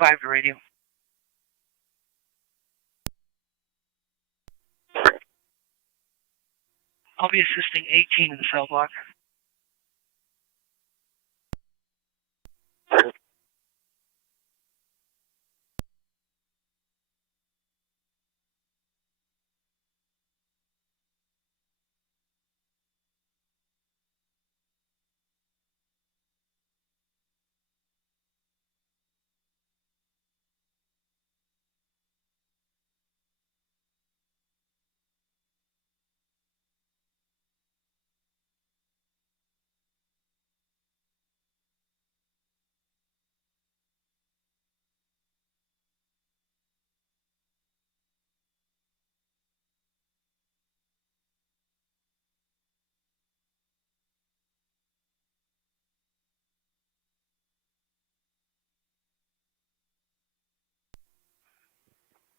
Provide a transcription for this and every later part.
2-5 to radio. I'll be assisting 18 in the cell block.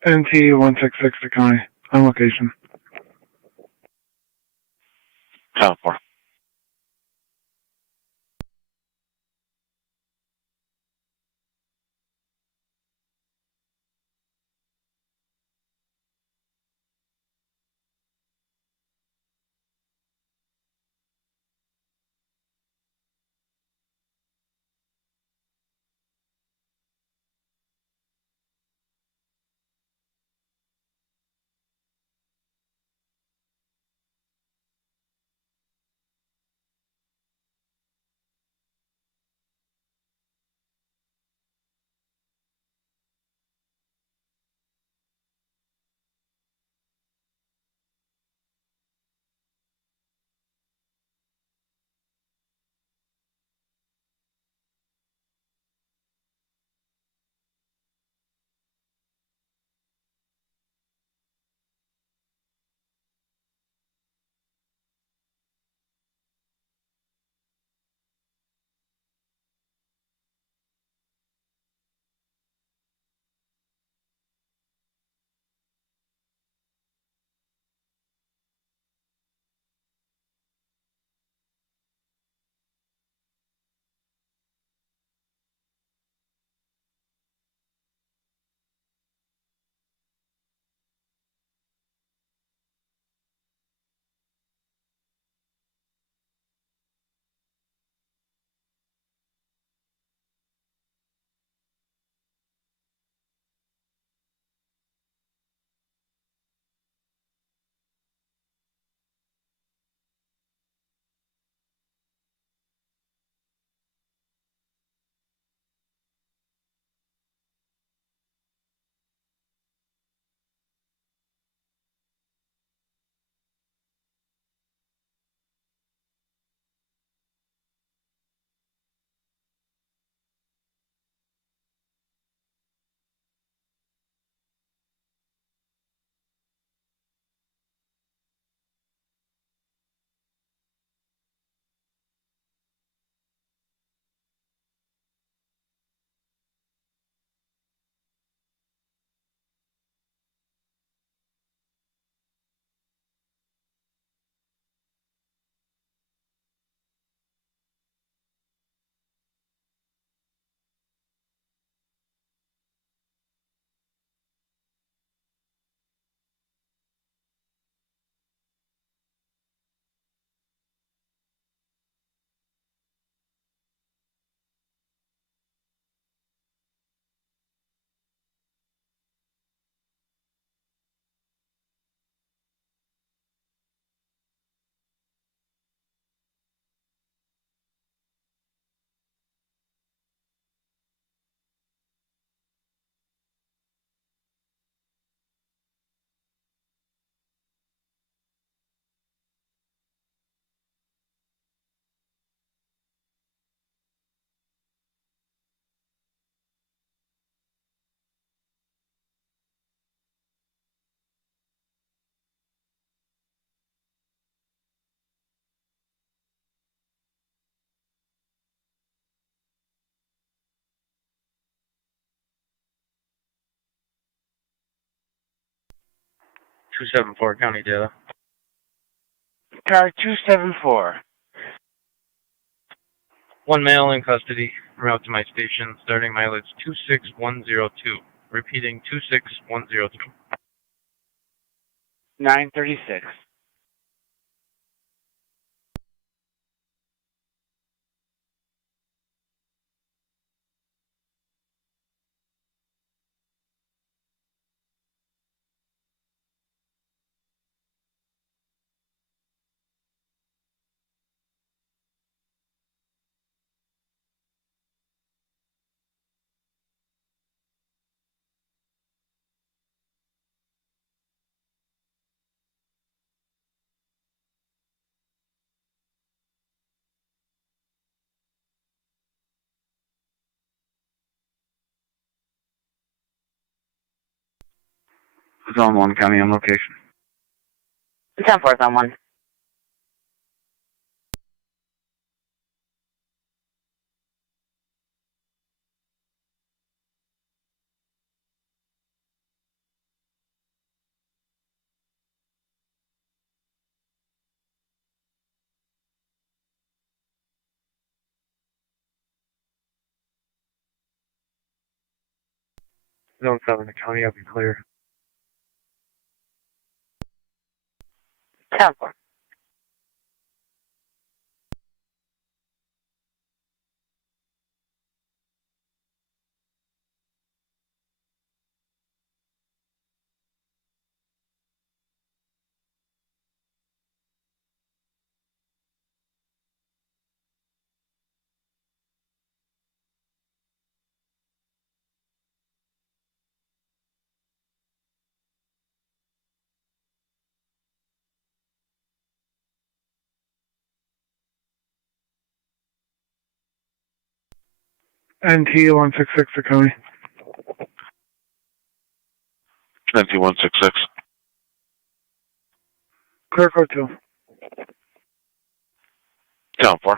NT-166 to Connie. On location. Town 4. .274 County Data. Car 274. One male in custody. En route to my station, starting mileage 26102. Repeating 26102. 936. Zone 1 County on location. 10-4 on 1. Zone 7 to County, I'll be clear. 10-4. NT 166 to County. NT 166. Clear code 2. 10-4.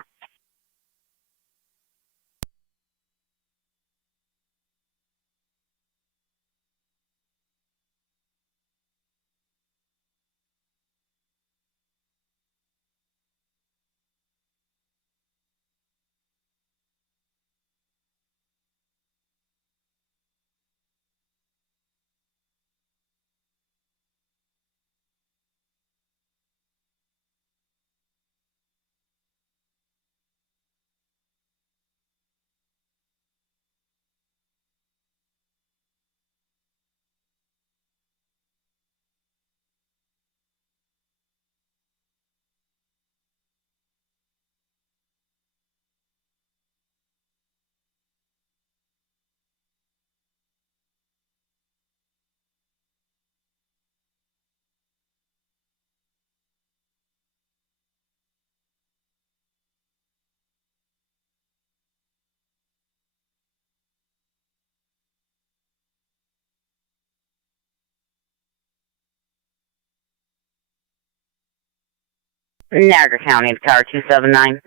Niagara County, car 279.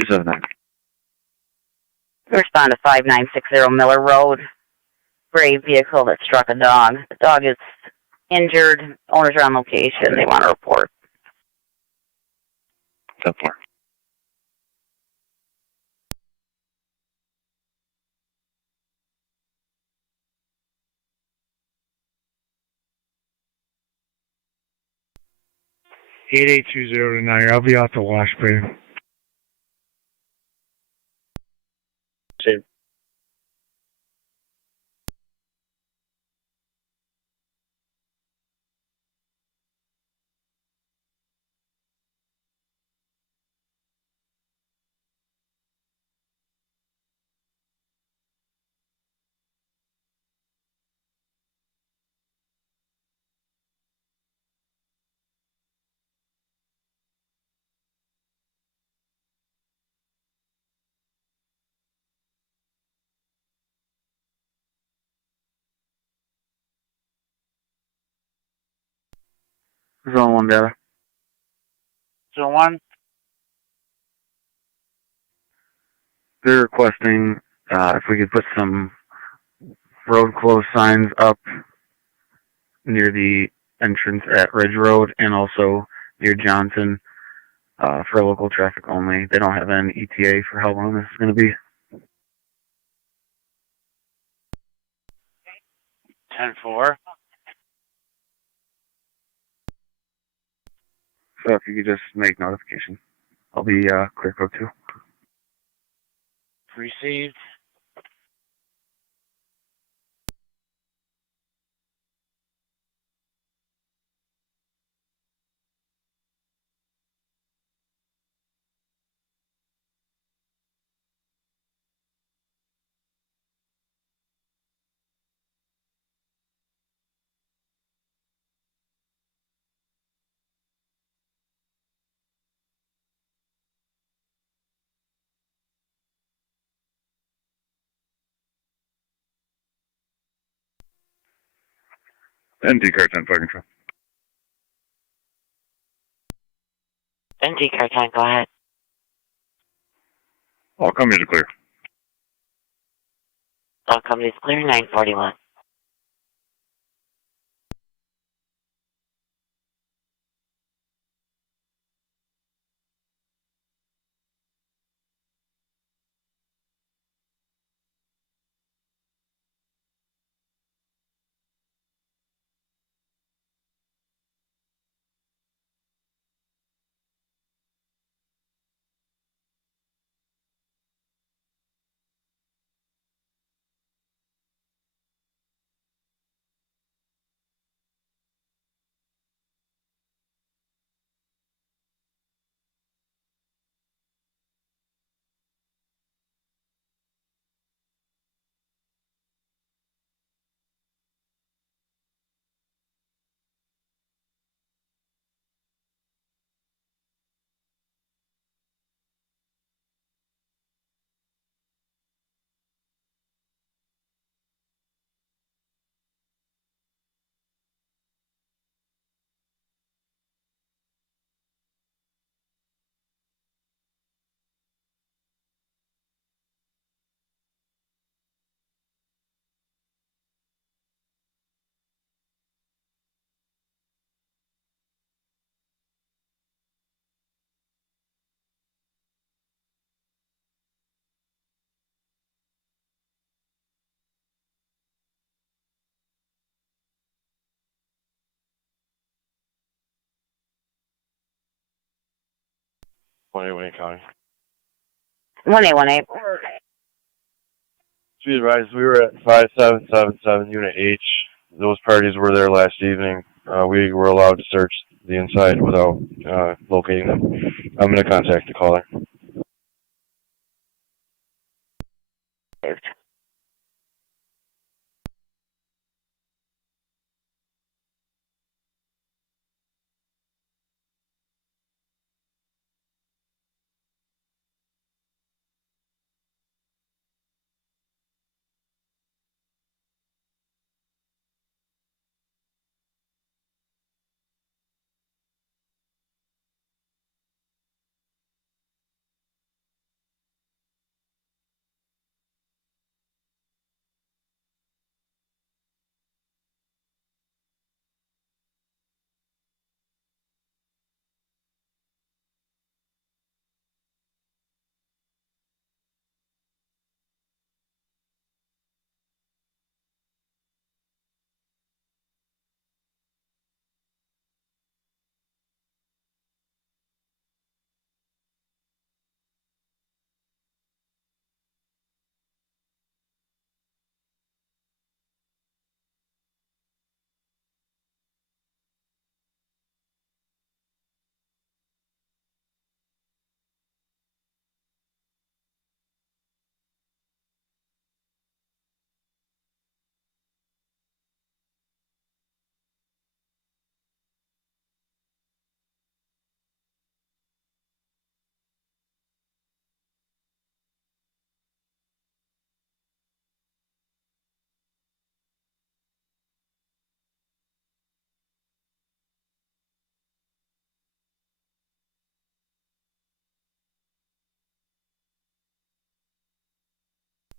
279. Respond to 5960 Miller Road. Gray vehicle that struck a dog. The dog is injured. Owners are on location. They want to report. 10-4. Eight 8820 to Niagara. I'll be out the wash bay. Same. Zone 1 data. Zone 1. They're requesting if we could put some road closed signs up near the entrance at Ridge Road and also near Johnson. for local traffic only. They don't have an ETA for how long this is going to be. 10-4. So if you could just make notification, I'll be clear code 2. Received. ND car 10 fire control. ND car 10, go ahead. All companies are clear. All companies clear, 941. Wayne County. 1818. Be advised, we were at 5777 Unit H. Those parties were there last evening. We were allowed to search the inside without locating them. I'm going to contact the caller.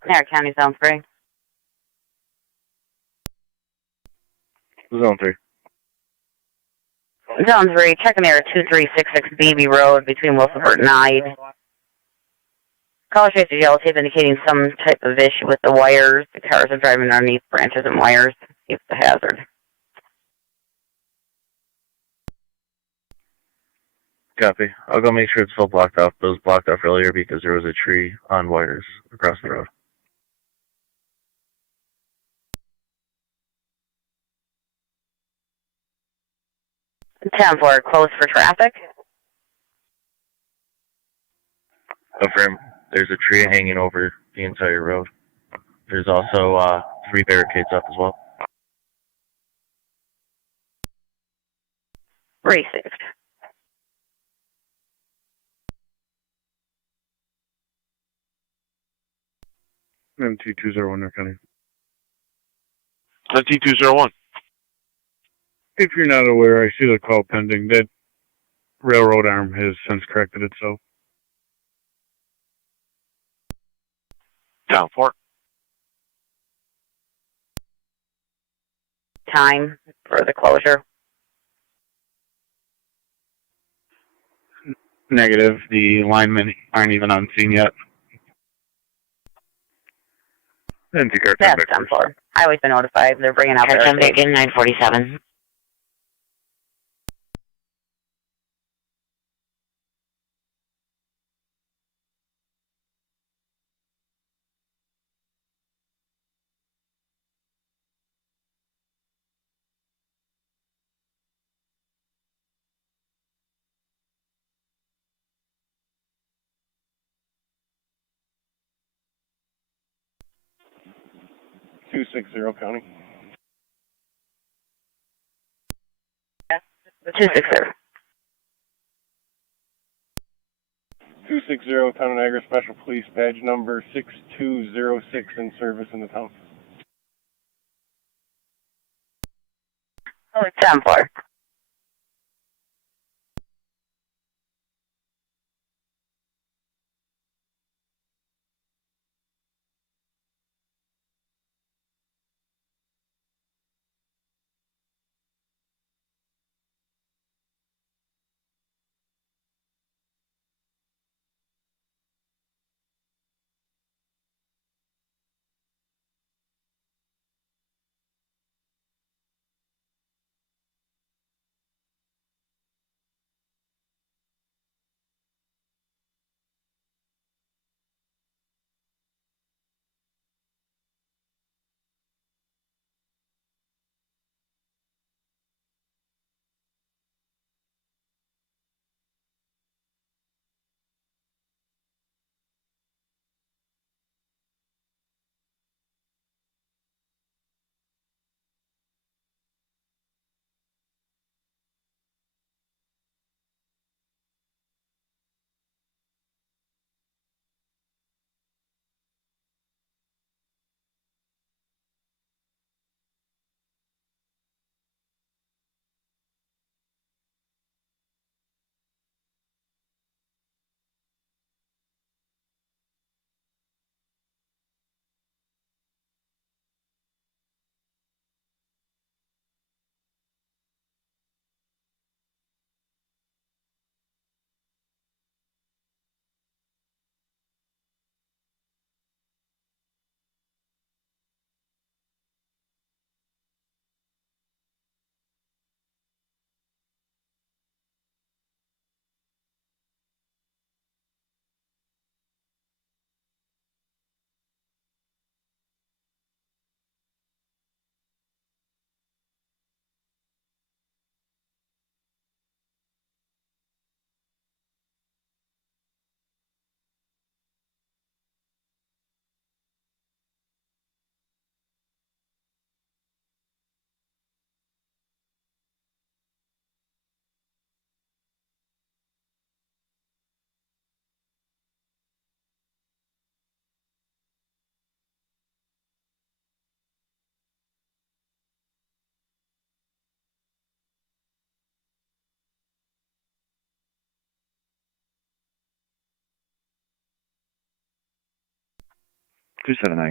Niagara County, Zone 3. Zone 3. Zone 3, checking there at 2366 Beebe Road between Wilsonport and Ide. Caller trace is yellow tape indicating some type of issue with the wires. The cars are driving underneath branches and wires. It's a hazard. Copy. I'll go make sure it's still blocked off. It was blocked off earlier because there was a tree on wires across the road. Ten floor closed for traffic. Confirm. There's a tree hanging over the entire road. There's also 3 barricades up as well. Received. MT201 County. MT201. If you're not aware, I see the call pending. That railroad arm has since corrected itself. Down 4. Time for the closure. Negative. The linemen aren't even on scene yet. That's 10 floor. Highway's been notified. They're bringing out Car 10 barricades. Bacon, 947. County. 260. 260 Town of Niagara Special Police, badge number 6206 in service in the town. 10 floor.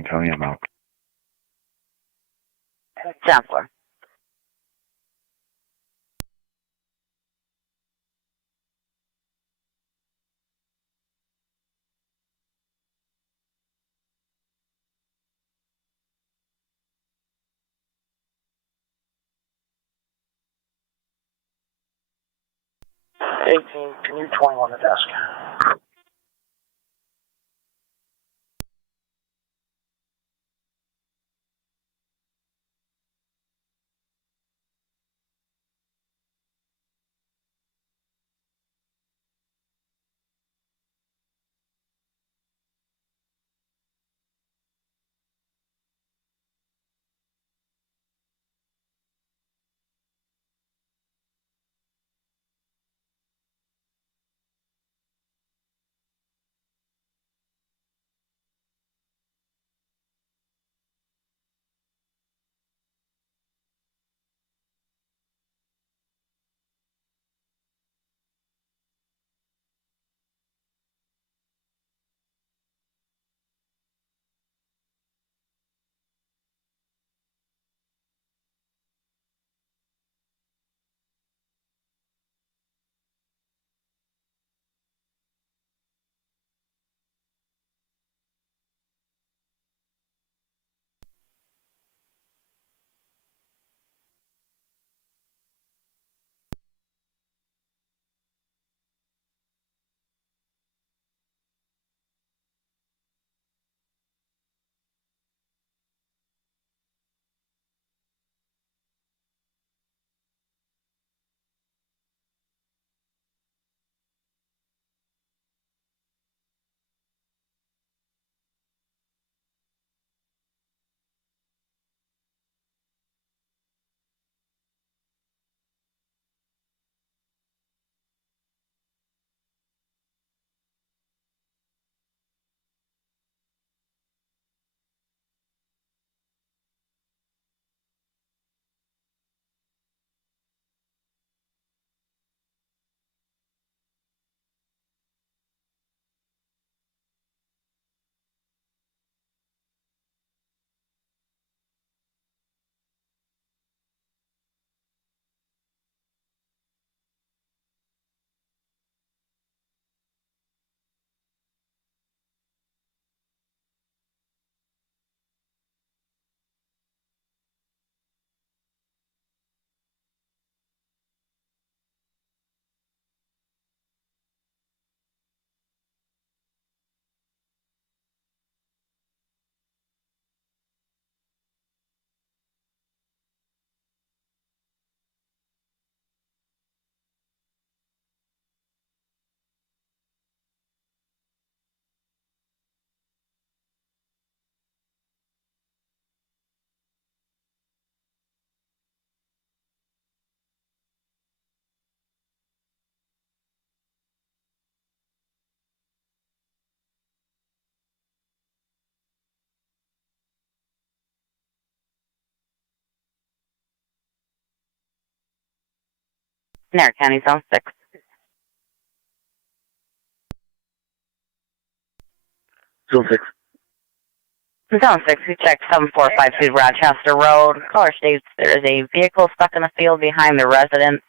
County, I'm out. 10 floor. 18, can you 21 the desk? Niagara County, Zone 6. Zone 6. Zone 6, we checked 7452 Rochester Road. Caller states there is a vehicle stuck in the field behind the residence.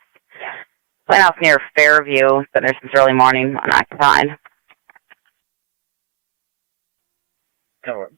Went off near Fairview. Been there since early morning, unoccupied. Tower.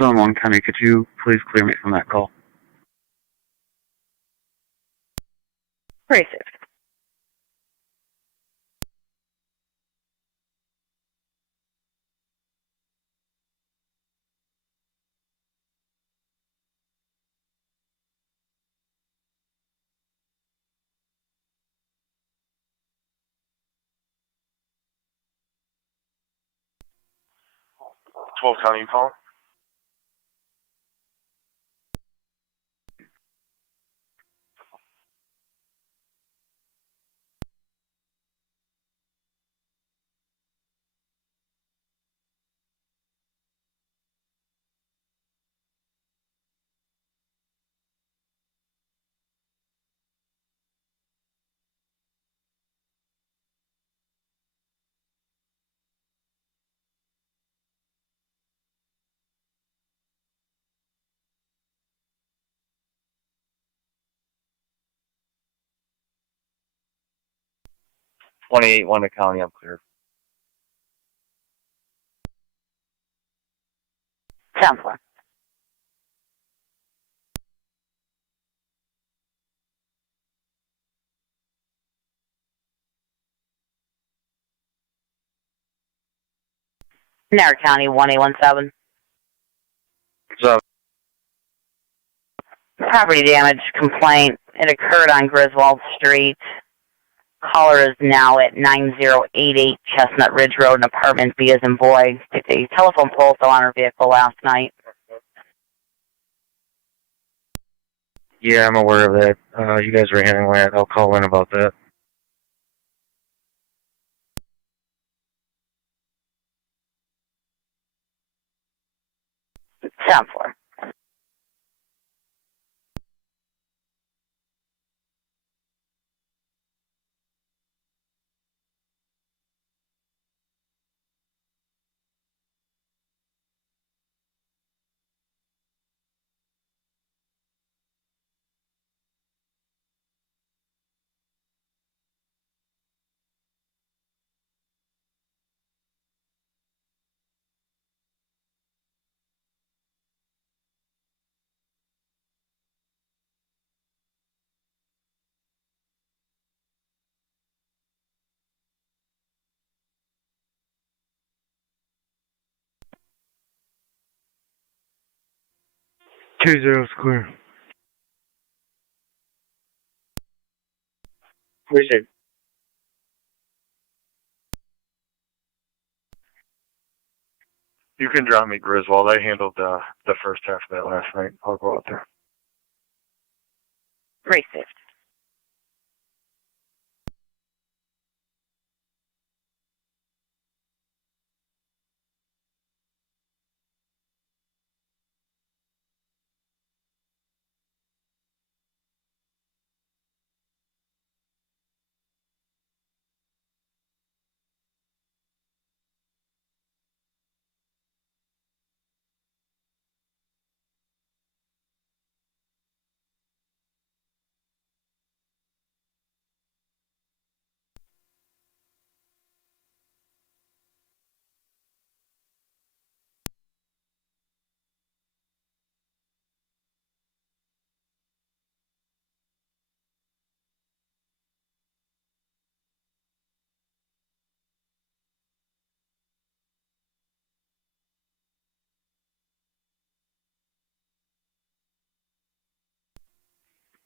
Zone 1 County, could you please clear me from that call? Very safe. County, you calling? Wanda County, I'm clear. Sound 4. Niagara County, 1817. So, Property damage complaint. It occurred on Griswold Street. Caller is now at 9088 Chestnut Ridge Road, and apartment B as in boy. The telephone pole fell on her vehicle last night. Yeah, I'm aware of that. You guys are handling that. I'll call in about that. Sound 4. Two zeros clear. Appreciate it. You can drop me Griswold. I handled the first half of that last night. I'll go out there. Very safe.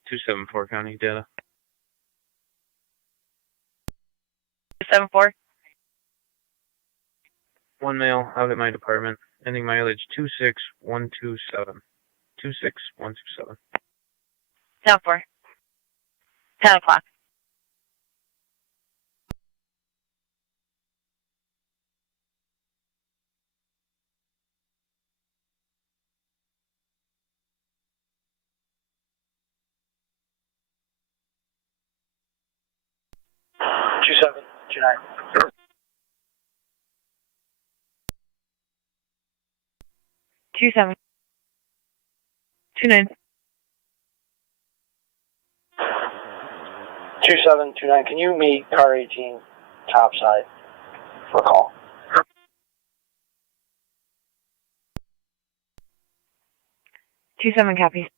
Two seven four County data. 274. One male out at my department. Ending mileage 26127. 26127. Sound 4. 10 o'clock. Two seven, 29. 27. 29. 2729. Can you meet car 18 topside for a call? 2-7 copy.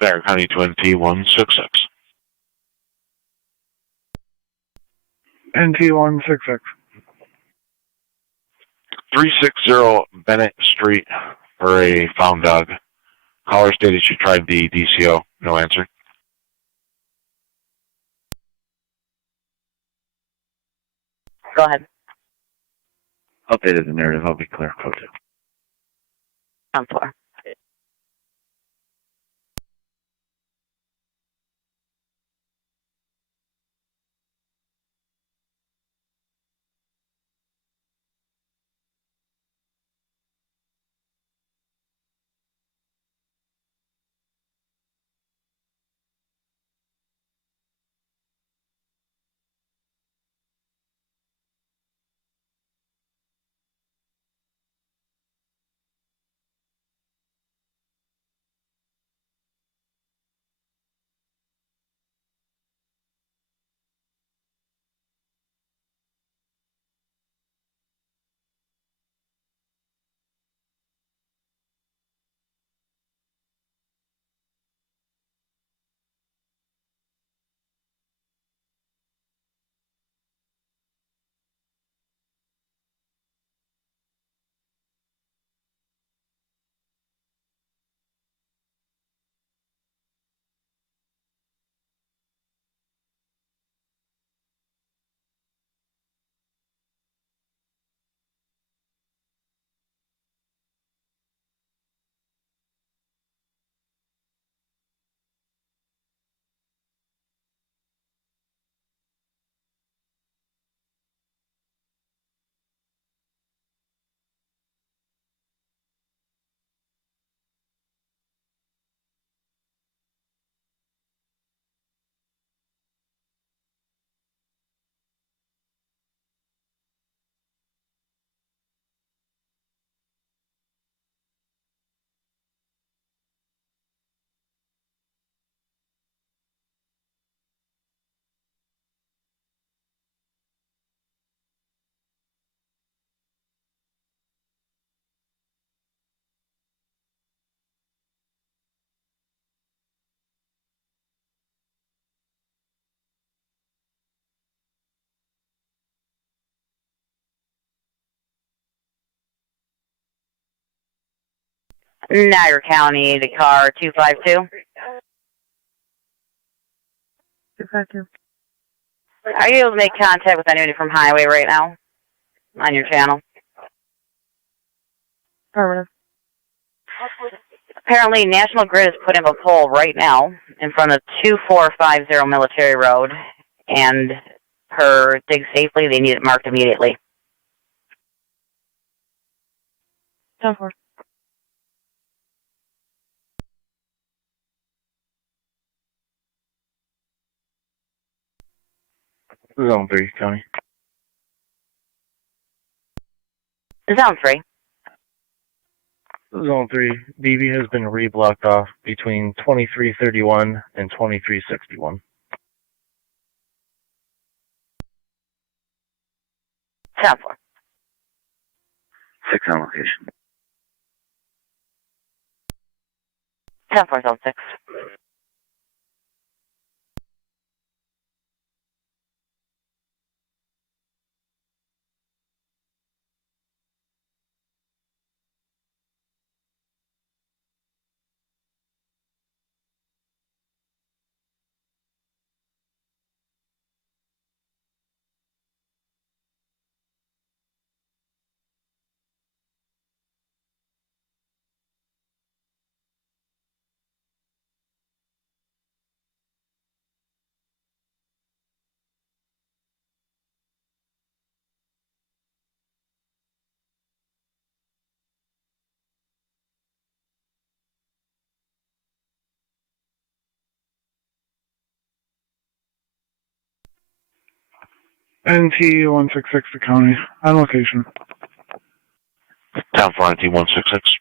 Bear County 2166. NT166. 360 Bennett Street for a found dog. Caller stated she tried the DCO. No answer. Go ahead. Updated the narrative. I'll be clear. Code 2. On 4. Niagara County to car 252. 252. Are you able to make contact with anybody from Highway right now on your channel? Affirmative. Apparently, National Grid has put in a pole right now in front of 2450 Military Road, and per dig safely, they need it marked immediately. 10-4. Zone 3, County. Zone 3. Zone 3, BB has been reblocked off between 2331 and 2361. 10-4. 6 on location. 10-4, Zone 6. NT 166 to county. On location. 10-4 NT 166.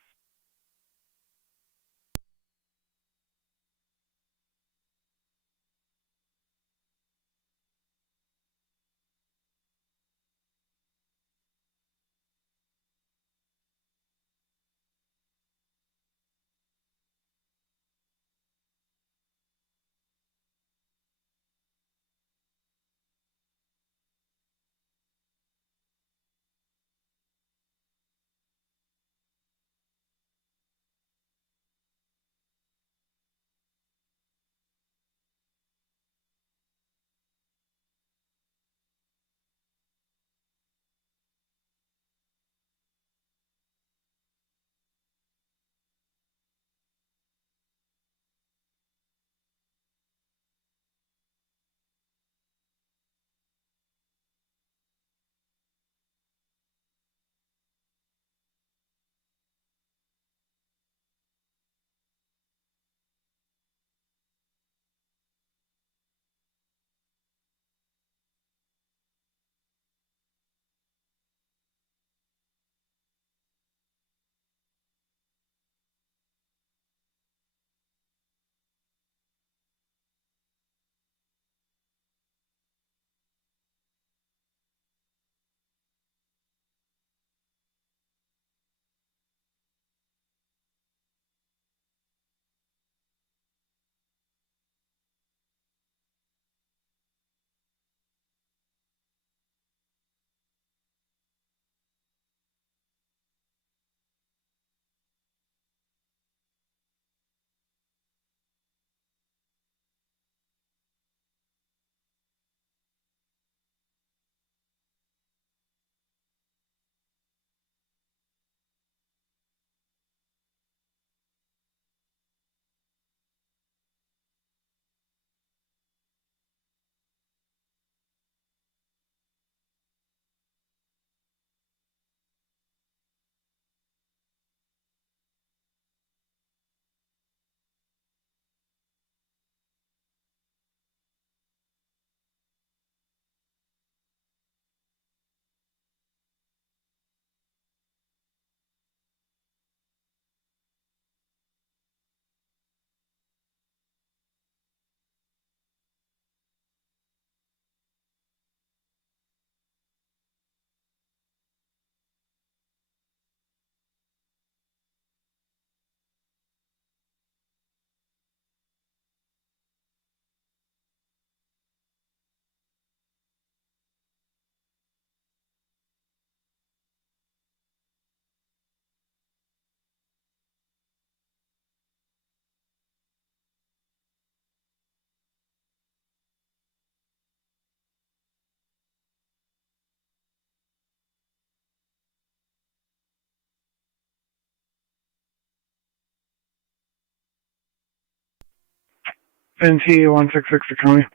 NT 166 to county.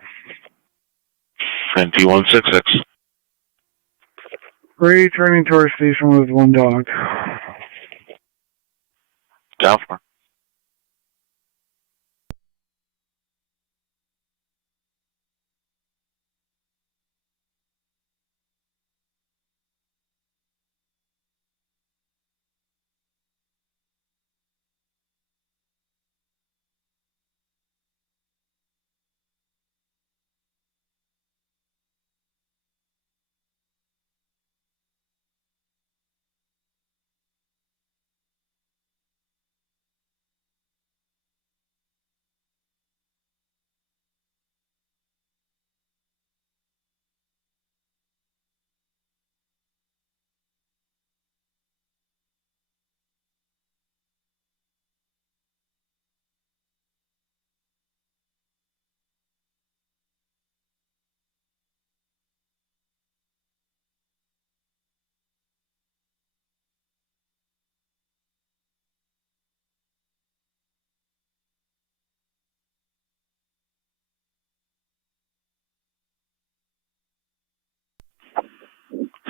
NT 166. Returning to our station with one dog. 10-4.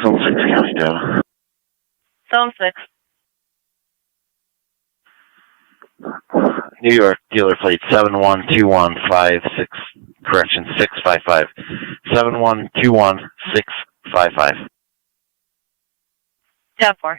Zone 6 County data. Zone 6. New York dealer plate 712156, correction, 655. 7121655. 10-4.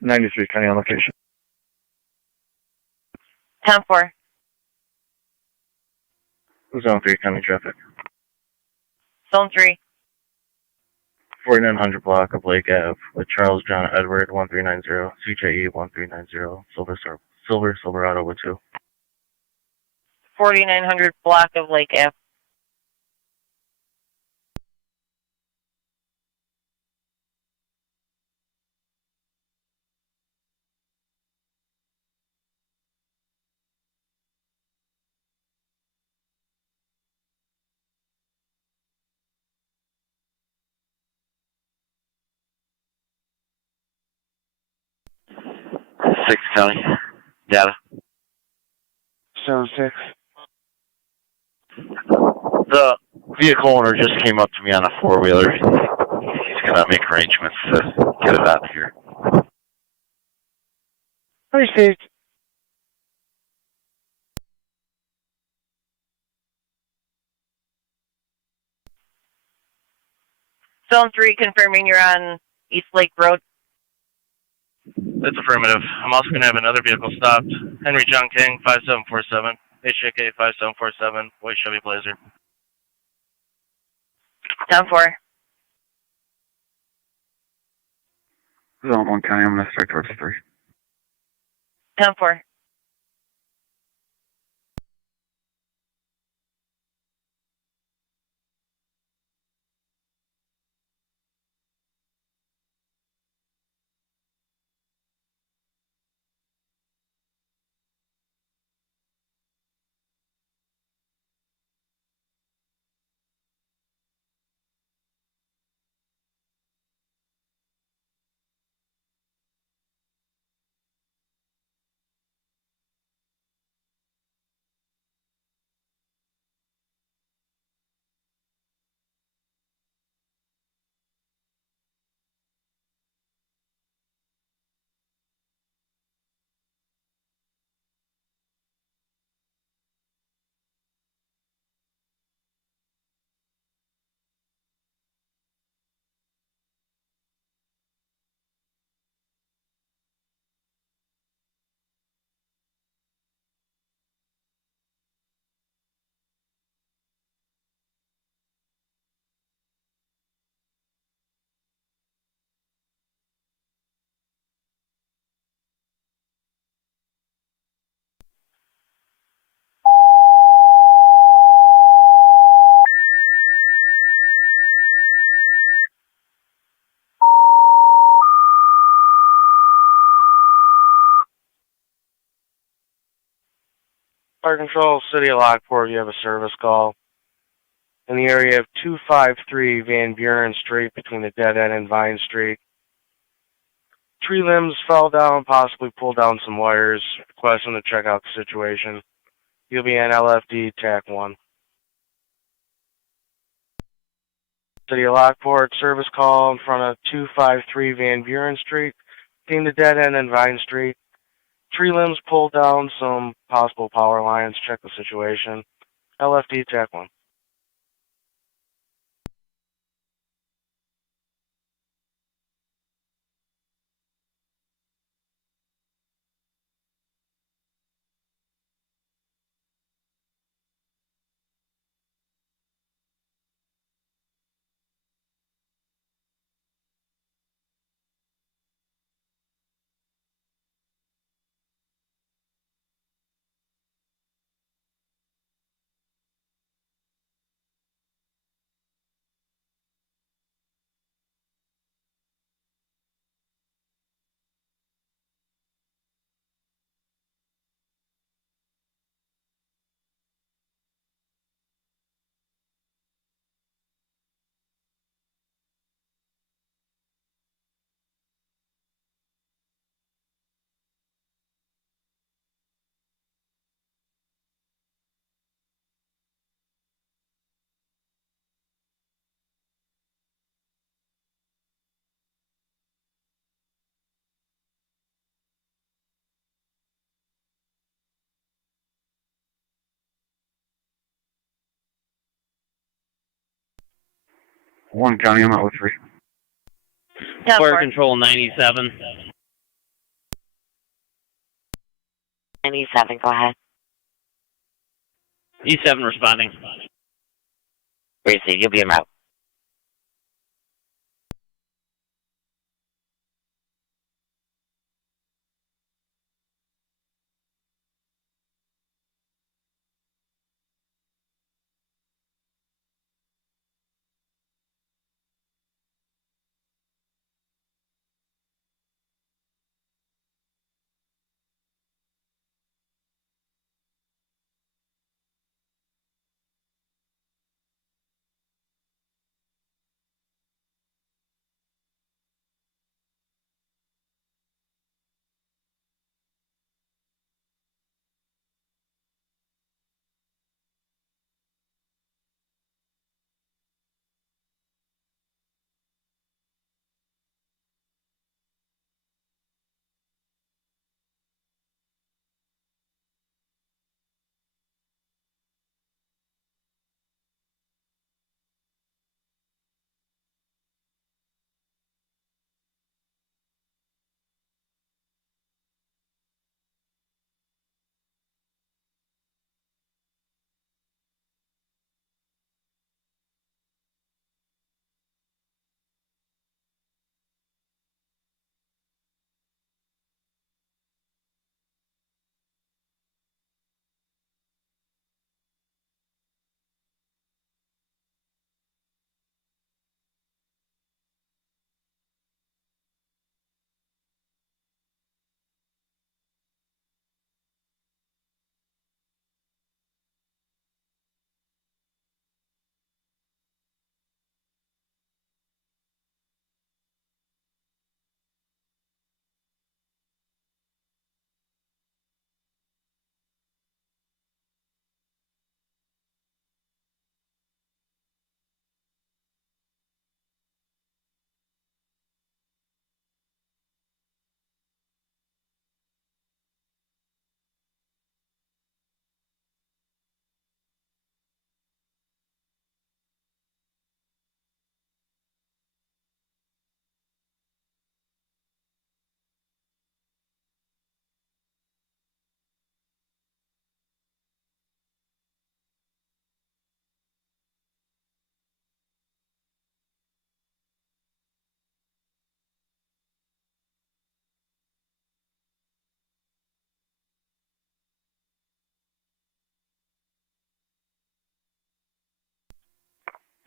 '93 County on location. 10-4. Zone 3 County traffic. Zone 3. 4900 block of Lake Ave with Charles John Edward 1390, CJE 1390, Silver Silverado with 2. 4900 block of Lake Ave. Six County. Data. 76. The vehicle owner just came up to me on a four-wheeler. He's going to make arrangements to get it out of here. Received. Zone 3 confirming you're on East Lake Road. That's affirmative. I'm also going to have another vehicle stopped. Henry John King, 5747. HJK 5747, white Chevy Blazer. 10-4. Zone 1 County, I'm going to start towards 3. 10-4. Fire Control, City of Lockport, you have a service call. In the area of 253 Van Buren Street between the dead end and Vine Street. Tree limbs fell down, possibly pulled down some wires. Requesting to check out the situation. You'll be on LFD TAC 1. City of Lockport, service call in front of 253 Van Buren Street between the dead end and Vine Street. Tree limbs pulled down, some possible power lines. Check the situation. LFD TAC 1. One county, I'm out with 3. Fire Control 97. 97, go ahead. E7 responding. Receive, you'll be en route.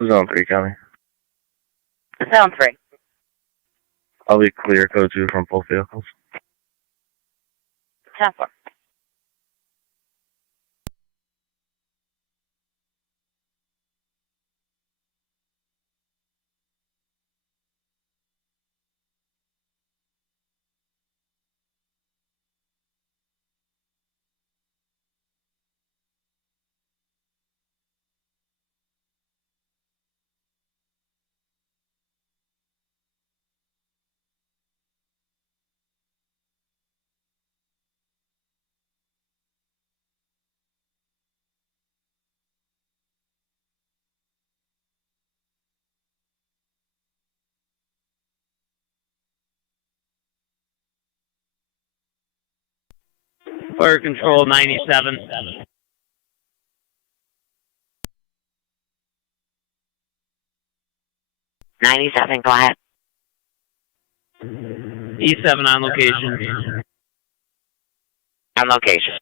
Zone 3, County. Zone 3. I'll be clear, code 2 from both vehicles. 10-4. Fire control 97. 97, go ahead. E7 on location. On location.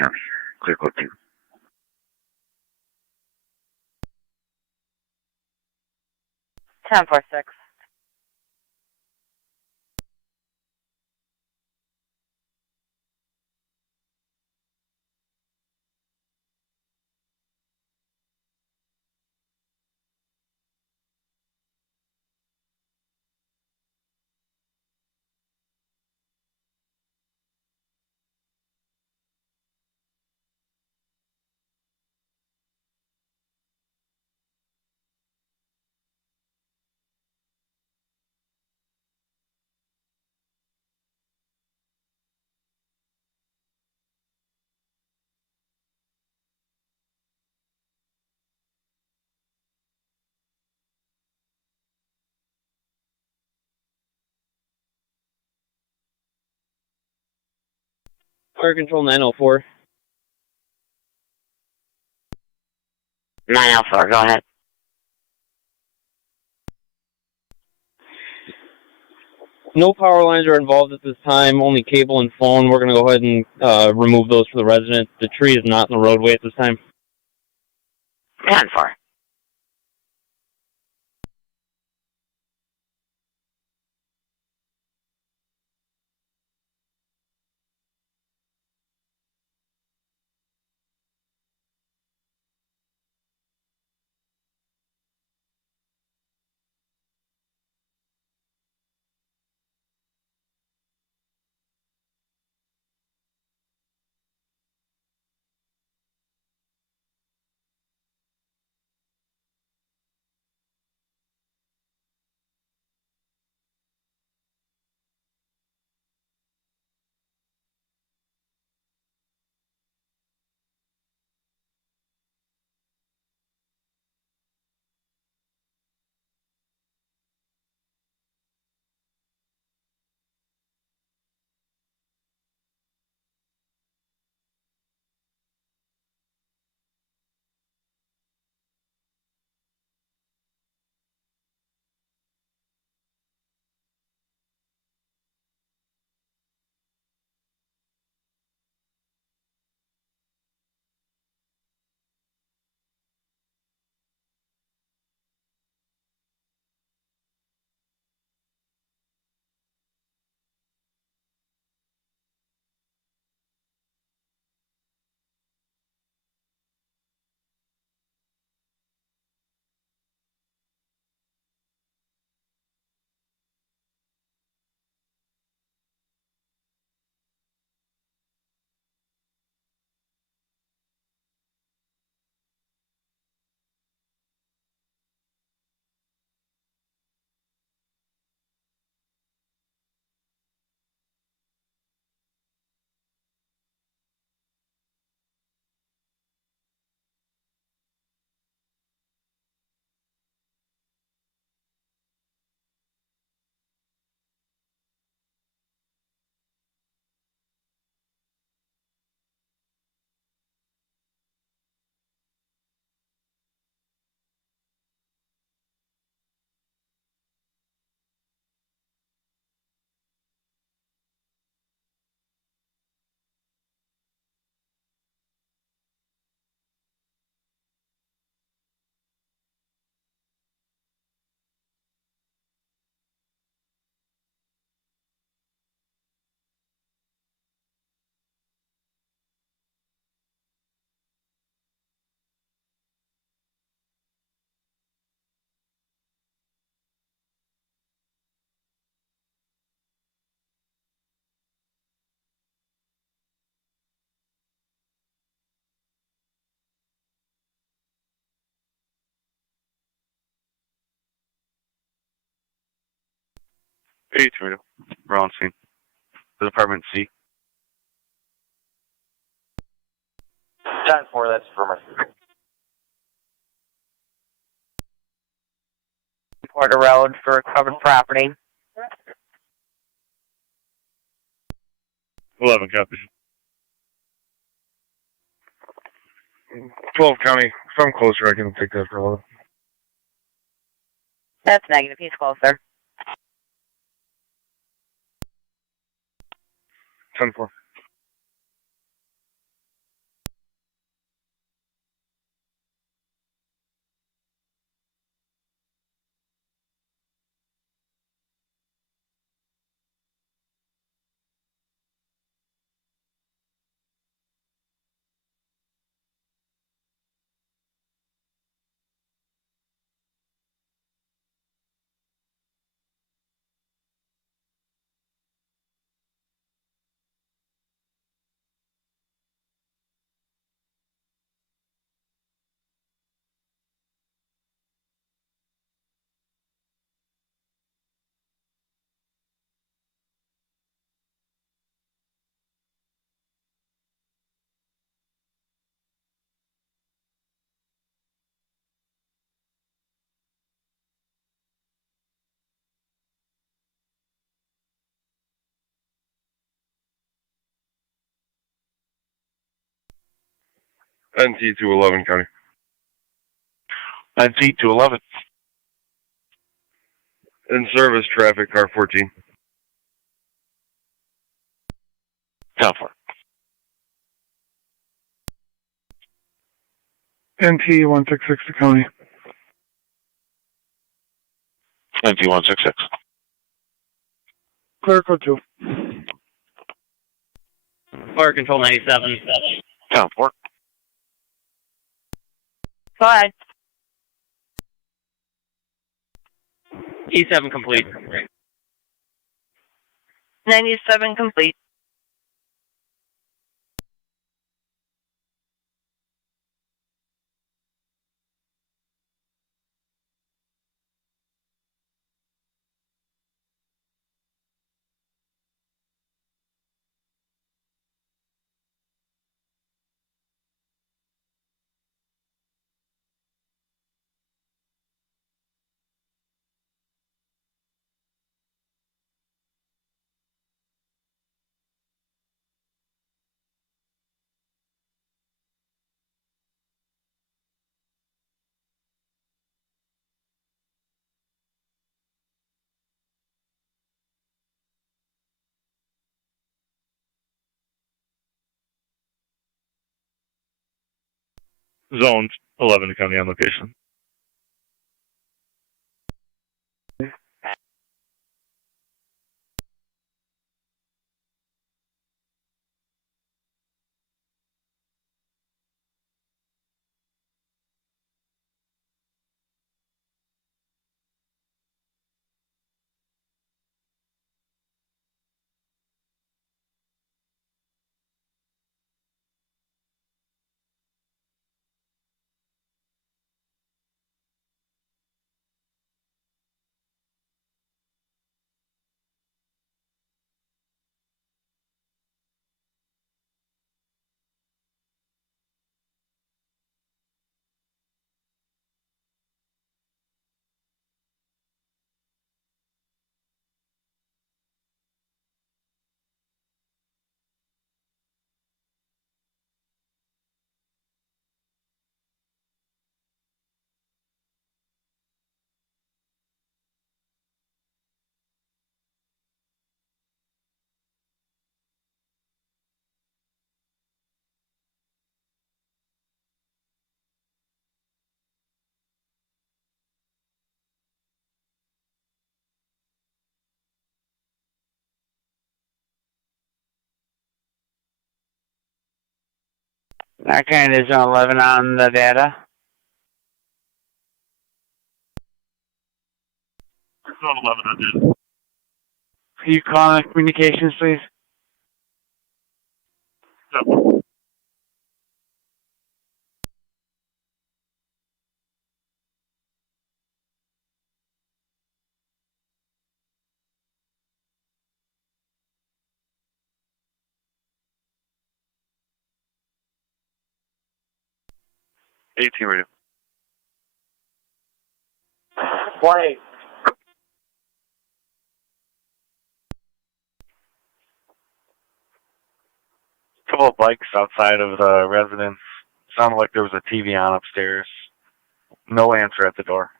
County. Clear code 2. Ten four six. Fire control 904. 904, go ahead. No power lines are involved at this time, only cable and phone. We're going to go ahead and remove those for the resident. The tree is not in the roadway at this time. 10-4. Hey, Tomato. We're on scene. The Department C. 10-4, that's affirmative. Porter Road for recovered property. 11 copy. 12 County. If I'm closer, I can take that for 11. That's negative. He's closer. 10-4. NT to 11 County. NT to 11. In service traffic, car 14. 10-4. NT 166 to County. NT 166. Clear code 2. Fire Control 97. 10-4. Go ahead. E7 complete. 97 complete. Zone 11 County on location. Okay, there's an 11 on the data. Zone 11 on data. Can you call on communications, please? So, 18 radio. 1-8. Couple of bikes outside of the residence. Sounded like there was a TV on upstairs. No answer at the door.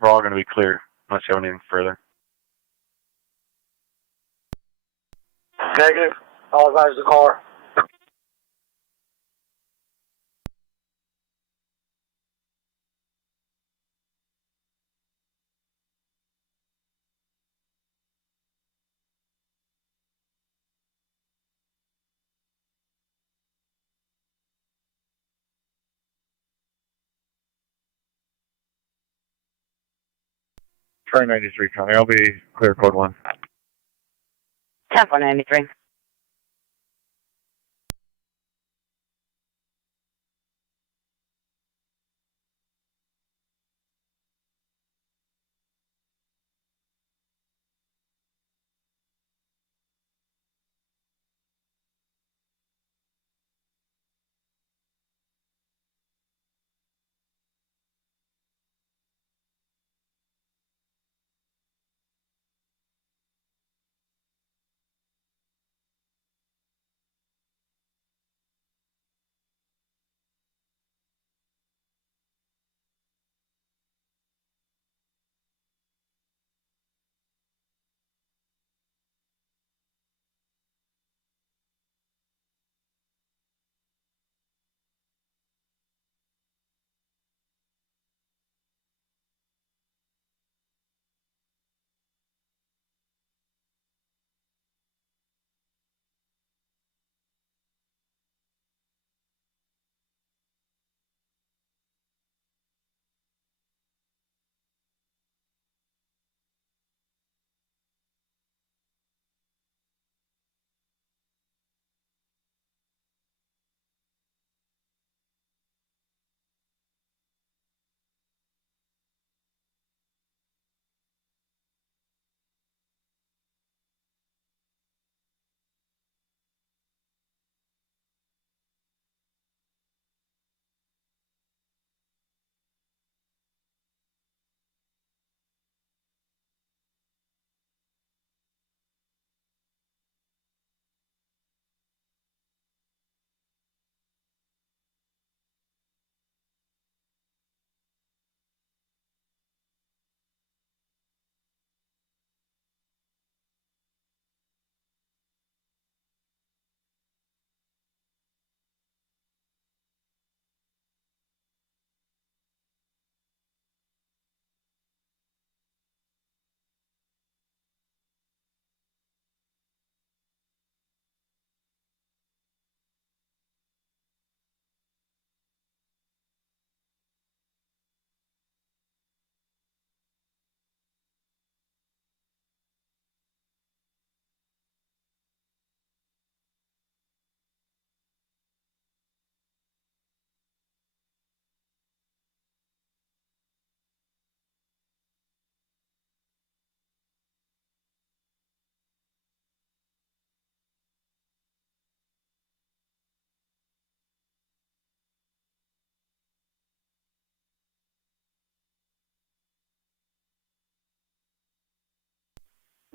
We're all going to be clear unless you have anything further. Negative. I'll advise the caller. Train 93 County. I'll be clear code 1. 10-493.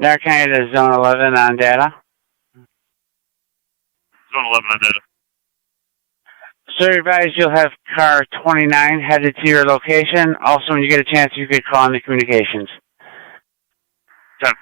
Niagara County to Zone 11 on data. Zone 11 on data. Sir, advise you'll have car 29 headed to your location. Also, when you get a chance, you could call in the communications. 10-4.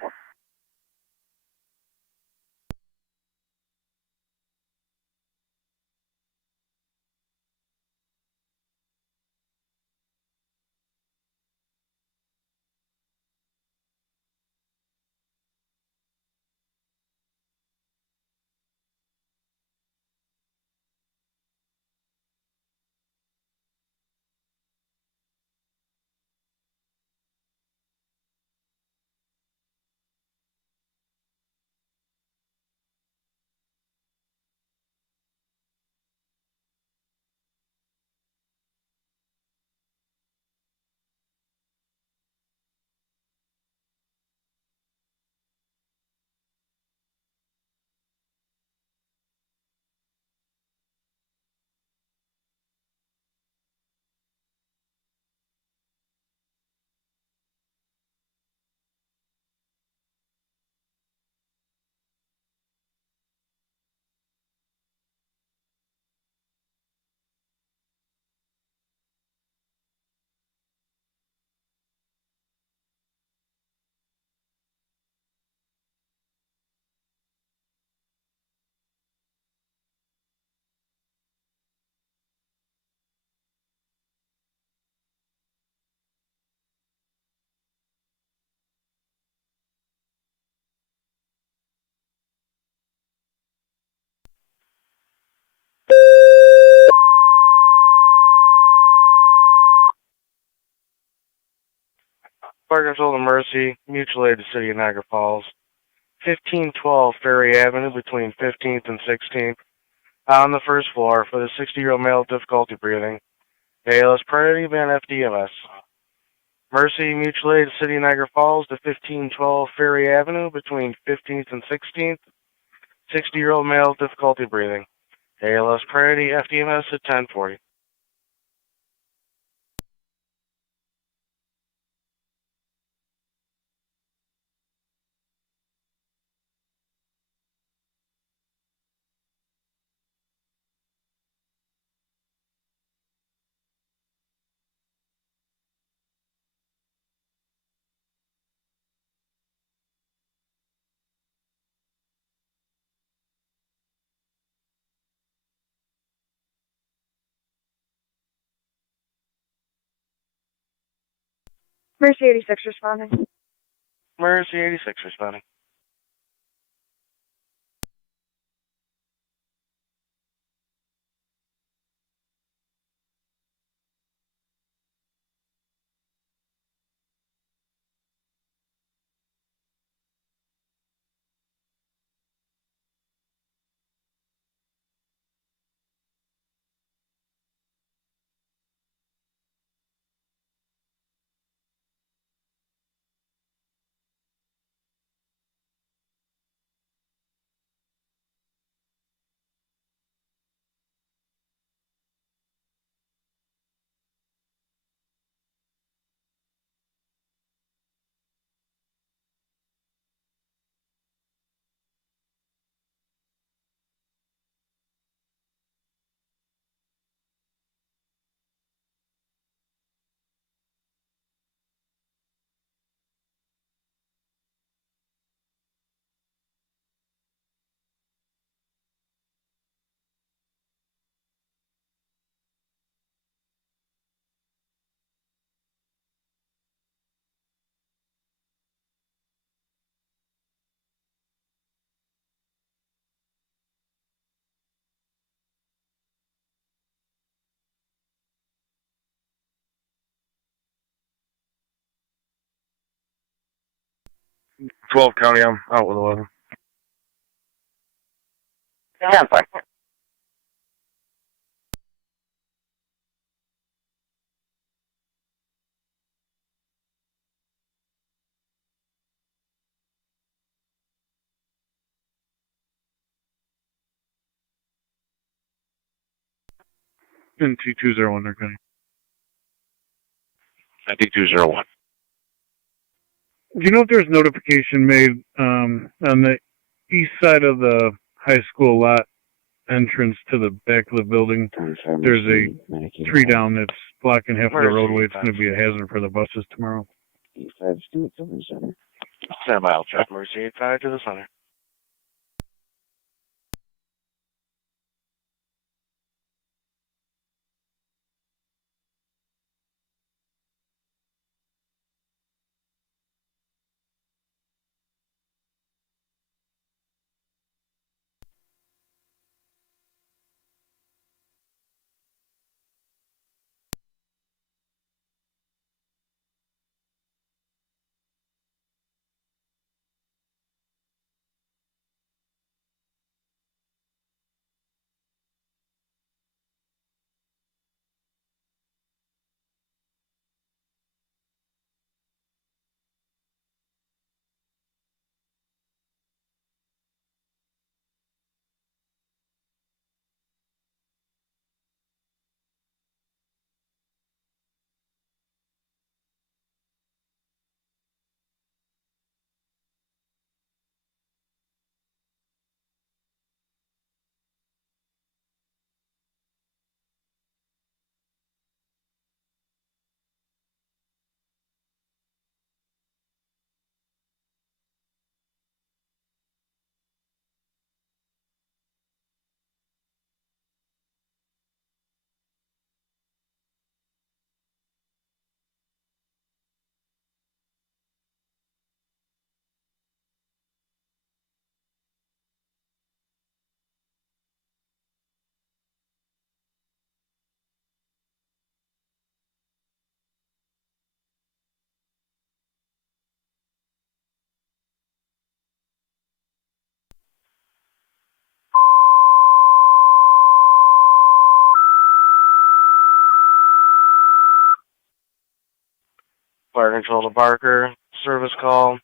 fire control to Mercy, mutual aid to City of Niagara Falls. 1512 Ferry Avenue between 15th and 16th. On the first floor for the 60-year-old male with difficulty breathing. ALS priority van FDMS. Mercy mutual aid to City of Niagara Falls to 1512 Ferry Avenue between 15th and 16th. 60-year-old male with difficulty breathing. ALS priority FDMS at 1040. Mercy 86 responding. Mercy 86 responding. #12 County, I'm out with 11. 10-4. NT201, they're coming. NT201. Do you know if there's notification made on the east side of the high school lot entrance to the back of the building? There's a tree down that's blocking half of the roadway. It's going to be a hazard for the buses tomorrow. Stand by, I'll check Mercy 85 to the center. Fire Control to Barker. Service call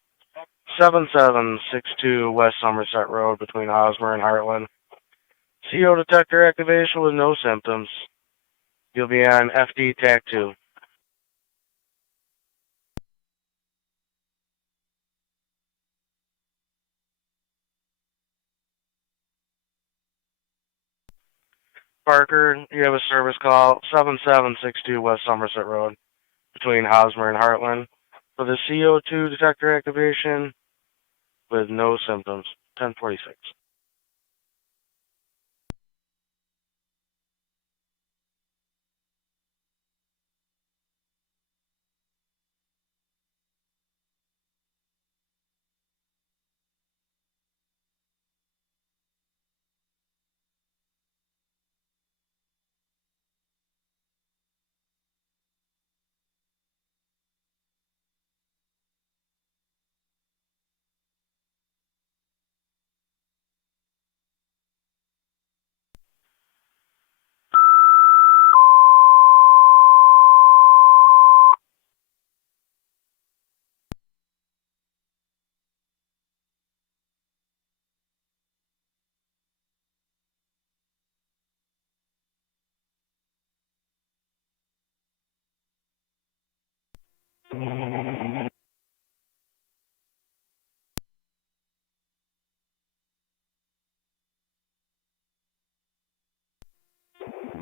7762 West Somerset Road between Hosmer and Heartland. CO detector activation with no symptoms. You'll be on FD TAC 2. Parker, you have a service call 7762 West Somerset Road between Hosmer and Heartland for the CO2 detector activation with no symptoms. 1046.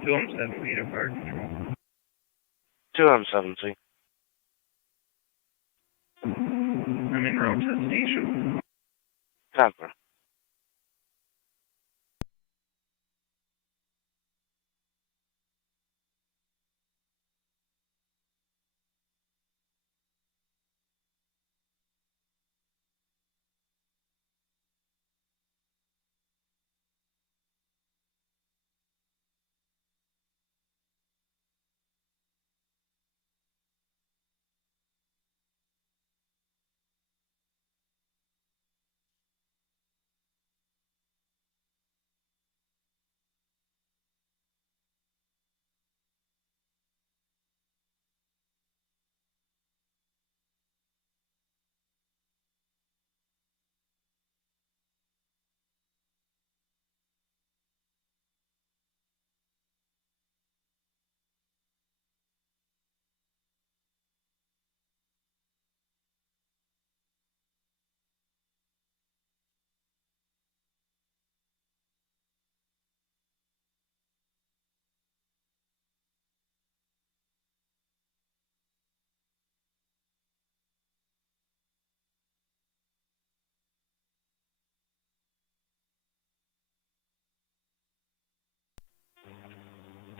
Two I'm 7 feet apart. 2M7C. I'm in Somerset Station. Copper.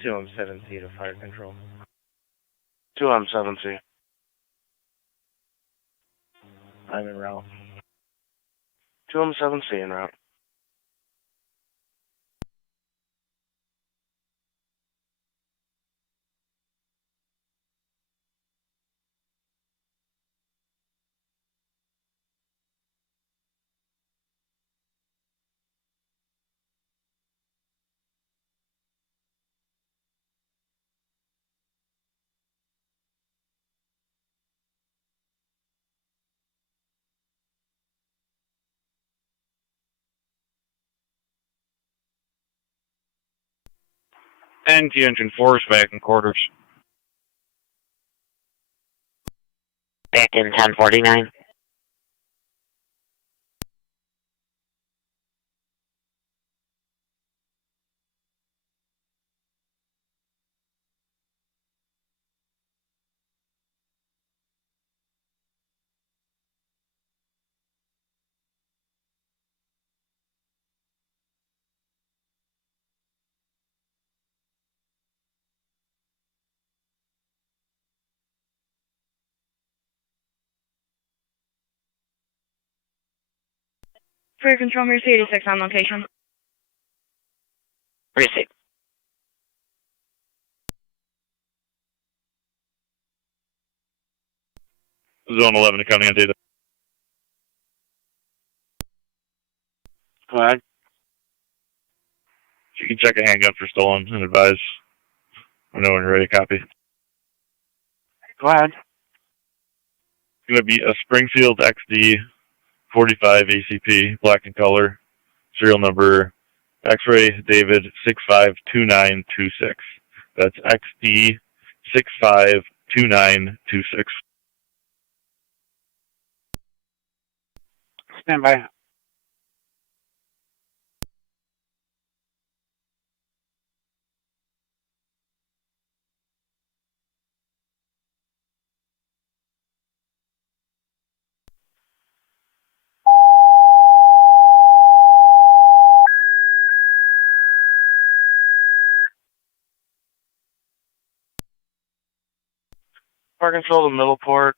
Two I'm 7 feet of fire control. 2M7C. I'm in route. 2M7C en route. NT Engine 4 is back in quarters. Back in 1049. Fire Control Mercy 86 on location. Receive. Zone 11 accounting on data. Go ahead. You can check a handgun for stolen and advise. I know when you're ready, copy. Go ahead. Going to be a Springfield XD 45 ACP, black in color, serial number X-ray David 652926. That's XD 652926. Stand by. Fire control to Middleport.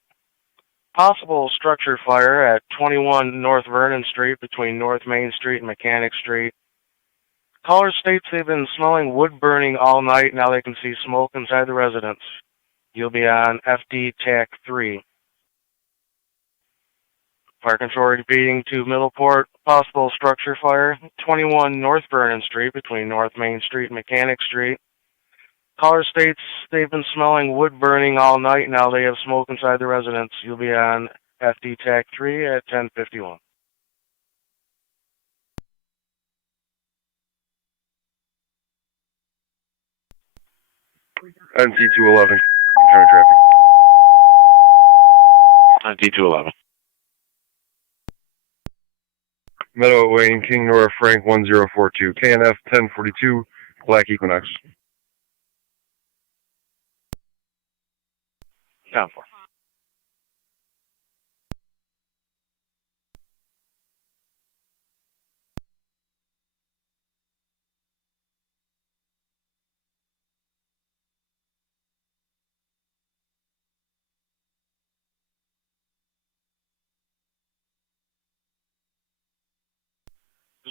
Possible structure fire at 21 North Vernon Street between North Main Street and Mechanic Street. Caller states they've been smelling wood burning all night. Now they can see smoke inside the residence. You'll be on FD TAC 3. Fire control repeating to Middleport. Possible structure fire, 21 North Vernon Street between North Main Street and Mechanic Street. Caller states they've been smelling wood burning all night. Now they have smoke inside the residence. You'll be on FD TAC 3 at 10:51. NC211, counter traffic. NC211. Meadow Wayne, King Nora Frank 1042, KNF 1042, Black Equinox. Down 4.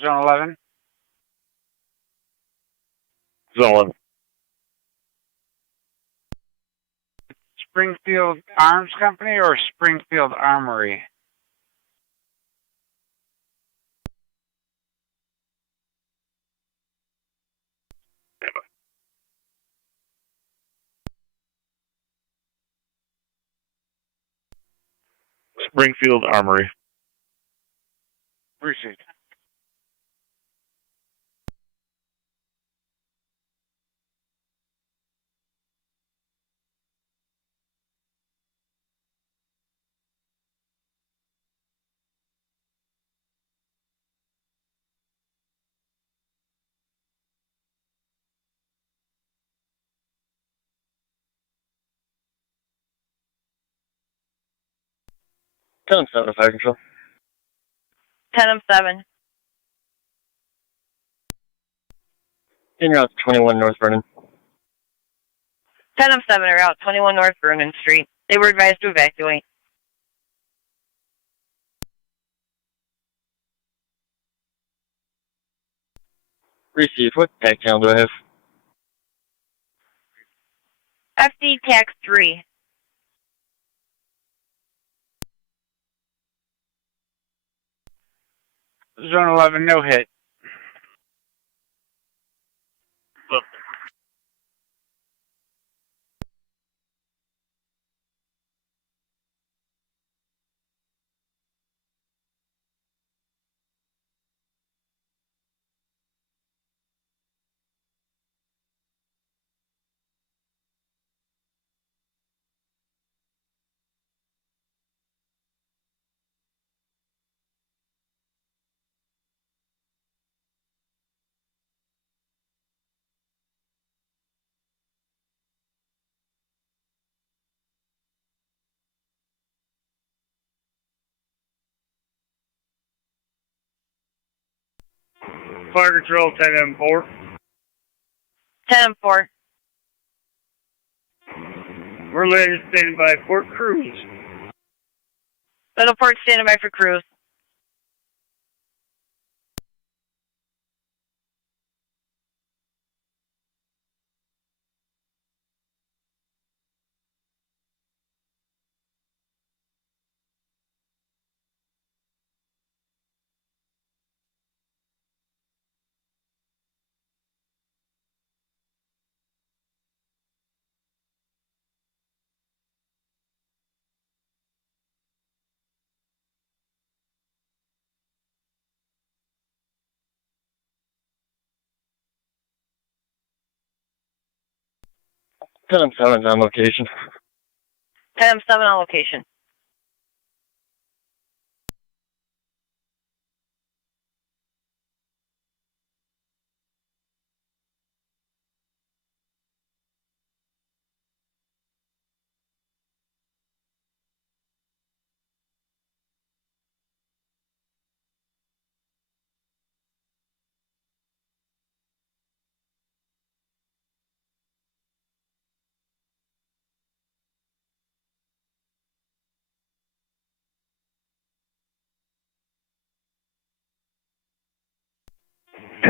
Zone 11. Zone 11. Springfield Arms Company or Springfield Armory? Springfield Armory. Received. Tell him something, fire control. 10-7. In route 21 North Vernon. 10-7 are out 21 North Vernon Street. They were advised to evacuate. Receive. What tag channel do I have? FD TAC 3. Zone 11, no hit. Fire control 10M4. 10-4. We're later standing by Fort Cruz. Middleport standing by for cruise. 10-7's on location. 10-7 on location.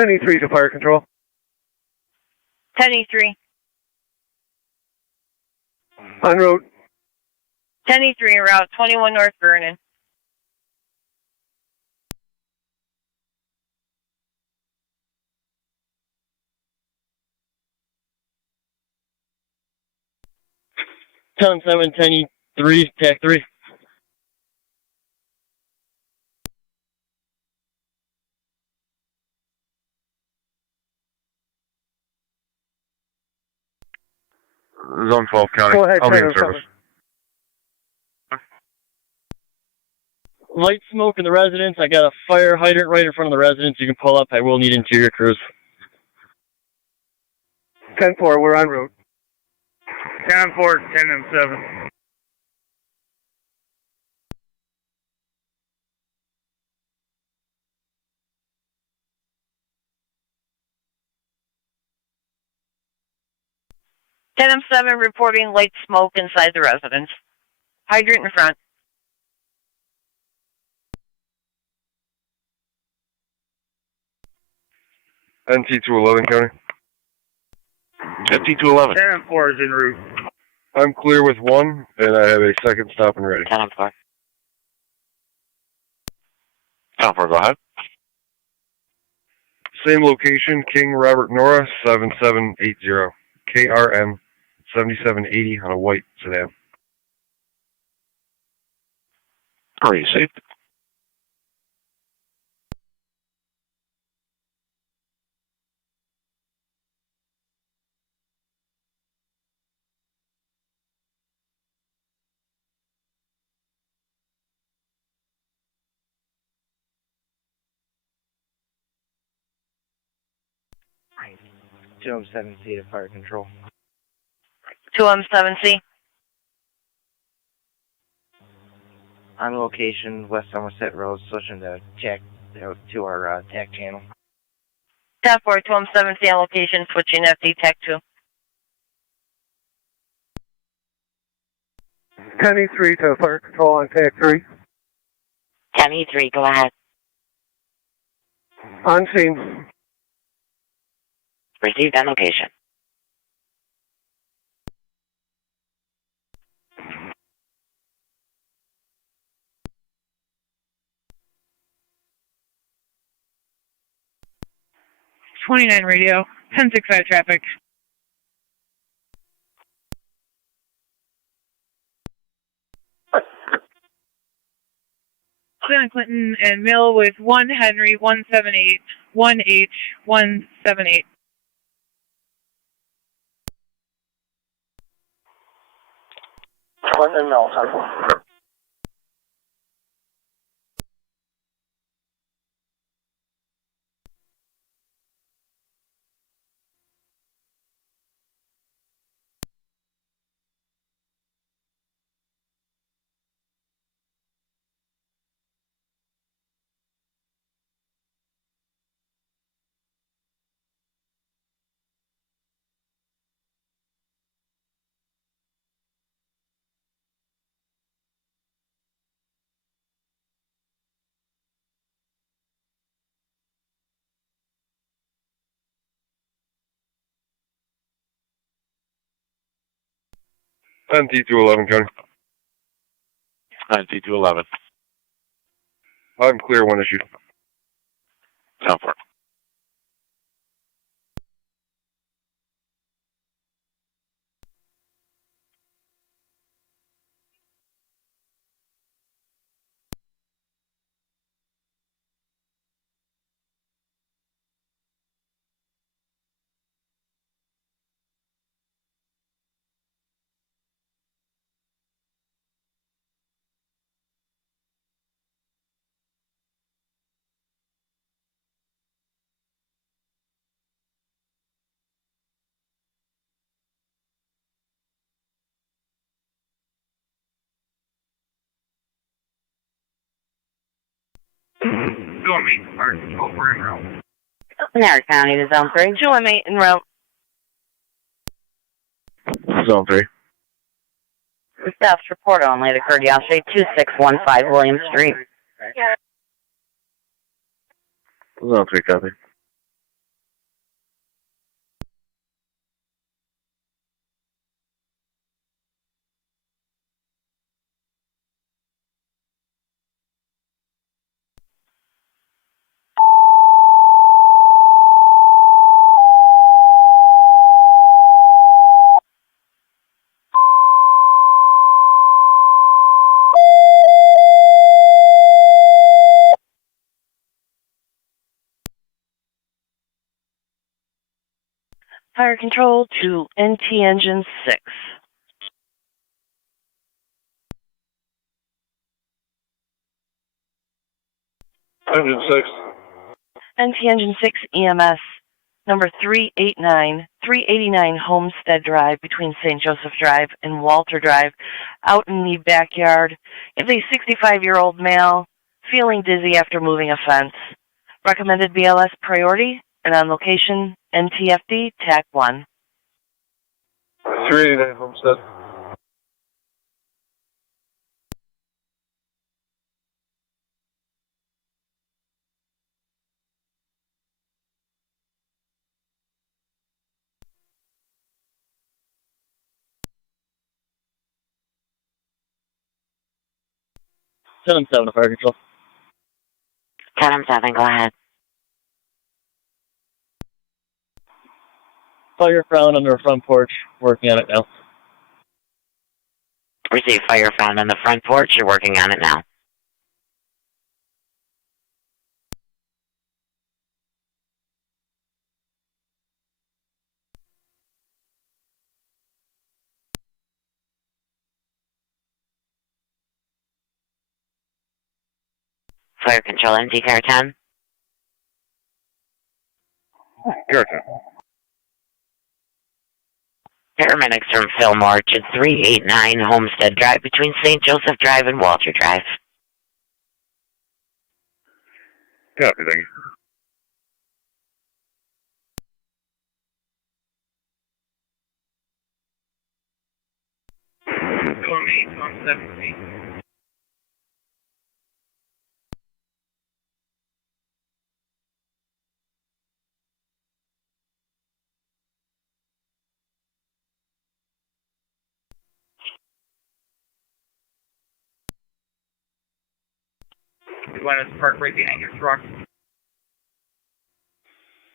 E3 to fire control. 10-3. En route. 10-3, route 21 North Vernon. Ten 7, 10-3, TAC 3. Zone 12 County. Go ahead, I'll be in 10-7. service. Light smoke in the residence. I got a fire hydrant right in front of the residence. You can pull up. I will need interior crews. 10-4, we're en route. 10-4, 10-7. Ten 7 reporting light smoke inside the residence. Hydrant in front. NT 211 County. NT 211. 10-4 is en route. I'm clear with one, and I have a second stop and ready. 10-4. 10-4, go ahead. Same location, King Robert Nora, 7780. KRM 7780 on a white sedan. Are you safe? Two 7C to fire control. 2M7C. On location, West Somerset Road, switching to TAC to our TAC channel. 10-4, 2M7C on location, switching FD TAC 2. 10-3 to fire control on TAC 3. 10-3, go ahead. On scene. Received on location. .29 radio, 10-6 out traffic. Savannah Clinton and Mill with 1 Henry 178 1H 178. Clinton and Mill, 10-4. NT 211 County. NT 211. I'm clear when issued. 10-4. Doing me. Fire control, we're en route. Niagara County to Zone 3. 2M8 en route. Zone 3. Staff's report only that occurred yesterday, 2615 William Street. Zone 3, copy. Fire control to NT engine 6. Engine 6. NT engine 6 EMS. Number 389 Homestead Drive between St. Joseph Drive and Walter Drive, out in the backyard. Is a 65-year-old male feeling dizzy after moving a fence. Recommended BLS priority and on location NTFD TAC 1. 389 Homestead. Seven to fire control. 7 go ahead. Fire found under a front porch. Working on it now. Receive fire found on the front porch. You're working on it now. Fire control, NT car 10. Car 10. Paramedics from Fillmore to 389 Homestead Drive between St. Joseph Drive and Walter Drive. Copy, thank you. Doing me on 17. You want us to park right behind your truck?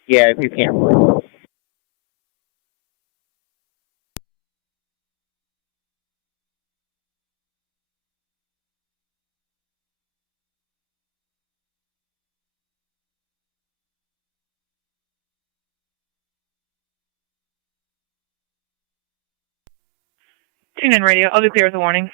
Yeah, if you can. Tune in radio. I'll be clear with a warning.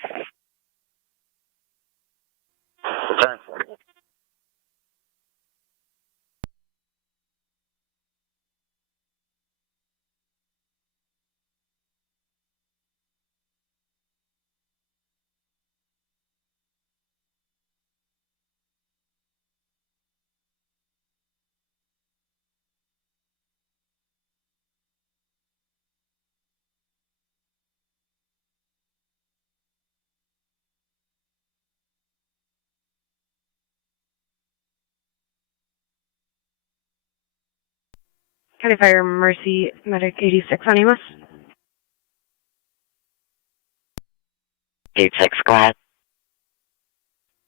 County Fire Mercy Medic 86 on EMS. 86, go ahead.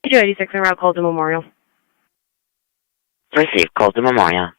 86 en route, called to Memorial. Receive, call to Memorial.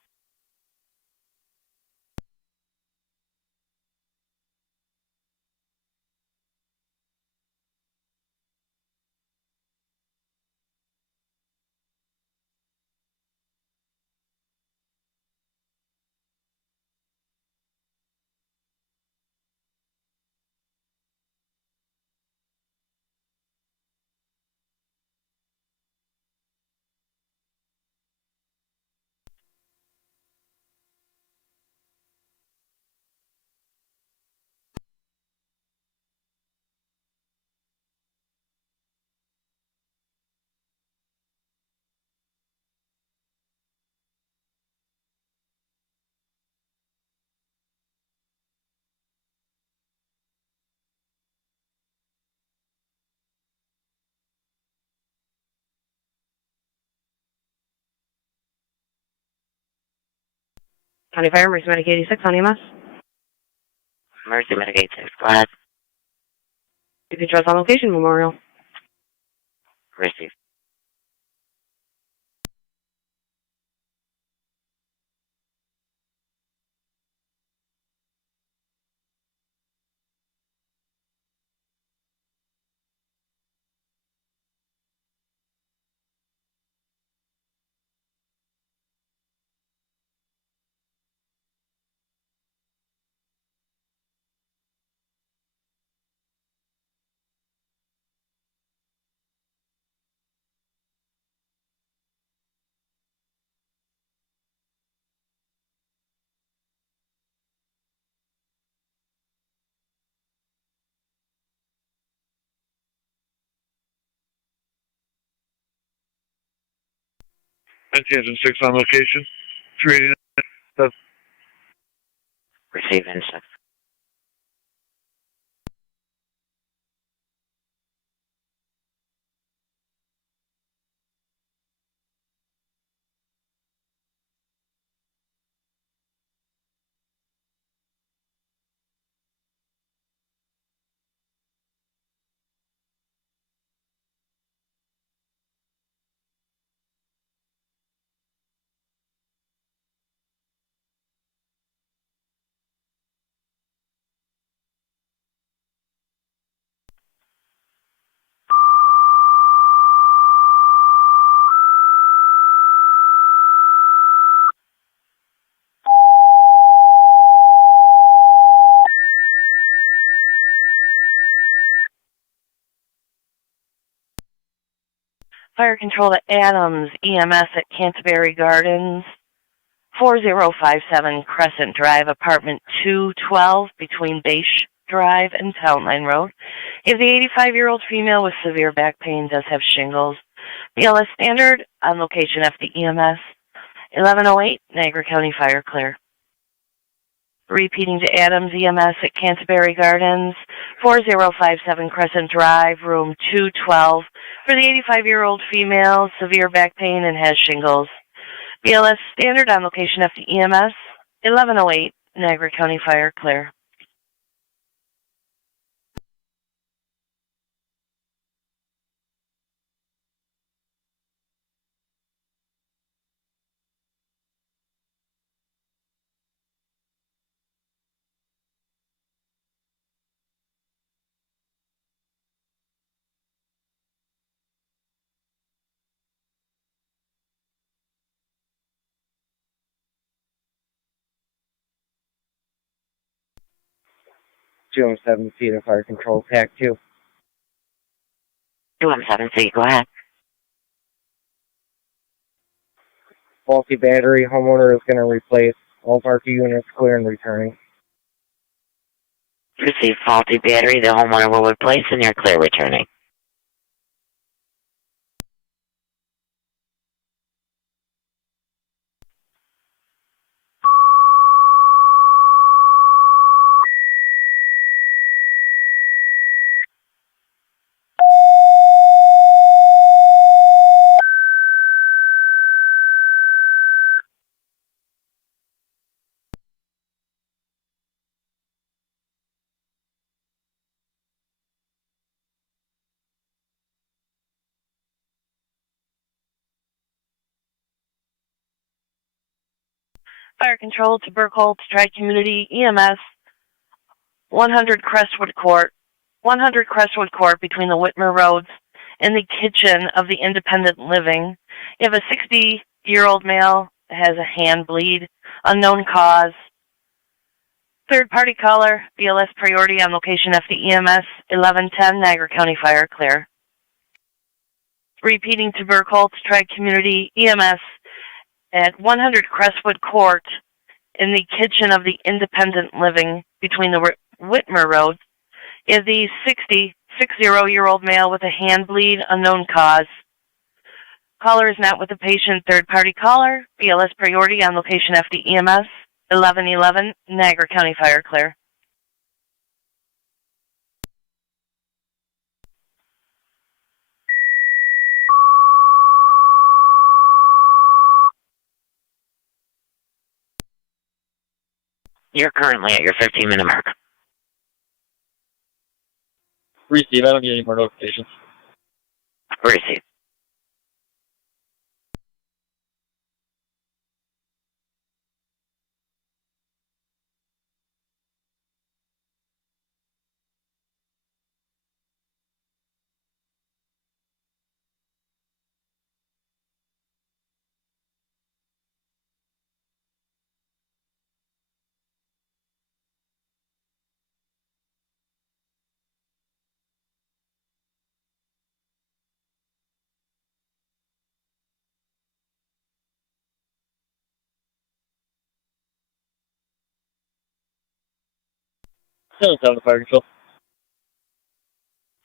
County Fire, Mercy Medic 86 on EMS. Mercy Medic 86, go ahead. You can trust on location, Memorial. Receive. Engine 6 on location. 389. Receive Engine 6. Fire control to Adams, EMS at Canterbury Gardens, 4057 Crescent Drive, apartment 212 between Beish Drive and Town Line Road. If the 85-year-old female with severe back pain does have shingles, BLS standard on location FD EMS, 1108 Niagara County Fire clear. Repeating to Adams EMS at Canterbury Gardens, 4057 Crescent Drive, room 212, for the 85-year-old female, severe back pain and has shingles. BLS standard on location FD EMS, 1108 Niagara County Fire clear. Two 7 feet of fire control, TAC 2. 217C, go ahead. Faulty battery, homeowner is going to replace. All parking units clear and returning. Receive faulty battery, the homeowner will replace and you're clear returning. Fire control to Burkholz Tri-Community EMS, 100 Crestwood Court between the Whitmer Roads and the kitchen of the independent living. You have a 60-year-old male that has a hand bleed, unknown cause. Third party caller, BLS priority on location FD EMS, 1110 Niagara County Fire clear. Repeating to Burkholz Tri-Community EMS at 100 Crestwood Court in the kitchen of the independent living between the Whitmer Roads is the 60-year-old male with a hand bleed, unknown cause. Caller is not with the patient. Third party caller, BLS priority on location FD EMS, 1111 Niagara County Fire clear. You're currently at your 15-minute mark. Receive. I don't get any more notifications. Receive. Seven to fire control.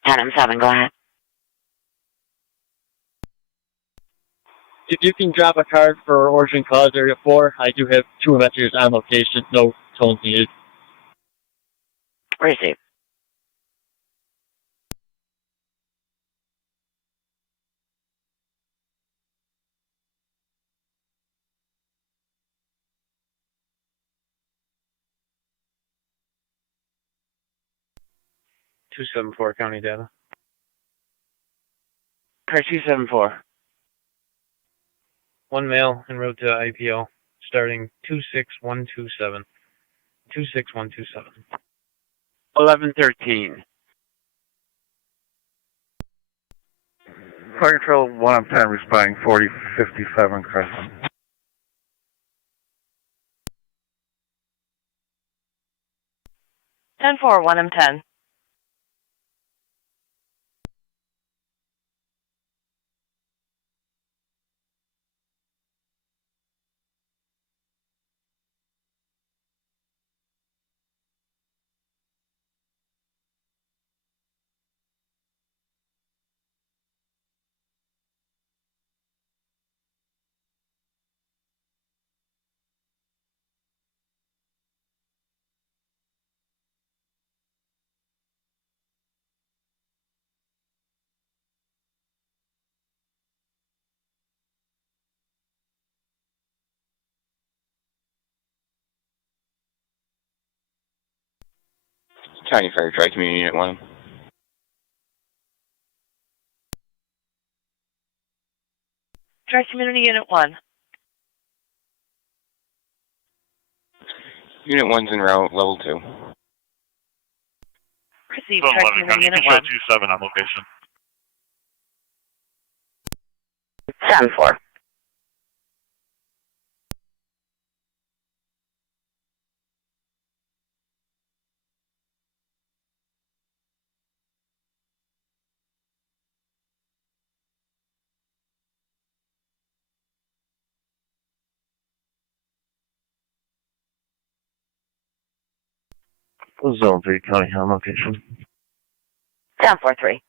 Adam 7, go ahead. If you can drop a card for Origin Cause Area 4, I do have 2 investigators on location. No tones needed. Receive. Two 274 county data. Car 274. One male en route to IPO, starting 26127. 26127. 1113. Fire Control 1 on 10, responding 4057 Crescent. 10-4, 1M10. County Fire Tri-Community Unit 1. Tri-Community Unit 1. Unit 1's en route, level 2. Receive. 11 Tri-Community County Unit Control 1. 27 on location. 10-4. Zone 3 County on location. 10-4-3.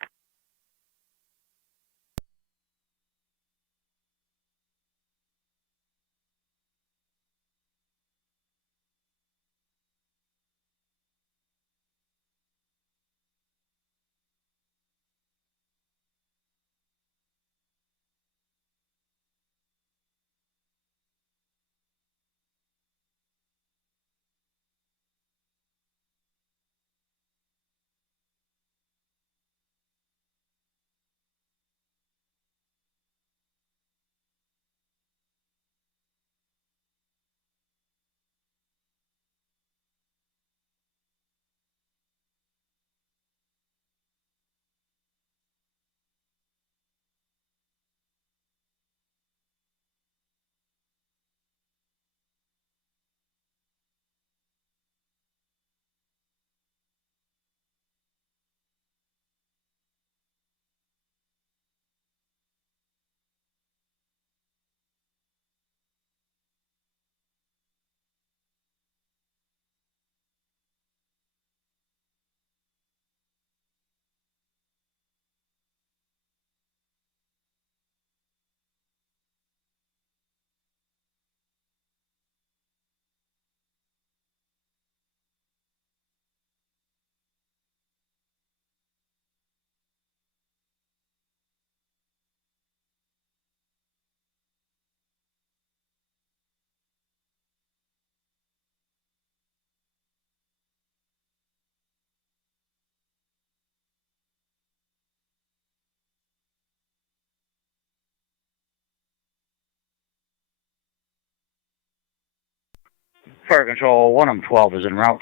Fire Control, 1M12 is en route.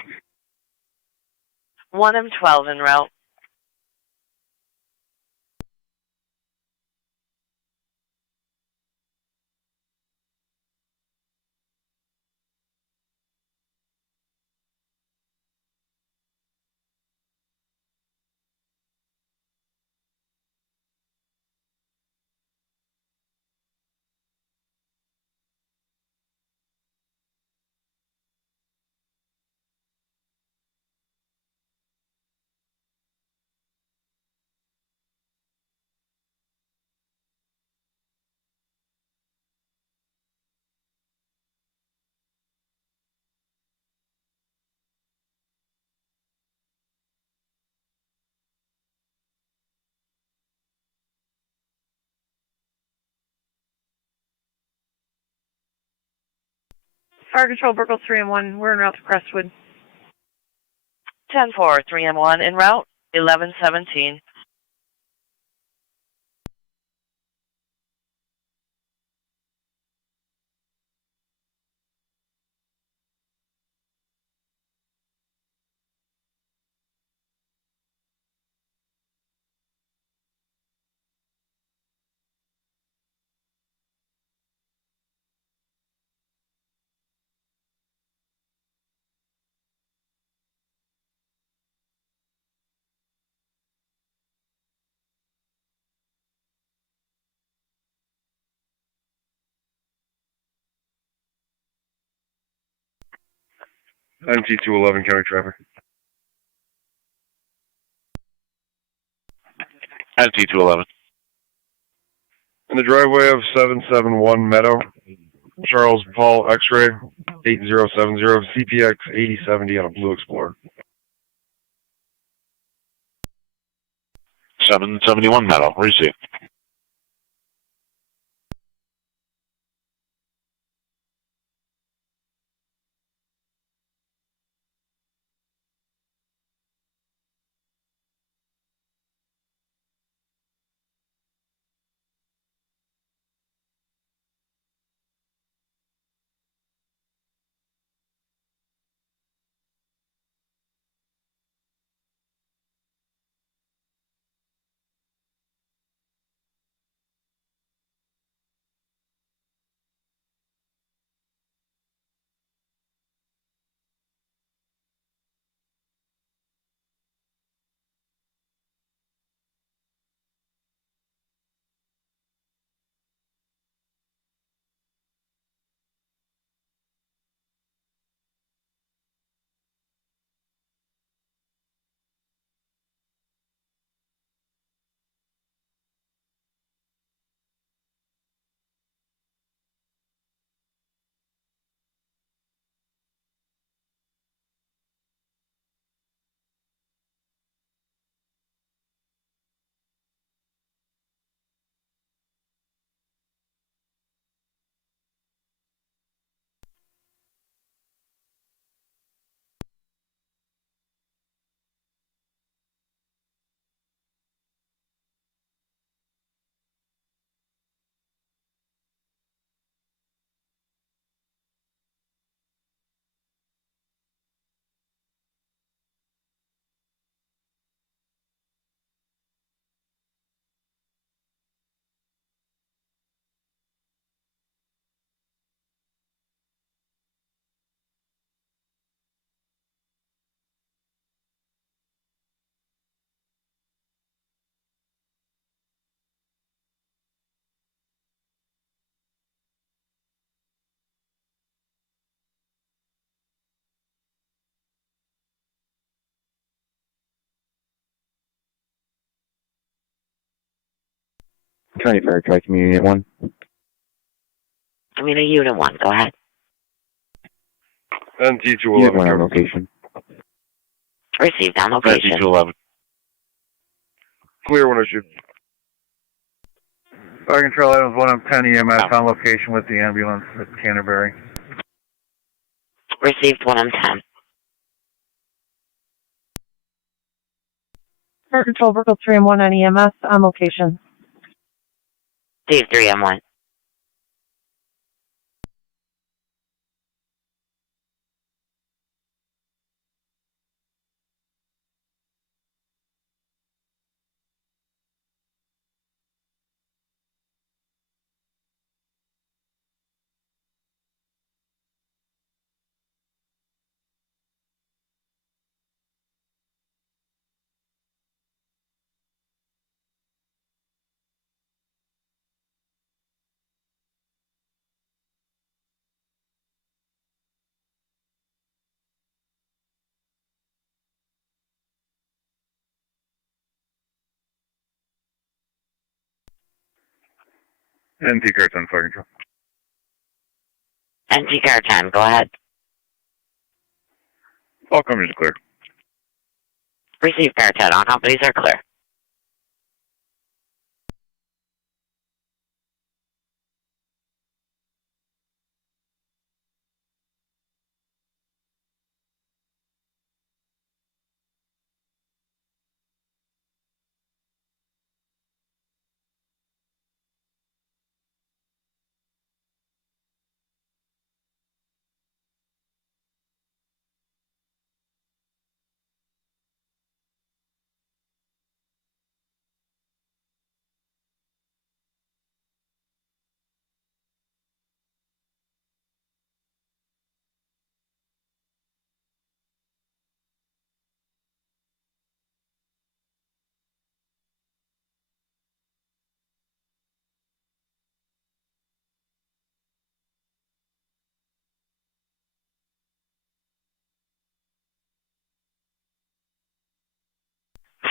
1M12 en route. Fire Control, Burkle 3M1. We're en route to Crestwood. 10-4, 3M1 en route, 1117. MT211 county traffic. MT211. In the driveway of 771 Meadow, Charles Paul X-ray 8070 CPX 8070 on a Blue Explorer. 771 Meadow, receive. County Fire Tri-Community Unit 1. Community Unit 1, go ahead. MT211 Unit 1 on location. Received on location. MT211. Clear when issued. Fire Control, items 1M10 EMS on location with the ambulance at Canterbury. Received 1M10. Fire Control, Burkle 3M1 on EMS on location. Steve 3M1. NT car 10, fire control. NT car 10, go ahead. All companies are clear. Receive car 10, all companies are clear.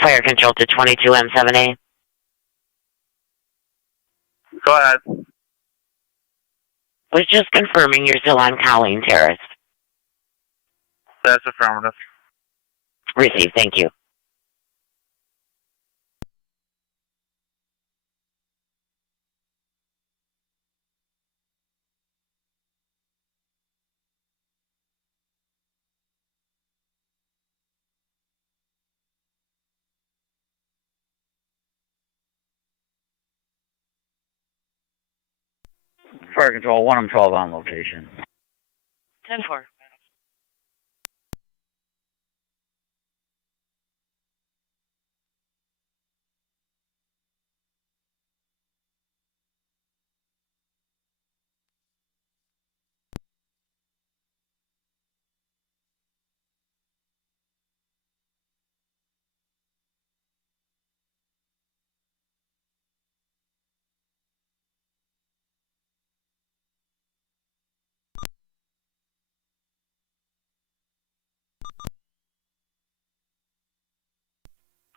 Fire control to 22M7A. Go ahead. Was just confirming you're still on Colleen Terrace. That's affirmative. Receive, thank you. Fire control, 1M12 on location. 10-4.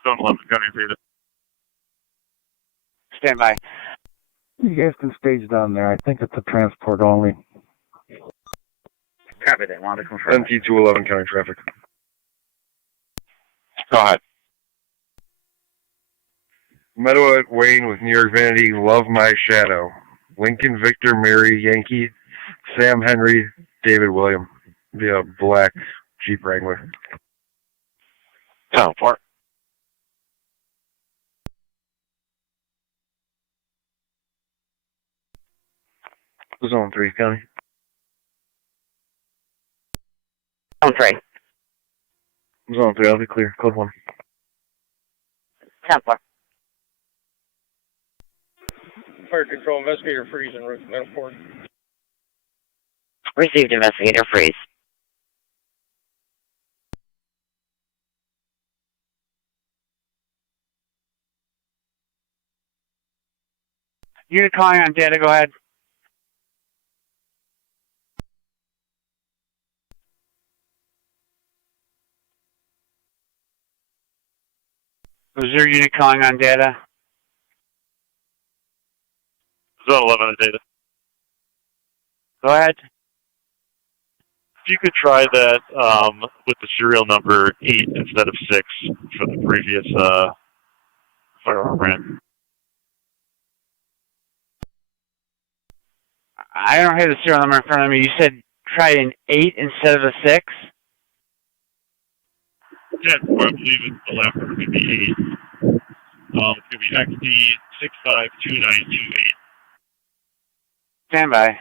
Zone 11, gunning theta. Stand by. You guys can stage down there. I think it's a transport only. Copy that. Want to confirm. NT 211, county traffic. Go ahead. Meadow at Wayne with New York Vanity, Love My Shadow. Lincoln Victor Mary Yankee, Sam Henry, David William, via black Jeep Wrangler. Teleport. Zone 3, county. Zone 3. Zone 3, I'll be clear. Code 1. 10-4. Fire control, investigator freeze en route to Middleport. Received, investigator freeze. Unit calling on data, go ahead. Was your unit calling on data? Zone 11 at data. Go ahead. If you could try that with the serial number 8 instead of 6 for the previous firearm brand. I don't have the serial number in front of me. You said try an 8 instead of a 6? Yeah, I believe it's the last number could be 8. It could be XD652928. Stand by.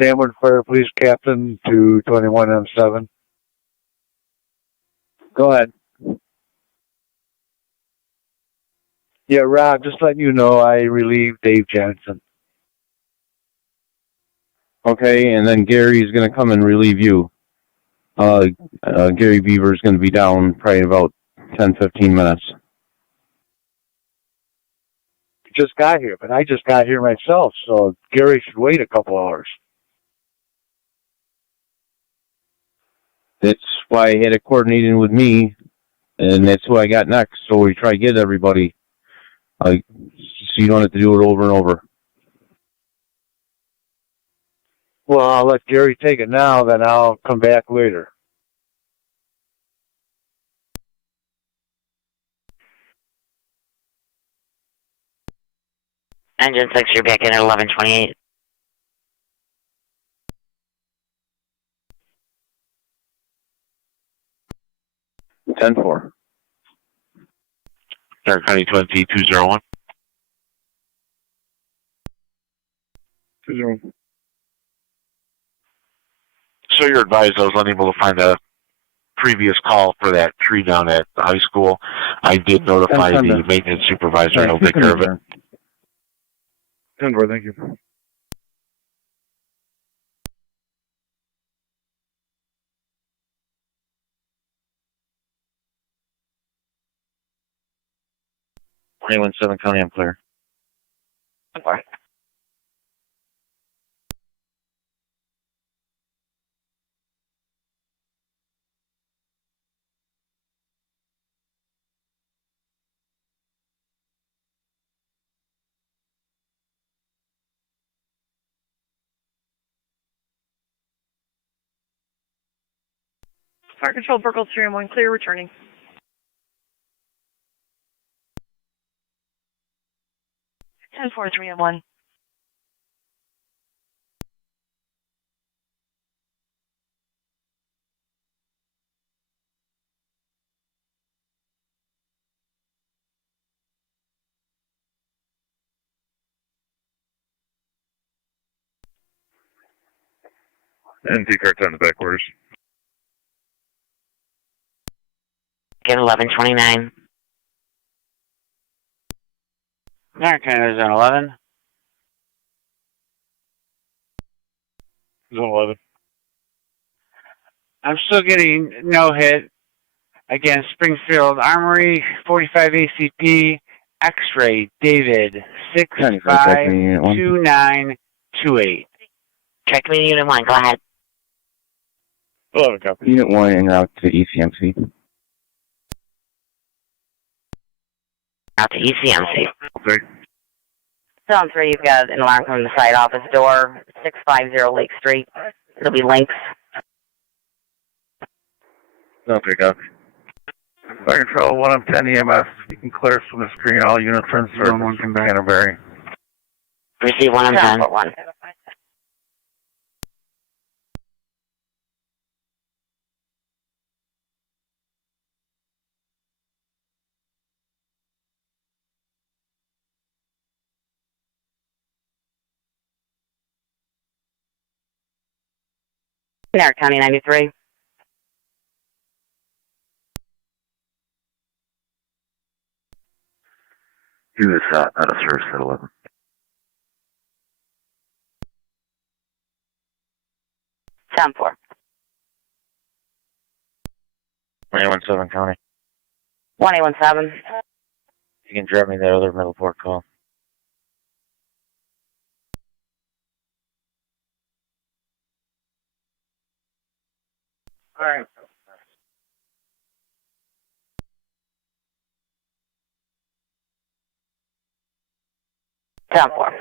Sandwood Fire Police Captain to 21M7. Go ahead. Yeah, Rob, just letting you know I relieved Dave Johnson. Okay, and then Gary's going to come and relieve you. Gary Beaver's going to be down probably about 10-15 minutes. Just got here, but I just got here myself, so Gary should wait a couple hours. That's why I had it coordinated with me, and that's who I got next. So we try to get everybody, so you don't have to do it over and over. Well, I'll let Gary take it now, then I'll come back later. Engine 6, you're back in at 1128. Ten four. Niagara County 20201. 201. So you're advised I was unable to find a previous call for that tree down at the high school. I did notify the maintenance supervisor and he'll take care of it. 10-4, thank you.21-7 County, I'm clear. Okay. Fire Control, Burkle 3-1, clear, returning. Ten four 3-1. NT carts on the back orders. Get 1129. Niagara County Zone 11. Zone 11. I'm still getting no hit against Springfield Armory, 45 ACP, X-ray, David, 652928. Check me Unit 1, go ahead. 11 copy. Unit 1 en route to ECMC. Out to ECMC. Okay. Zone 3, you've got an alarm from the side office door, 650 Lake Street. It'll be links. Okay, copy. Fire Control 110 EMS. You can clear from the screen all units for service from Canterbury. Receive 110. 1. Niagara County 93. He was out of service at 11. Sound 4. 21-7 County. 1817. You can drop me that other Middleport call. All right. Sound 4.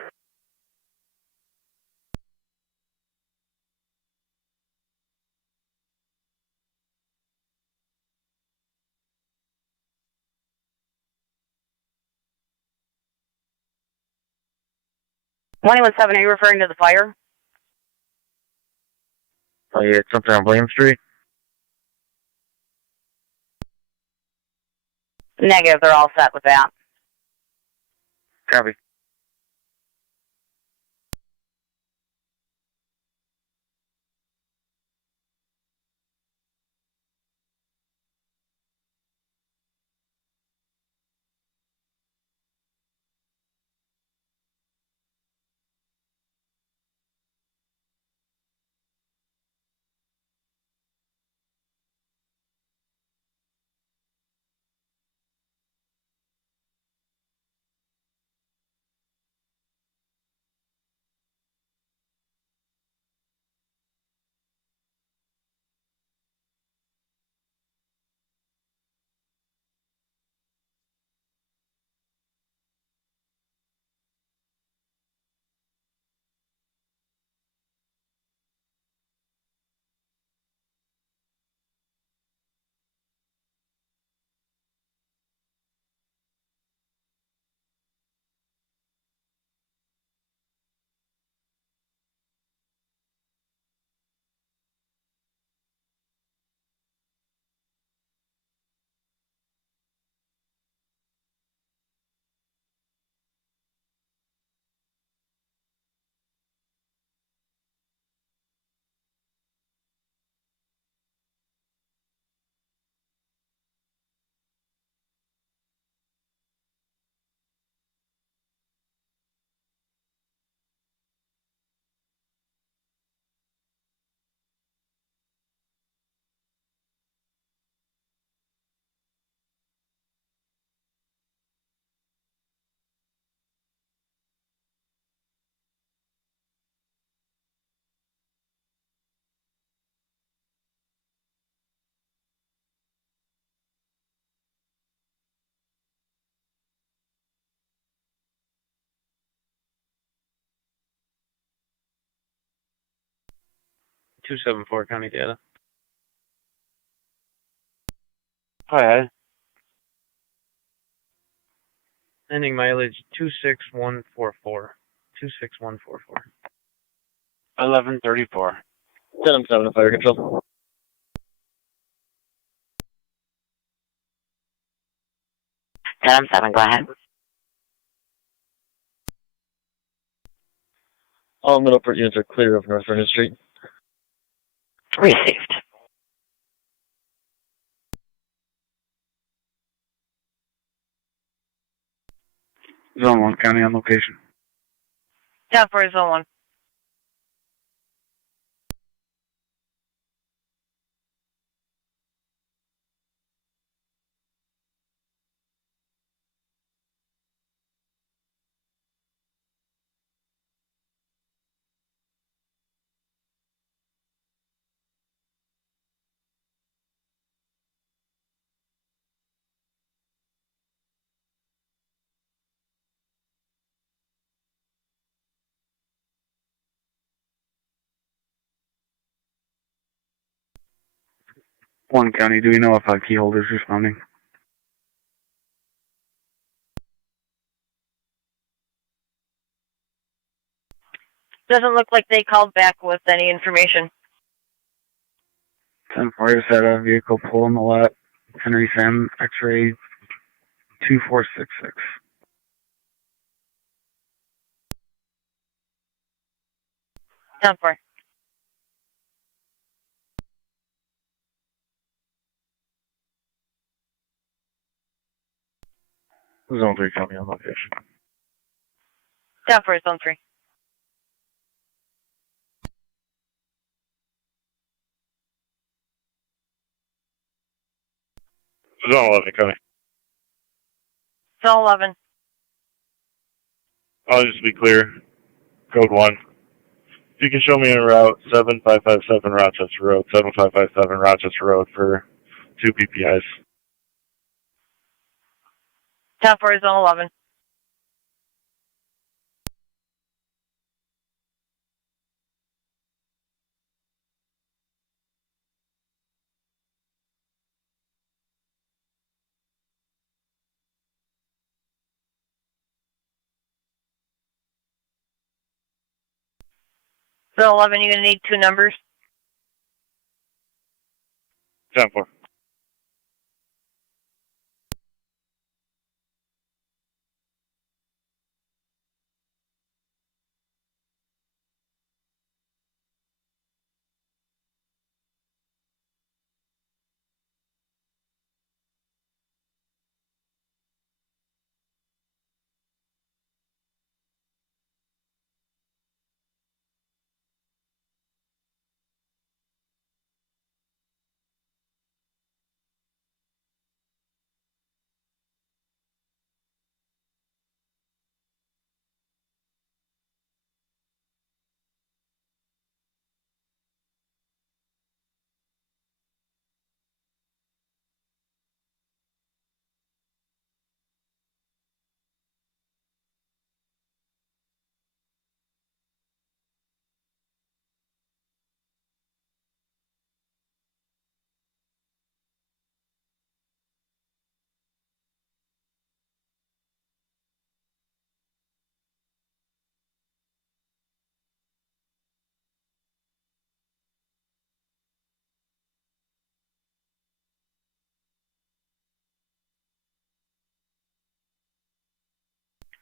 Are you referring to the fire? Oh, yeah, it's something on William Street. Negative, they're all set with that. Copy. 274 county data. Hi, Ed. Ending mileage 26144. 26144. 1134. 7 to fire control. Seven, go ahead. All Middleport units are clear of North Vernon Street. Received. Zone 1 county on location. 10-4, Zone 1. One county, do we know if a key holder is responding? Doesn't look like they called back with any information. 10-4, just had a vehicle pull in the lot. Henry Sam, X-ray 2466. Ten four. Zone 3 county on location. 10-4, Zone 3. Zone 11 county. Zone 11. I'll just be clear. Code 1. If you can show me a route, 7557 Rochester Road, 7557 Rochester Road for 2 PPIs. 10-4, Zone 11. Zone 11, you're going to need 2 numbers. 10-4.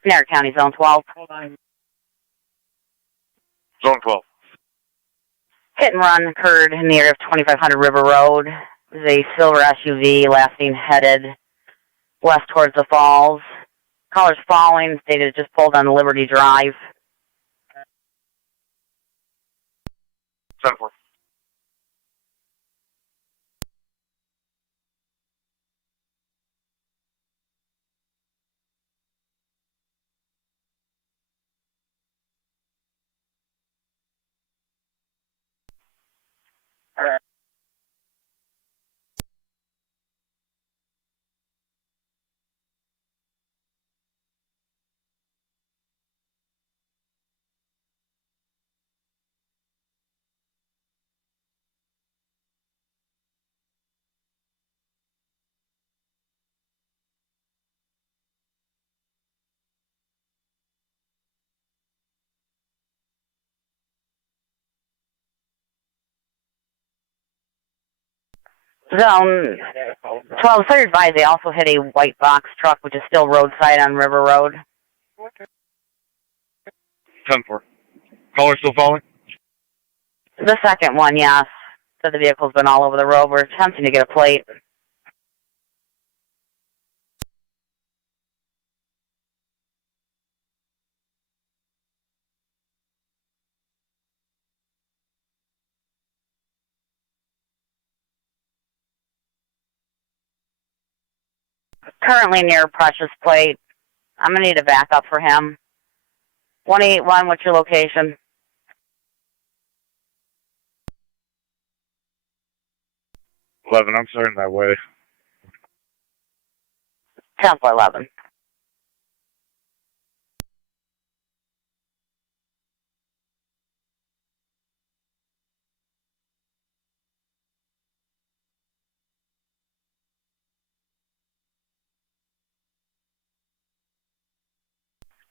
Niagara County, Zone 12. Zone 12. Hit and run occurred in the area of 2500 River Road. It was a silver SUV last seen headed west towards the falls. Callers following stated it just pulled on Liberty Drive. 10-4. Zone 12, so you're advised they also hit a white box truck, which is still roadside on River Road. 10-4. Caller still following? The second one, yes. So the vehicle's been all over the road. We're attempting to get a plate. Currently near Precious Plate. I'm going to need a backup for him. 181, what's your location? 11, I'm starting that way. 10-4-11.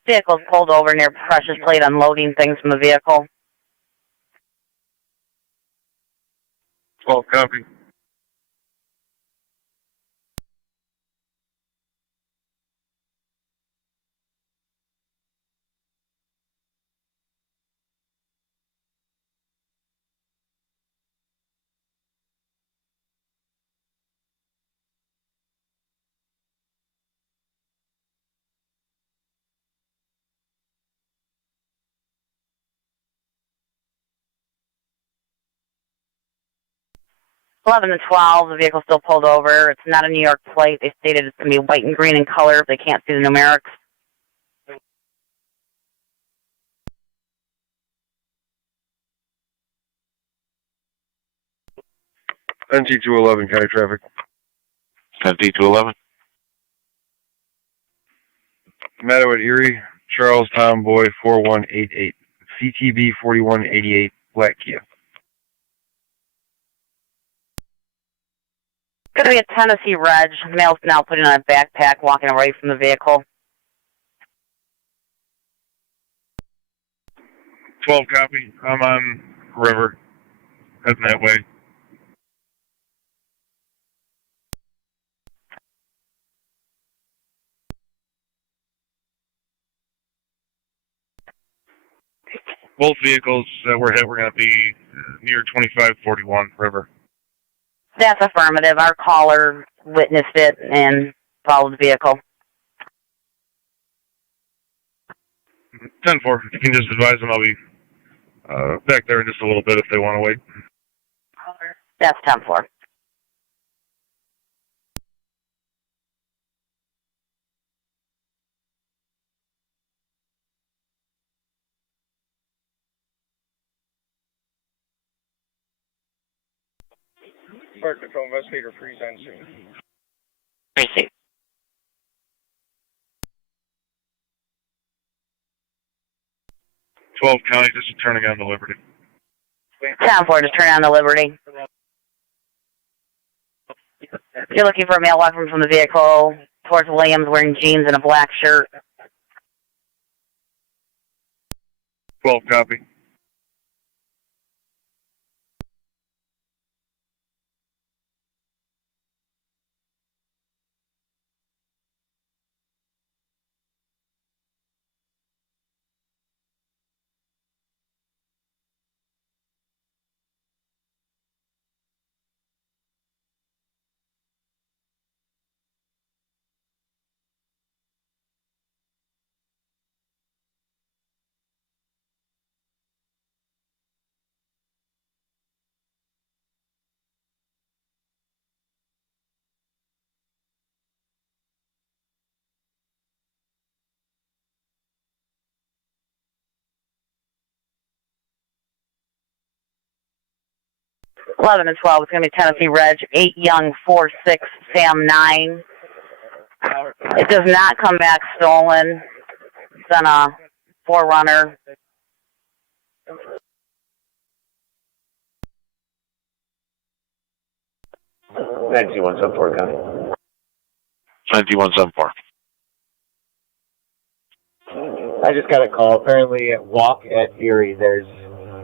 Vehicle's pulled over near Precious Plate, unloading things from the vehicle. 12, copy. Eleven and 12, the vehicle's still pulled over. It's not a New York plate. They stated it's going to be white and green in color if they can't see the numerics. NT211, county traffic. NT211. Meadow at Erie, Charles Tomboy 4188, CTB 4188, Black Kia. Going to be a Tennessee Reg. Male's now putting on a backpack, walking away from the vehicle. 12, copy. I'm on River. Heading that way. Both vehicles that were hit were going to be near 2541 River. That's affirmative. Our caller witnessed it and followed the vehicle. 10-4. You can just advise them I'll be back there in just a little bit if they want to wait. That's 10-4. Park Control Investigator Freeze on scene. Receive. County, just turning on the Liberty. 10-4, just turn on the Liberty. You're looking for a male walking from the vehicle towards Williams wearing jeans and a black shirt. 12, copy. Eleven and 12, it's going to be Tennessee Reg, 8 Young, 4-6, Sam 9. It does not come back stolen. It's on a 4Runner. NT174, County. NT174. I just got a call. Apparently at Walk at Erie, there's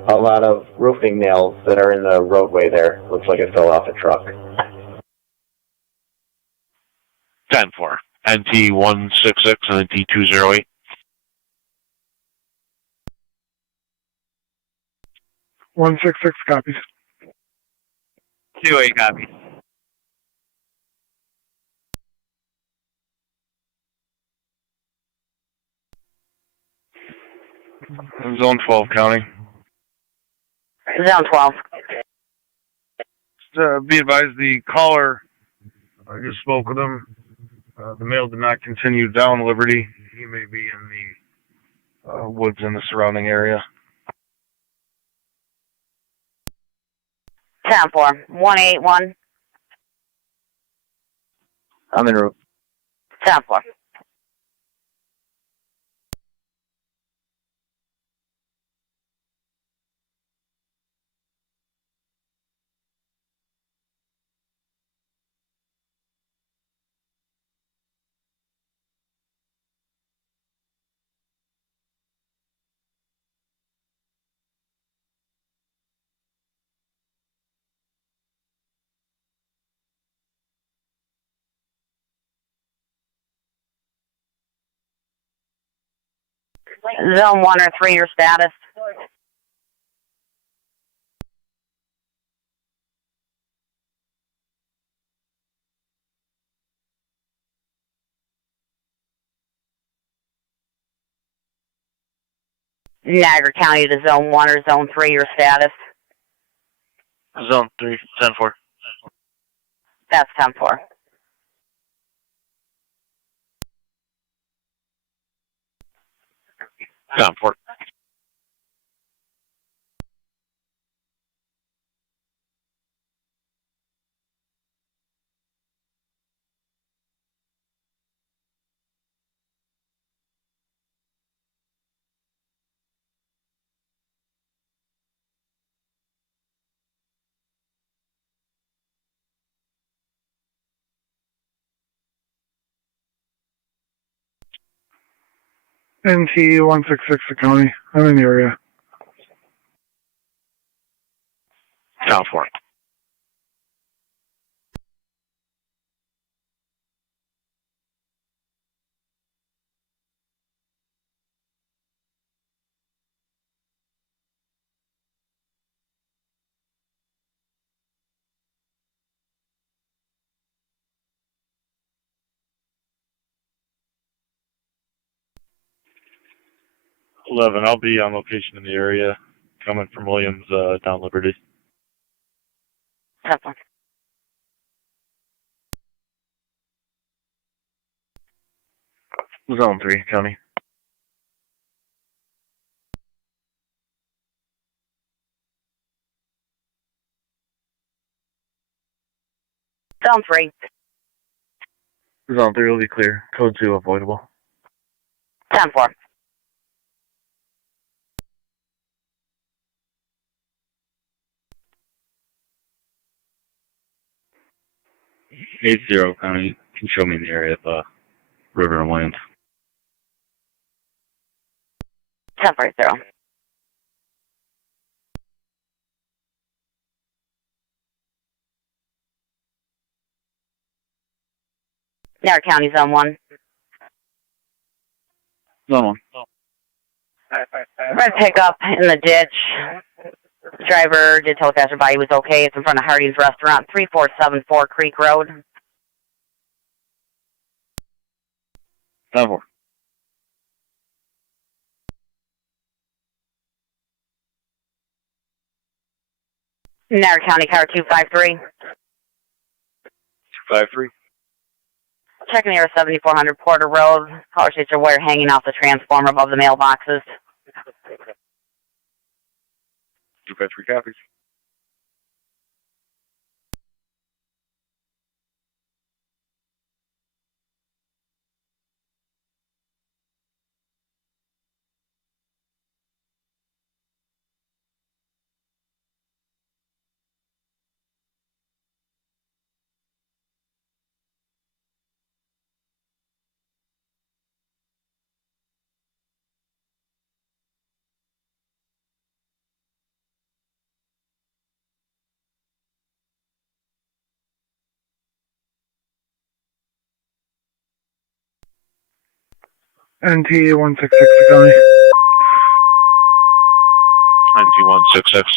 a lot of roofing nails that are in the roadway there. Looks like it fell off a truck. 10-4. NT 166 and NT 208. 166 copies. 28 copies. Zone 12 County. Zone 12. Be advised, the caller, I just spoke with him. The male did not continue down Liberty. He may be in the woods in the surrounding area. 10-4. 181. I'm en route. 10-4. Zone 1 or 3, your status. Niagara County to Zone 1 or Zone 3, your status. Zone 3, 10-4. That's 10-4. Down 4. NT 166 the county. I'm in the area. Down 4. $11. I'll be on location in the area, coming from Williams down Liberty. 10-4. Zone 3 County. Zone 3. Zone 3 will be clear. Code 2 avoidable. 10-4. Eight zero County. Can show me in the area of River and Williams. 10-4. Niagara County, Zone 1. Zone 1. Red pickup in the ditch. Driver did tell the passerby he was okay. It's in front of Hardy's Restaurant, 3474 Creek Road. 10-4. Niagara County, car 253. 253. Checking the 7400 Porter Road. Caller states a wire hanging off the transformer above the mailboxes. 253 copies. NT 166 County. NT 166.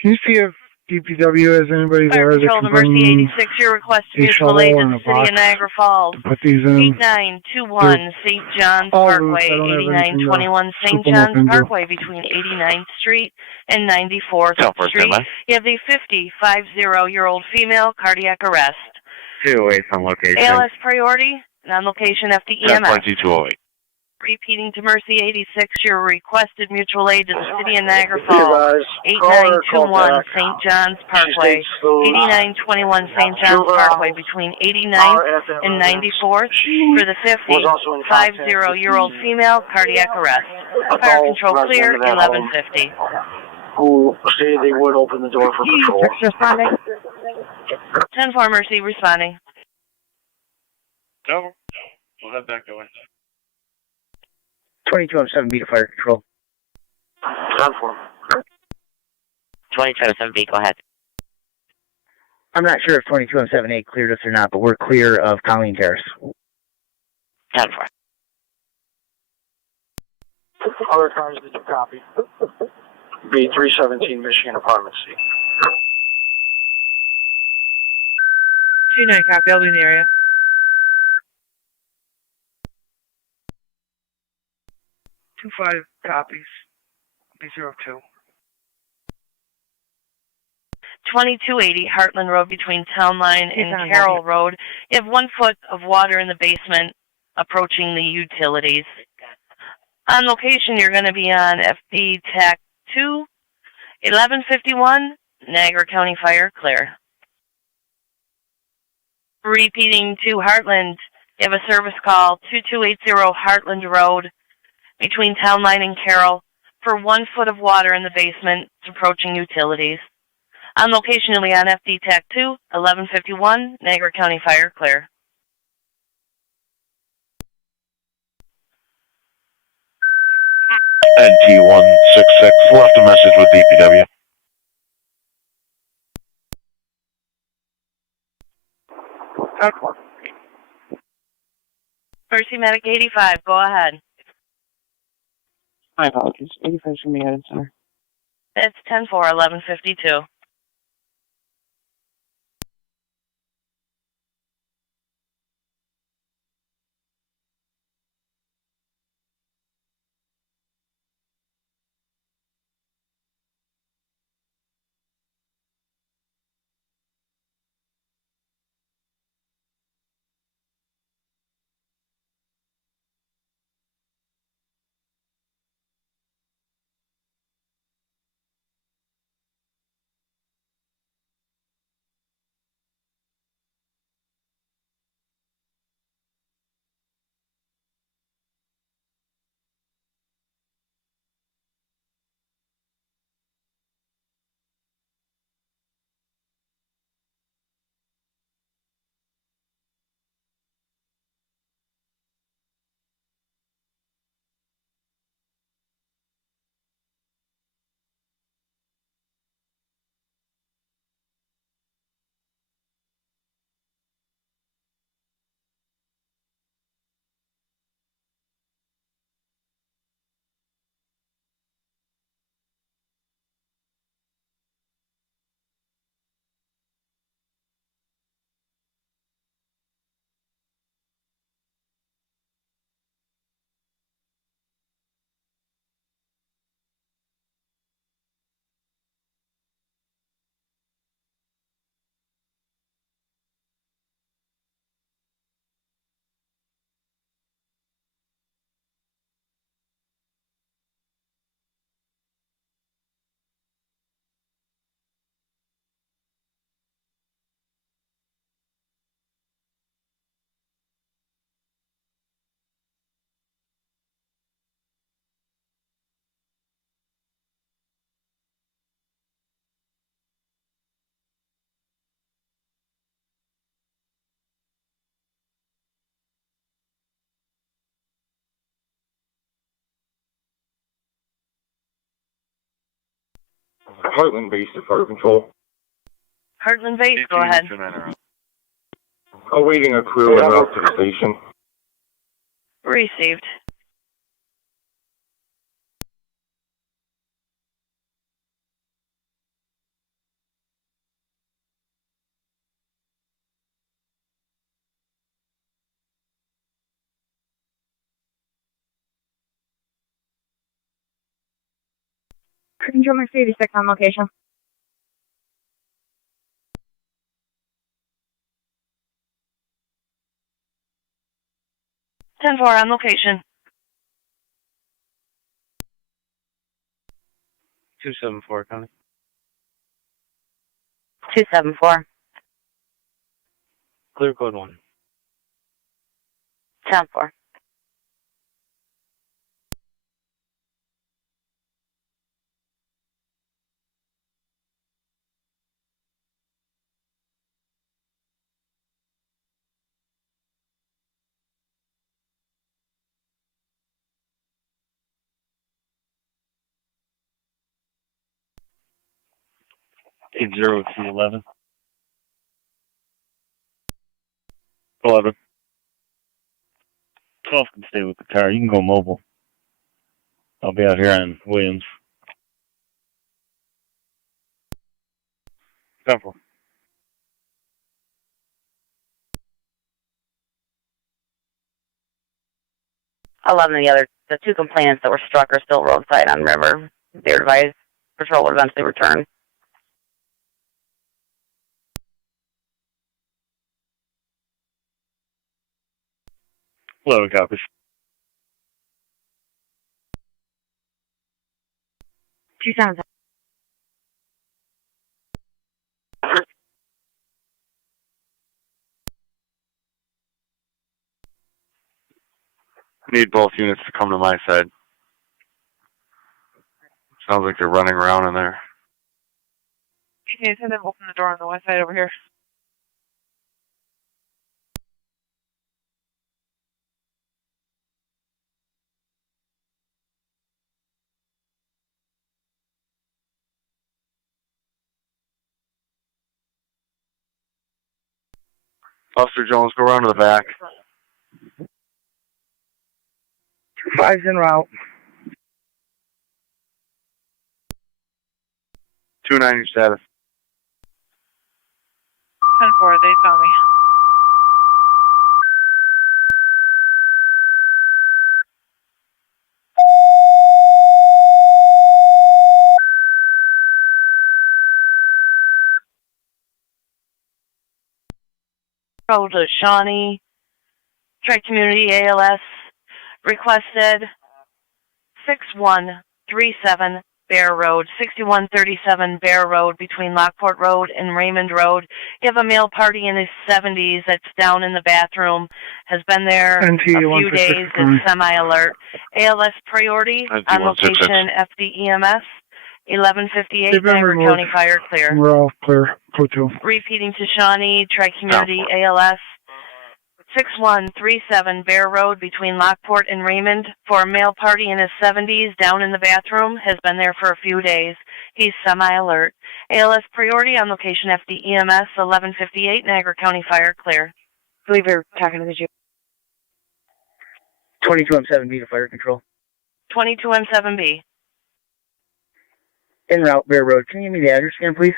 Can you see if DPW has anybody there that Control can to Mercy bring 86, your request to a mutual aid shovel to and the a city of box Niagara Falls. to put these in? 8921 St. John's all Parkway, loose. I don't have anything to 8921 St. scoop them John's up into. Parkway between 89th Street and 94th Street. You have a 50-year-old female cardiac arrest. 208 on location. ALS priority, non-location FDEMS. 10.208. Repeating to Mercy 86, your requested mutual aid to the city of Niagara Falls. 8921 St. John's Parkway, 8921 St. John's Parkway between 89th and 94th for the 50-year-old female cardiac arrest. Fire control clear, 1150. Who stated they would open the door for patrol. 10-4 Mercy responding. Over. We'll have that going. 2207B to fire control. 10-4. 2207B, go ahead. I'm not sure if 2207A cleared us or not, but we're clear of Colleen Terrace. 10-4. Other cars, did you copy? B317 Michigan Apartment C. 29 copy, I'll be in the area. 25 copies. B02. 2280 Heartland Road between Town Line and Carroll Road. You have 1 foot of water in the basement approaching the utilities. On location, you're going to be on FD TAC 2, 1151, Niagara County Fire, clear. Repeating to Heartland, you have a service call, 2280 Heartland Road between Town Line and Carroll for 1 foot of water in the basement approaching utilities. On location, you'll be on FD TAC 2, 1151, Niagara County Fire, clear. NT 166 left a message with DPW. Mercy Medic 85, go ahead. My apologies. 85 from the United Center. It's 10-4, 1152. Heartland Base to Fire Control. Heartland Base, go ahead. Awaiting a crew en route to the station. Received. Control Mercy 86 on location. Ten four on location. 274, Connie. 274. Clear code 1. 10-4. Eight zero to 11. 11. 12 can stay with the car. You can go mobile. I'll be out here on Williams. 10-4. The two complainants that were struck are still roadside on River. They're advised patrol will eventually return. Hello, copies. 277. Need both units to come to my side. Sounds like they're running around in there. Can you send them open the door on the west side over here? Officer Jones, go around to the back. 5's en route. 2-9 your status. 10-4, they found me. Go to Shawnee. Tri-Community ALS requested 6137 Bear Road, 6137 Bear Road between Lockport Road and Raymond Road. You have a male party in his 70s that's down in the bathroom, has been there a few days, is semi-alert. ALS priority on location FDEMS, 1158 Niagara County Fire clear. We're all clear. Code 2. Repeating to Shawnee, Tri-Community ALS, 6137 Bear Road between Lockport and Raymond for a male party in his 70s down in the bathroom, has been there for a few days. He's semi-alert. ALS priority on location FDEMS 1158 Niagara County Fire clear. I believe you're talking to the Jeep. 22M7B to fire control. 22M7B. En route, Bear Road. Can you give me the address again, please?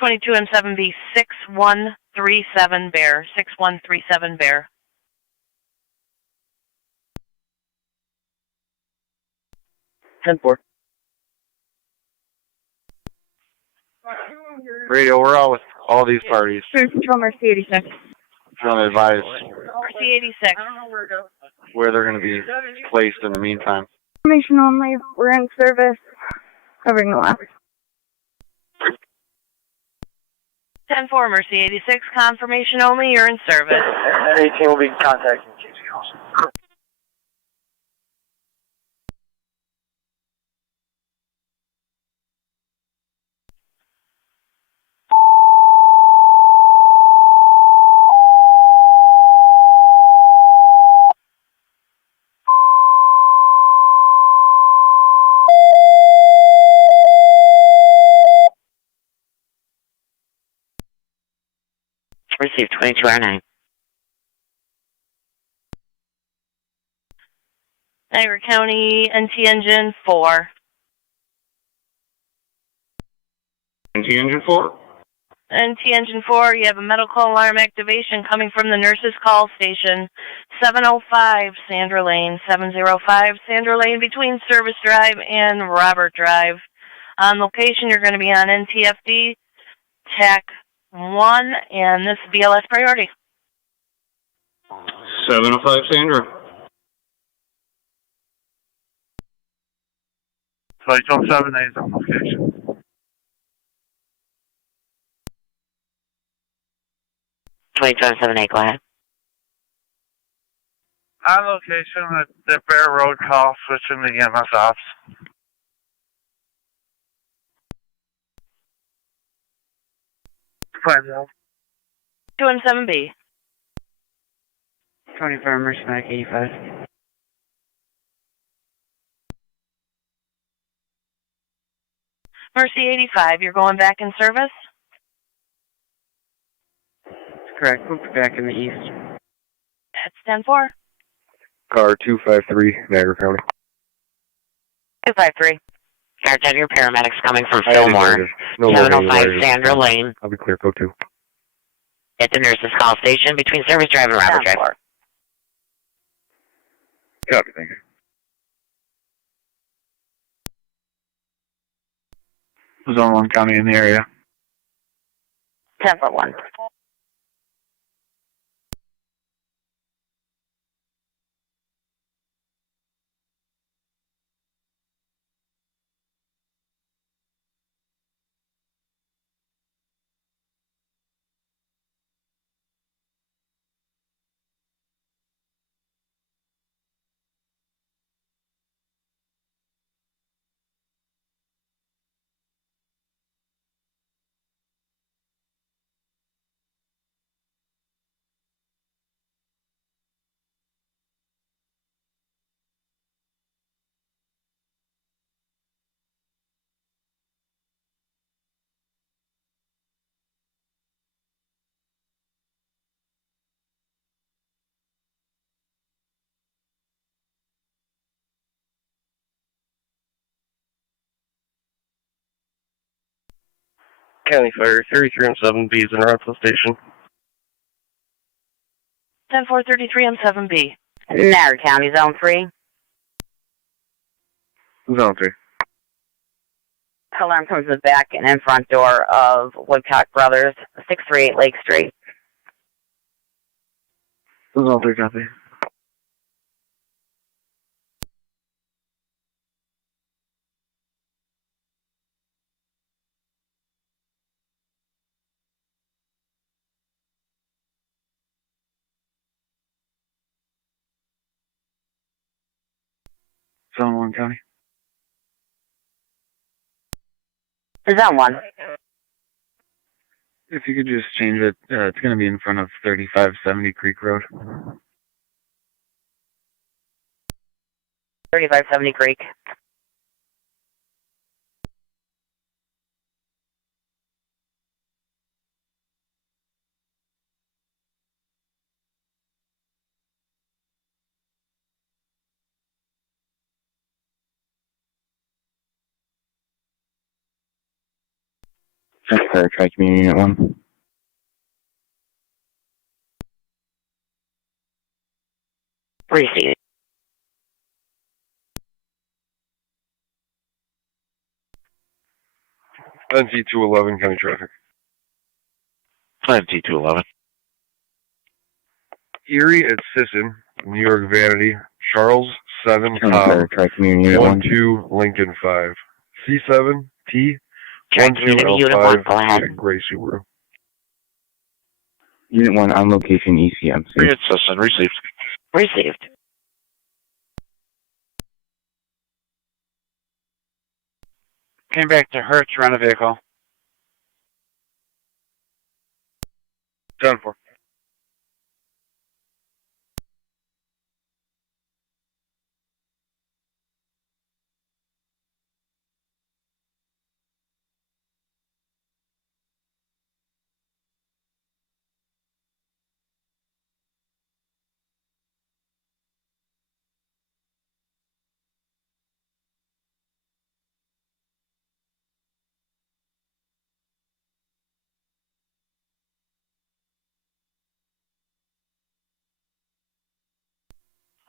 22M7B 6137 Bear. 6137 Bear. 10-4. Radio, we're out with all these parties. Control Mercy 86. Trying to advise Mercy 86. where they're going to be placed in the meantime. Information only. We're in service. Covering the left. 10-4, Mercy 86. Confirmation only. You're in service. 18 will be contacting you. Received 2209. Niagara County, NT Engine 4. NT Engine 4. NT Engine 4, you have a medical alarm activation coming from the nurse's call station. 705 Sandra Lane, 705 Sandra Lane between Service Drive and Robert Drive. On location, you're going to be on NTFD, TAC 1, and this is BLS priority. 705 Sandra. 2278 is on location. Go ahead. On location at the Bear Road call, switching the EMS ops. Fine, 2M7B. 24 Mercy Medic 85. Mercy 85, you're going back in service? Correct. We'll be back in the east. That's 10-4. Car 253, Niagara County. 253. Sergeant, your paramedics coming from Fillmore. No 705 Sandra Lane. I'll be clear, code 2. At the nurse's call station between Service Drive and Robert Drive. Copy, thanks. Zone 1 County in the area. 10-1. County Fire 33M7B is in rental station. 10-433M7B. Niagara County, Zone 3. Zone 3. Alarm comes to the back and in front door of Woodcock Brothers, 638 Lake Street. Zone 3, copy. Zone 1 County. Zone 1. If you could just change it, it's going to be in front of 3570 Creek Road. 3570 Creek. Fire Tri Community Unit 1. Received. NT211, County Traffic. NT211. Erie at Sisson, New York Vanity, Charles 7 Fire Tri Community Unit 1. 12 Lincoln 5. C7 T Tri Community Unit 1, go ahead. Gray Subaru. Unit 1 on location ECM. Erie at Sisson, received. Received. Came back to Hertz, run a vehicle. Done for.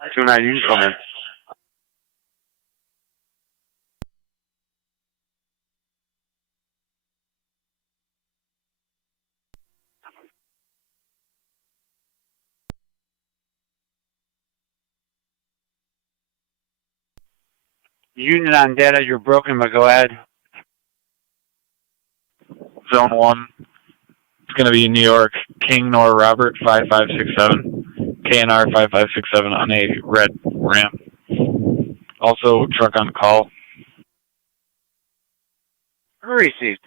2-9, you can come in. Unit on data, you're broken, but go ahead. Zone 1. It's going to be New York, King Nor Robert 5567, KNR 5567 on a red ramp. Also, truck on call. Received.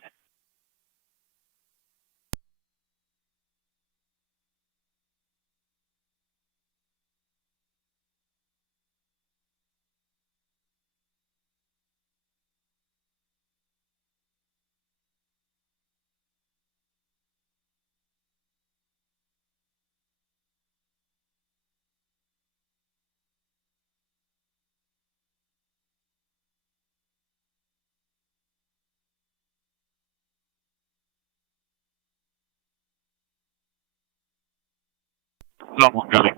Zone 1 coming.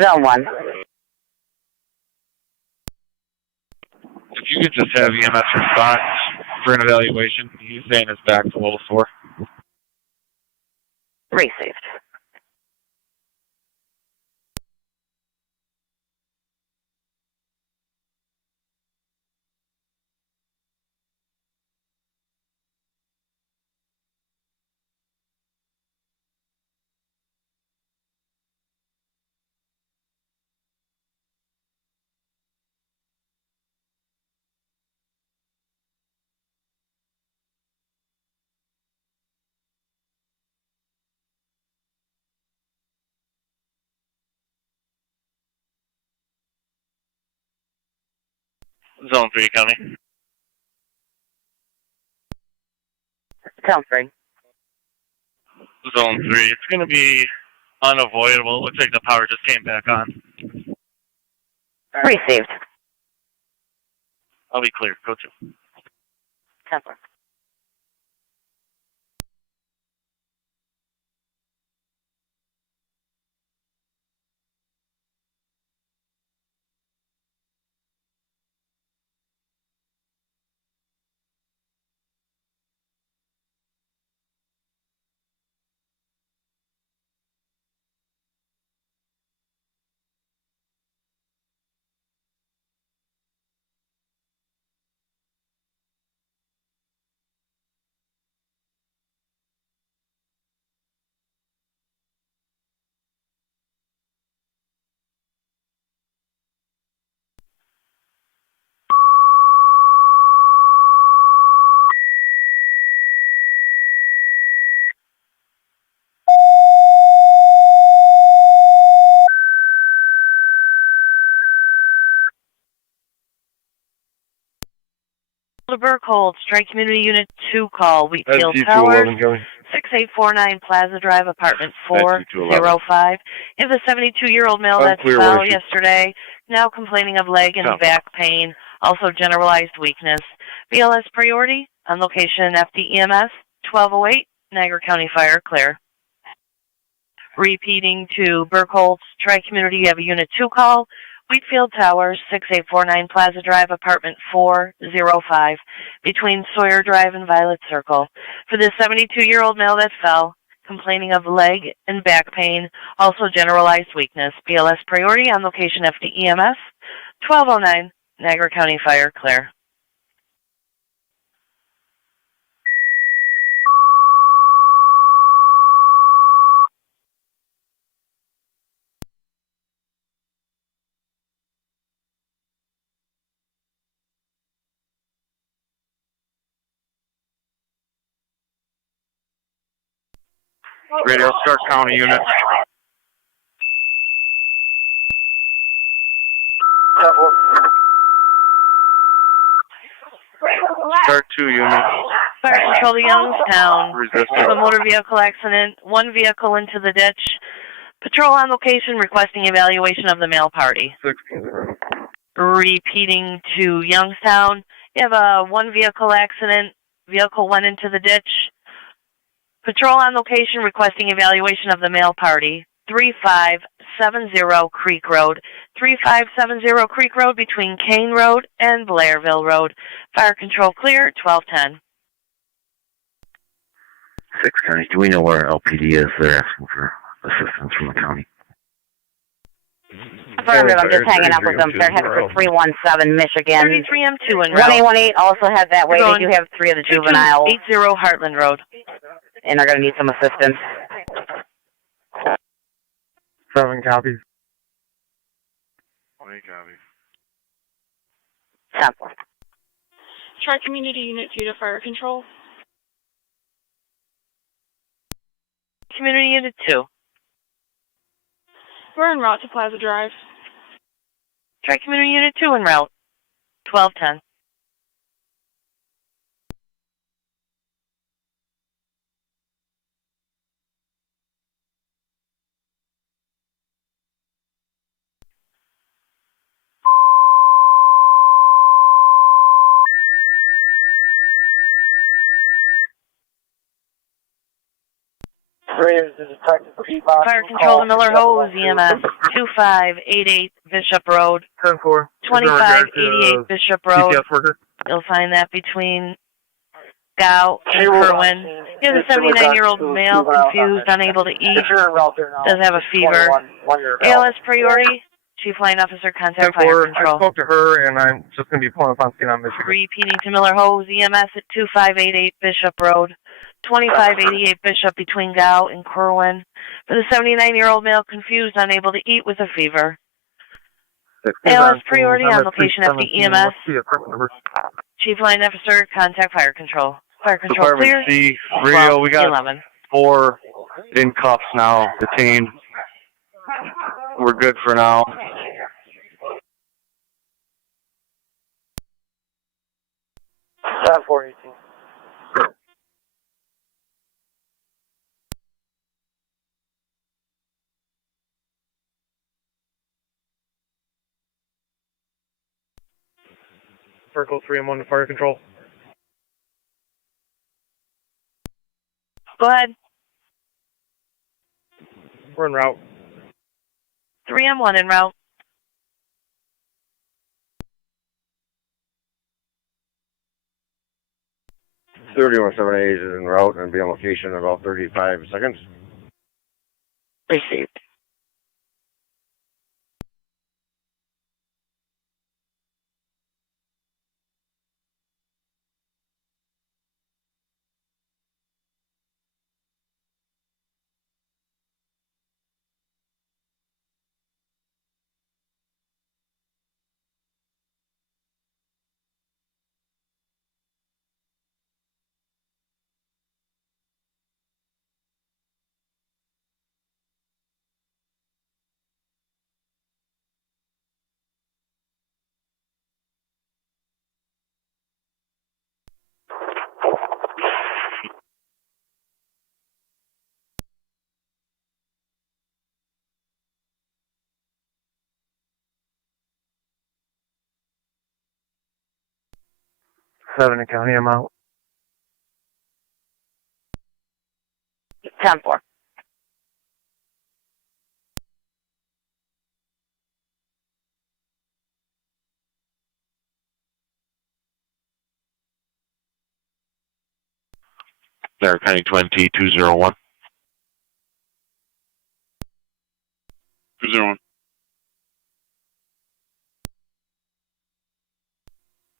Zone 1. If you could just have EMS response for an evaluation, he's saying it's back to level 4. Received. Zone 3 County. Zone 3. Zone 3. It's going to be unavoidable. It looks like the power just came back on. Received. I'll be clear. Go to. Temper. Burkhold, Strike Community Unit 2 call, Wheatfield That's Towers, T211 going. 6849 Plaza Drive, apartment 405. You have a 72-year-old male that Unclear fell where she- yesterday, now complaining of leg and South. back pain, also generalized weakness. BLS priority, on location FDEMS, 1208, Niagara County Fire, clear. Repeating to Burkhold, Tri-Community, you have a Unit 2 call, Wheatfield Towers, 6849 Plaza Drive, apartment 405, between Sawyer Drive and Violet Circle. For this 72-year-old male that fell, complaining of leg and back pain, also generalized weakness. BLS priority on location FDEMS, 1209, Niagara County Fire, clear. Radio Stark County unit. Stark 2 unit. Fire Control to Youngstown. Resistant. A motor vehicle accident, one vehicle into the ditch. Patrol on location requesting evaluation of the male party. Repeating to Youngstown, you have a one vehicle accident, vehicle went into the ditch. Patrol on location requesting evaluation of the male party. 3570 Creek Road. 3570 Creek Road between Kane Road and Blairville Road. Fire control clear, 1210. 6 County, do we know where LPD is? They're asking for assistance from the county. Affirmative, I'm just hanging up with them. They're headed for 317 Michigan. 33M2 en route. 1818 also head that way. They do have 3 of the juveniles. 80 Heartland Road. And they're going to need some assistance. 7 copies. 20 copies. 10. Try Community Unit 2 to fire control. Community Unit 2. We're en route to Plaza Drive. Try Community Unit 2 en route. 1210. Fire control to Miller Hose, EMS 2588 Bishop Road. 10-4. 2588 Bishop Road. GPS worker. You'll find that between Gow and Kerwin. He has a 79-year-old male, confused, unable to eat, does have a fever. ALS priority. Chief Line Officer, contact fire 10-4. control. I spoke to her, and I'm just going to be pulling up on scene on Michigan. Repeating to Miller Hose, EMS at 2588 Bishop Road. 2588 Bishop between Gow and Kerwin. For the 79-year-old male, confused, unable to eat with a fever. ALS priority on location at the EMS. Chief Line Officer, contact fire control. Fire control Department clear. C, radio, we got 11. 4 in cuffs now, detained. We're good for now. Circle 3 and 1 to fire control. Go ahead. We're en route. 3M1 en route. 3178 is en route and be on location in about 35 seconds. Received. Seven in county, I'm out. 10-4. Niagara County 20201. 201.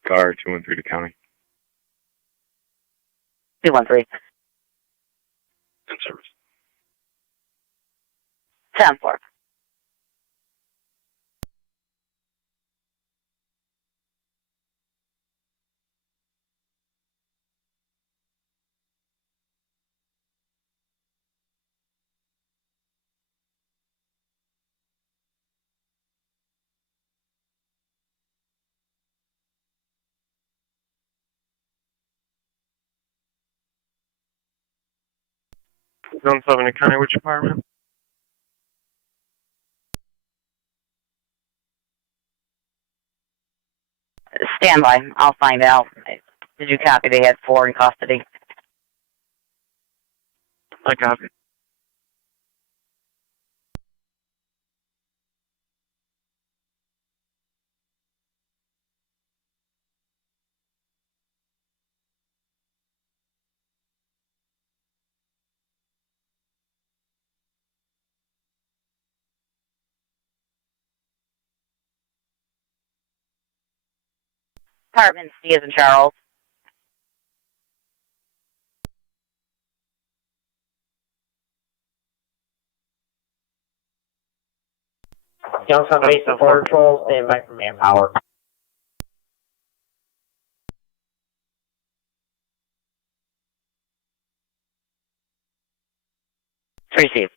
Car 213 to county. 213. In service. 10-4. Zone 7 in county, which department? Stand by. I'll find out. Did you copy? They had 4 in custody. I copy. Apartment C is in Charles. Youngstown base of Border Patrol, stand by for manpower. Receive.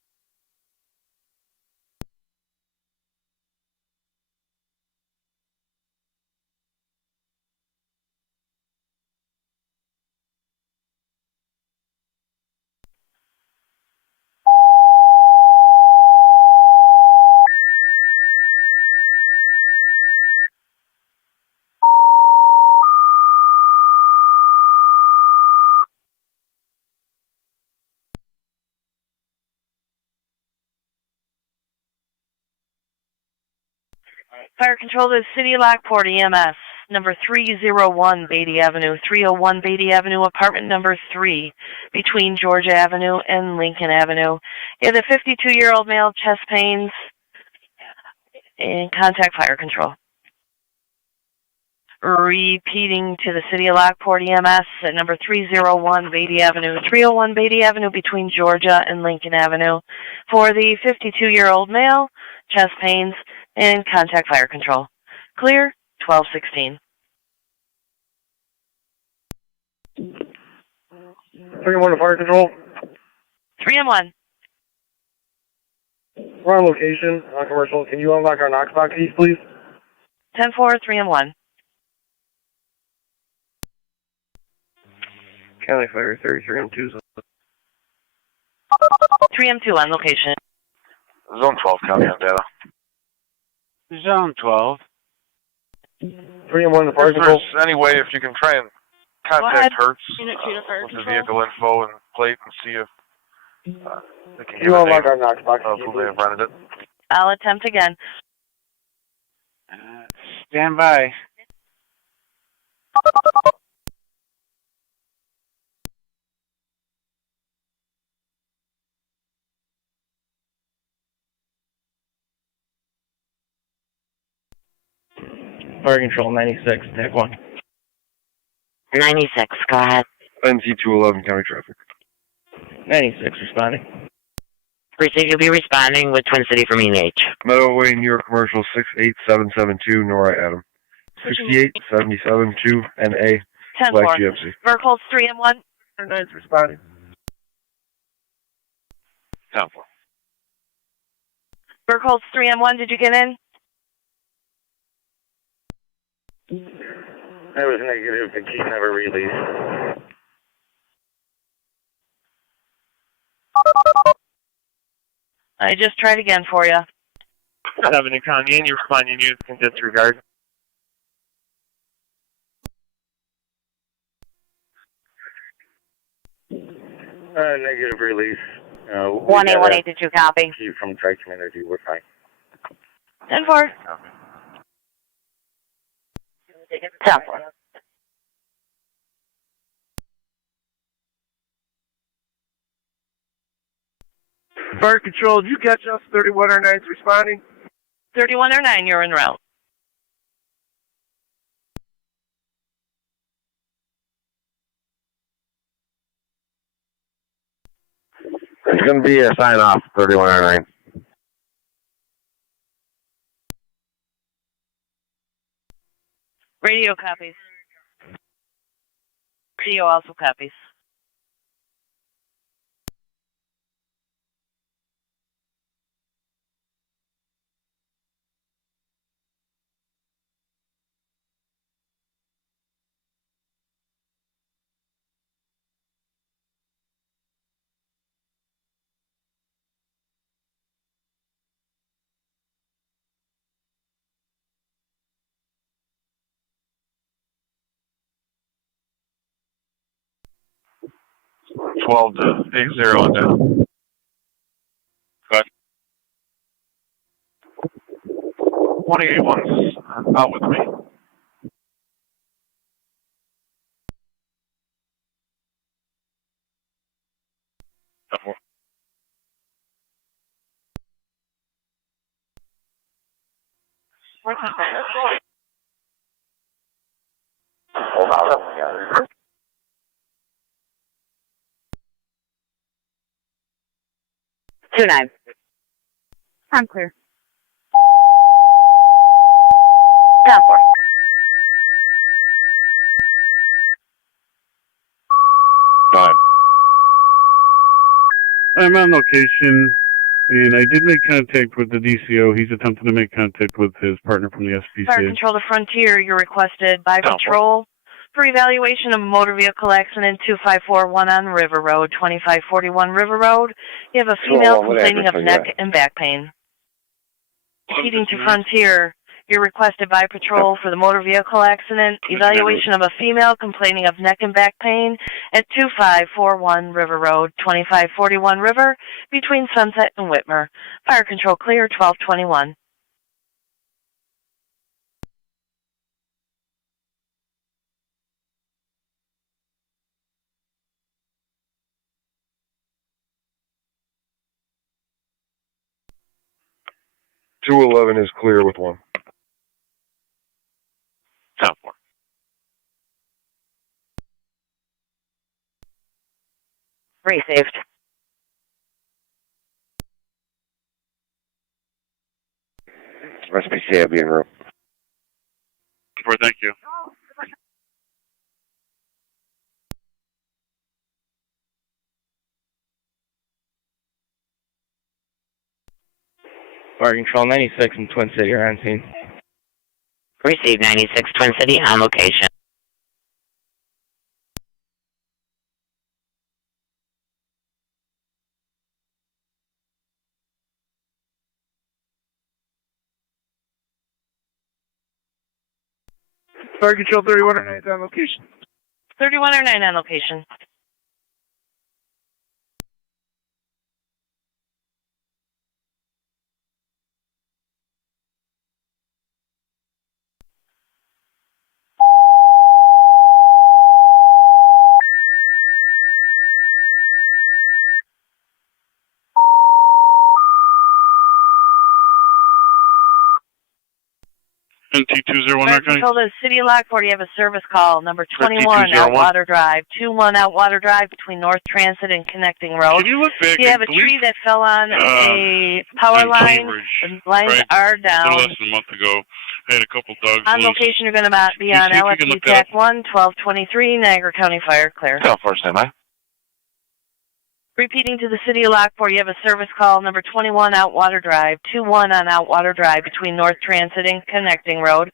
Fire control to City of Lockport EMS, number 301 Beatty Avenue, 301 Beatty Avenue, apartment number 3, between Georgia Avenue and Lincoln Avenue. You have a 52-year-old male, chest pains, and contact fire control. Repeating to the City of Lockport EMS at number 301 Beatty Avenue, 301 Beatty Avenue, between Georgia and Lincoln Avenue, for the 52-year-old male, chest pains, and contact fire control. Clear, 1216. 3-1 to fire control. 3 and 1. We're on location, non-commercial. Can you unlock our Knox box keys, please? 10-4, 3 and 1. County Fire 33 and 2. 3 and 2 on location. Zone 12, County on data. Zone 12. 3 and 1 to fire If control. there's any way, if you can try and Go ahead. contact Hertz Unit 2 to fire with the control. vehicle info and plate and see if they can Can give you a unlock name our Knox box of keys, who may have rented it. I'll attempt again. Stand by. Fire control 96, TAC 1. 96, go ahead. NC 211 County Traffic. 96 responding. Precinct, you'll be responding with Twin City from EH. Meadoway, New York Commercial 68772, Nora Adam. 68772 NA, 10-4. Black GMC. Verticals 3 and 1. 9's responding. 10-4. Verticals 3 and 1, did you get in? That was negative. The keys never released. I just tried again for you. 7 in Kanye, and you responding you can disregard. Negative release. 1818, did you copy? Key from Tri-Community. We're fine. 10-4. 10-4. Fire control, did you catch us? 31 or 9's responding. 31 or 9, you're en route. It's going to be a sign off, 31 or 9. Radio copies. Radio also copies. Twelve to 80 on that. Cut. 181's out with me. 29. I'm clear. Down 4. Time. I'm on location, and I did make contact with the DCO. He's attempting to make contact with his partner from the SPCA. Fire Control to Frontier, you're requested by patrol for evaluation of a motor vehicle accident 2541 on River Road, 2541 River Road. You have a female complaining of neck and back pain. Proceeding to Frontier, you're requested by patrol for the motor vehicle accident, evaluation of a female complaining of neck and back pain at 2541 River Road, 2541 River, between Sunset and Whitmer. Fire Control clear, 1221. .211 is clear with 1. Time 4. Received. SPCA will be en route. Thank you. Fire Control 96 in Twin City are on scene. Received 96 Twin City on location. Fire Control 3109 on location. 3109 on location. NT201 Fire Control to the City of Lockport, you have a service call, number 21, Outwater Drive, 21 Outwater Drive between North Transit and Connecting Road. Can you look back? You have a tree that fell on a power line. The lines are down. A little less than a month ago, I had a couple dogs On loose. location, you're going to be on LSU TAC 1, 1223, Niagara County Fire Clear. Down 4, standby. Repeating to the City of Lockport, you have a service call, number 21 Outwater Drive, 21 on Outwater Drive between North Transit and Connecting Road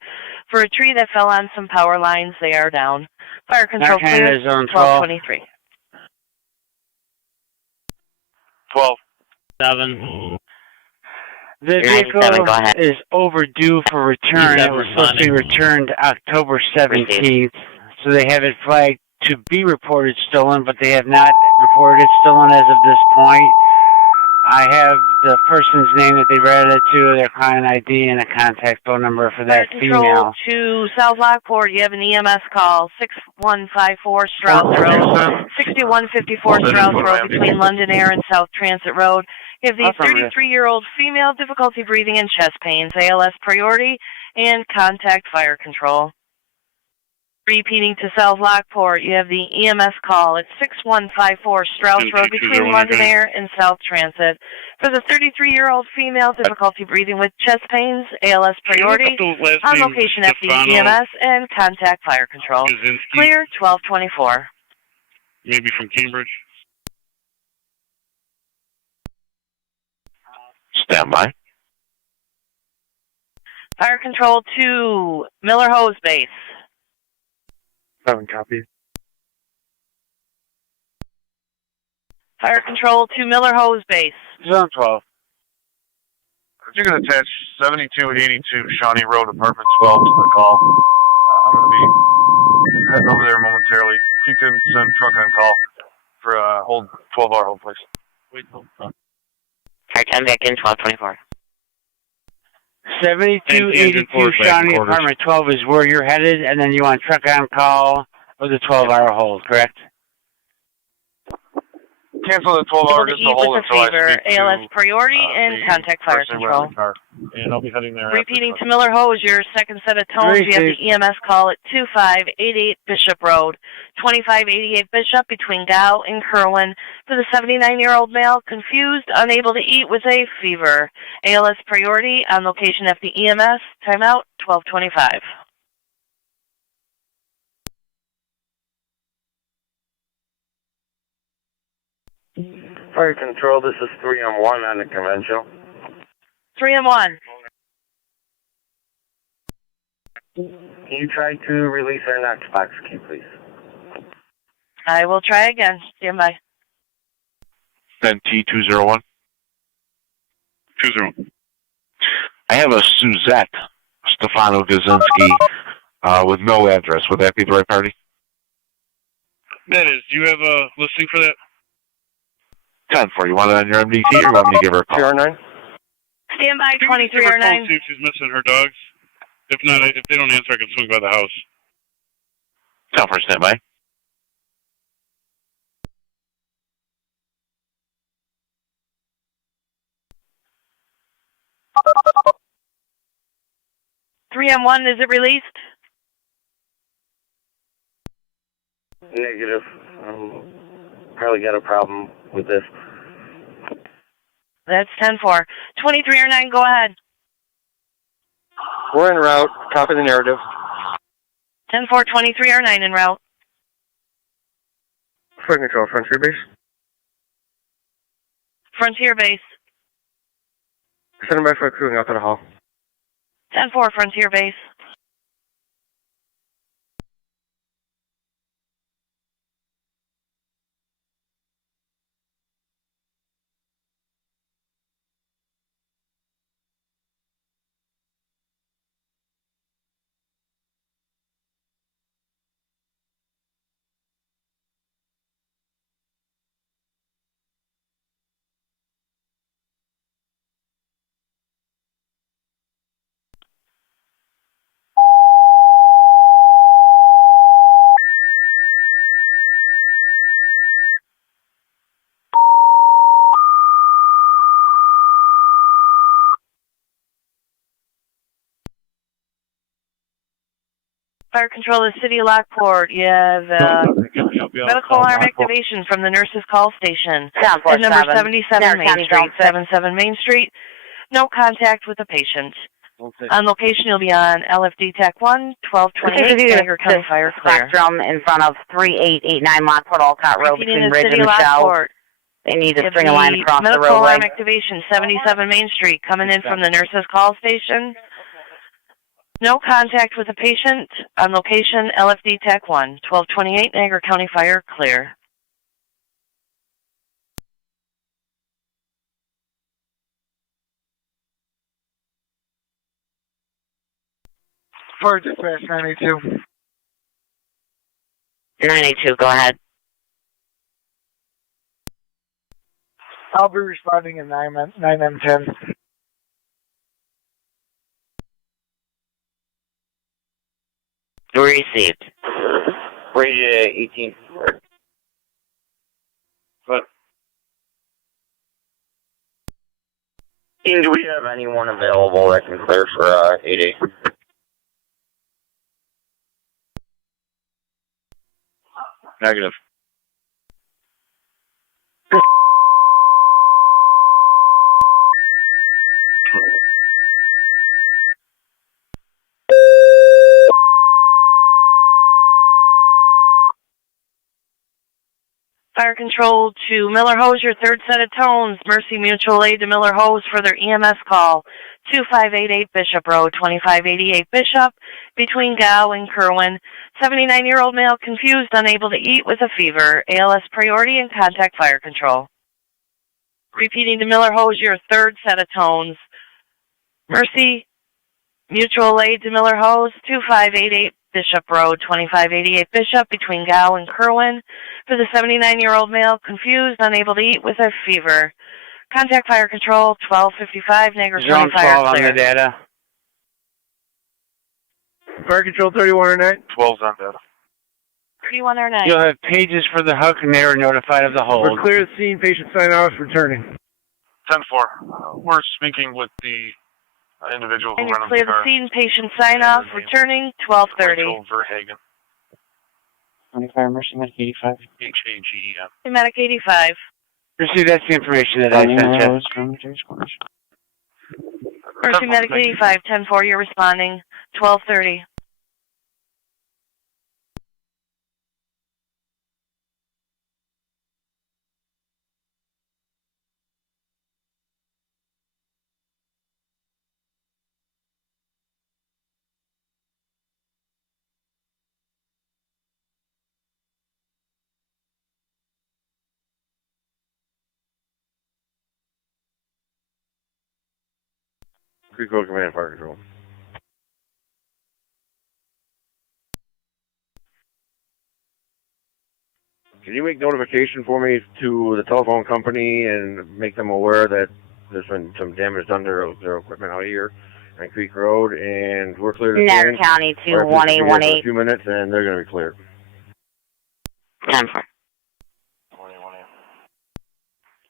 for a tree that fell on some power lines. They are down. Fire Control clear, 1223. 12. 7. The vehicle is overdue for return. It was supposed to be returned October 17th, so they have it flagged to be reported stolen, but they have not reported it stolen as of this point. I have the person's name that they read it to, their client ID, and a contact phone number for that female. Control to South Lockport, you have an EMS call, 6154 Strauss Road, 6154 Strauss Road between London Air and South Transit Road. You have the 33-year-old female, difficulty breathing and chest pains, ALS priority, and contact Fire Control. Repeating to South Lockport, you have the EMS call at 6154 Strauss Road between London Air and South Transit. For the 33-year-old female, difficulty breathing with chest pains, ALS priority, on location at the EMS and contact Fire Control. Clear, 1224. Maybe from Cambridge. Standby. Fire Control to Miller Hose Base. 7 copies. Fire Control to Miller Hose Base. Zone 12. You can attach 7282 Shawnee Road, apartment 12 to the call. I'm going to be heading over there momentarily. If you can send truck on call for a 12-hour hold, please. Wait till. Alright, come back in 1224. 7282 Shawnee, apartment 12 is where you're headed, and then you want truck on call with a 12-hour hold, correct? Cancel the 12 hour Able to just eat to hold with a until I fever, speak ALS to priority, and the contact fire person running control. the car. And I'll be heading there. Repeating to Miller Hose, your second set of tones. We have the EMS call at 2588 Bishop Road, 2588 Bishop between Gow and Kerwin for the 79-year-old male, confused, unable to eat with a fever. ALS priority on location at the EMS. Timeout 12:25. Fire control, this is 3-on-1 on the conventional. 3-on-1. Can you try to release our Knox box key, please? I will try again. Stand by. Then T201. 201. I have a Suzette Stefano Gazinski with no address. Would that be the right party? That is. Do you have a listing for that? 10-4. You want it on your MDT or you want me to give her a call? 309. Stand by 2309. See if she's missing her dogs. If not, if they don't answer, I can swing by the house. 10-4, stand by. Three on one, is it released? Negative. Probably got a problem with this. That's 10-4. 2309, go ahead. We're en route. Copy the narrative. 10-4, 2309 en route. Fire control, frontier base. Frontier base. Send by for crewing out to the hall. 10-4, Frontier base. Fire control the city of Lockport. You have medical alarm activation from the nurse's call station. At number 77 Main Street, 77 Main Street. No contact with the patient. On location, you'll be on LFD TAC 1, 1228, Niagara County Fire Clear. Spectrum in front of 3889 Lockport Olcott Road between Ridge and Michelle. They need to string a line across the roadway. Medical alarm activation, 77 Main Street, coming in from the nurse's call station. No contact with the patient. On location, LFD TAC 1, 1228, Niagara County Fire Clear. Fire dispatch 982. 982, go ahead. I'll be responding in 9M10. Received. Bridge 18. But do we have anyone available that can clear for 8A? negative. Fire control to Miller Hose, your third set of tones. Mercy Mutual Aid to Miller Hose for their EMS call. 2588 Bishop Road, 2588 Bishop, between Gow and Kerwin. 79-year-old male confused, unable to eat with a fever. ALS priority and contact fire control. Repeating to Miller Hose, your third set of tones. Mercy Mutual Aid to Miller Hose, 2588 Bishop Road, 2588 Bishop, between Gow and Kerwin. For the 79-year-old male, confused, unable to eat with a fever. Contact fire control, 1255, Niagara County Fire Clear. On the data. Fire control 3109. 12's on data. 3109. You'll have pages for the hook, and they were notified of the hold. We're clear the scene. Patient sign off. Returning. 10-4. We're speaking with the individual who And you're rented clear the car. the scene. Patient sign off. Returning 1230. Rachel Verhagen. 25 Mercy Medic 85. Hagen. Medic 85. See, that's the information that I sent you. Mercy Medic 85, 10-4, you're responding. 1230. Creek Road Command Fire Control. Can you make notification for me to the telephone company and make them aware that there's been some damage done to their equipment out here on Creek Road, and we're clear to Niagara County 21818. A few minutes, and they're going to be cleared. 10-4.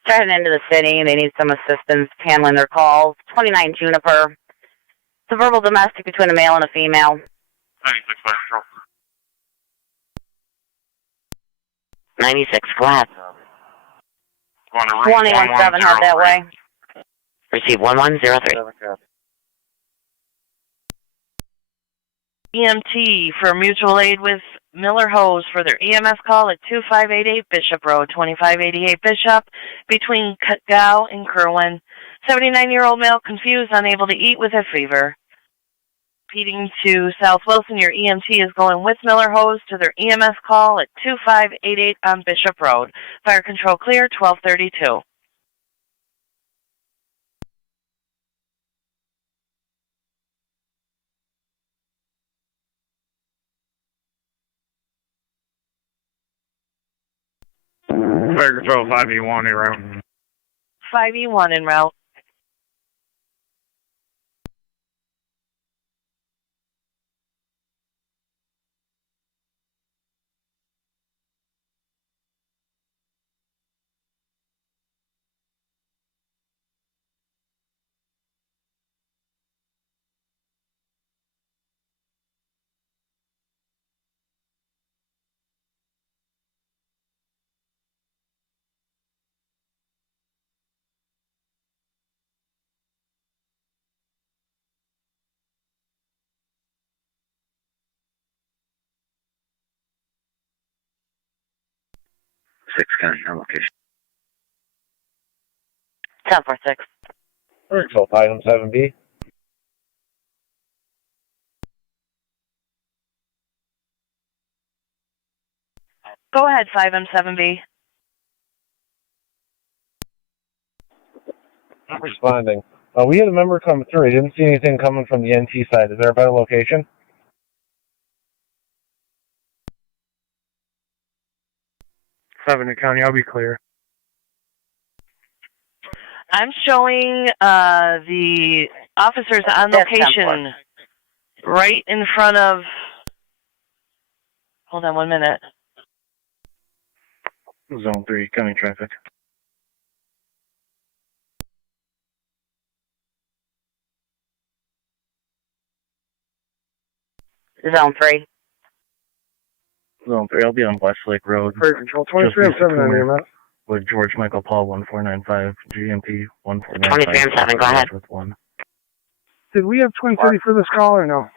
Starting into the city, they need some assistance handling their calls. 29 Juniper. It's a verbal domestic between a male and a female. 96 Fire Control. 96, go ahead. 2117, head that way. Receive 1103. EMT for mutual aid with Miller Hose for their EMS call at 2588 Bishop Road, 2588 Bishop, between Gow and Kerwin. 79-year-old male confused, unable to eat with a fever. Repeating to South Wilson, your EMT is going with Miller Hose to their EMS call at 2588 on Bishop Road. Fire control clear, 1232. Fire Control 5E1 en route. 5E1 en route. County on location. 10-4-6. Fire Control, item 7B. Go ahead, 5M7B. I'm responding. We had a member come through. I didn't see anything coming from the NT side. Is there a better location? Seven County, I'll be clear. I'm showing the officers on location right in front of... Hold on 1 minute. Zone 3, coming traffic. Zone 3. Zone 3, I'll be on Westlake Road. Fire Control, 2307 on your map. With George Michael Paul 1495, GMP 1495. 2307, go ahead. With 1. Did we have Twin City for this call or no?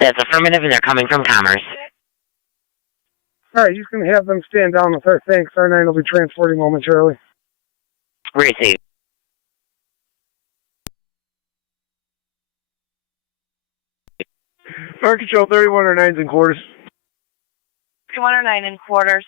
That's affirmative, and they're coming from Commerce. Alright, you can have them stand down with our thanks. R9 will be transporting momentarily. Receive. Fire Control, 3109's in quarters. 209 in quarters.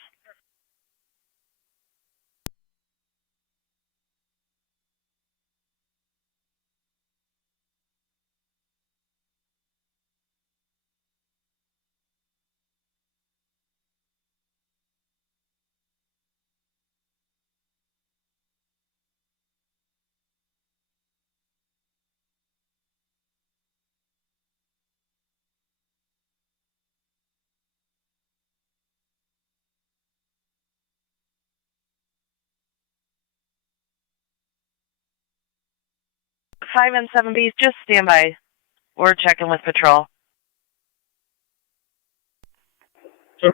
5 and 7Bs, just stand by. We're checking with patrol. Fire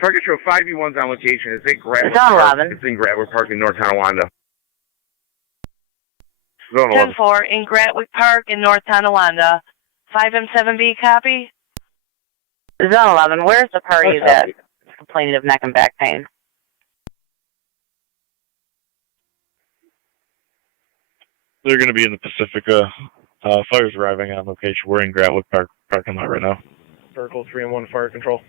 Control 5B1's on location. It's in Gratwood Zone Park. 11. It's in Gratwood Park in North Tonawanda. Zone 11. 10-4 in Gratwick Park in North Tonawanda. 5 and 7B, copy? Zone 11, where's the party that is complaining of neck and back pain? They're going to be in the Pacifica. Fire's arriving on location. We're in Gratwood Park parking lot right now. Circle 3 and 1 fire control.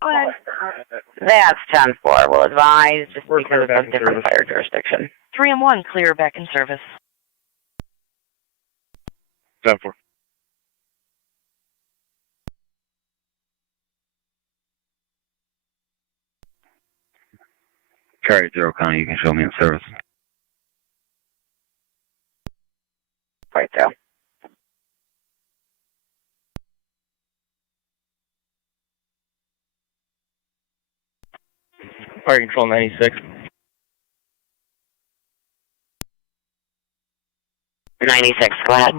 Go ahead. That's 10-4. We'll advise just We're because clear of back in different service. fire jurisdiction. 3 and 1, clear back in service. 10-4. Charlie 0 County, you can show me in service. Right there. Fire control 96. 96, go ahead.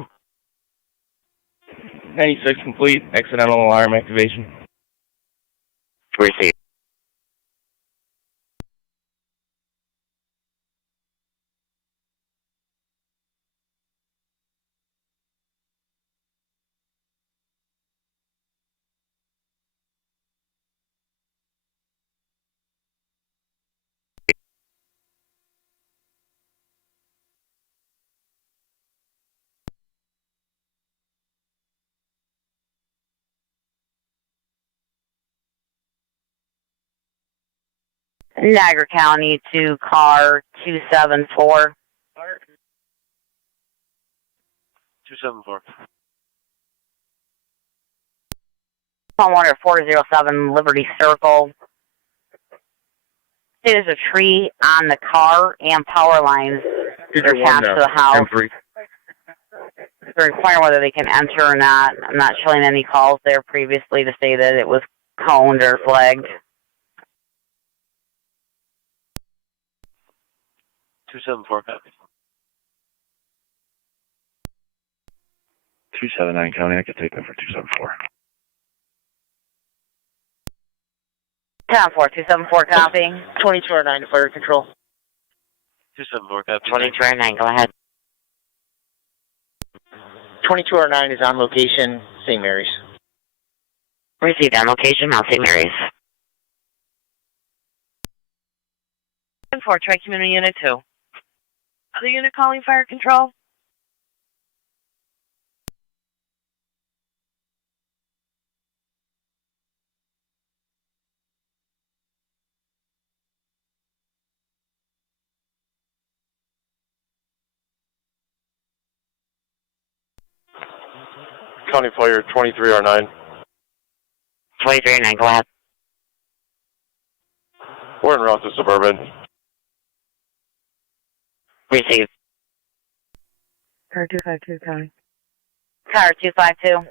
96 complete. Accidental alarm activation. Receive. Niagara County to car 274. 274. Homeowner 407 Liberty Circle. There's a tree on the car and power lines that are attached to the house. They're inquiring whether they can enter or not. I'm not showing any calls there previously to say that it was coned or flagged. 274, copy. 279 County, I could take that for 274. 10-4, 274 copy. 2209 to fire control. 274, copy. 2209, go ahead. 2209 is on location, St. Mary's. Received on location, Mount St. Mary's. 10-4, Tri-Community Unit 2. Other unit calling fire control? County Fire 2309. 2309, go ahead. We're en route to Suburban. Received. Car 252 County. Car 252.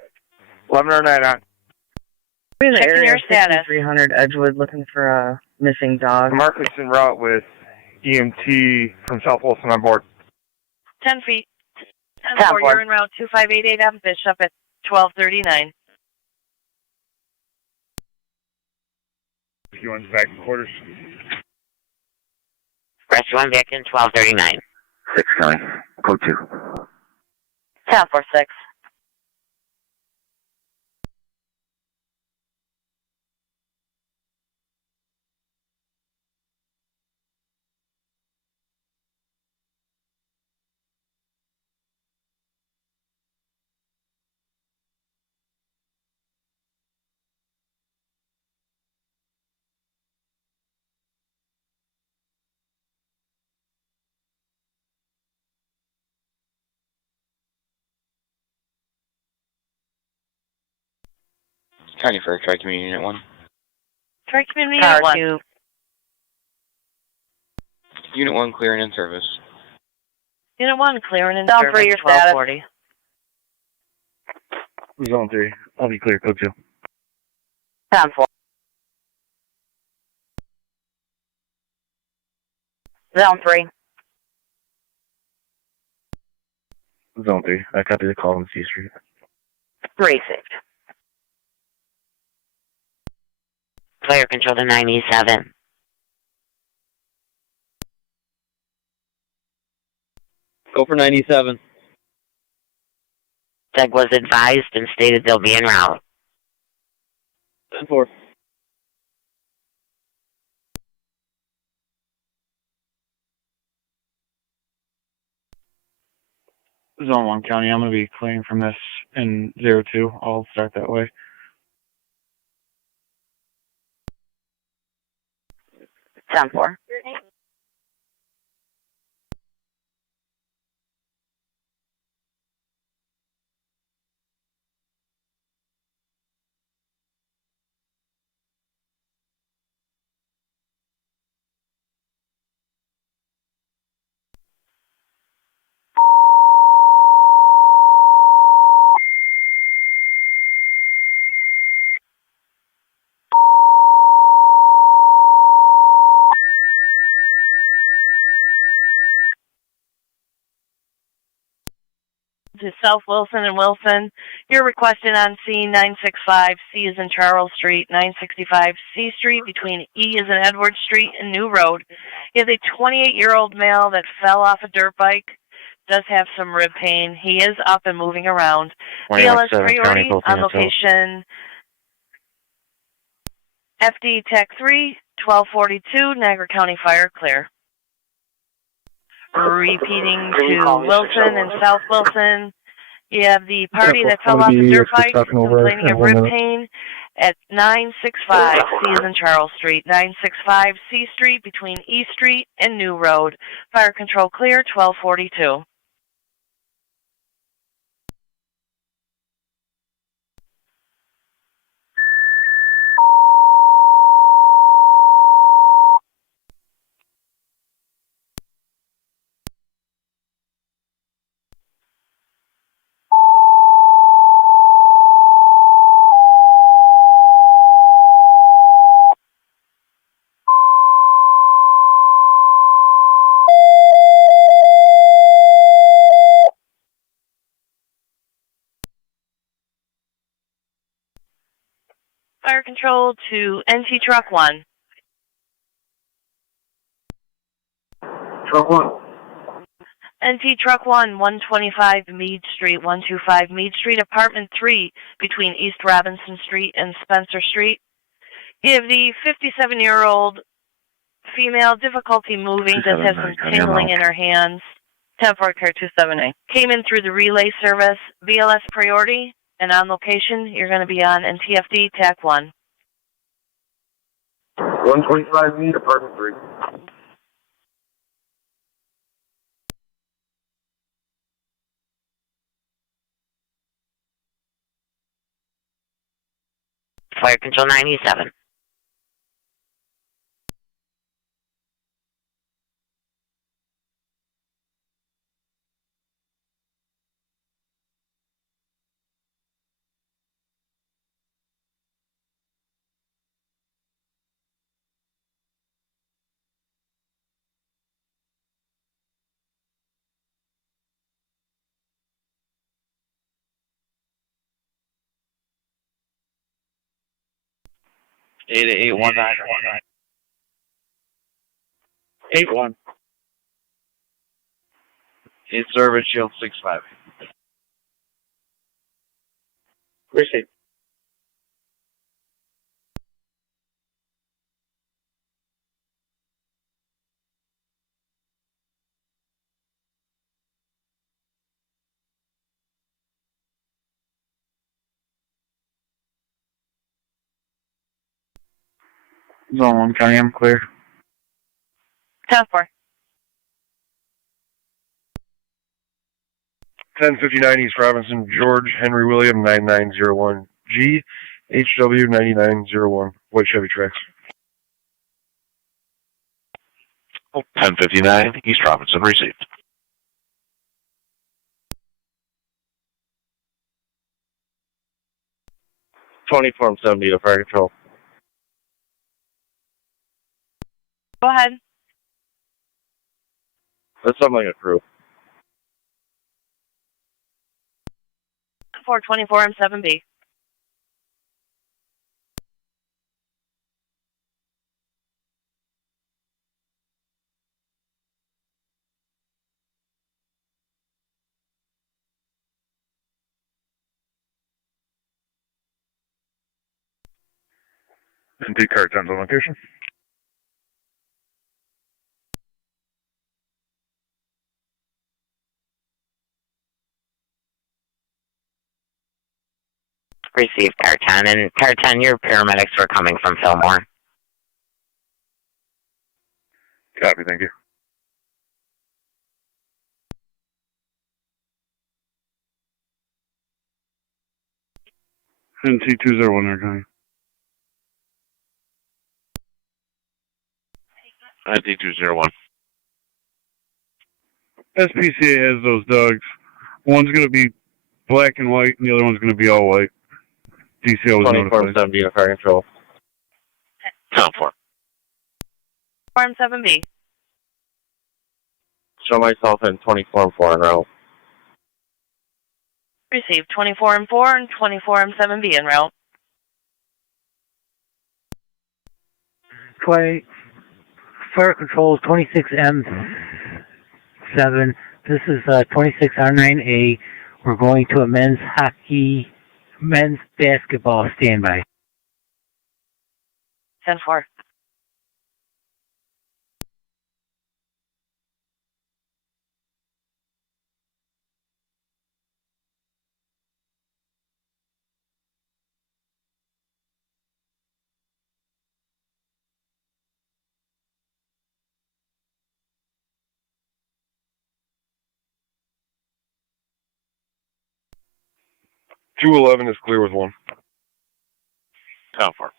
1109 on. We're in the Checking area your of status. 5300 Edgewood looking for a missing dog. Marcus en route with EMT from South Wilson on board. 10 feet. 10-4, you're en route 2588 on Bishop at 1239. You want back in quarters? Rescue 1 back in 1239. 6 County, code 2. 1046. County Fire, Tri-Community Unit 1. Tri-Community Car Unit 1. 2. Unit 1 clearing in service. Unit 1, clearing in Down service, for your status. 1240. Zone 3. I'll be clear, code 2. 10-4. Zone 3. Zone 3. I copy the call on C Street. Received. Fire control to 97. Go for 97. TAC was advised and stated they'll be en route. 10-4. Zone 1 County, I'm going to be clearing from this in 02. I'll start that way. 10-4. To South Wilson and Wilson, you're requested on C965, C is in Charles Street, 965 C Street between E is in Edward Street and New Road. He is a 28-year-old male that fell off a dirt bike, does have some rib pain. He is up and moving around. BLS priority on location FD TAC 3, 1242, Niagara County Fire clear. Repeating to Wilson and South Wilson, you have the party that fell off a dirt bike complaining of rib pain at 965 C is in Charles Street, 965 C Street between E Street and New Road. Fire control clear, 1242. Fire control to NT Truck 1. Truck 1. NT Truck 1, 125 Meade Street, 125 Meade Street, Apartment 3, between East Robinson Street and Spencer Street. You have the 57-year-old female, difficulty moving, does have some tingling in her hands. 10-4 Care 27A. Came in through the relay service, BLS priority, and on location, you're going to be on NTFD TAC 1. 125 Meade, Apartment 3. Fire control 97. Eight 81. In service shield 65. Received. Zone 1 County, I'm clear. 10-4. 1059 East Robinson, George Henry William 9901 G, HW 9901, white Chevy tracks. 1059 East Robinson, received. Form 70 to fire control. Go ahead. That's something like a crew. 424 M7B. And two car tons on location. Received, Car 10. And Car 10, your paramedics were coming from Fillmore. Copy, thank you. NT201 Air County. NT201. SPCA has those dogs. One's going to be black and white, and the other one's going to be all white. DCO was 24 notified. M7B to fire control. Count 4. 4 M7B. Show myself in 24 M4 en route. Received 24 M4 and 24 M7B en route. Fire control 26M7. This is 26R9A. We're going to a men's basketball standby. 10-4. $211 is clear with 1. Count 4.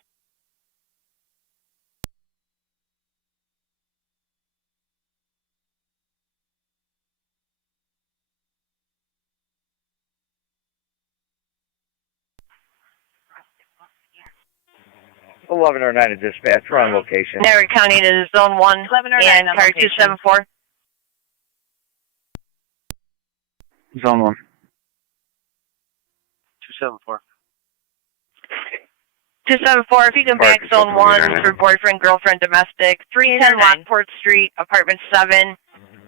Eleven or 9 to dispatch. We're on location. Niagara County to Zone 1 and Car 274. Zone 1. 274. 274, if you can back Zone 1 for boyfriend, girlfriend, domestic. 310 Lockport Street, Apartment 7.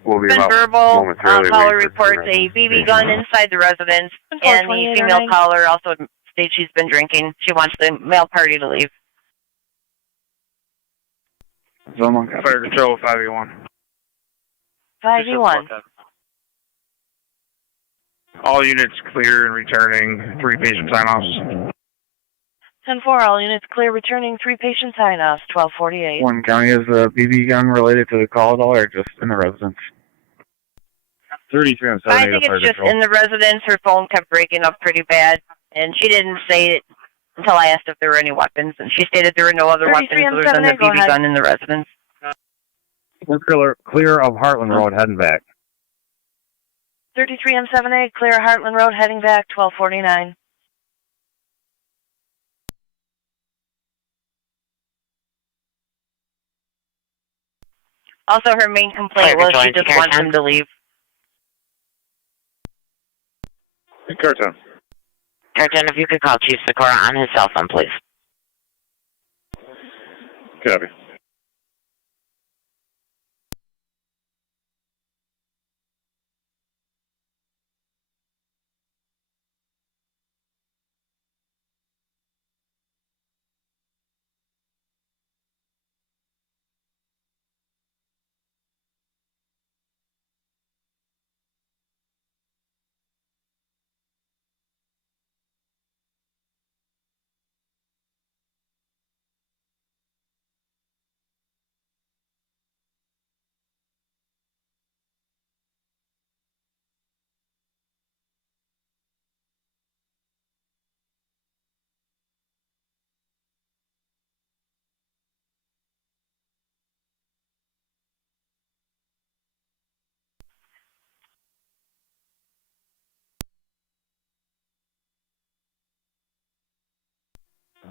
We'll be Been about verbal. momentarily Caller waiting for reports a BB gun inside the residence. And the female caller also states she's been drinking. She wants the male party to leave. Zone 1. Fire control 581. 5E1. All units clear and returning. 3 patient sign-offs. 10-4, all units clear, returning 3 patient sign-offs, 1248. 1 County is a BB gun related to the call at all or just in the residence? 33 on 7 I think it's just in the residence. Her phone kept breaking up pretty bad, and she didn't say it until I asked if there were any weapons, and she stated there were no other weapons other than the BB gun in the residence. We're clear of Heartland Road heading back. 33 M7A, clear Heartland Road, heading back, 1249. Also, her main complaint was she just wants him to leave. Car 10. Car 10, if you could call Chief Sikora on his cell phone, please. Copy.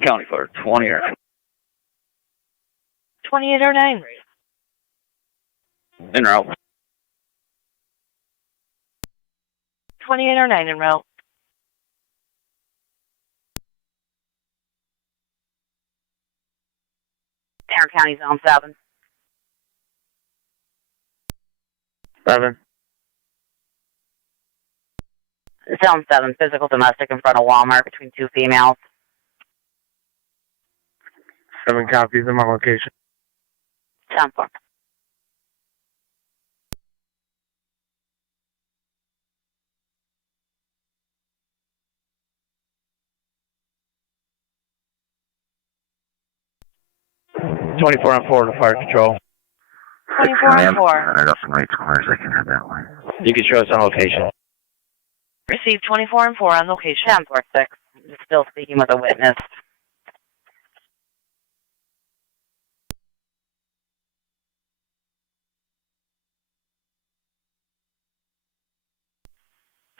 County Fire 20 or 2809. en route. 2809 en route. Tarrant County Zone 7. 7. Zone 7, physical domestic in front of Walmart between two females. 7 copies of my location. 10-4. Twenty-four on 4 to fire control. 24 on 4. Turn it up in right corners. I can have that one. You can show us on location. Received 24 and 4 on location. 10-4-6. Still speaking with a witness.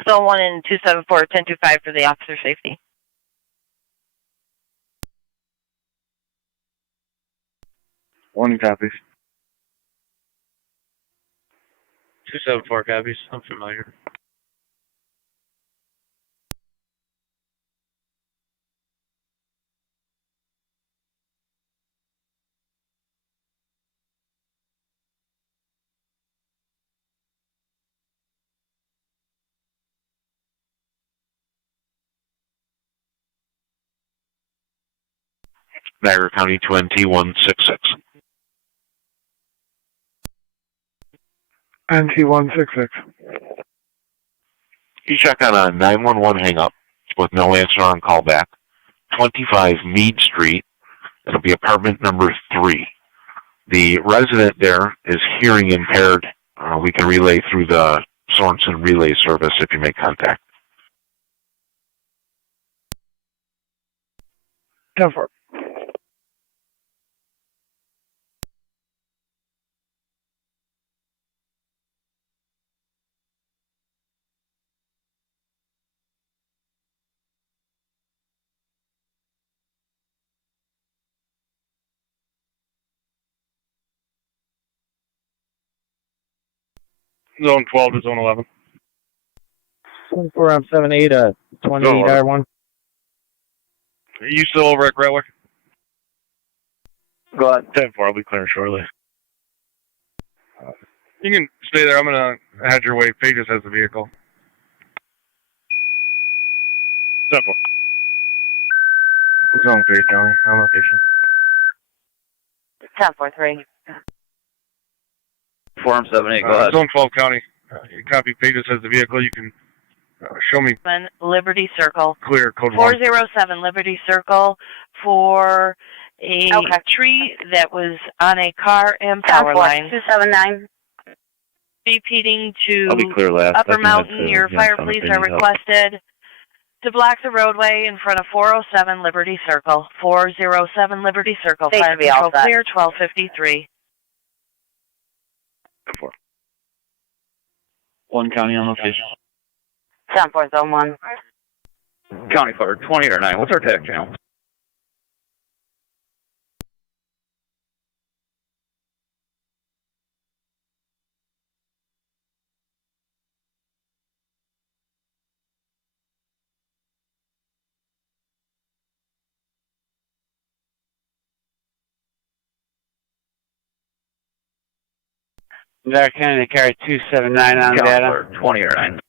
Zone 1 and 274, 1025 for the officer safety. One copies. 274 copies. I'm familiar. Niagara County 2NT166. NT166. You check on a 911 hang-up with no answer on callback. 25 Meade Street. It'll be apartment number 3. The resident there is hearing impaired. We can relay through the Sorensen relay service if you make contact. 10-4. Zone 12 to Zone 11. 24 on 7-8, 28 R1. Are you still over at Grantwick? Go ahead. 10-4, I'll be clearing shortly. You can stay there. I'm going to head your way. Pages has the vehicle. 10-4. Zone 3, Johnny. On location. 10-4-3. 4 on 7-8, go ahead. Zone 12 County. You copy Pages has the vehicle. You can show me. Liberty Circle. Clear, code 407 Liberty Circle for a tree that was on a car and power line. 279. Repeating to I'll be clear last. Upper Mountain, your fire police are requested to block the roadway in front of 407 Liberty Circle. 407 Liberty Circle. Fire control clear, 1253. 4. 1 county on location. 10-4, Zone 1. County fire, 20 or 9. What's our TAC channel? Niagara County carry 279 on data. 20 or 9.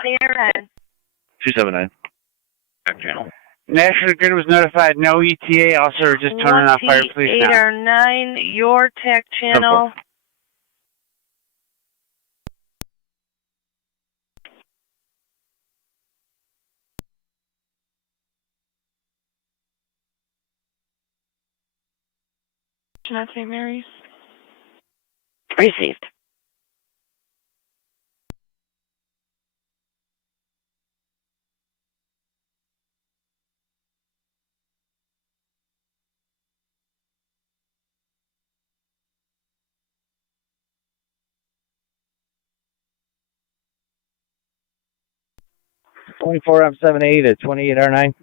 20 or 9. 279. TAC channel. National Grid was notified, no ETA, also just turning off fire police 8 now. or 9, your TAC channel. Not St. Mary's. Received. Twenty-four on 7-8, 28 R9.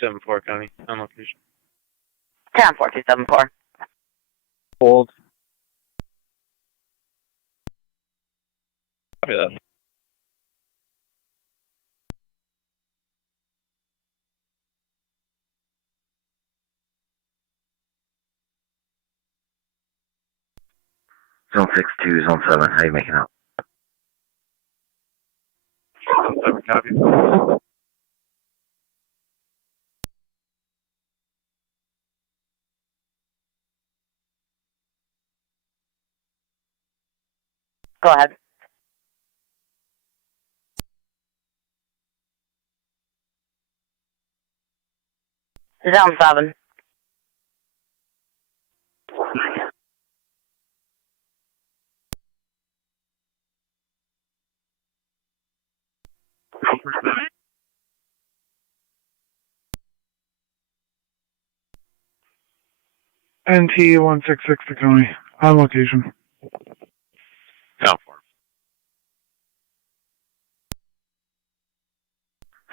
274 County. On location. 10-4, 274. Hold. Copy that. Zone 6-2, Zone 7. How you making out? Zone 7, copy. Go ahead. Zone 7. NT 166 to County. On location. Down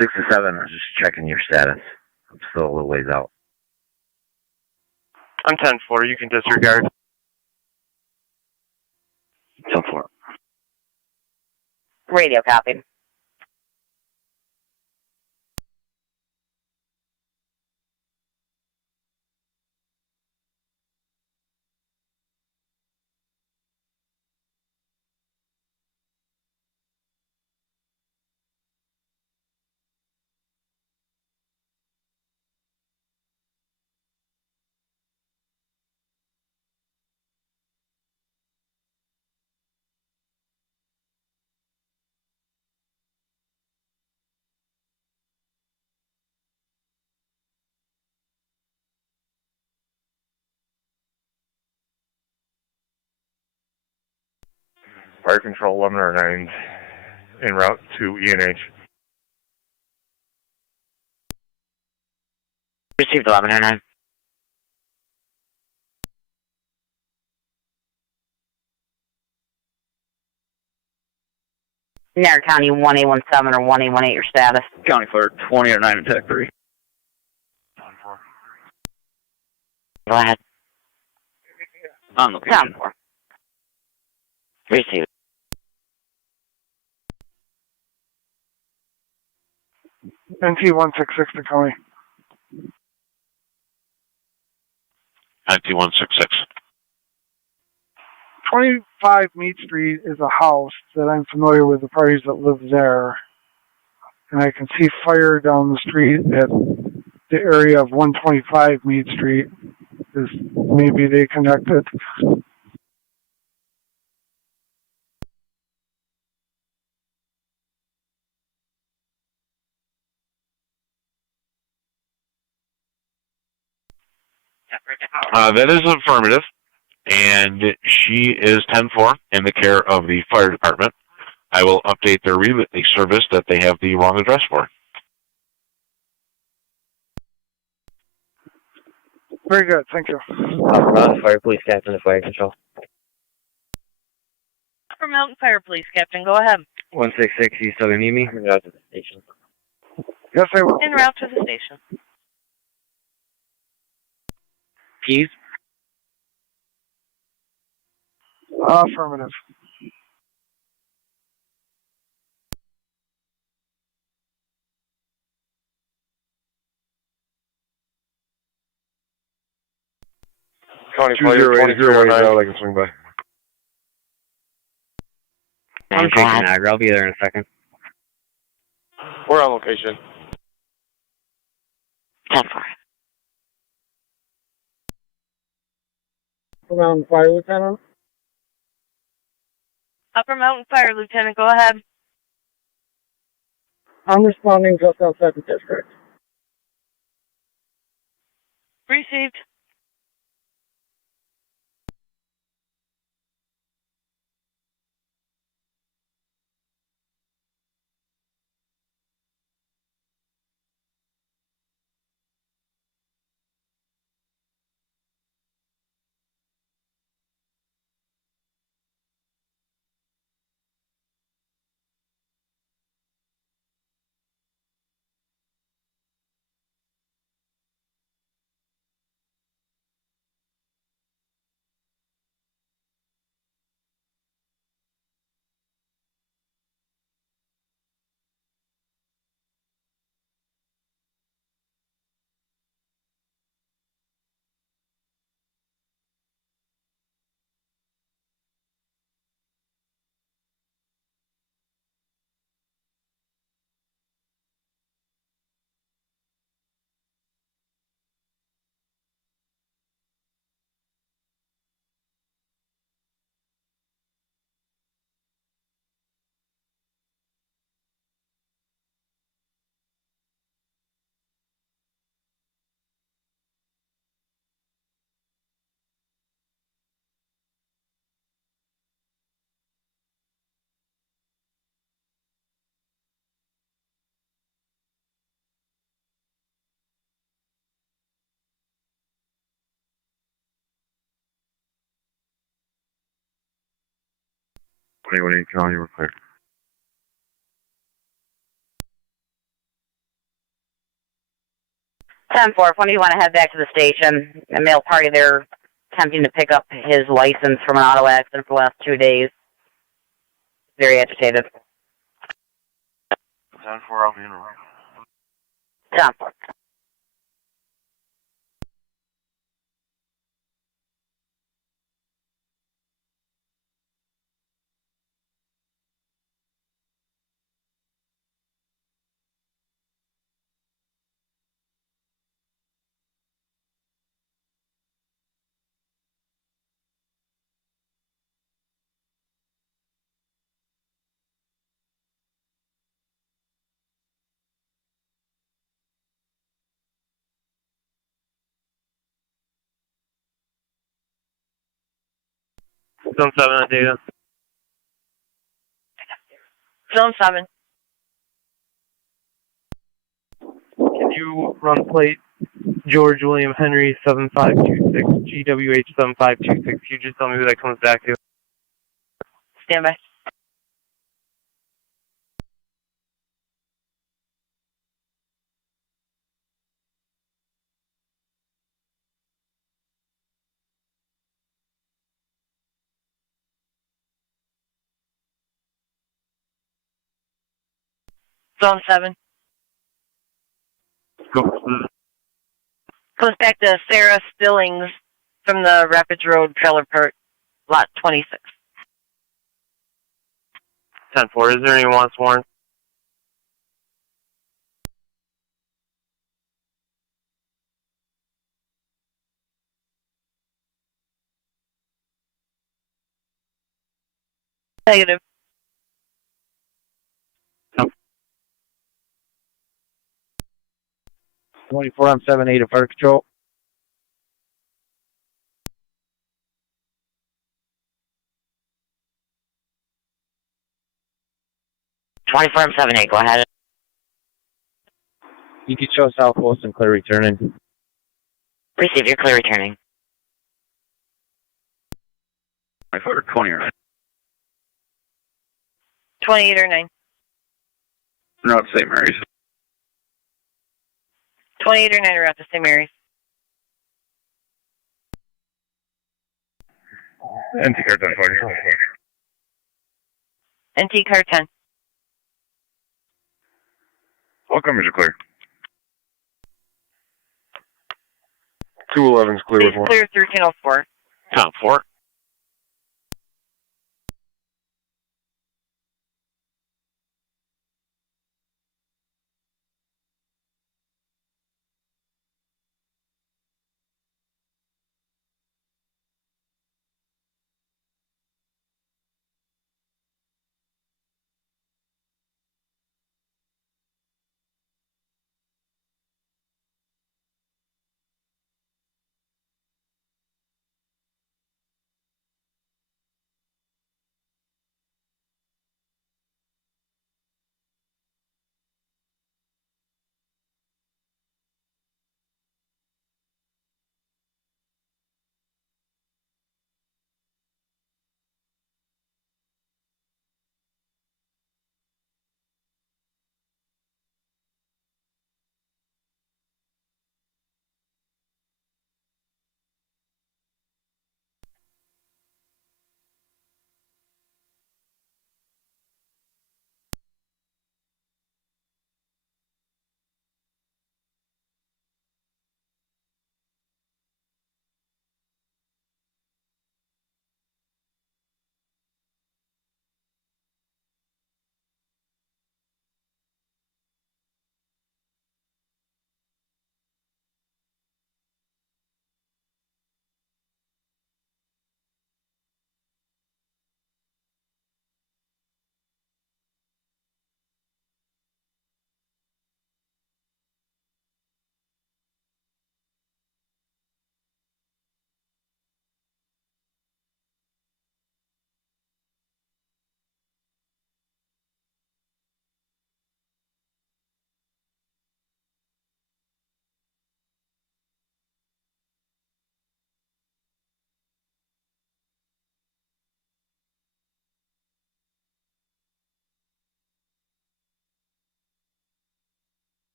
6 to 7. I was just checking your status. I'm still a little ways out. I'm 10-4. You can disregard. Zone 4. Radio copied. Fire Control 1109 en route to ENH. Received 1109. Niagara County 1A17 or 1A18, your status. County Clerk 2009 and Tech 3. Go ahead. On location. Down 4. Received. NT 166 to County. NT 166. 25 Mead Street is a house that I'm familiar with the parties that live there. And I can see fire down the street at the area of 125 Mead Street. Is maybe they connected. That is affirmative, and she is 10-4 in the care of the fire department. I will update their relay service that they have the wrong address for. Very good, thank you. Fire Police Captain to Fire Control. Upper Mountain Fire Police Captain, go ahead. 166, you still gonna need me? I'm out to the station. Yes, I will. En route to the station. Keys? Affirmative. County Fire 2309. I can swing by. I'm taking Niagara. I'll be there in a second. We're on location. 10-4. Around Fire Lieutenant. Upper Mountain Fire Lieutenant, go ahead. I'm responding just outside the district. Received. 21 County, we're clear. Ten four. When do you want to head back to the station? A male party there attempting to pick up his license from an auto accident for the last 2 days. Very agitated. 10-4, I'll be in a room. 10-4. Zone 7 on data. Zone 7. Can you run plate George William Henry 7526, GWH 7526? Can you just tell me who that comes back to? Stand by. Zone 7. Go. Comes back to Sarah Stillings from the Rapids Road Trailer Park, lot 26. 10-4, is there any wants warrant? Negative. 24 on 7-8 of fire control. Twenty-four and 7-8, go ahead. You can show Southwest and clear returning. Receive your clear returning. 24 or 20 or 28 or 9. No, it's St. Mary's. 28 or 9 are at the St. Mary's. NT car 10 40. NT car 10. All comers are clear. 211's clear with Please one. clear 1304. 10-4.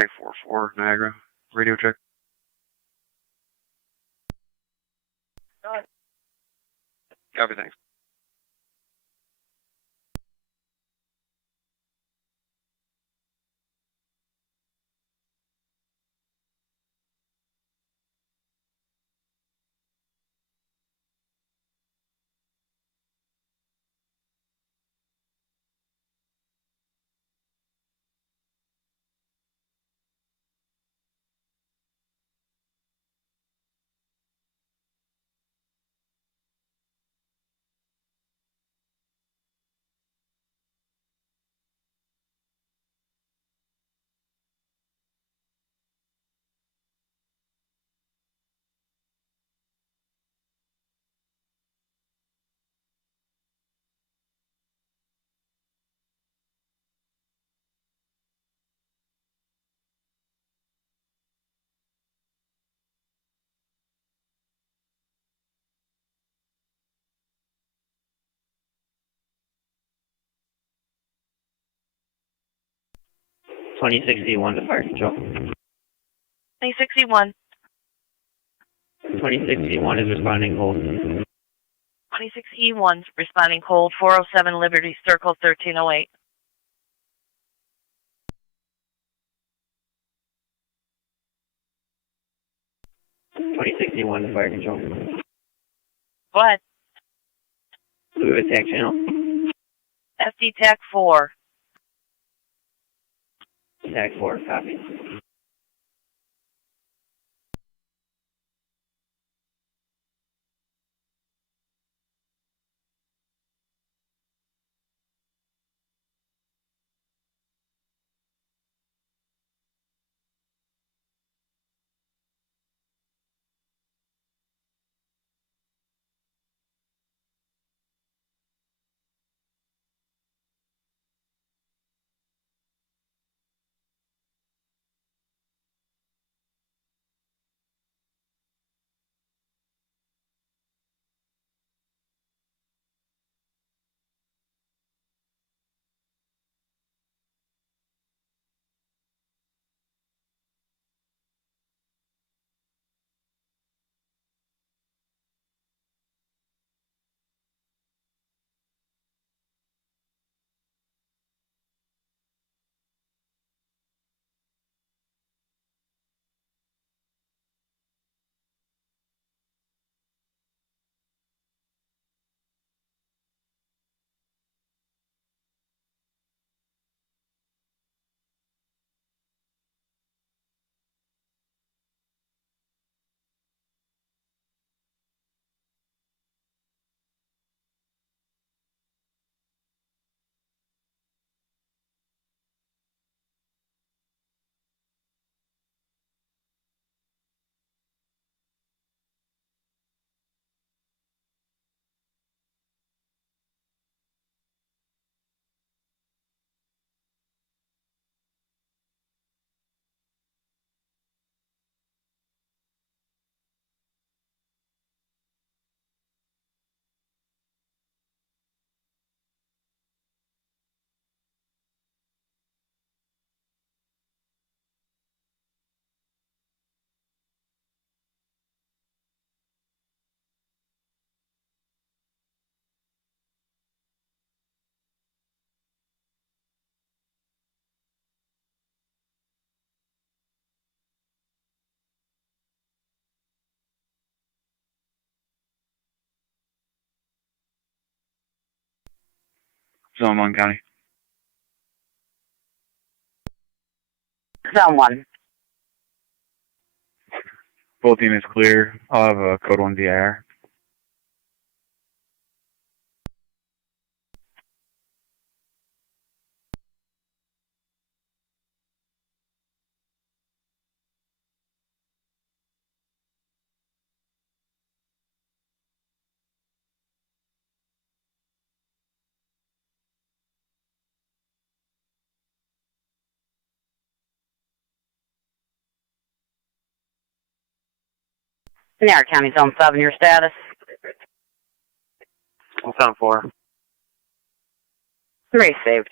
24-4 Niagara. Radio check. Copy, thanks. (2061) to fire control. 2061. 2061 is responding cold. 26E1 responding cold. 407 Liberty Circle 1308. (2061) to fire control. Go ahead. Do we have a TAC channel? FD TAC 4. TAC 4, copy. Zone 1 County. Zone 1. Both units clear. I'll have a code 1 DIR. Niagara County Zone 7, your status? Zone 4. 3 saved.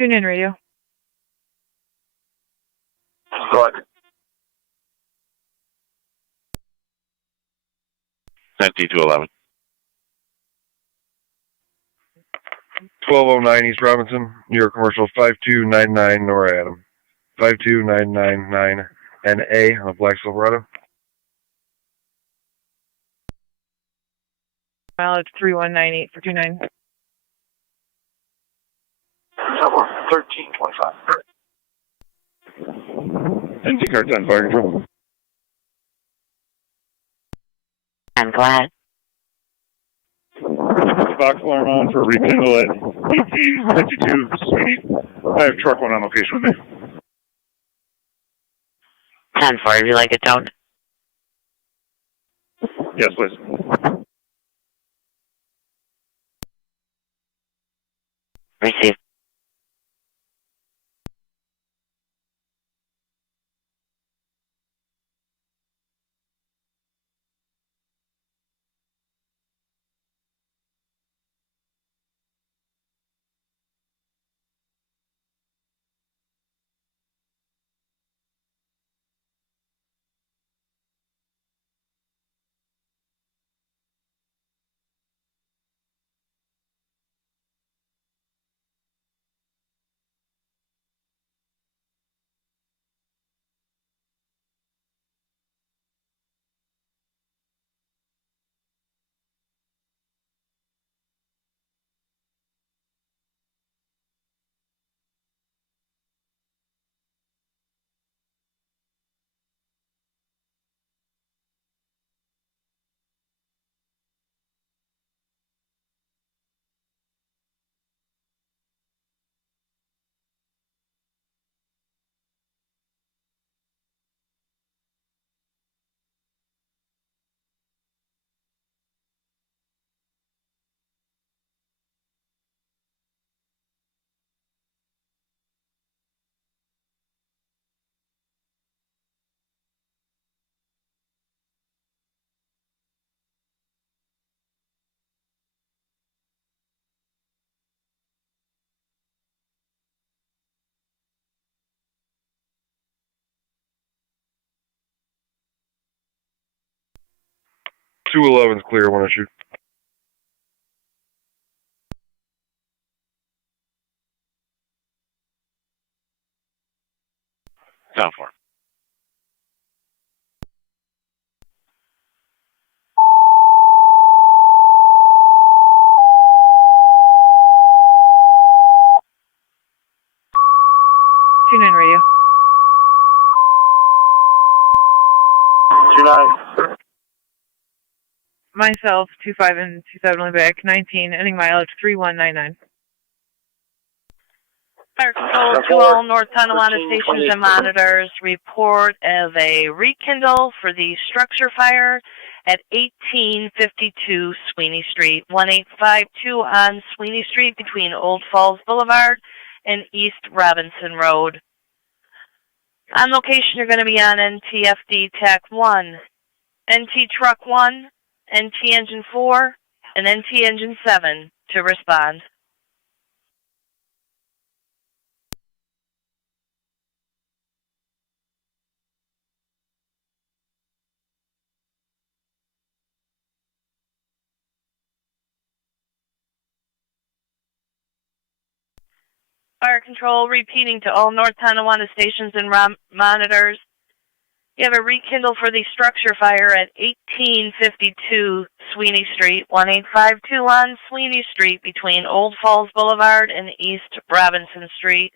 Tune in radio. Go ahead. 10T211. 1209 East Robinson, New York Commercial 5299 Nora Adam. 52999 NA on Black Silverado. Mileage 3198 for 29. 1325. NT car 10, fire control. I'm glad. Box alarm on for rekindle at 1852 Sweeney. I have truck 1 on location with me. 10-4, would you like it toned? Yes, please. Receive. Two 11's clear, want to shoot. Down for. Tune in radio. 29. Myself, 25 and 27 on the back, 19, ending mileage 3199. Fire control to all North Tonawanda stations and monitors. Report of a rekindle for the structure fire at 1852 Sweeney Street, 1852 on Sweeney Street between Old Falls Boulevard and East Robinson Road. On location, you're going to be on NTFD TAC 1, NT Truck 1, NT Engine 4, and NT Engine 7 to respond. Fire control repeating to all North Tonawanda stations and monitors. You have a rekindle for the structure fire at 1852 Sweeney Street, 1852 on Sweeney Street between Old Falls Boulevard and East Robinson Street.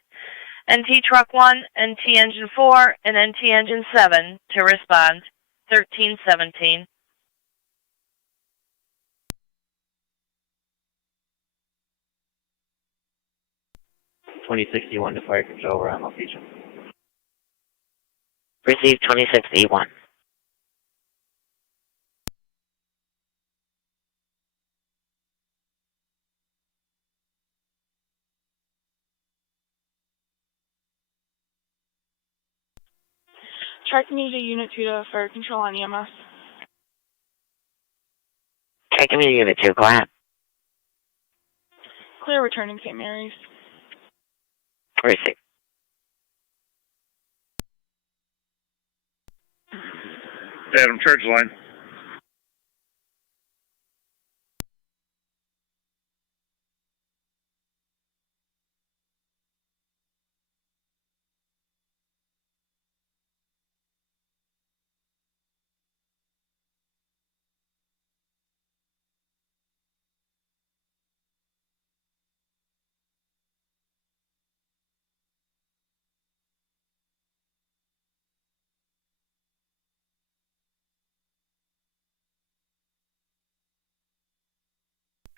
NT Truck 1, NT Engine 4, and NT Engine 7 to respond. 1317. $2061 to fire control, we're on location. Receive 26E1. Tri Community Unit 2 to fire control on EMS. Tri Community Unit 2, go ahead. Clear returning St. Mary's. Receive. Adam, charge line.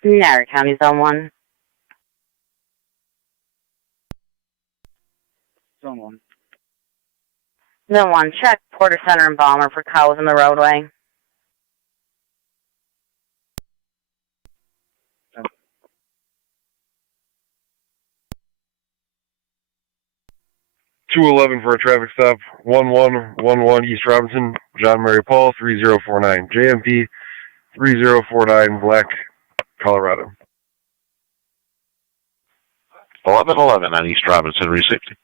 Niagara County, Zone 1. Zone 1. Zone 1, check Porter Center and Balmer for cows in the roadway. $211 for a traffic stop. 1111 East Robinson. John Mary Paul 3049. JMP 3049 Black, Colorado. 1111 on East Robinson, received.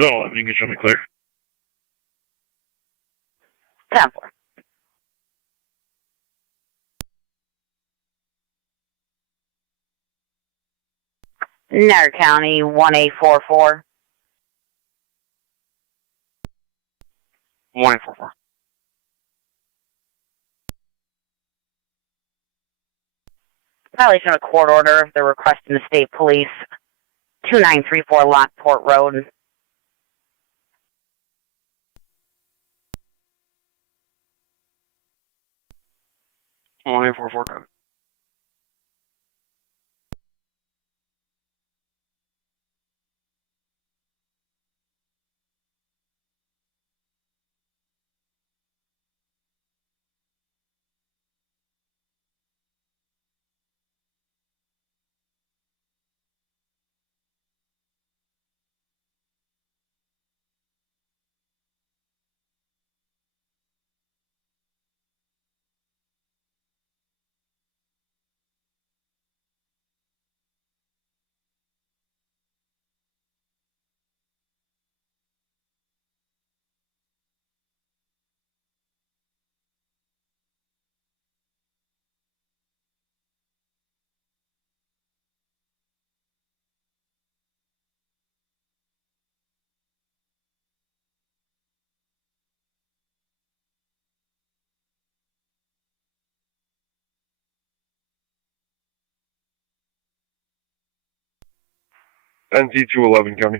Zone 11, you can show me clear. 10-4. Niagara County, 1844. 1844. Violation of a court order. They're requesting the state police. 2934 Lockport Road. One 844. NC 211 County.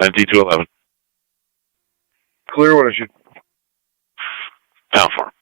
NC 211. Clear, what I should. Down for.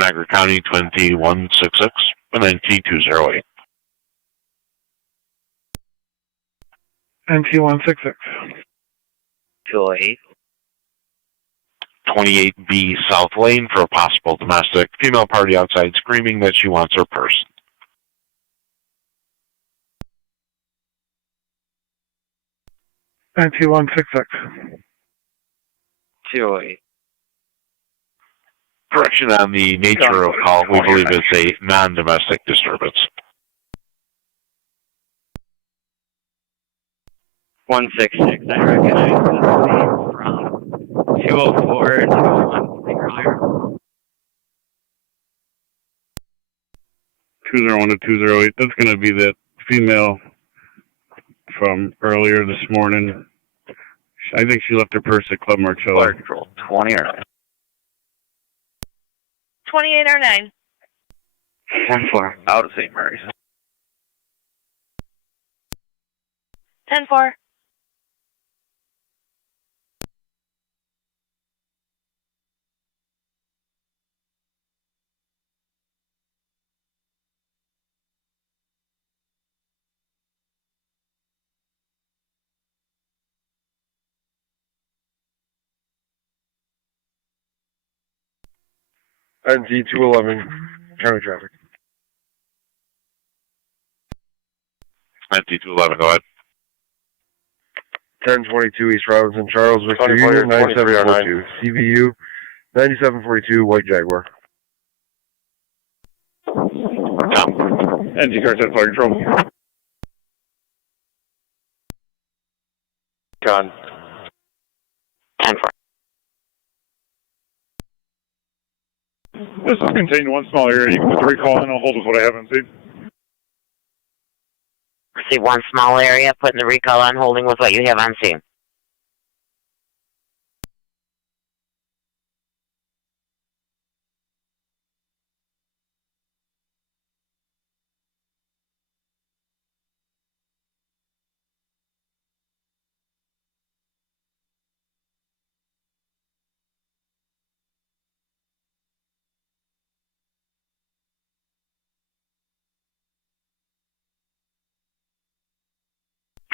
Niagara County 2166 and NT208. NT166. 208. 28B South Lane for a possible domestic. Female party outside screaming that she wants her purse. NT166. 208. Correction on the nature of call. We believe it's a non-domestic disturbance. 166. I recognize this name from 204 to 201 earlier. 201 to 208. That's going to be that female from earlier this morning. I think she left her purse at Club Marcello. Fire control 20 or 9. 28 or 9. 10-4. Out of St. Mary's. 10-4. NT211, county traffic. NT211, go ahead. 1022 East Robinson, Charles Victor Union, 9742. CVU, 9742, White Jaguar. NT car 10 fire control. John. 10-4. This is contained in one small area. You can put the recall in. I'll hold with what I have on scene. See one small area, putting the recall on, holding with what you have on scene.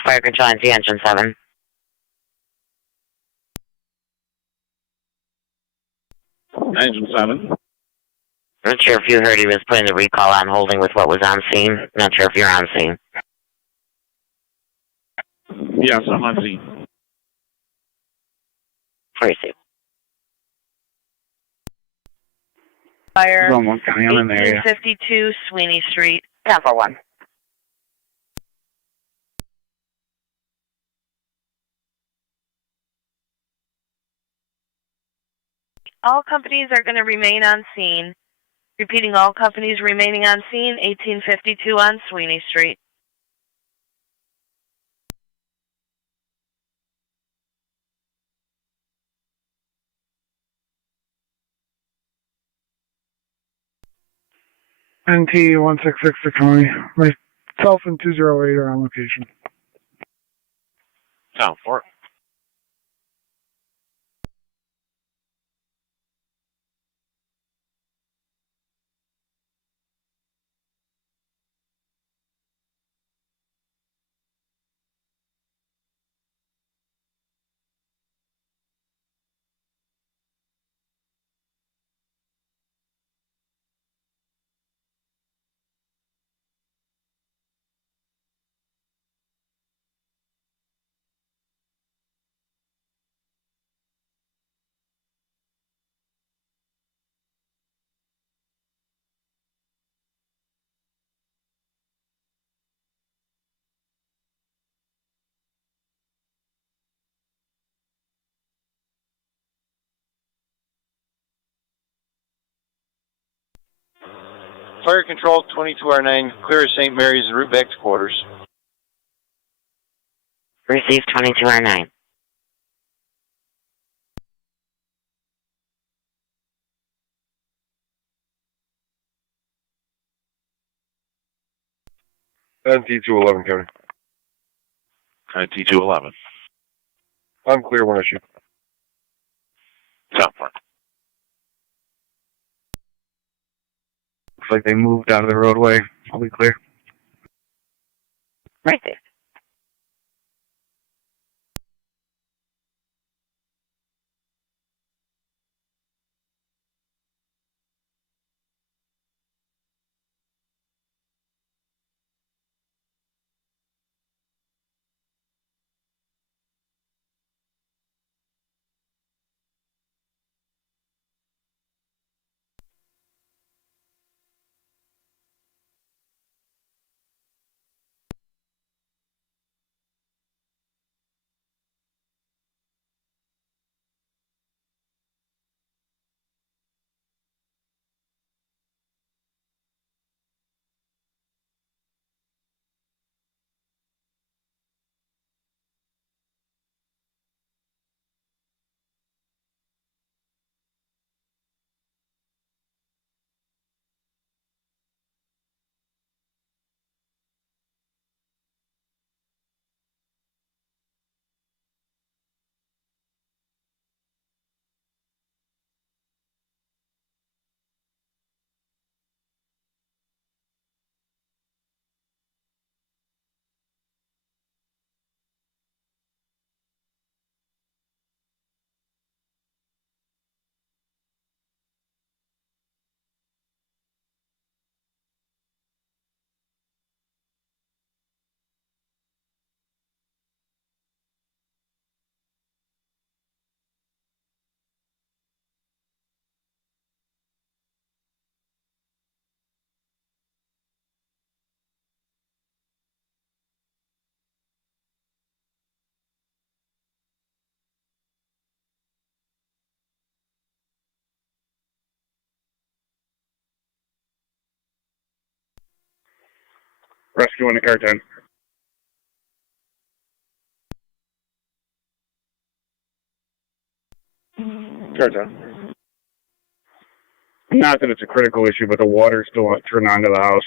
Fire control NT engine 7. Engine 7. Not sure if you heard he was putting the recall on, holding with what was on scene. Not sure if you're on scene. Yes, I'm on scene. Receive. Fire. 1852 1852 Sweeney Street. 10-4-1. All companies are going to remain on scene. Repeating, all companies remaining on scene, 1852 on Sweeney Street. NT166 to County. Myself and 208 are on location. Town 4. Fire control 22R9, clear as St. Mary's, route back to quarters. Receive 22R9. NT211, county. NT211. I'm clear one issue. Town 4. Looks like they moved out of the roadway. I'll be clear. Right there. Rescue in the car 10. Car 10. Not that it's a critical issue, but the water's still turned onto the house.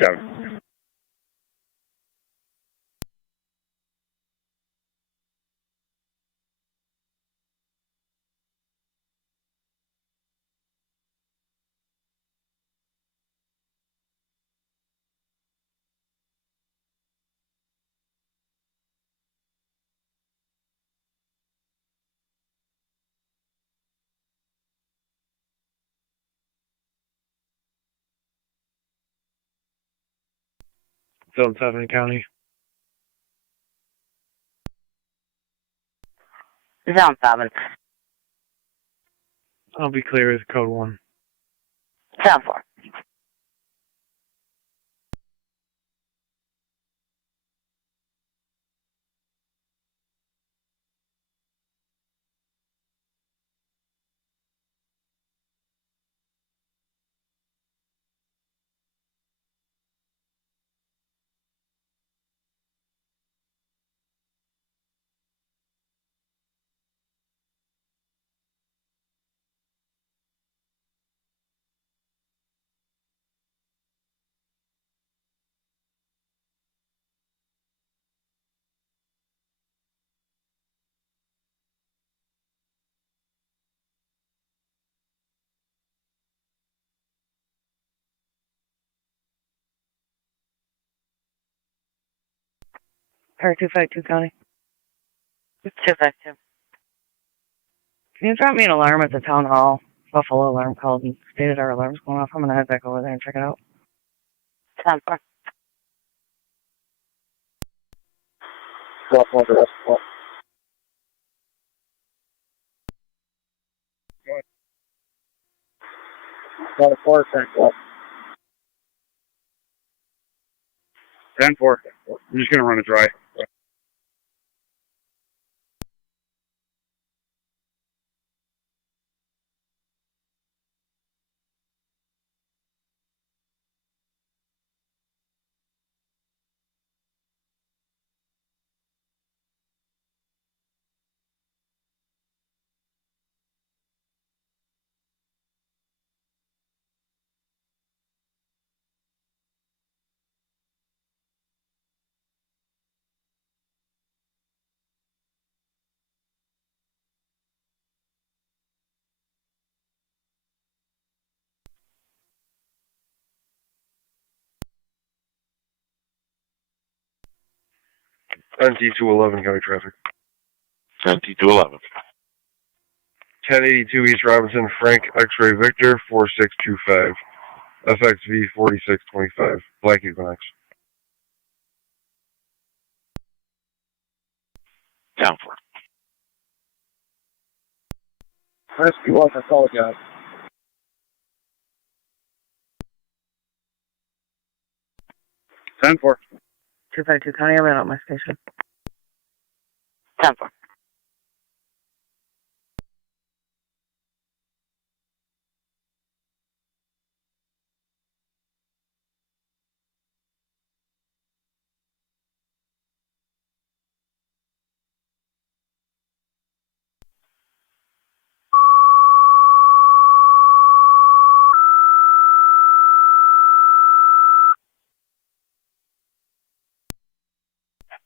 7. Zone 7 County. Zone 7. I'll be clear as code 1. Zone 4. Car 252 County. 252. Can you drop me an alarm at the town hall? Buffalo alarm called and stated our alarm's going off. I'm going to head back over there and check it out. 10 4. Got a 4, 10-4. I'm just going to run it dry. NT211 county traffic. NT211. 1082 East Robinson, Frank X-Ray Victor 4625. FXV 4625. Black Equinox. Down for. Rescue Walker, call again. 10-4. 252 County, I ran out my station. 10-4.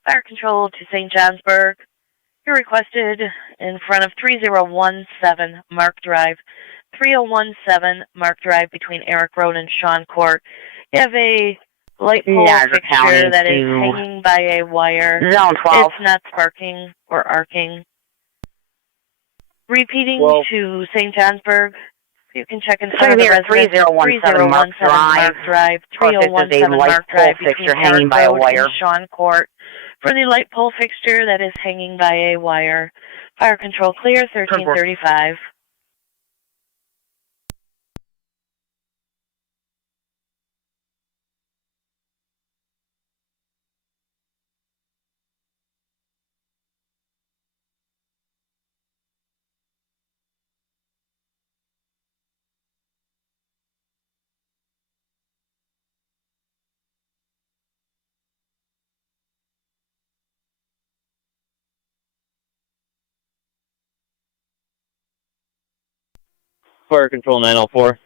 Fire control to St. Johnsburg. You're requested in front of 3017 Mark Drive. 3017 Mark Drive between Eric Road and Shawn Court. You have a light pole Niagara fixture County that is to hanging by a wire. Zone 12. It's not sparking or arcing. Repeating 12. to St. Johnsburg. You can check in Same front of the here, residence. 3017 Mark Drive. 3017 light Mark pole Drive fixture between hanging Eric by a Road wire. and Shawn Court. For the light pole fixture that is hanging by a wire. Fire control clear, 1335. Fire control 904.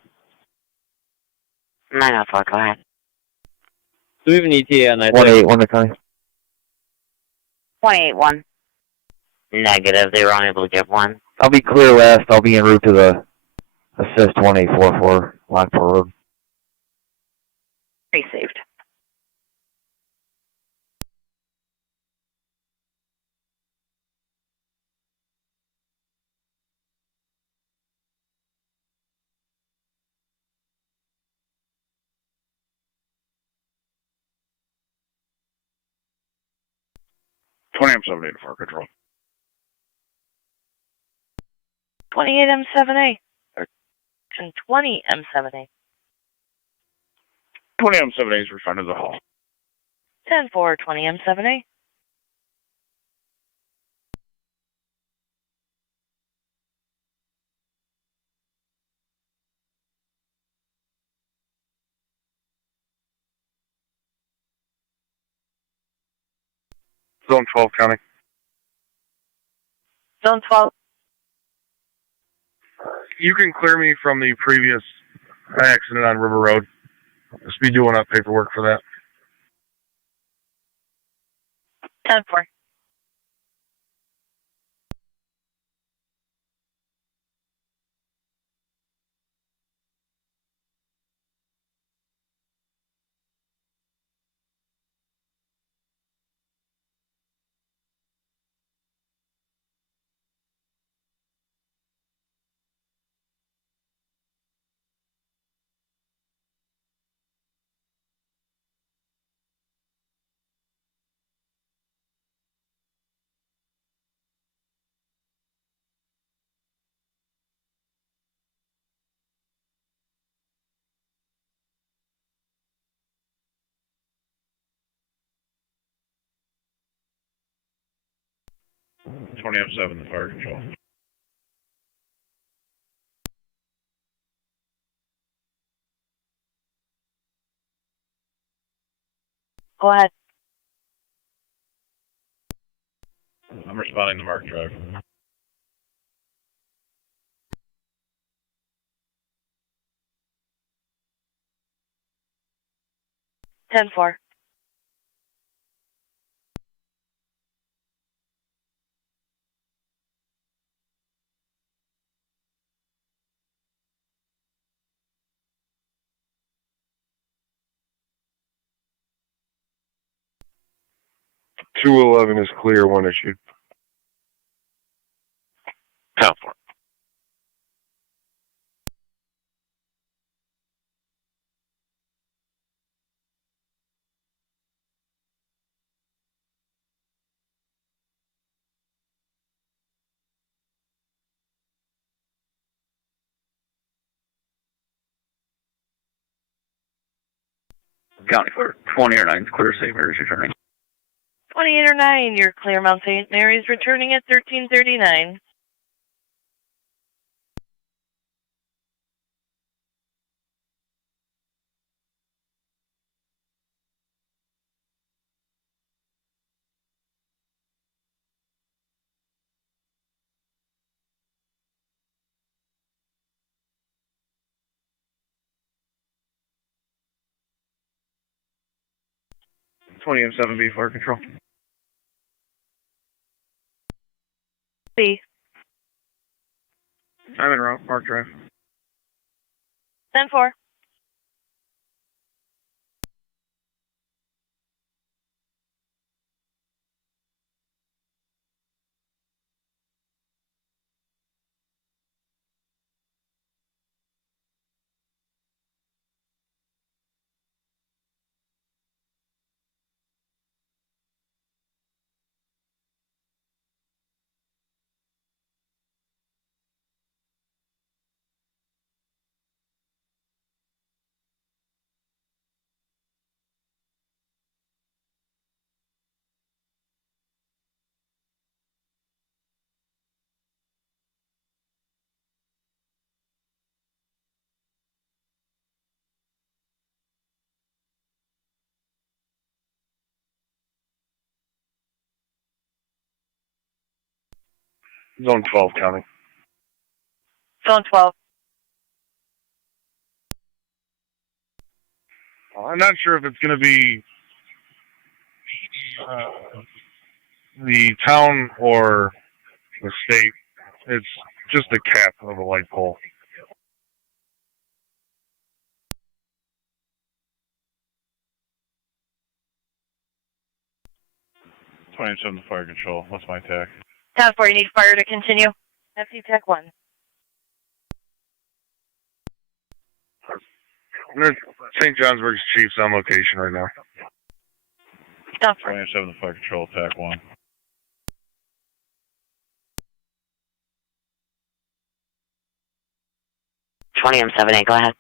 904, go ahead. Do we have an ETA on that? 181 to county. 181. Negative. They were unable to get one. I'll be clear west. I'll be en route to the assist 1844 Lockport Road. Received. M78 fire control. 28 M7A. Or 20 M7A. 20 M78 is refunded to the hall. 10-4, 20 M7A. Zone 12 county. Zone 12. You can clear me from the previous accident on River Road. Just be doing up paperwork for that. 10-4. Twenty M7, the fire control. Go ahead. I'm responding to Mark Drive. 10-4. 211 is clear, one issued. Count for it. County Clerk, 20 or 9, clear St. Mary's returning. 28 or 9, you're clear Mount St. Mary's returning at 1339. M7B, fire control. B. I'm in route, Park Drive. 10-4. Zone 12, County. Zone 12. I'm not sure if it's going to be the town or the state. It's just the cap of a light pole. Twenty-seven fire control. What's my TAC? 10-4, you need fire to continue. FC Tech 1. St. Johnsburg's chief's on location right now. 27 fire control, TAC 1. M7A, go ahead.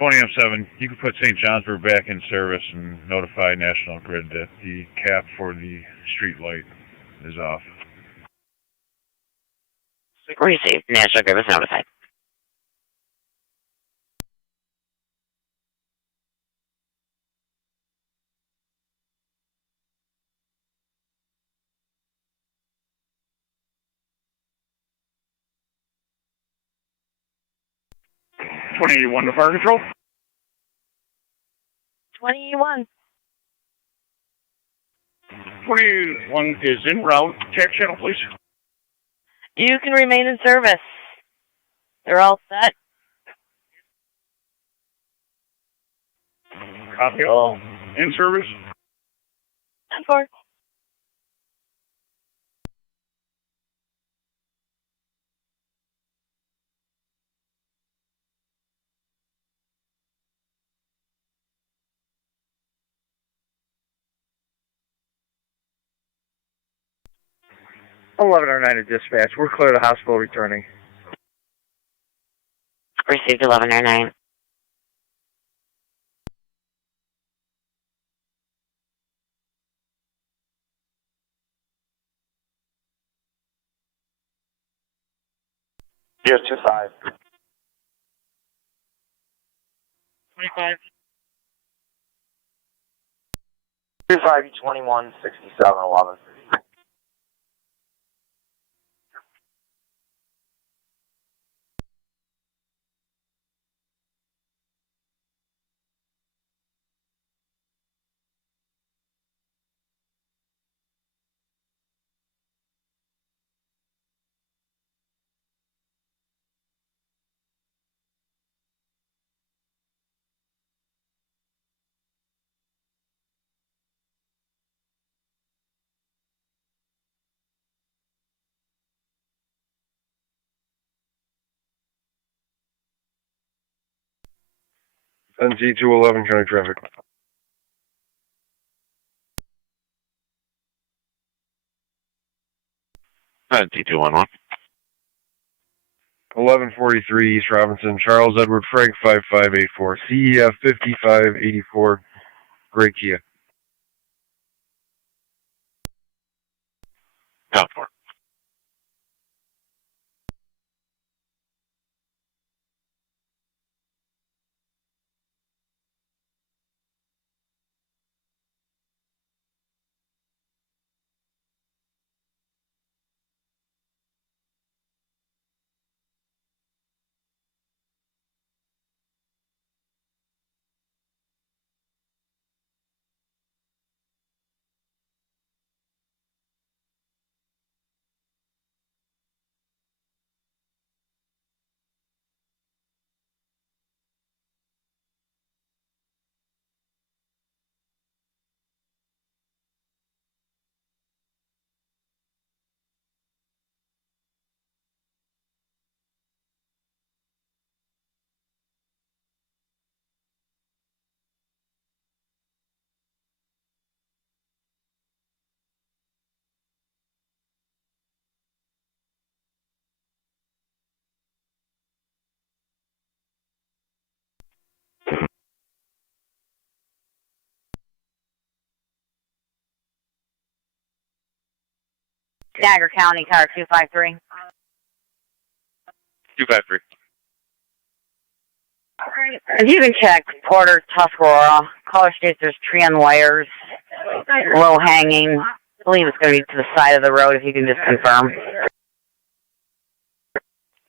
20M7, you can put St. Johnsburg back in service and notify National Grid that the cap for the street light is off. Received. National Grid was notified. (2081) to fire control. 21. 21 is en route. Check channel, please. You can remain in service. They're all set. Copy all. In service. 10-4. (11 or 9 to dispatch. We're clear to hospital returning. Received 11 or 9. Here's 25. 25. 25, E21, 67, 11. NC 211 county traffic. NC 211. 1143 East Robinson, Charles Edward Frank 5584, CEF 5584, Gray Kia. Down for. Niagara County, car 253. 253. If you can check Porter, Tuscarora, College Street, there's tree on wires, low hanging. I believe it's going to be to the side of the road if you can just confirm.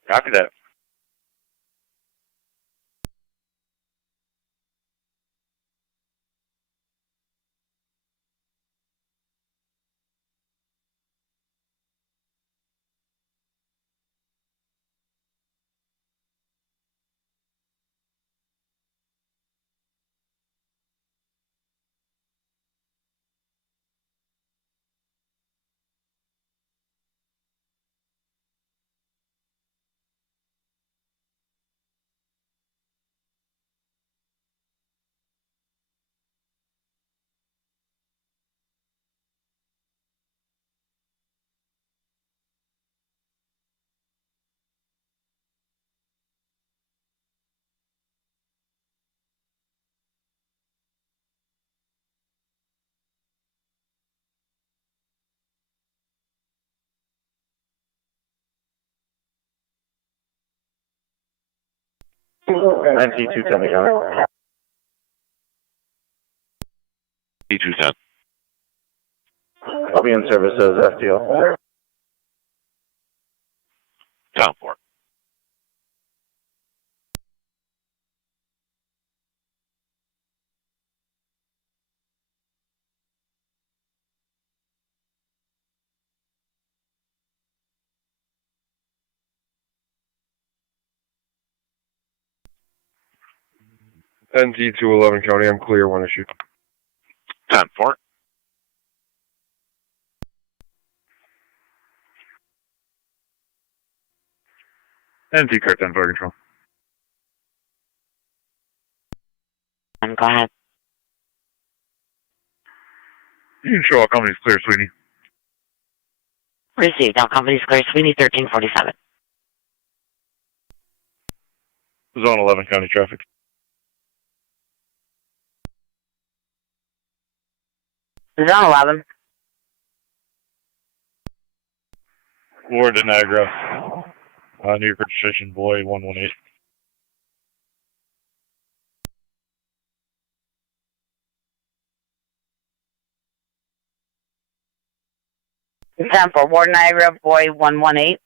Copy that. NC 210 county. C210. I'll be in service as FTO. Down for. NC 211 county, I'm clear, one issue. 10-4. NC car 10 fire control. Go ahead. You can show all companies clear, Sweeney. Received. All companies clear. Sweeney 1347. Zone 11 county traffic. Zone 11. Ward to Niagara. New York registration, boy 118. Temple, Ward Niagara, boy 118.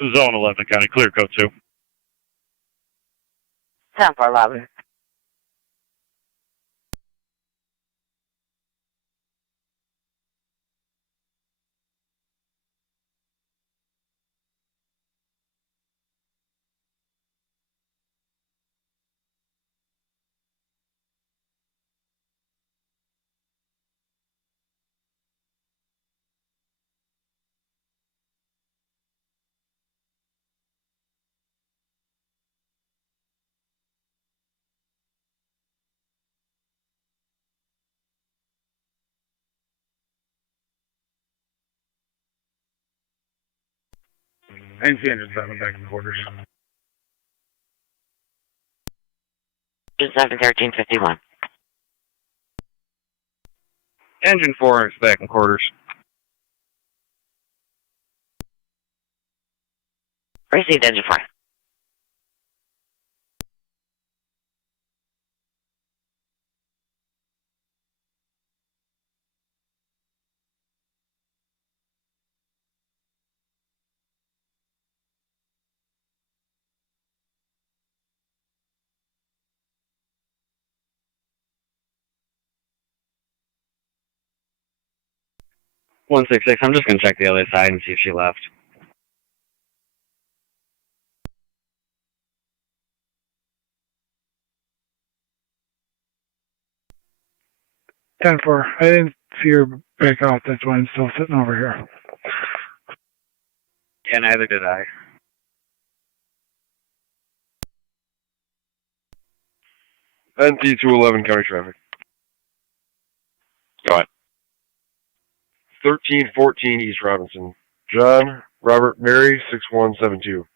Zone 11, County, clear code 2. 10-4-11. NC engine 7 back in the quarters. 71351. Engine 4 is back in quarters. Received engine 4. One 166, I'm just going to check the other side and see if she left. Ten four. I didn't see her back out. That's why I'm still sitting over here. Yeah, neither did I. NT 211 county traffic. Go ahead. 1314 East Robinson. John Robert Mary 6172.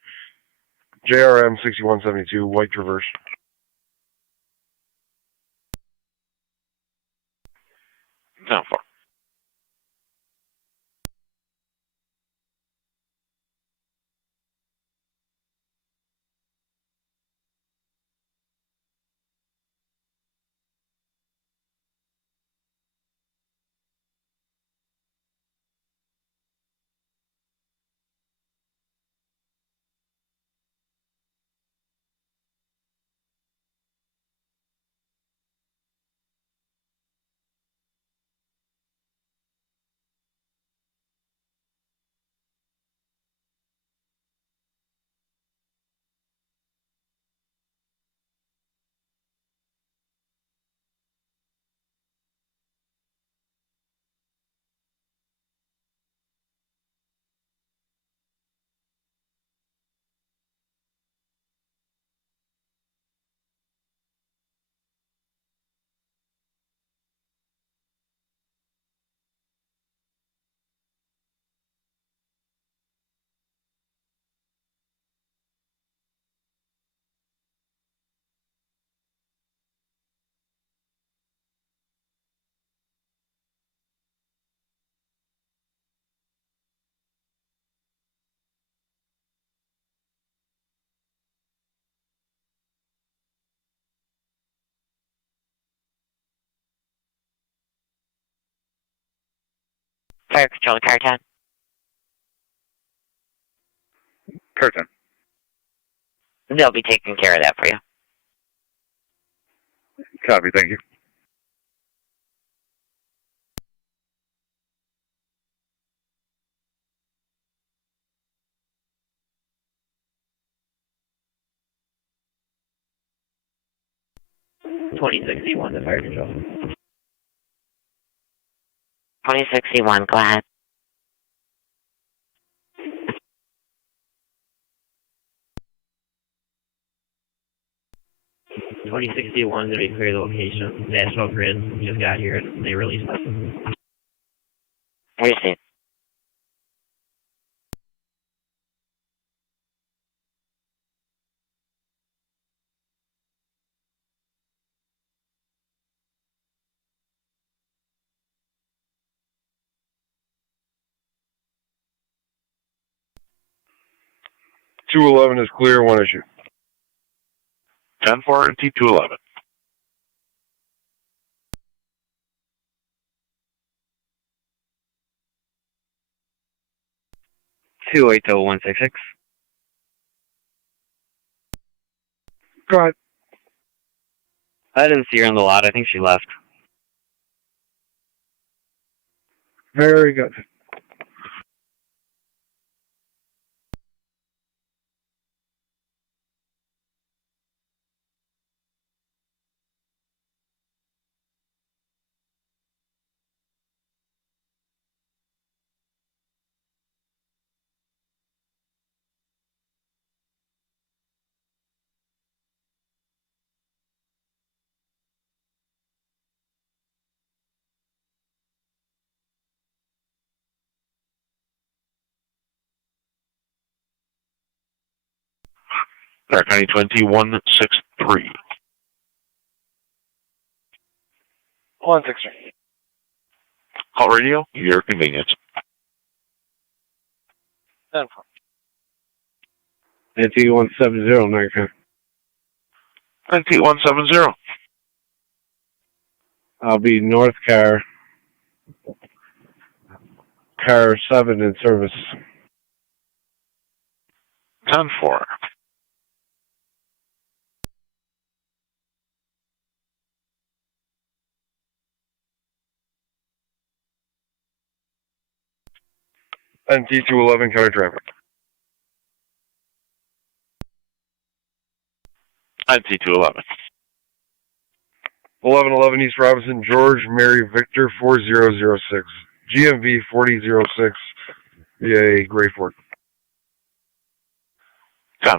JRM 6172 White Traverse. Zone 4. Fire control to car 10. Curtain. They'll be taking care of that for you. Copy, thank you. $2061 to fire control. 2061, go ahead. $2061 to be clear the location. National Grid just got here. They released it. Received. Two 211 is clear, one issue. 10-4 and T211. Two 80-166. Go ahead. I didn't see her on the lot. I think she left. Very good. Clark County 2163. 163. Call radio, your convenience. 10-4. NT 170, Niagara. NT 170. I'll be North Car 7 in service. 10-4. NT 211, counter traffic. NT 211. 1111 East Robinson, George Mary Victor 4006. GMV 4006 via Gray Ford. 10-4.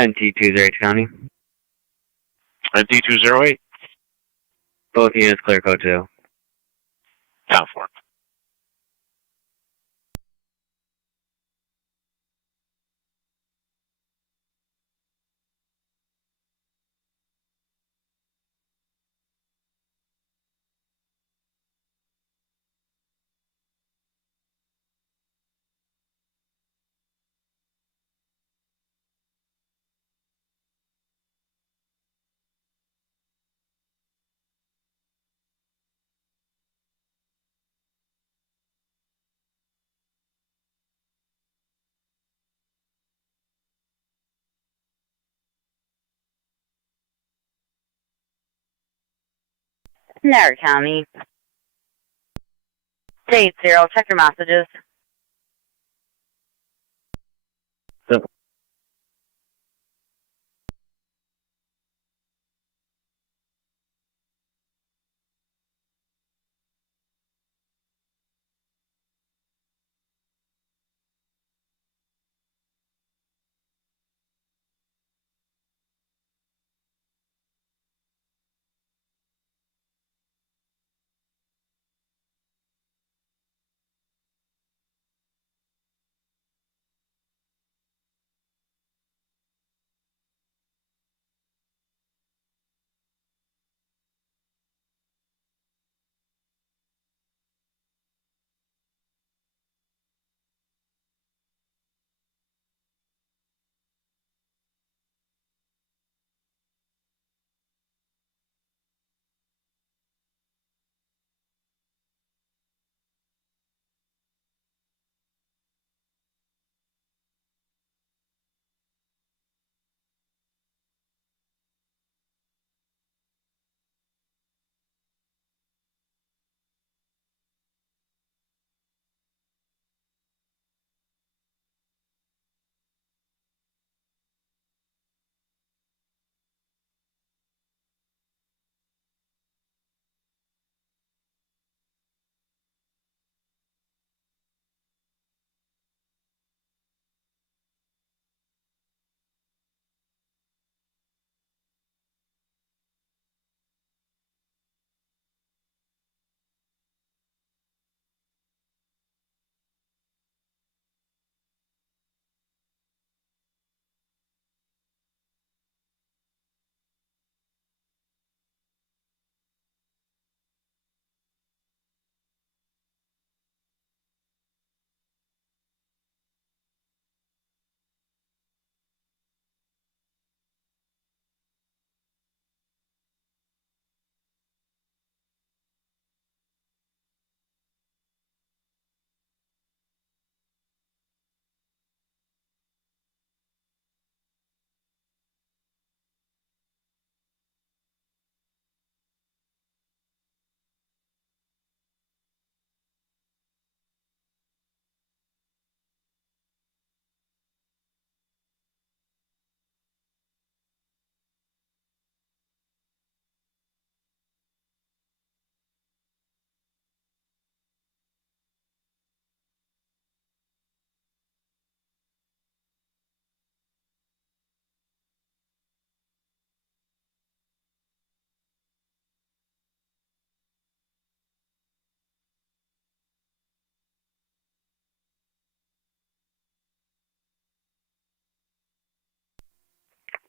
NT208 County. NT208. Both units clear code 2. Down for it. Niagara County. State 0, check your messages.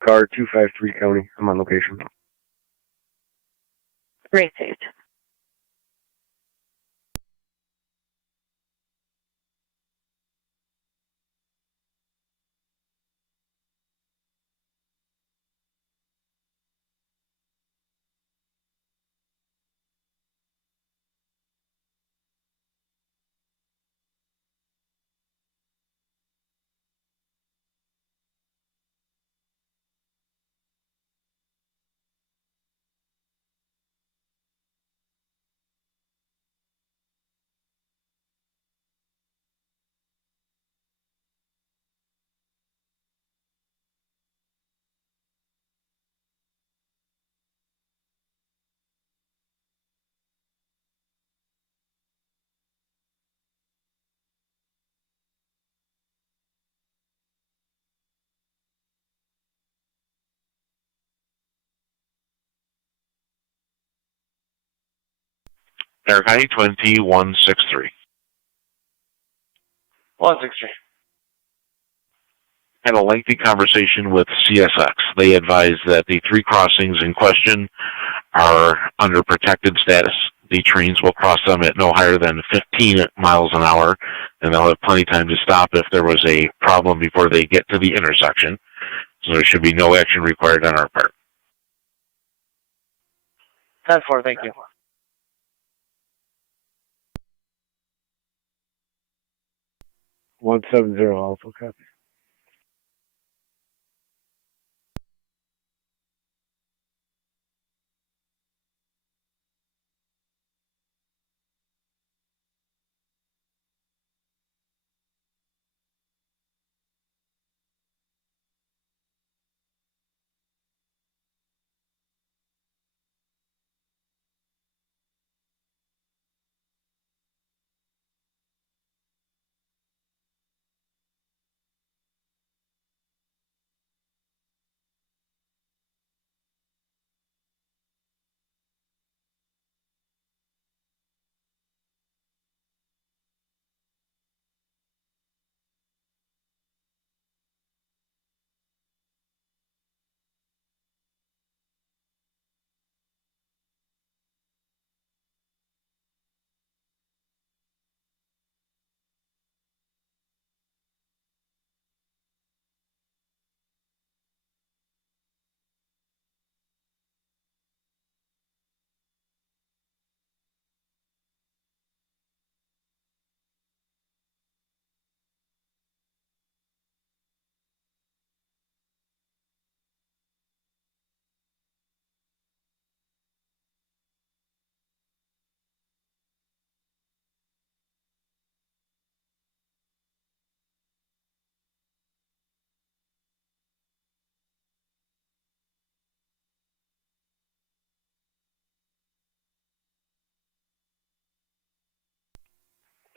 Car 253 County. I'm on location. Received. Niagara County 20163. 163. Had a lengthy conversation with CSX. They advised that the 3 crossings in question are under protected status. The trains will cross them at no higher than 15 miles an hour, and they'll have plenty of time to stop if there was a problem before they get to the intersection. So there should be no action required on our part. 10-4, thank you. One 170 Alpha copy.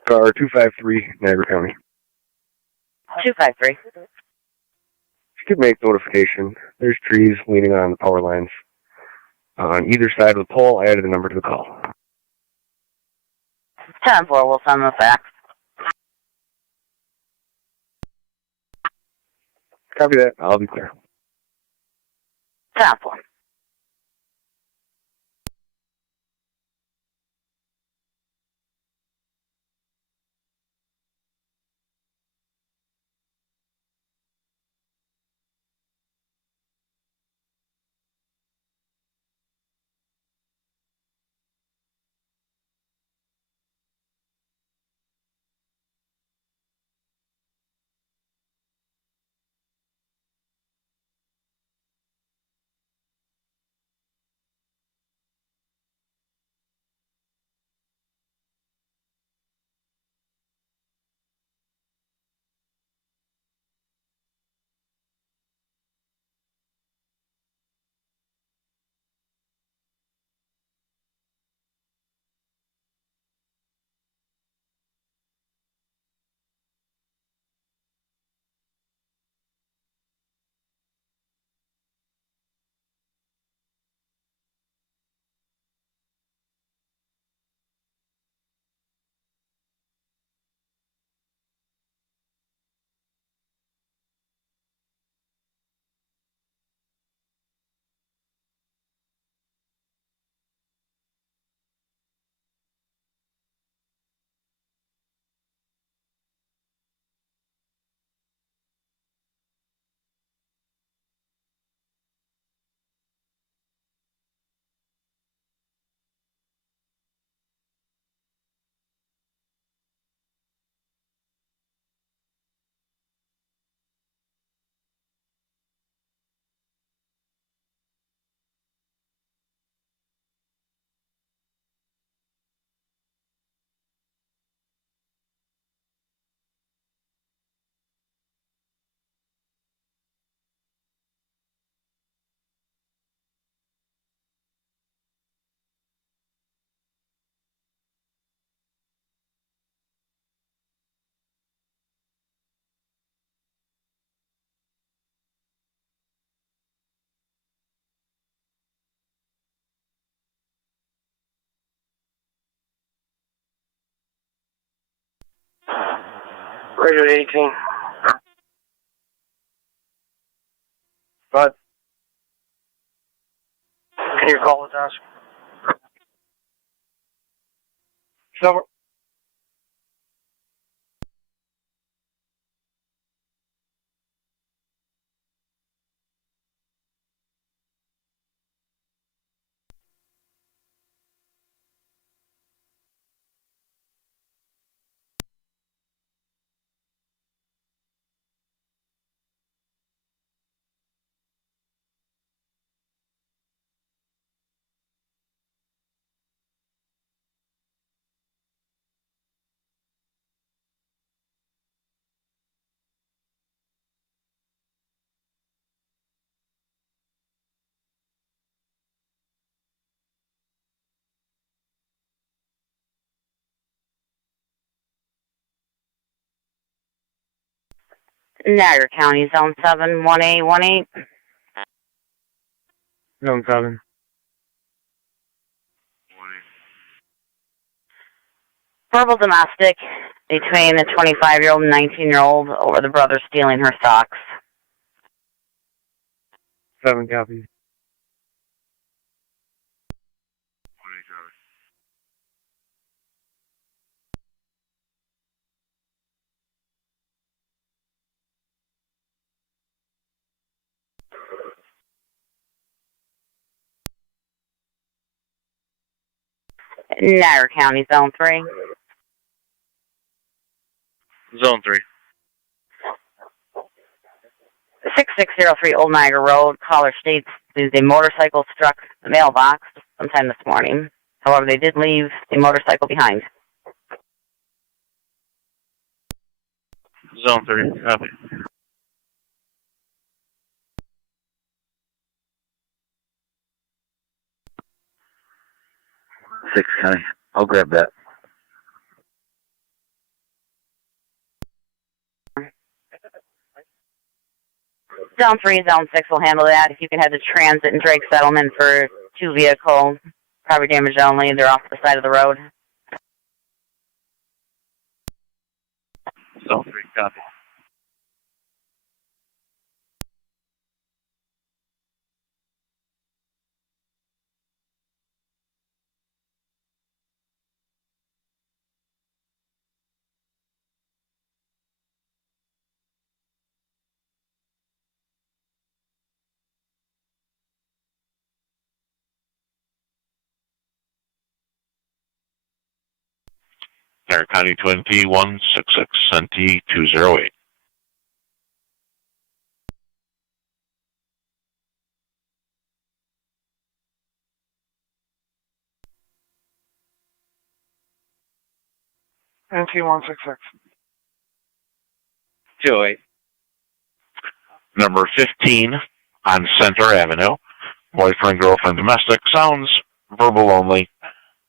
Car 253, Niagara County. 253. If you could make notification, there's trees leaning on the power lines. On either side of the pole, I added a number to the call. 10-4, we'll send the fax. Copy that. I'll be clear. 10-4. Radio 18. But can you call the desk? Silver. Niagara County, Zone 7, 1A18. Zone 7. Verbal domestic between a 25-year-old and 19-year-old over the brother stealing her socks. 7 copies. Niagara County, Zone 3. Zone 3. 6603 Old Niagara Road. Caller states a motorcycle struck the mailbox sometime this morning. However, they did leave the motorcycle behind. Zone 3. Copy. Six County. I'll grab that. Zone 3 and Zone 6 will handle that. If you can have the transit and Drake settlement for 2 vehicles, property damage only. They're off the side of the road. Zone 3. Copy. Niagara County 2166 Senti 208. NT166. 208. Number 15 on Center Avenue. Boyfriend, girlfriend, domestic. Sounds verbal only.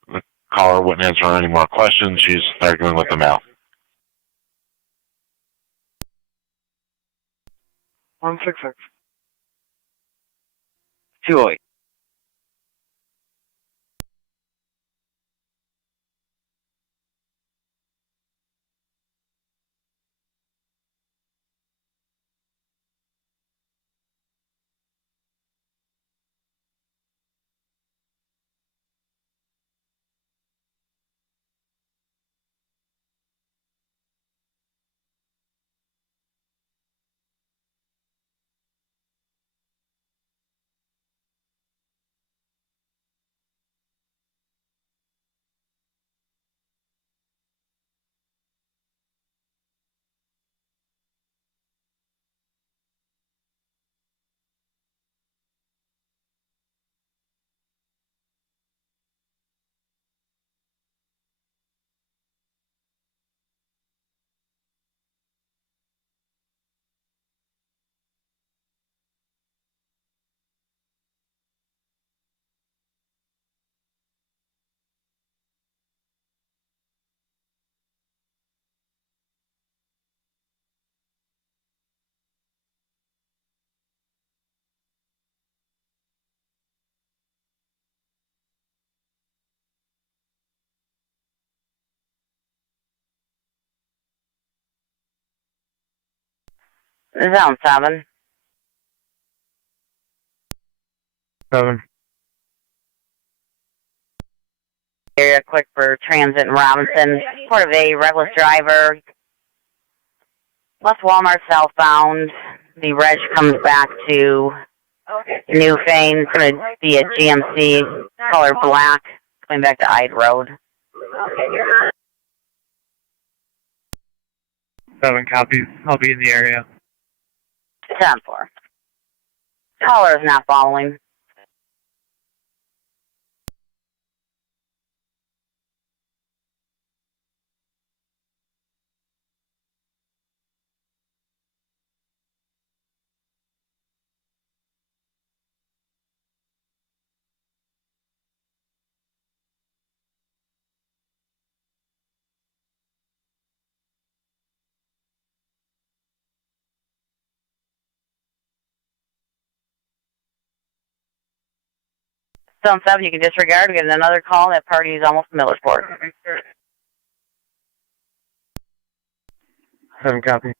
The caller wouldn't answer any more questions. She's arguing with the mail. 166. 208. Zone 7. 7. Area quick for transit in Robinson. Part of a reckless driver. Left Walmart southbound. The reg comes back to Newfane. It's going to be a GMC, color black, coming back to Ide Road. 7 copies. I'll be in the area. 10-4. Caller is not following. Zone 7, you can disregard. We get another call. That party is almost Middleport. 7 copies.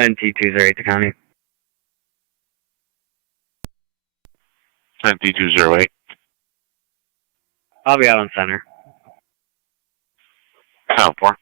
NT208 to county. NT208. I'll be out on center. 10-4.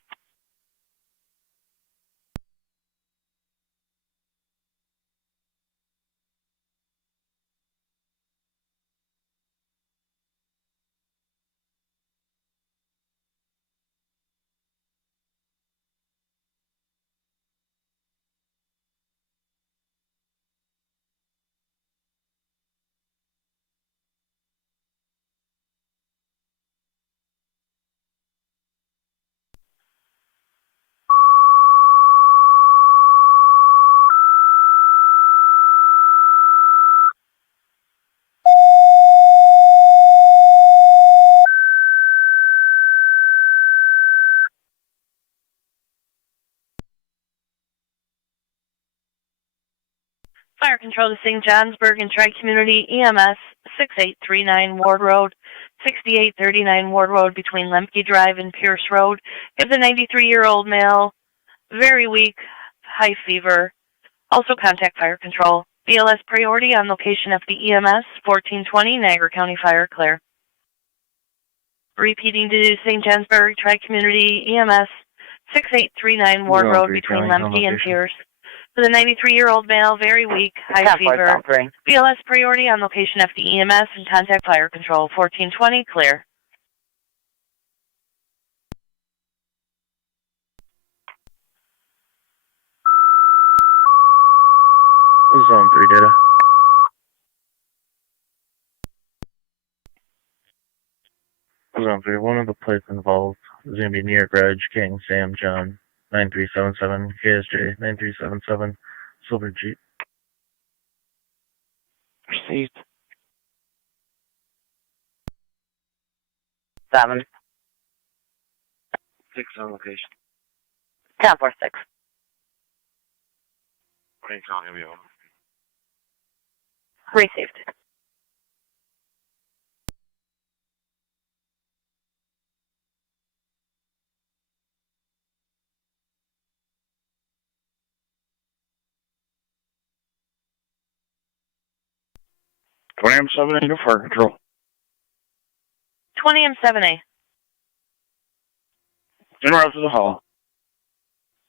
Fire Control to St. Johnsburg and Tri-Community EMS 6839 Ward Road, 6839 Ward Road between Lemke Drive and Pierce Road. Gives a 93-year-old male, very weak, high fever. Also contact Fire Control. BLS priority on location of the EMS 1420 Niagara County Fire clear. Repeating to St. Johnsburg Tri-Community EMS 6839 Ward Road between Lemke and Pierce. For the 93-year-old male, very weak, high fever. BLS priority on location of the EMS and contact Fire Control. 1420, clear. Zone 3 data. Zone 3, one of the plates involved is going to be New York Reg, King, Sam, John, 9377, KSJ, 9377, Silver Jeep. Received. 7. 6 on location. 10-4-6. What are you calling me over? Received. M7A to Fire Control. 20M7A. En route to the hall.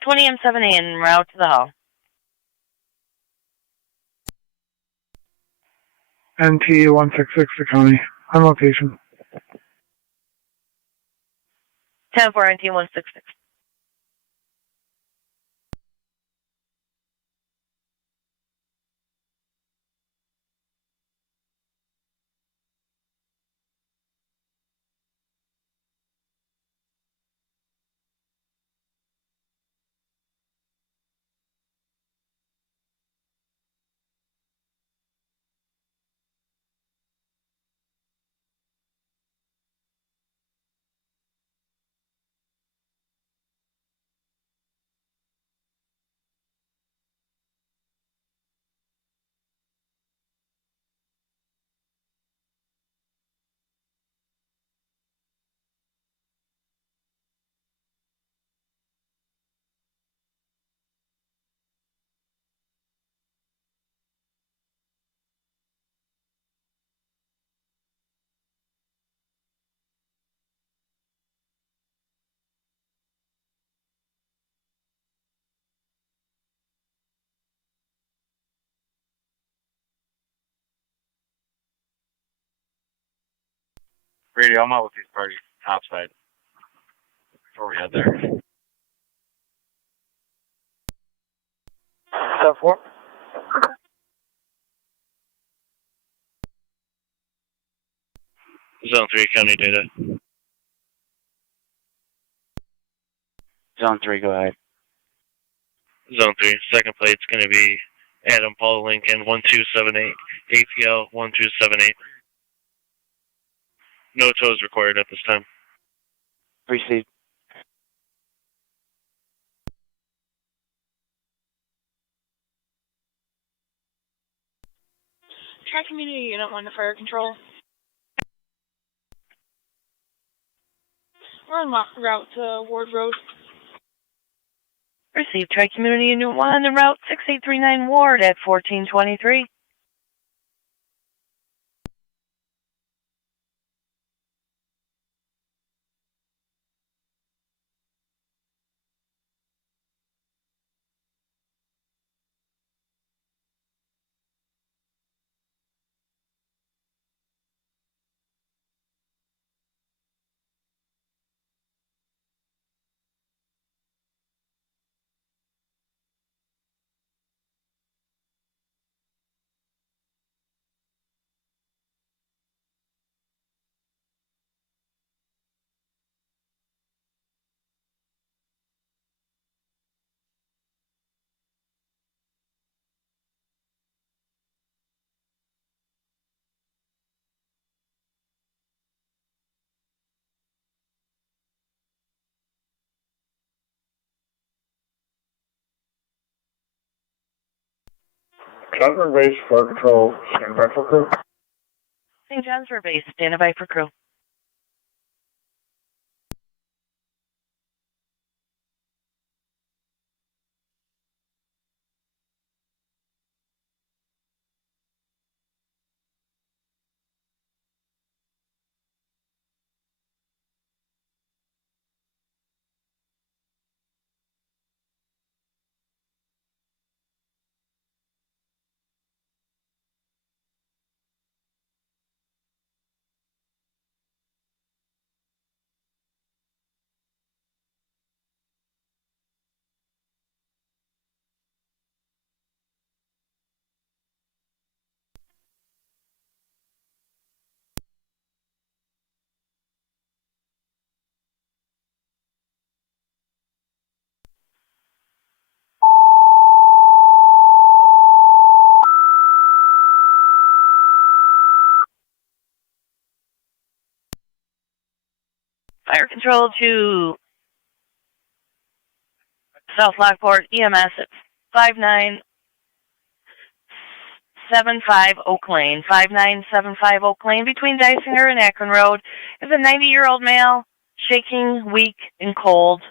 20M7A en route to the hall. NT166 to county. On location. 10-4 NT166. Radio, I'm out with these parties. Topside. Before we head there. 7-4. Zone 3, county data. Zone 3, go ahead. Zone 3, second plate's going to be Adam Paul Lincoln, 1278, APL 1278. No tows required at this time. Proceed. Track Community Unit 1 to fire control. We're on route to Ward Road. Receive Tri-Community Unit 1 en route 6839 Ward at 1423. Johnson Base, Fire Control, stand by for crew. St. John's River Base, standing by for crew. Fire control to South Lockport, EMS at 5975 Oak Lane. 5975 Oak Lane between Dysinger and Akron Road is a 90-year-old male, shaking, weak, and cold.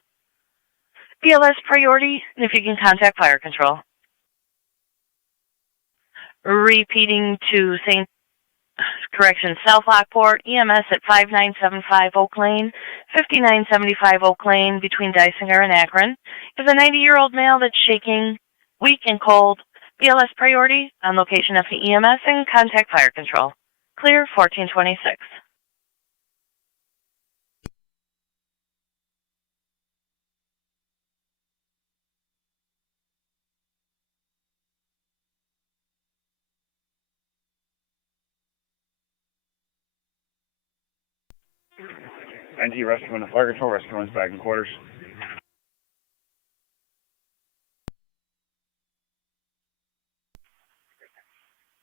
BLS priority, and if you can contact fire control. Repeating to South Lockport, EMS at 5975 Oak Lane, 5975 Oak Lane between Dysinger and Akron is a 90-year-old male that's shaking, weak, and cold. BLS priority on location of the EMS and contact fire control. Clear 1426. NT rescue in the fire control, rescue runs back in quarters.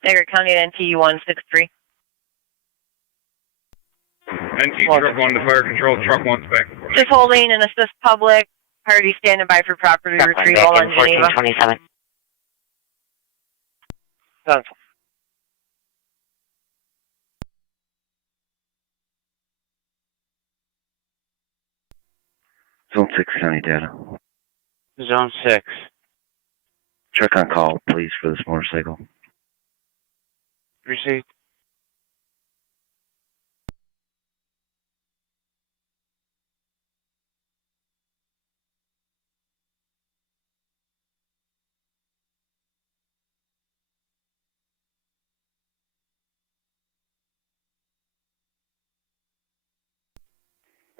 Niagara County at NT 163. NT truck 1 to fire control, truck 1's back in quarters. Just holding and assist public. Party standing by for property retrieval on Geneva. 1427. Done. Zone 6 county data. Zone 6. Check on call, please, for this motorcycle. Receipt.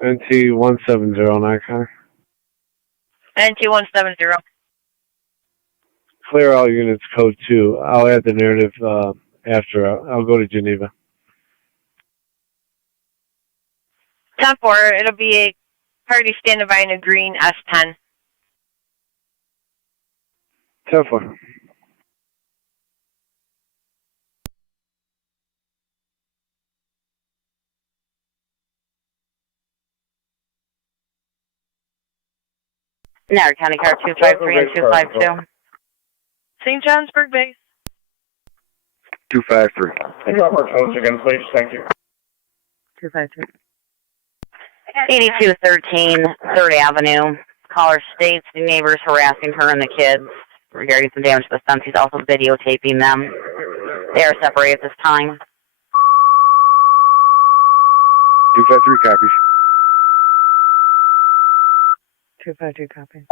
NT 170 car. NT170. Clear all units, code 2. I'll add the narrative after. I'll go to Geneva. 10-4, it'll be a party standing by in a green S10. 10-4. Niagara County Car 253 and 252. St. Johnsburg Base. 253. Can you have our codes again, please? Thank you. 252. 8213 3rd Avenue. Caller states the neighbors harassing her and the kids regarding some damage to the fence. He's also videotaping them. They are separated at this time. 253 copies. 252 copy.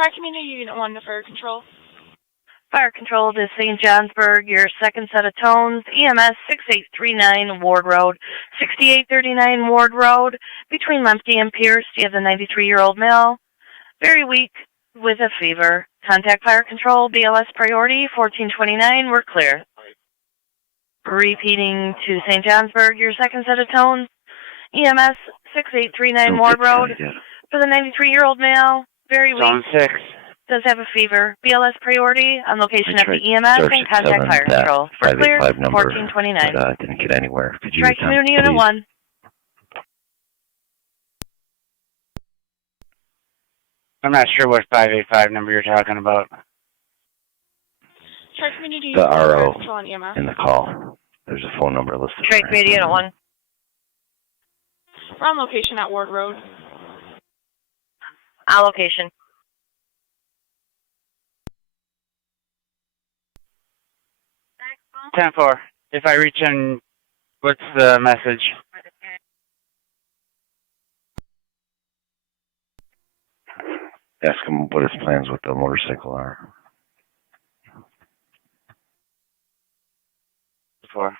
Tri-Community Unit 1 to Fire Control. Fire Control to St. Johnsburg, your second set of tones, EMS 6839 Ward Road, 6839 Ward Road, between Lemke and Pierce. You have the 93-year-old male, very weak, with a fever. Contact Fire Control, BLS priority, 1429, we're clear. Repeating to St. Johnsburg, your second set of tones, EMS 6839 Ward Road, for the 93-year-old male, very weak. Zone 6. Does have a fever. BLS priority on location at the EMS and contact Fire Control. For clear, 1429. But, didn't get anywhere. Could you Right, Community Unit 1. I'm not sure what 585 number you're talking about. Tri-Community The Unit 1 Fire RO Control on EMS. in the call? There's a phone number listed. Straight Community Unit 1. We're on location at Ward Road. On location. Ten four. If I reach in, what's the message? Ask him what his plans with the motorcycle are. 4.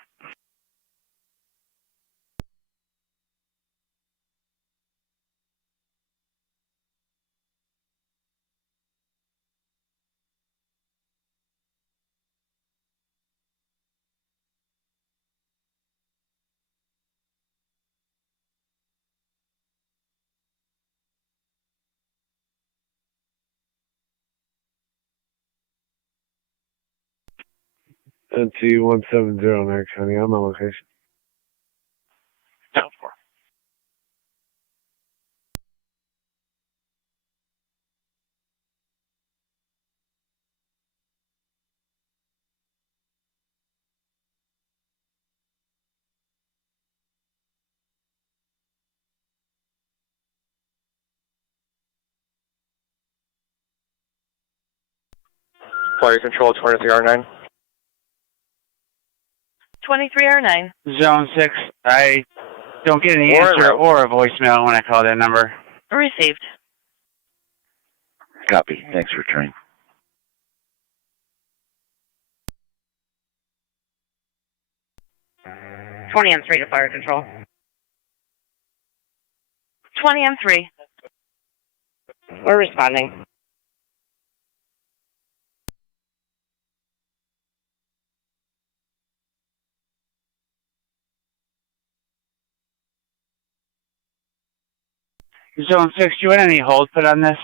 NT 170 Niagara County. I'm on location. 10-4. Fire Control 23R9. 23R9. Zone 6. I don't get any answer or a voicemail when I call that number. Received. Copy. Thanks for trying. M3 to Fire Control. 20M3. We're responding. Zone 6, do you want any hold put on this?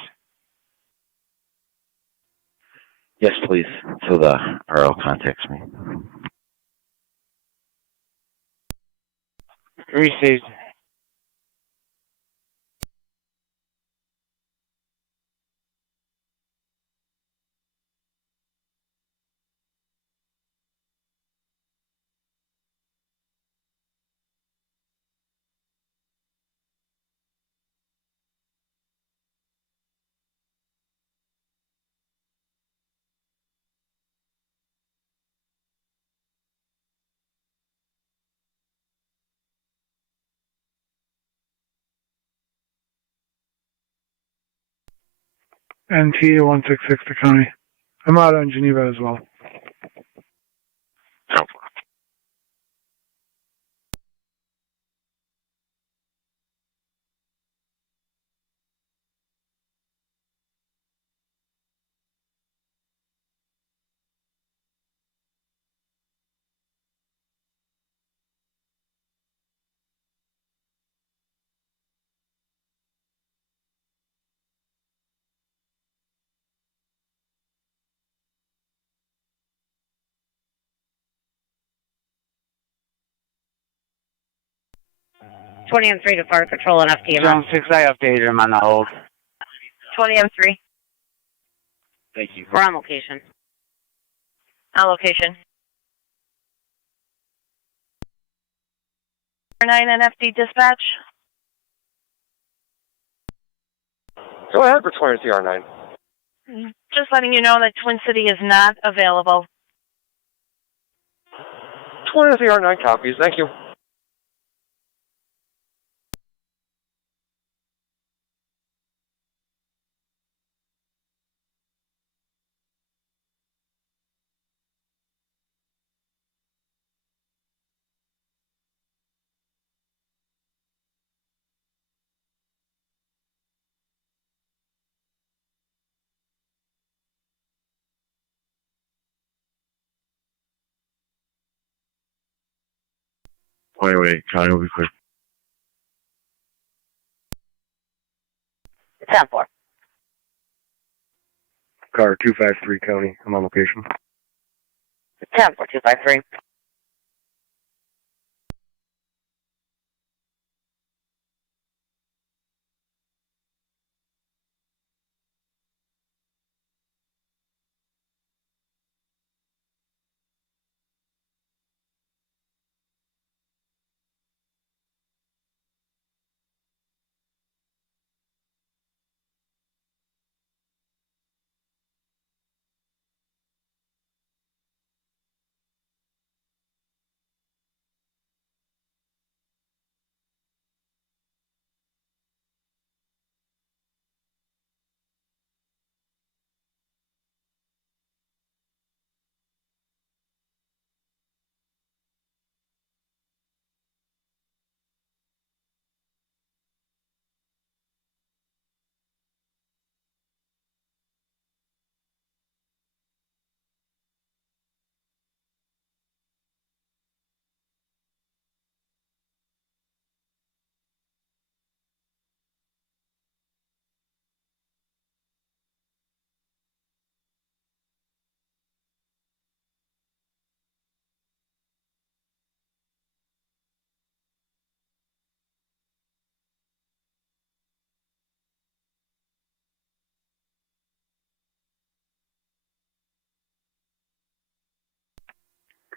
Yes, please. So the RO contacts me. Received. NT 166 to County. I'm out on Geneva as well. M3 to Fire Patrol and FTM. Zone 6, I updated him on the hold. 20M3. Thank you. We're on location. On location. 9 NFD dispatch. Go ahead for 23R9. Just letting you know that Twin City is not available. 23R9 copies. Thank you. Wait, County will be quick. 10-4. Car 253 County. I'm on location. 10-4, 253.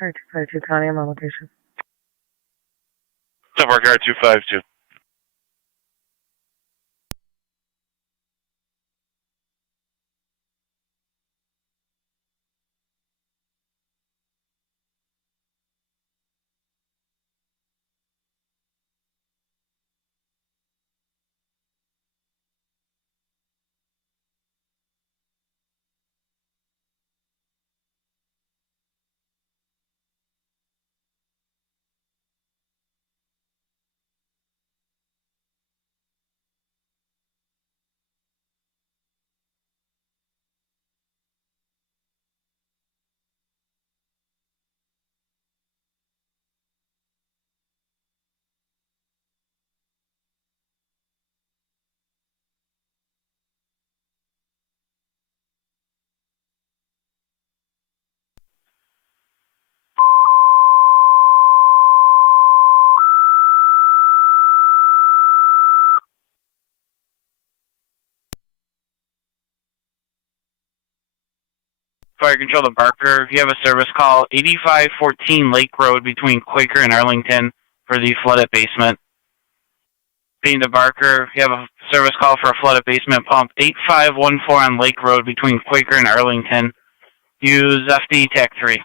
Car 252 County, I'm on location. Car 252. Fire Control to Barker. You have a service call 8514 Lake Road between Quaker and Arlington for the flooded basement. Being to Barker, you have a service call for a flooded basement pump 8514 on Lake Road between Quaker and Arlington. Use FD TAC 3.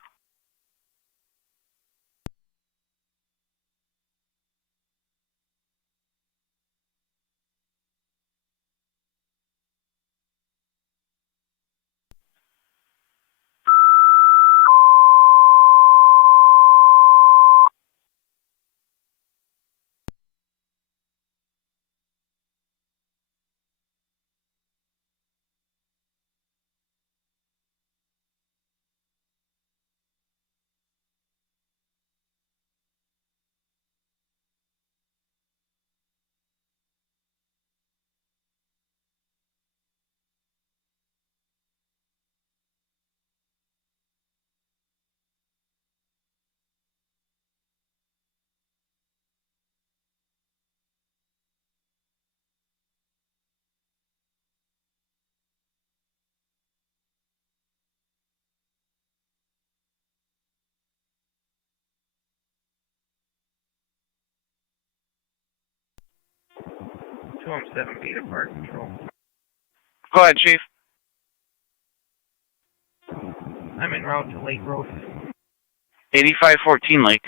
217, be the fire control. Go ahead, Chief. I'm en route to Lake Road. 8514 Lake.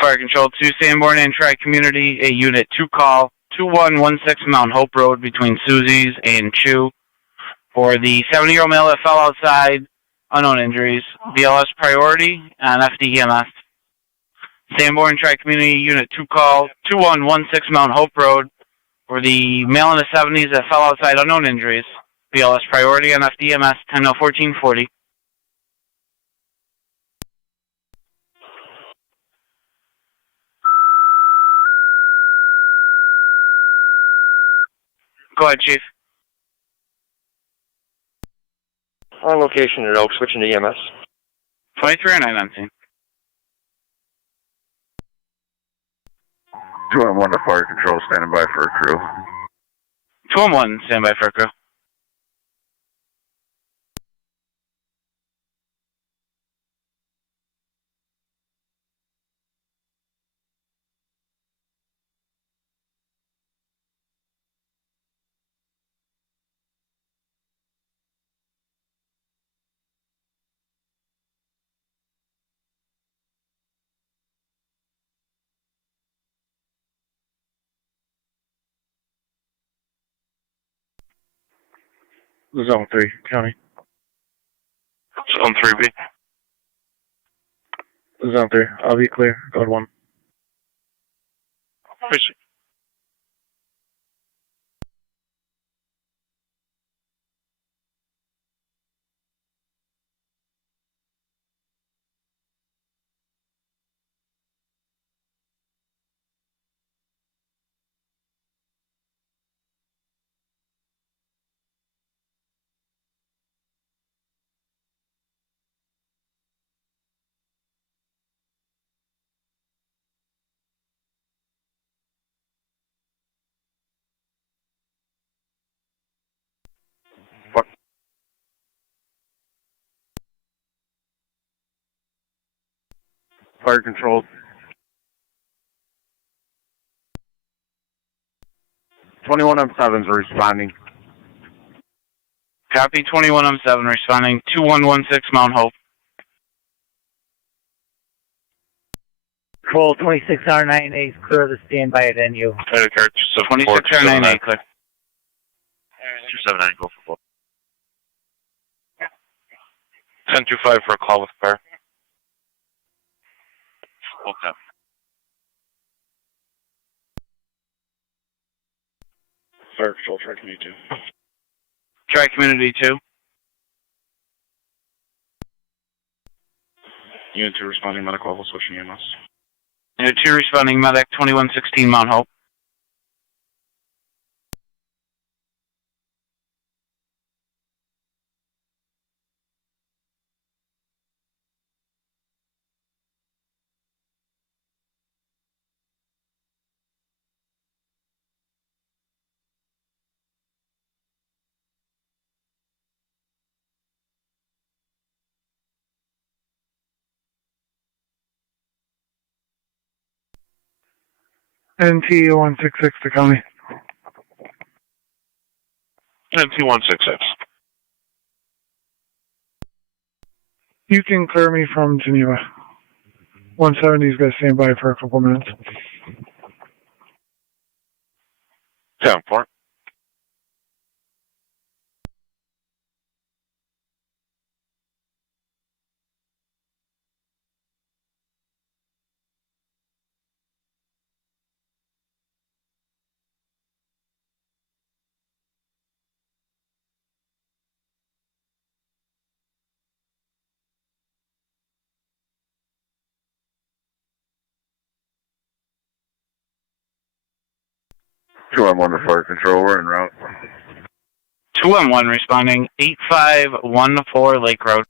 Fire Control 2, Sanborn and Tri-Community, a Unit 2 call, 2116 Mount Hope Road between Susie's and Chew. For the 70-year-old male that fell outside, unknown injuries, BLS priority, and FDEMS. Sanborn Tri-Community, Unit 2 call, 2116 Mount Hope Road. For the male in the 70s that fell outside, unknown injuries, BLS priority, and FDEMS, 10-1440. Go ahead, Chief. On location at Oak, switching to EMS. 23 or 919. 211 to fire control, standing by for a crew. 211, stand by for a crew. Zone 3, County. Zone 3B. Zone 3, I'll be clear. Code 1. Appreciate. Fire control. 21M7s are responding. Copy 21M7 responding 2116 Mount Hope. Control 26R9A, clear the standby at NU. Credit card 26R9A, clear. 279, go for 1025 for a call with fire. Okay. Fire control, Tri-Community 2. Tri-Community 2. Unit 2 responding, medical level, switching EMS. Unit 2 responding, medic 2116 Mount Hope. NT 166 to County. NT 166. You can clear me from Geneva. 170's got to stand by for a couple minutes. 10-4. 2-1 to fire control. We're en route. 2-1 responding. 8514 Lake Road.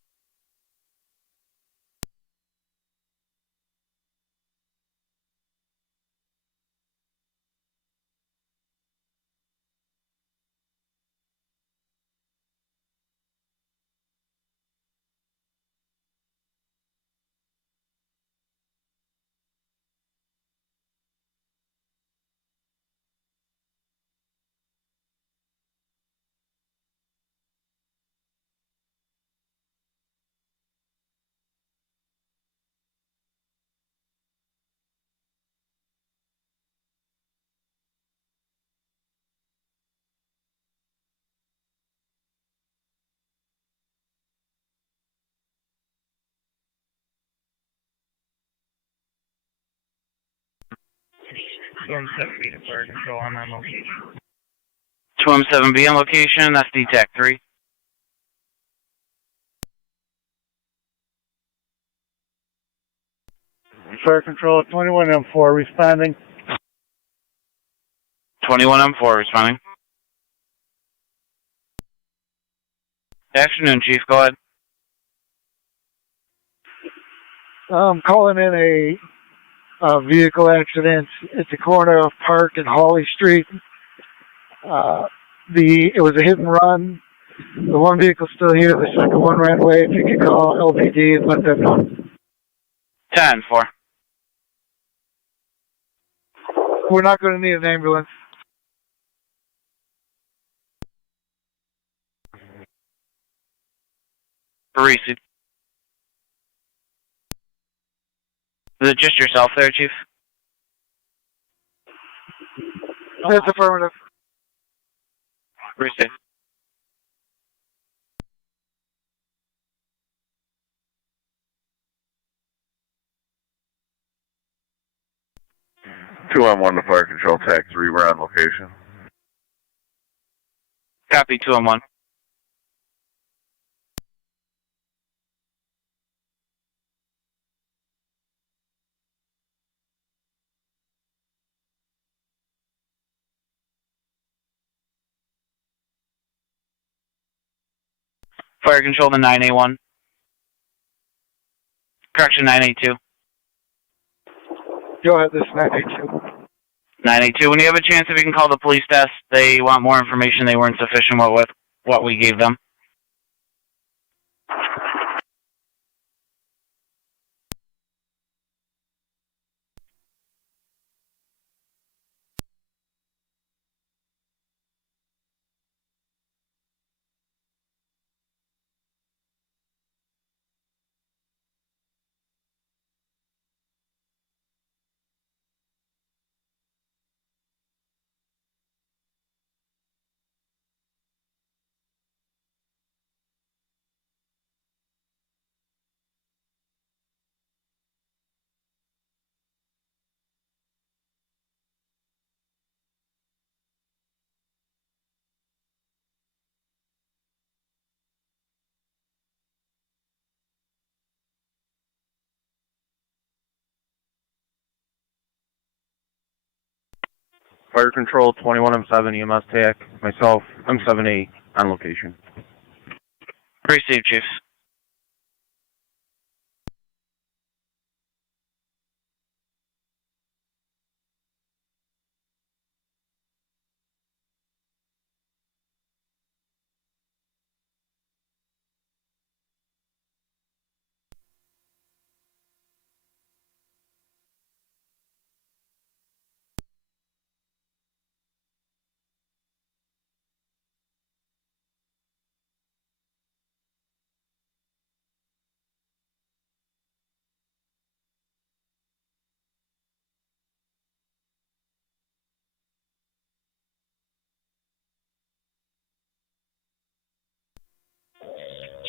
Be to fire control on that location. 217B on location. That's TAC 3. Fire control 21M4 responding. 21M4 responding. Afternoon, Chief. Go ahead. I'm calling in a vehicle accident at the corner of Park and Hawley Street. It was a hit and run. The one vehicle's still here. The second one ran away. If you could call LPD and let them know. 10-4. We're not going to need an ambulance. Receive. Is it just yourself there, Chief? That's affirmative. Receive. Two on one to fire control. TAC 3. We're on location. Copy. 2-1. Fire control to 9A1. Correction, 9A2. Go ahead, this is 982. 9A2. When you have a chance, if you can call the police desk, they want more information. They weren't sufficient with what we gave them. Fire control 21M7 EMS TAC. Myself, M7A on location. Receive, Chiefs.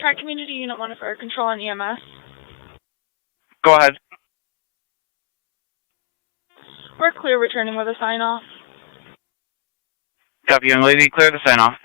Tri Community Unit 1 Fire Control on EMS. Go ahead. We're clear returning with a sign off. Copy, young lady. Clear the sign off.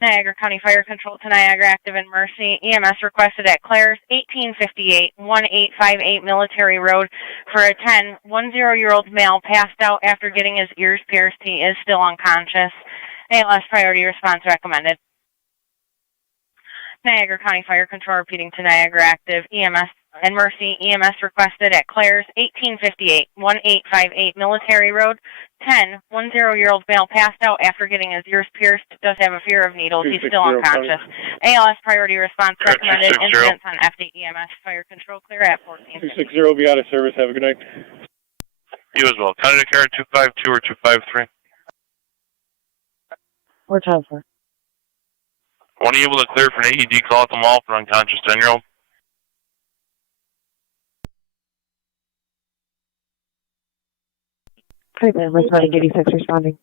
Niagara County Fire Control to Niagara Active and Mercy. EMS requested at Claire's 1858 Military Road for a 10-year-old male passed out after getting his ears pierced. He is still unconscious. ALS priority response recommended. Niagara County Fire Control repeating to Niagara Active EMS and Mercy. EMS requested at Claire's 1858 Military Road. 10-year-old male passed out after getting his ears pierced. Does have a fear of needles. He's still unconscious. ALS priority response recommended. Incidents on FD EMS Fire Control clear at 14. 260, be out of service. Have a good night. You as well. County Care 252 or 253. We're time for. One able to clear for an AED call at the mall for unconscious 10-year-old. Okay, then. We're 86 responding.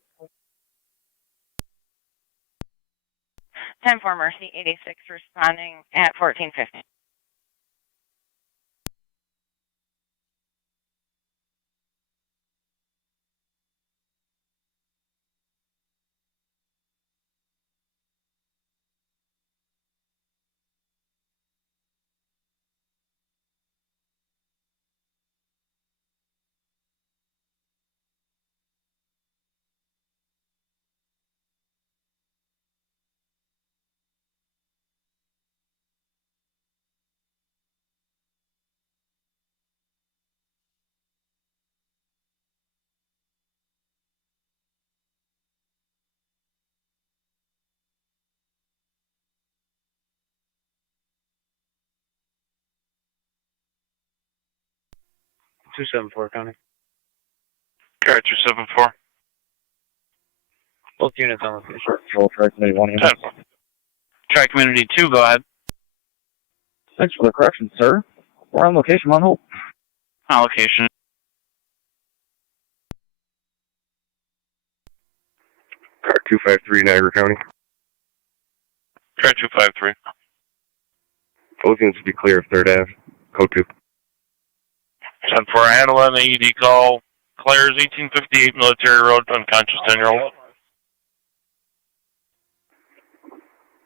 10 for Mercy, 86 responding at 1450. Two 274 County. Care 274. Both units on location. Roll track committee 1 EMS. Try Community 2, go ahead. Thanks for the correction, sir. We're on location, on hold. On location. Car 253, Niagara County. Care 253. Both units will be clear of 3rd Ave. Code 2. 10 for a handle on the AED call. Claire's 1858 Military Road, unconscious 10-year-old.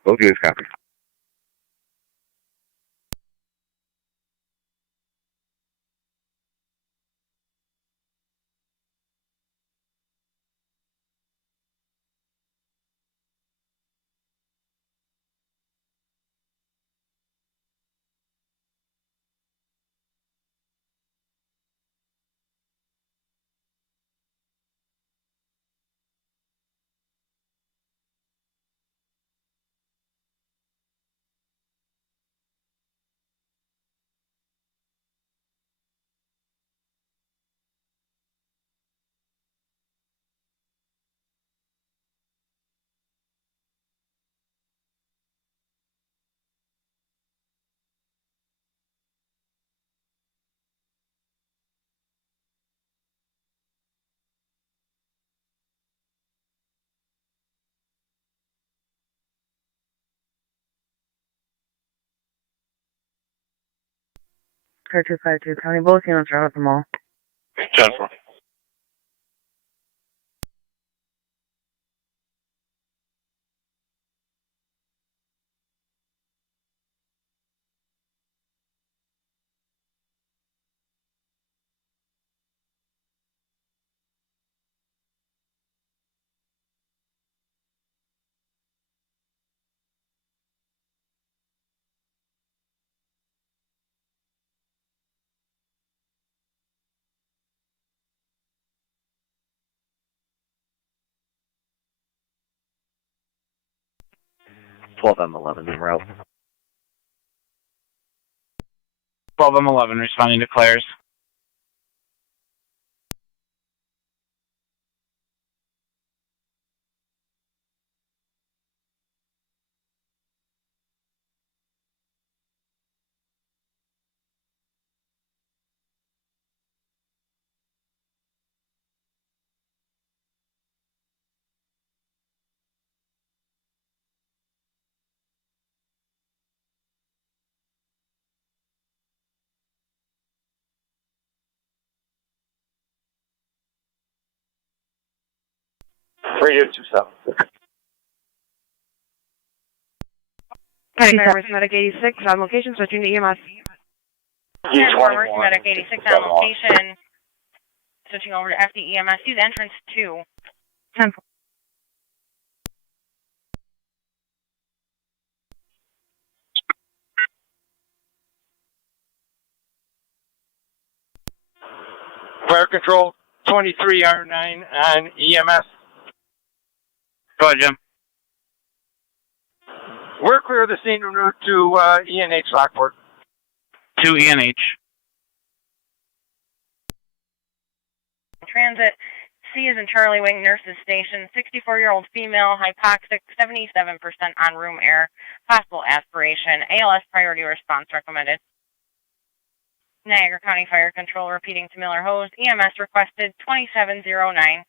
Both units copy. Car 252 County, both units are at the mall. 10 for. M11 en route. 12M11 responding to Claire's. Radio 27. Firefighter Medic 86 on location, switching to EMS. Emergency Medic 86 on location, switching over to FDEMS. Use entrance 2. 10. Fire Control 23R9 on EMS. Go ahead, Jim. We're clear of the scene en route to ENH Lockport. To ENH. Transit. C is in Charlie Wing Nurses Station. 64-year-old female, hypoxic, 77% on room air. Possible aspiration. ALS priority response recommended. Niagara County Fire Control repeating to Miller Hose. EMS requested 2709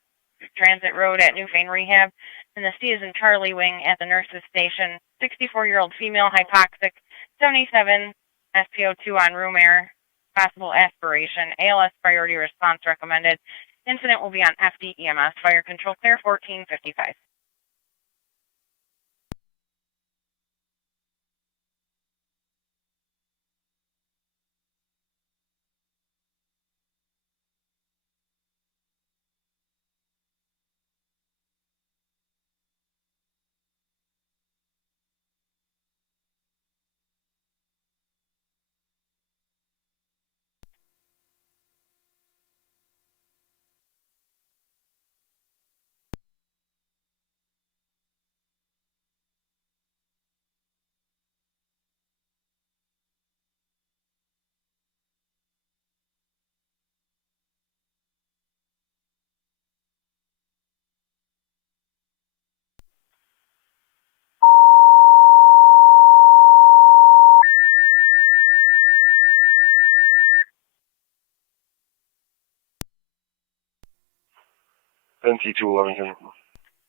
Transit Road at Newfane Rehab. And the C is in Charlie Wing at the Nurses Station. 64-year-old female, hypoxic, 77 SPO2 on room air. Possible aspiration. ALS priority response recommended. Incident will be on FDEMS. Fire Control clear 1455. NT211.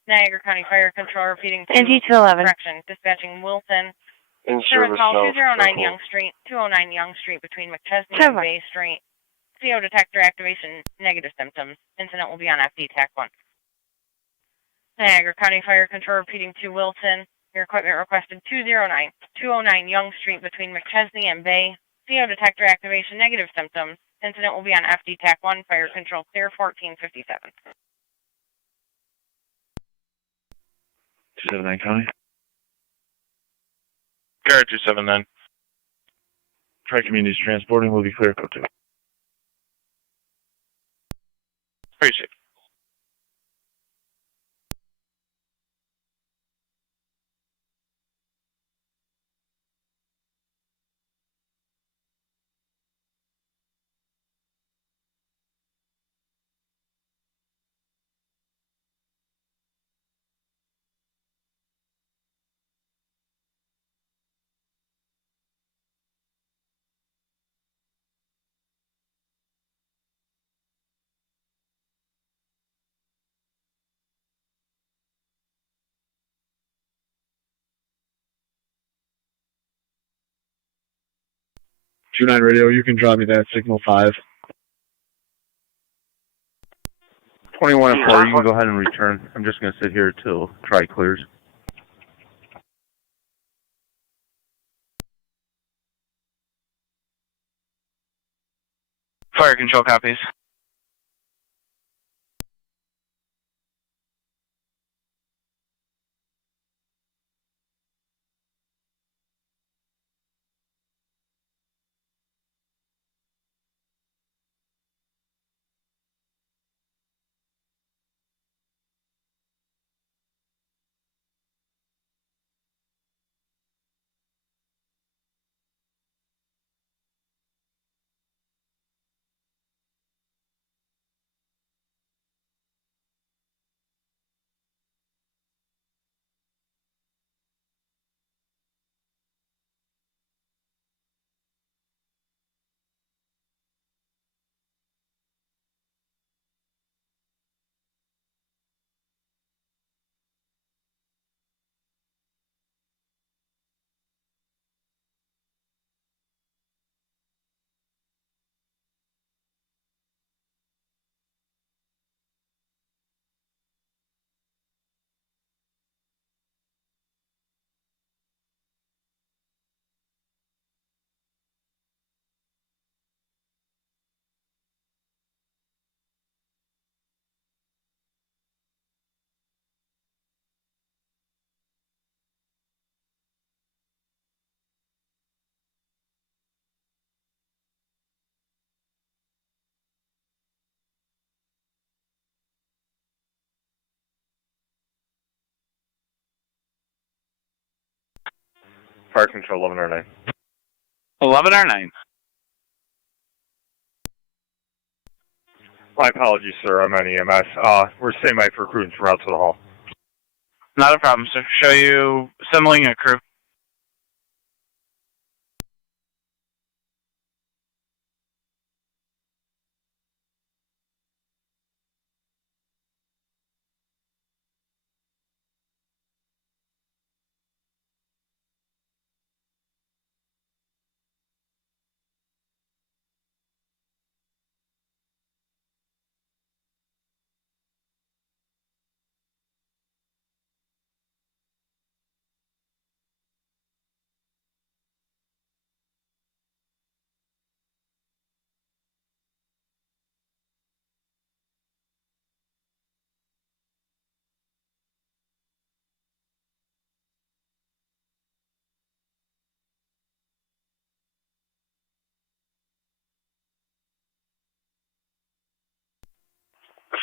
Niagara County Fire Control repeating to NT211. Correction. Dispatching Wilson. In Service service call south. 209 Young Street, 209 Young Street between McChesney and Bay Street. CO detector activation, negative symptoms. Incident will be on FD TAC 1. Niagara County Fire Control repeating to Wilson. Your equipment requested 209 Young Street between McChesney and Bay. CO detector activation, negative symptoms. Incident will be on FD TAC 1. Fire Control clear 1457. 279 County. Guard 279. Tri-Communities transporting will be clear, code 2. Very safe. Two-9 radio, you can drop me that signal 5. 21 and 4, you can go ahead and return. I'm just going to sit here till Tri clears. Fire Control copies. Fire Control 1109. 1109. My apologies, sir. I'm on EMS. We're standing by for crew and route to the hall. Not a problem, sir. Show you assembling a crew.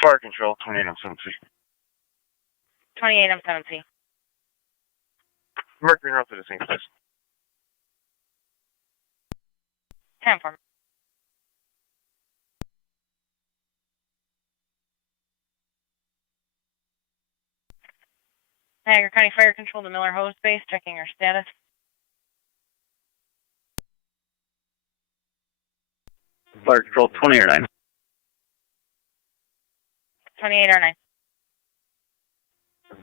Fire Control 2807C. 28 M7C. Mercury route to the same place. 10-4. Niagara County Fire Control to Miller Hose Base, checking your status. Fire Control 2809. 2809.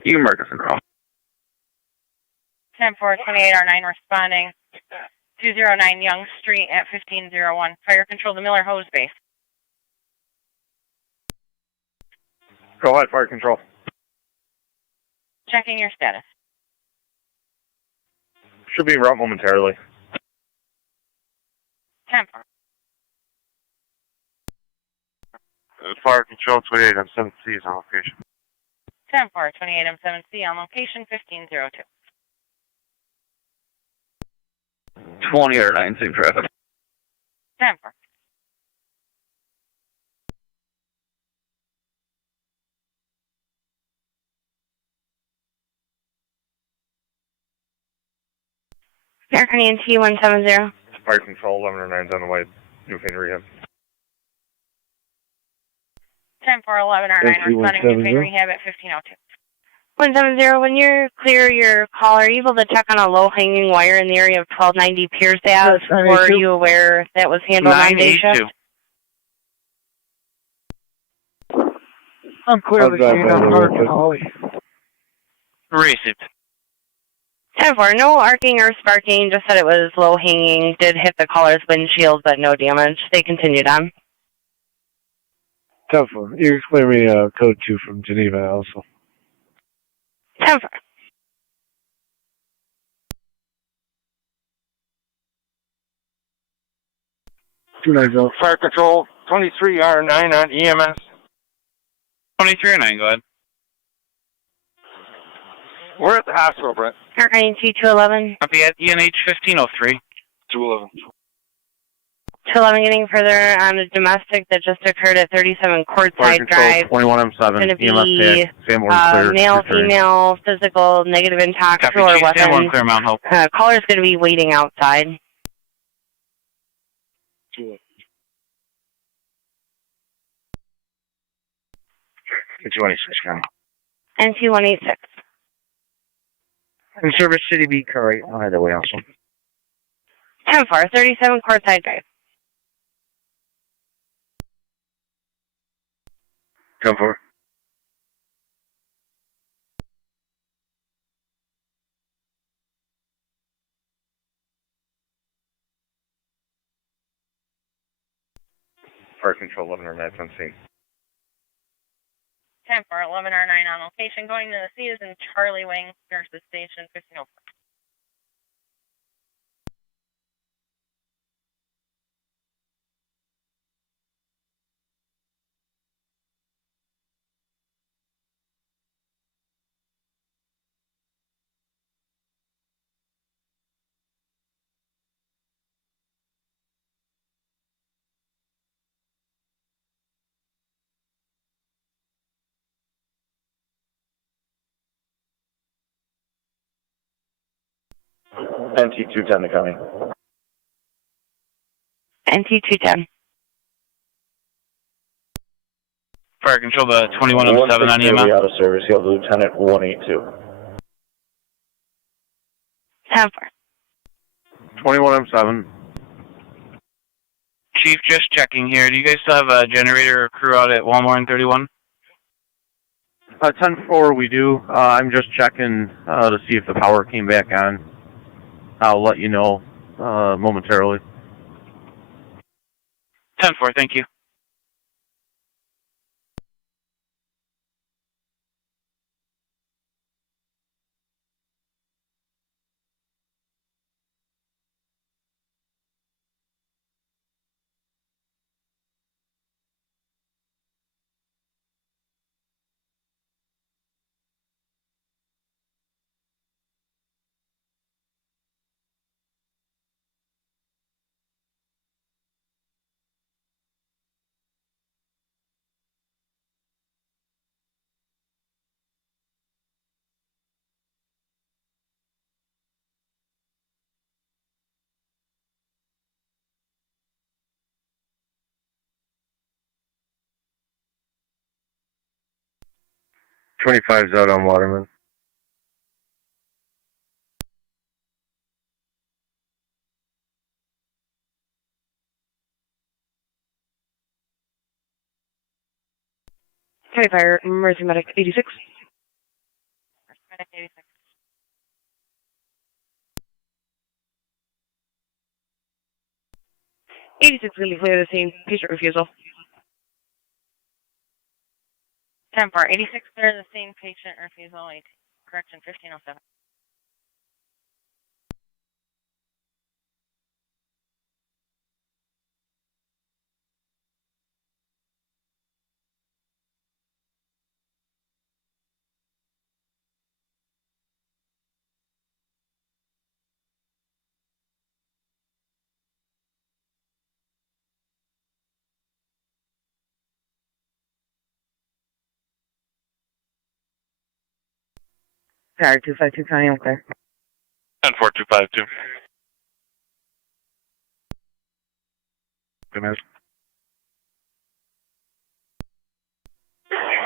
You can mark us in call. 10-4, 2809 responding. 209 Young Street at 1501. Fire Control to Miller Hose Base. Go ahead, Fire Control. Checking your status. Should be en route momentarily. 10-4. Fire Control 28M7C is on location. 10-4, 28 M7C on location 1502. 2809, same traffic. 10-4. American ENT 170. Fire Control 1109 is on the way. New Pain Rehab. 10-4, 1109 responding to Pain Rehab at 1502. 170, when you're clear your call, are you able to check on a low-hanging wire in the area of 1290 Pierce Ave? Or are you aware that was handled on day shift? 982. I'm clearly seeing on Park and Holly. Received. 10-4, no arcing or sparking, just said it was low-hanging, did hit the caller's windshield, but no damage. They continued on. 10-4, you can clear me code 2 from Geneva also. 10-4. Fire Control 23R9 on EMS. 2309, go ahead. We're at the hospital, Brent. American ENT 211. Copy at ENH 1503. 211. 211 getting further on a domestic that just occurred at 37 Courtside Drive. 21M7, Going to be clear, male, female, physical, negative intox, Copy, or Chief, weapons. 1 clear Mount Hope. Caller's going to be waiting outside. It's 26 County. NT 186. In Service City B car right now, either way also. 10-4, 37 Courtside Drive. 10-4. Fire Control 1109 on scene. 10-4, 1109 on location. Going to the C is in Charlie Wing, Nurses Station 1504. NT 210 to County. NT 210. Fire control the 2107 on EMS. Out of service, you have Lieutenant 182. 10-4. 2107. Chief, just checking here. Do you guys still have a generator or crew out at Walmart and 31? 10-4 we do. I'm just checking to see if the power came back on. I'll let you know momentarily. 10-4, thank you. Twenty-five's out on Waterman. County Fire, emergency medic 86. Medic 86. 86 really clear the scene. Patient refusal. 10-4. 86 clear the scene. Patient refusal. Correction 1507. Fire 252 County, I'm clear. 14252. Good.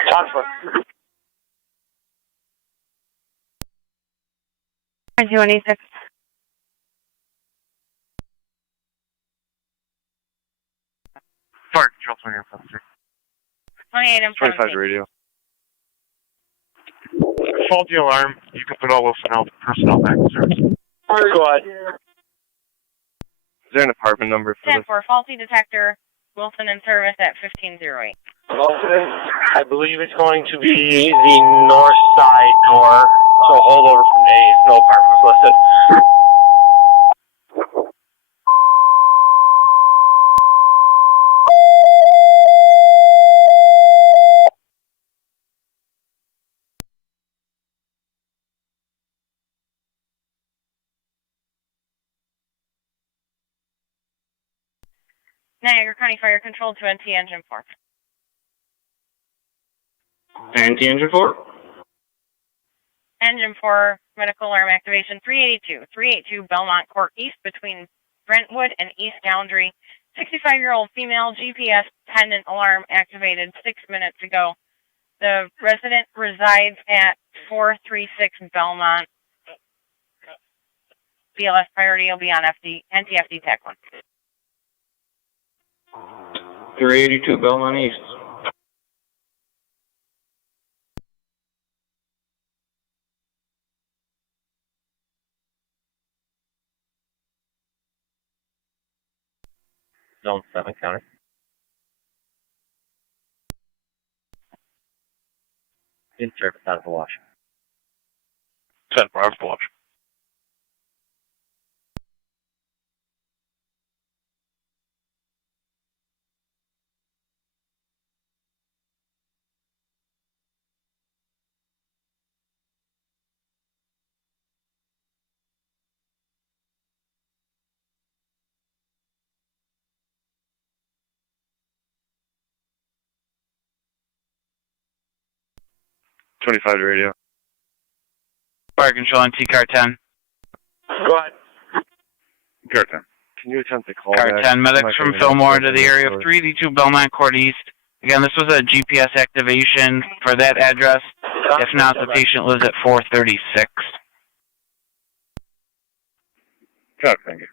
Transfer. 2186. Fire control 28 28 and 25 radio. Faulty alarm. You can put all personnel back in service. Go ahead. Is there an apartment number for 10-4. Faulty detector. Wilson in service at 1508. I believe it's going to be the north side door. So hold over from days. No apartments listed. Niagara County Fire Control to NT Engine 4. NT Engine 4? Engine 4, medical alarm activation 382. 382 Belmont Court East between Brentwood and East Boundary. 65-year-old female GPS pendant alarm activated 6 minutes ago. The resident resides at 436 Belmont. BLS priority will be on NTFD TAC 1. 382 Belmont East. Zone 7 County. In service out of the wash. 10-4 out of the wash. radio. Fire control on T-Car 10. Go ahead. Car 10. Can you attempt to call Car back? 10, medics Might from be Fillmore to the area of story. 382 Belmont Court East. Again, this was a GPS activation for that address. If not, the patient lives at 436. Copy, thank you.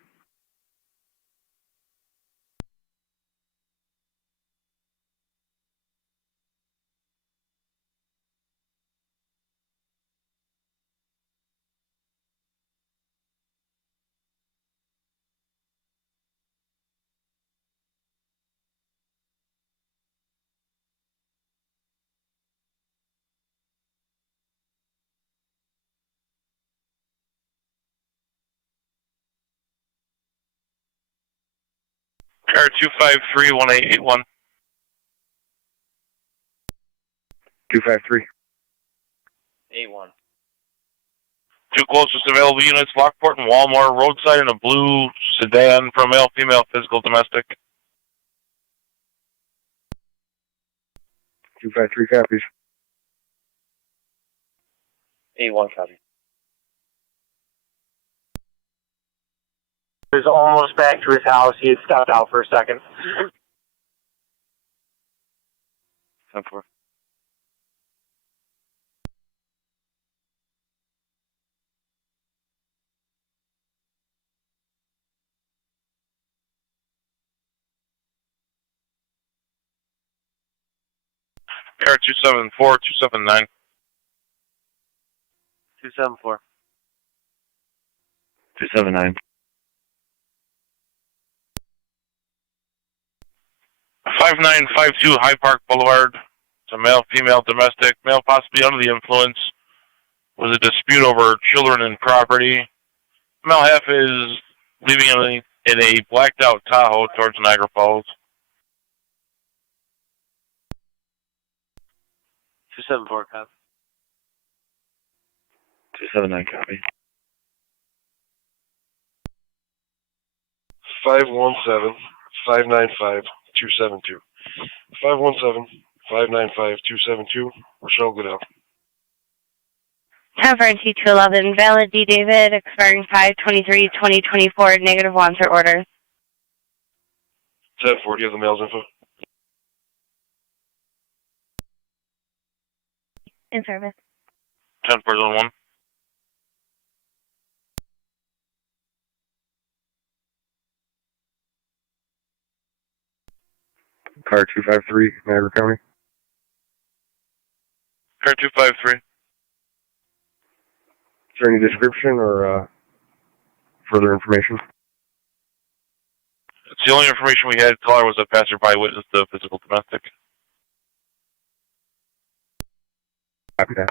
Car 253-1881. 253. 81. Two closest available units, Lockport and Walmart, roadside in a blue sedan from male, female, physical, domestic. 253 copies. 81 copy. He was almost back to his house. He had stepped out for a second. 10-4. Car 274-279. 274. 279. 5952 High Park Boulevard. It's a male, female, domestic. Male possibly under the influence. Was a dispute over children and property. Male half is leaving in a blacked out Tahoe towards Niagara Falls. 274 copy. 279 copy. 517-595-272. 517-595-272. Rochelle Goodell. Tower 2211, valid D. David, expiring 5/23/2024, -1 for order. 10-4, do you have the mail's info? In service. 10-4-1. Car 253, Niagara County. Car 253. Is there any description or further information? It's the only information we had. Caller was a passerby witness to physical domestic. Copy that.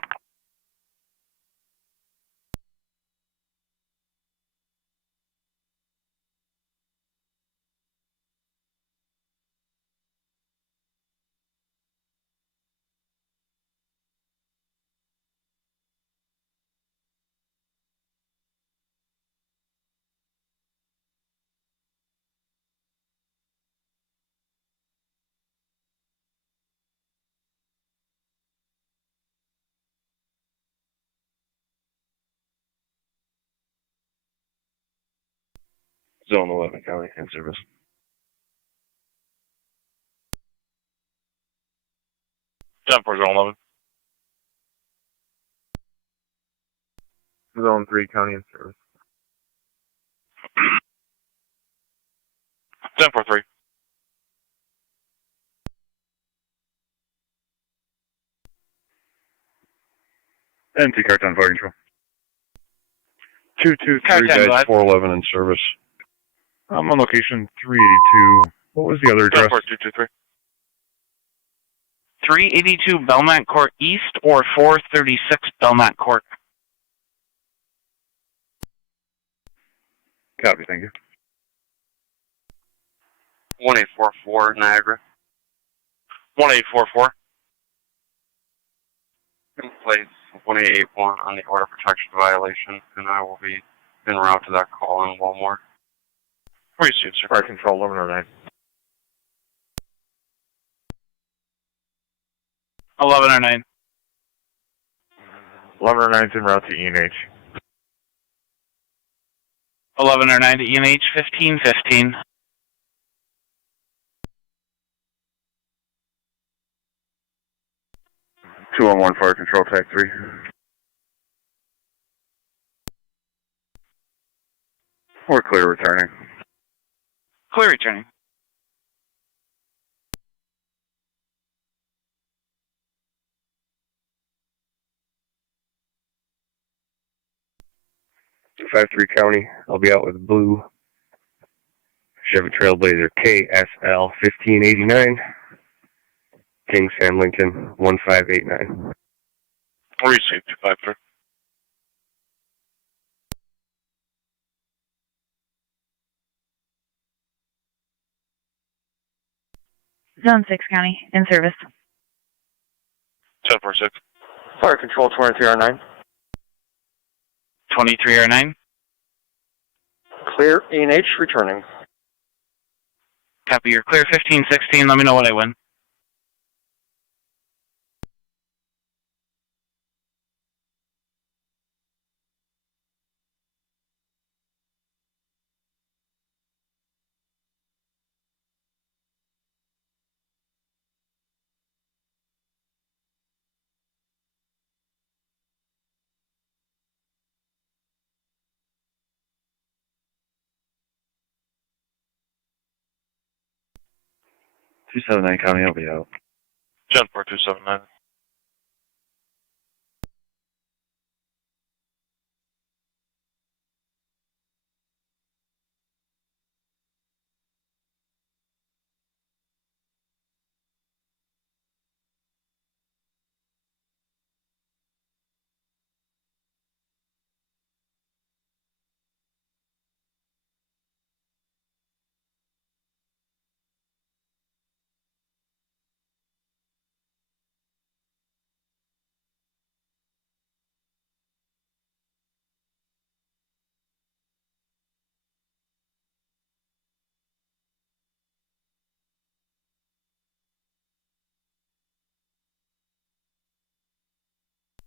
Zone 11 County in service. Zone 11. Zone 3 County in service. 10-4-3. NT Car 10 Fire Control. 223-411 in service. I'm on location 382. What was the other address? 223. 382 Belmont Court East or 436 Belmont Court. Copy, thank you. 1844 Niagara. 1844. In place 1881 on the order protection violation, and I will be en route to that call in Walmart. Received, sir. Fire Control 1109. 1109. 1109's en route to E&H. 1109 to ENH 1515. Two on one fire control, TAC 3. We're clear returning. Clear returning. 5-3 County. I'll be out with blue Chevy Trailblazer KSL 1589. King Sam Lincoln 1589. Received 253. Zone 6 County, in service. 1046. Fire control 2309. 2309. Clear ENH returning. Copy, you're clear 1516. Let me know what I win. Two 279 County, I'll be out. 10279.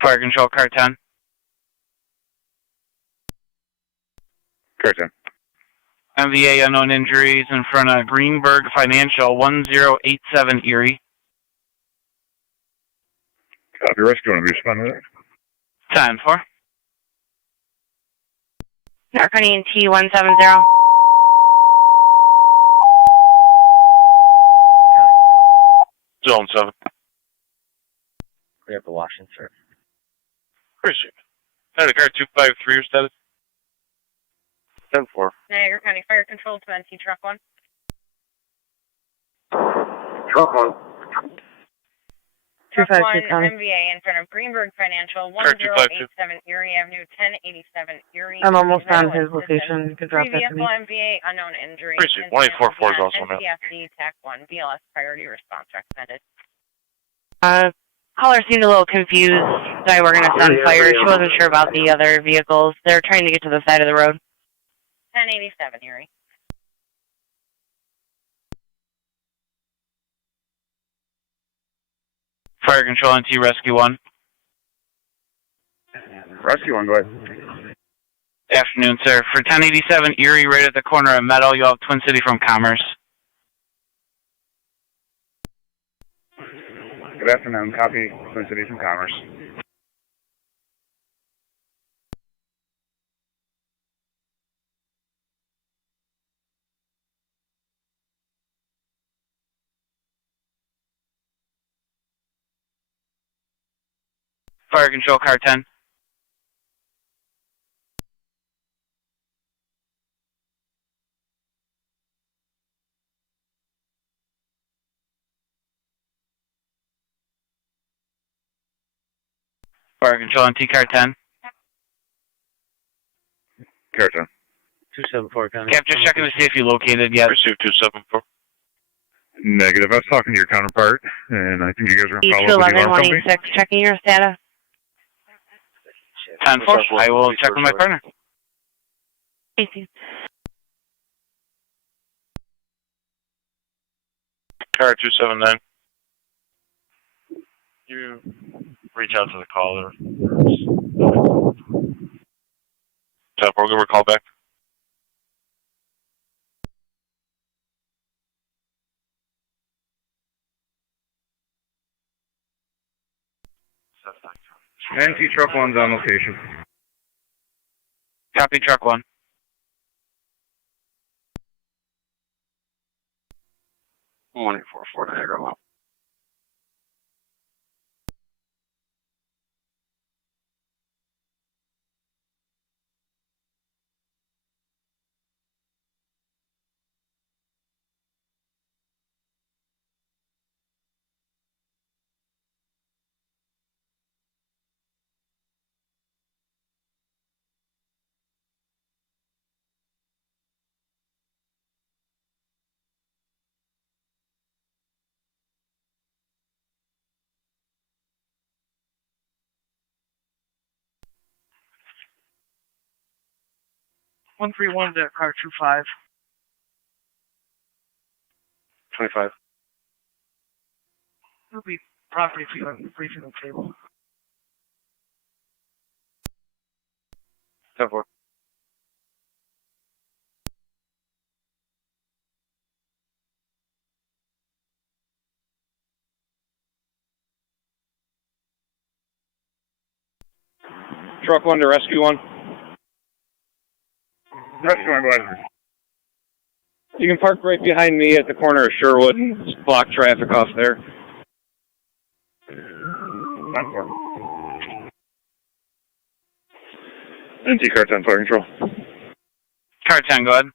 Fire control, car 10. Car 10. MVA unknown injuries in front of Greenberg Financial 1087 Erie. Copy, rescue, want to be responding to that? 10-4. Narconi and T170. Zone 7. We have the Washington, sir. Appreciate it. Had a car 253, your status? 10-4. Niagara County Fire Control to NT Truck 1. Truck 1. Truck 1, 252 County. MVA in front of Greenberg Financial, Car 252. 1087 Erie Avenue, 1087 Erie. I'm almost on Medical his location. You can drop that to me. Vehicle MVA unknown injury. Appreciate it. 1844 is also on that. NCFD TAC 1, BLS priority response recommended. Caller seemed a little confused why we're going to send fire. She wasn't sure about the other vehicles. They're trying to get to the side of the road. 1087 Erie. Fire control, NT Rescue 1. Rescue 1, go ahead. Afternoon, sir. For 1087 Erie, right at the corner of Meadow, you'll have Twin City from Commerce. Good afternoon, copy, Twin City from Commerce. Fire control, car 10. Fire control, NT car 10. Car 10. 274 County. Cap, just checking to see if you located yet. Received 274. Negative. I was talking to your counterpart, and I think you guys are going to follow up with the alarm company. 211-186, checking your status. 10-4. I will check with my partner. Car 279. You reach out to the caller. 10-4, give her a call back. NT truck 1's on location. Copy, truck 1. One 844 Niagara. One 131 to car 25. 25. It'll be property briefing the table. 10-4. Truck 1 to rescue 1. Rescue advisory. You can park right behind me at the corner of Sherwood. Just block traffic off there. 10-4. NT car 10 fire control. Car 10, go ahead.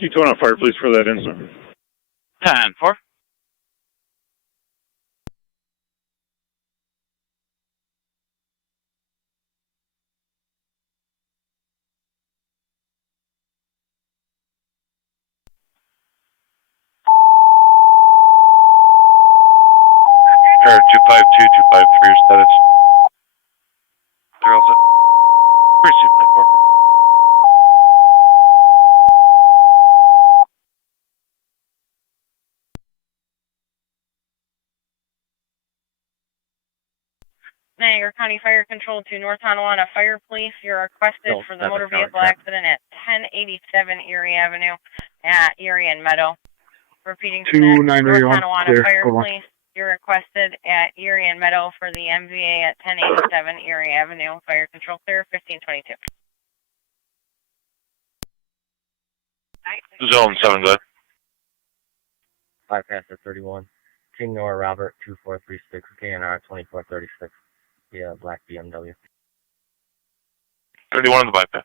Keep towing on fire, please, for that incident. 10-4. Car 252, 253 is status. They're all set. Receive my corporate. Niagara County Fire Control to North Tonawanda Fire Police. You're requested for the motor vehicle accident at 1087 Erie Avenue at Erie and Meadow. Repeating to North Tonawanda Fire Police. You're requested at Erie and Meadow for the MVA at 1087 Erie Avenue. Fire Control clear, 1522. Zone 7, go ahead. Bypass at 31. King Nor Robert 2436 KNR 2436. Yeah, black BMW. 31 on the bypass.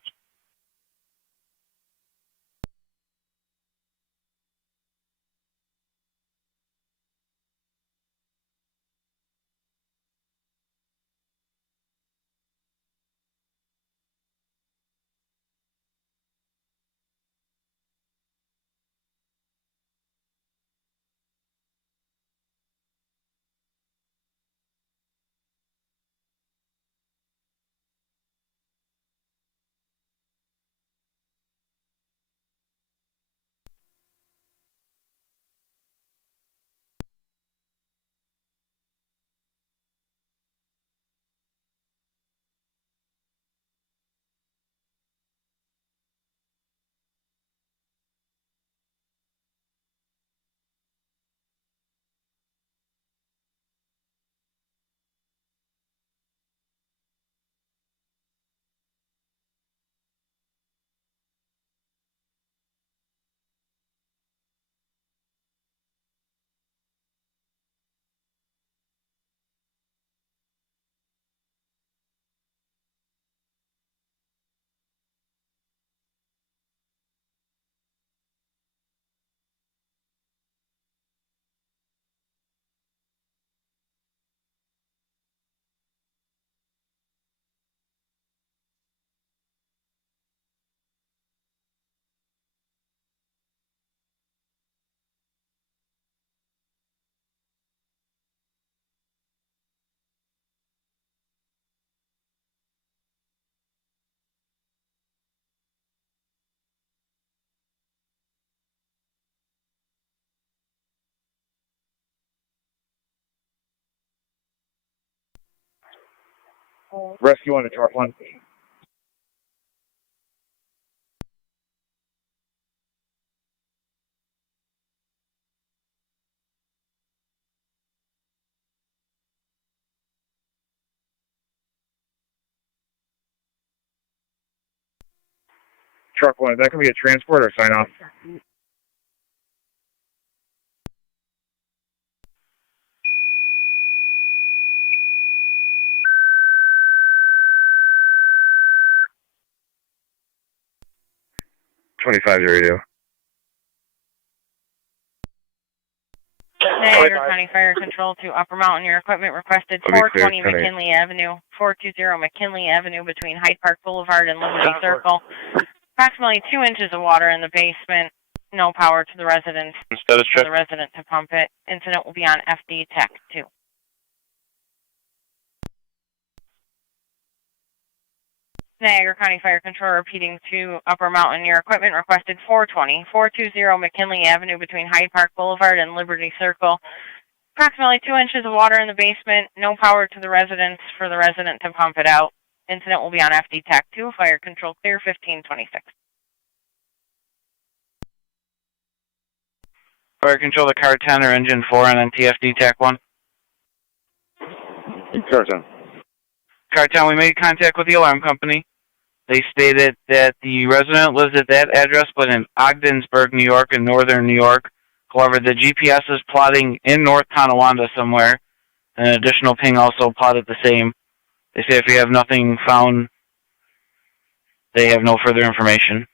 Rescue 1 to truck 1. truck one. Is that going to be a transport or sign off? Radio. Niagara County Fire Control to Upper Mountain. Your equipment requested 420 McKinley Avenue, 420 McKinley Avenue between Hyde Park Boulevard and Liberty Circle. Approximately 2 inches of water in the basement. No power to the residents. Status For check. the resident to pump it. Incident will be on FD TAC 2. Niagara County Fire Control repeating to Upper Mountain. Your equipment requested 420 McKinley Avenue between Hyde Park Boulevard and Liberty Circle. Approximately 2 inches of water in the basement. No power to the residents for the resident to pump it out. Incident will be on FD TAC 2. Fire control clear 1526. Fire control the car 10 or engine 4 on NTFD TAC 1. Car 10. Car 10, we made contact with the alarm company. They stated that the resident lives at that address, but in Ogdensburg, New York, in northern New York. However, the GPS is plotting in North Tonawanda somewhere. An additional ping also plotted the same. They say if we have nothing found, they have no further information.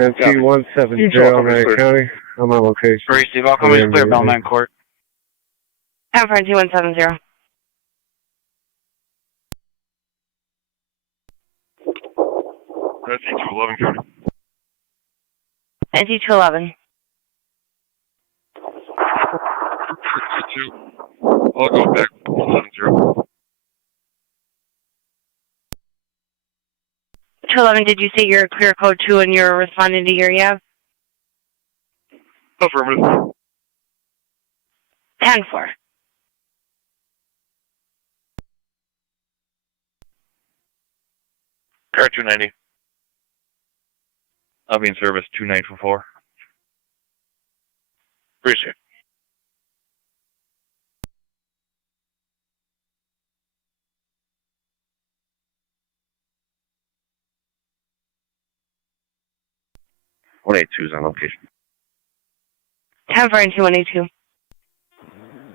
NT 170 Niagara County. I'm on location. Receive. All companies clear, Belmont Court. I'm for NT170. That's E211 County. NT211. 2. I'll go back 170. 211, did you say you're clear code 2 and you're responding to your YAV? Affirmative. 10-4. Car 290. I'll be in service 2944. Appreciate. One 182 is on location. 10-4 and 2182.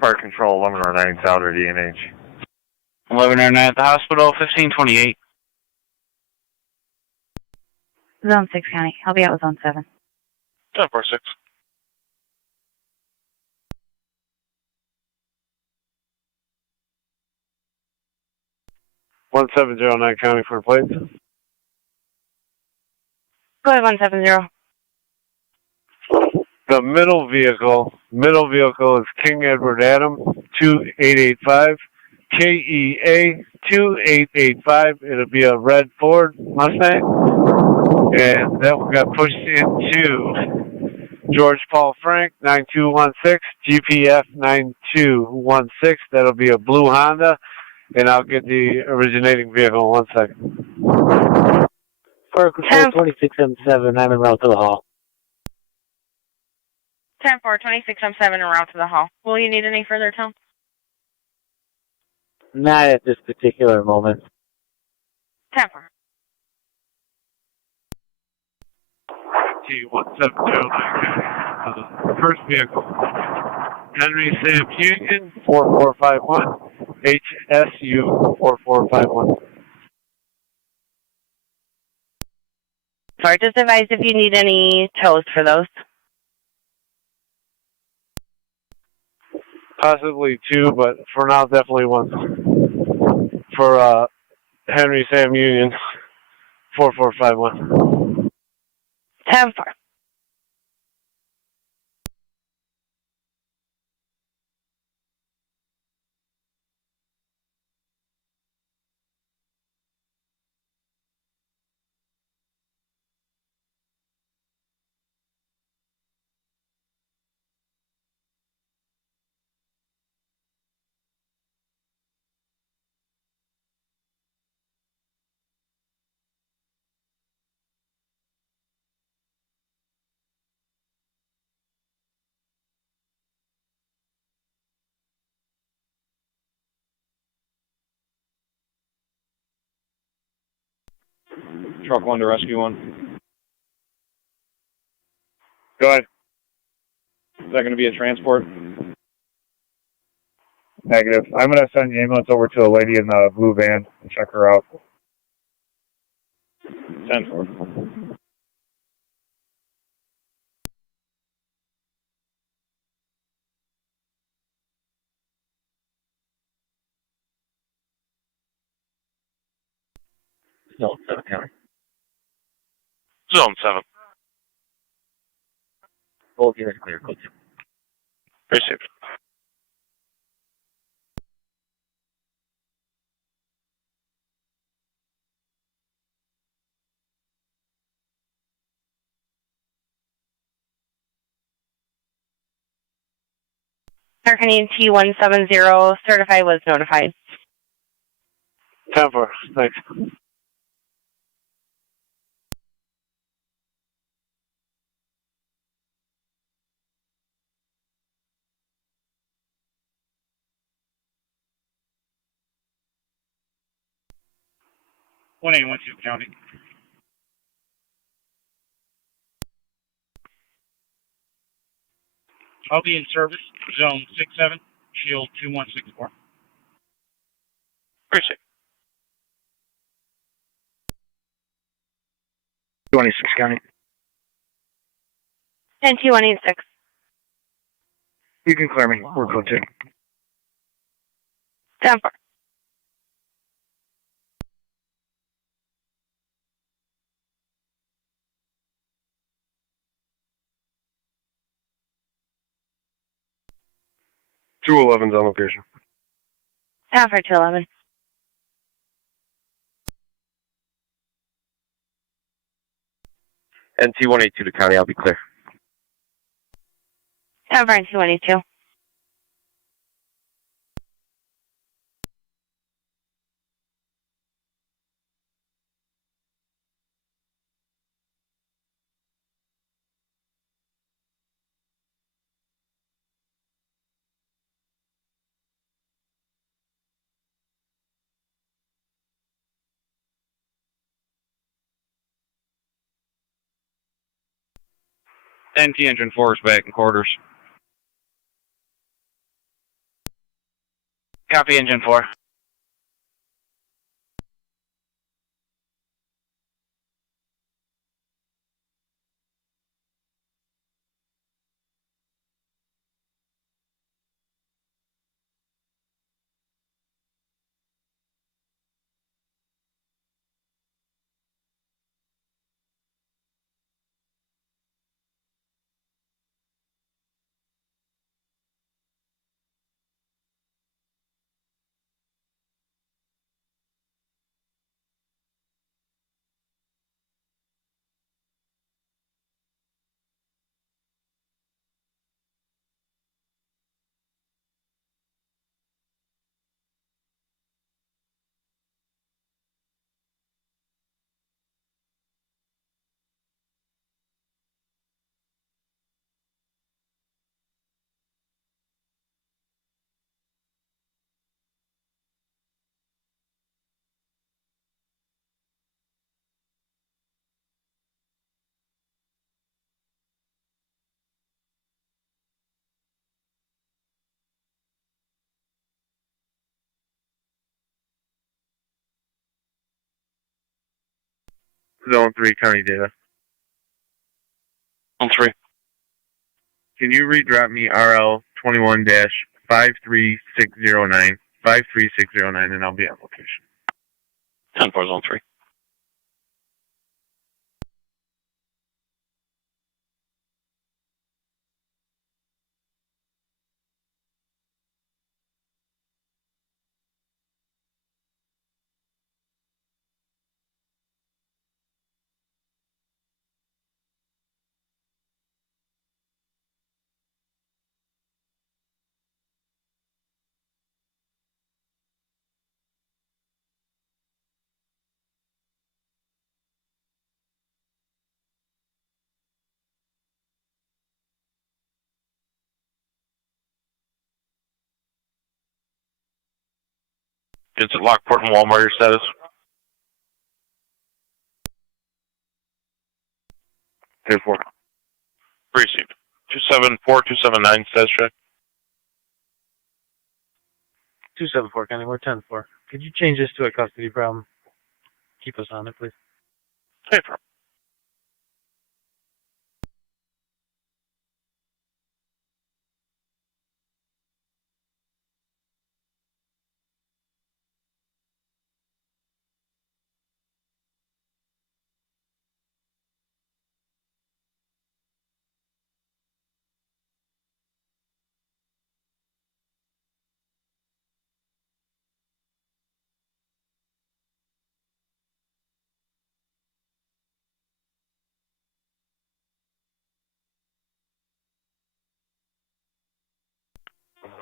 Fire control 1109 Souder DNH. 1109 at the hospital, 1528. Zone 6 County. I'll be out with Zone 7. 1046. One 709 County for plates. Go ahead, 170. The middle vehicle is King Edward Adam 2885 KEA 2885. It'll be a red Ford Mustang, and that one got pushed into George Paul Frank 9216 GPF 9216. That'll be a blue Honda, and I'll get the originating vehicle in 1 second. Fire Control 2677, I'm en route to the hall. 10-4, 2677 en route to the hall. Will you need any further tone? Not at this particular moment. 10-4. T1709, first vehicle, Henry Sam Union 4451, HSU 4451. Sorry, just advise if you need any tows for those. Possibly 2, but for now, definitely 1. For Henry Sam Union 4451. 10-4. truck 1 to rescue 1. Go ahead. Is that going to be a transport? Negative. I'm going to send the ambulance over to a lady in the blue van and check her out. 10-4. Zone 7 County. Zone 7. Both units clear. Code 2. Received. Hurricane T170 certified was notified. 10-4. Thanks. One A, 1 2 County. I'll be in service. Zone 6-7, Shield 2164. Appreciate it. 26 County. 10-186. You can clear me. We're code 2. 10-4. Two 11's on location. 211. NT182 to county, I'll be clear. 282. NT engine 4 is back in quarters. Copy engine 4. Zone 3 county data. Zone 3. Can you redrop me RL 21-53609, 53609, and I'll be on location. 10-4, Zone 3. It's at Lockport and Walmart, your status. 10-4. Received. 274-279 status check. 274, County, we're 10-4. Could you change this to a custody problem? Keep us on it, please. Hey, problem.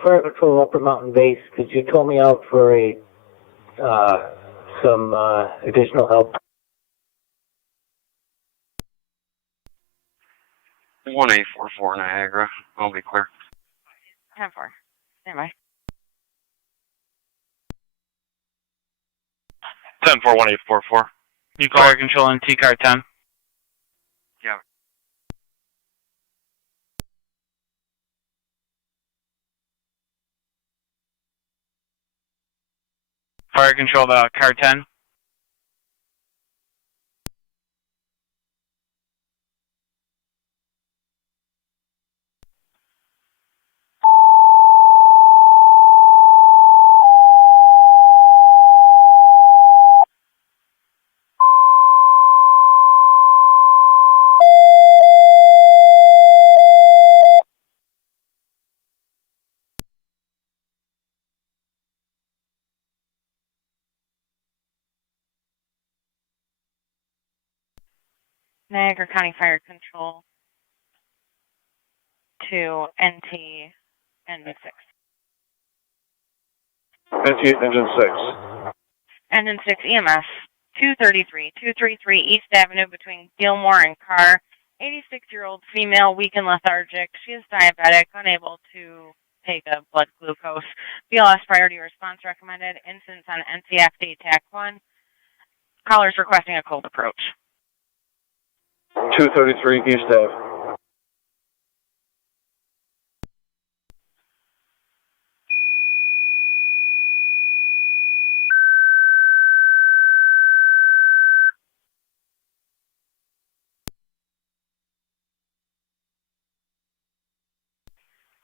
Fire Patrol Upper Mountain Base, could you tow me out for a some additional help? 1844 Niagara. I'll be clear. 10-4. Stand by. 10-4-1844. You call Fire Control in T-Car 10. Yeah. Fire Control Car 10. Niagara County Fire Control to NT Engine 6. NT Engine 6. Engine 6 EMS 233 East Avenue between Gilmore and Carr. 86-year-old female, weak and lethargic. She is diabetic, unable to take a blood glucose. BLS priority response recommended. Incidents on NCFD TAC 1. Callers requesting a cold approach. 233 East Ave.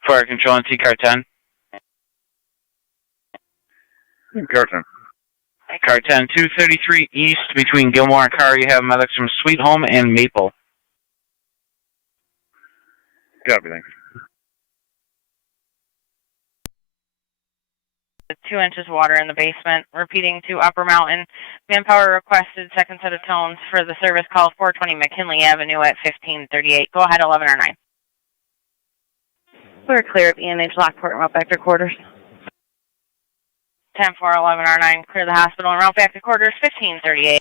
Fire Control in T-Car 10. Car 10. Car 10, 233 East between Gilmore and Carr. You have medics from Sweet Home and Maple. Copy, thanks. 2 inches water in the basement. Repeating to Upper Mountain. Manpower requested second set of tones for the service call 420 McKinley Avenue at 1538. Go ahead, 11 or 9. We're clear of ENH Lockport and route back to quarters. 10-4, 11 or 9. Clear the hospital and route back to quarters 1538.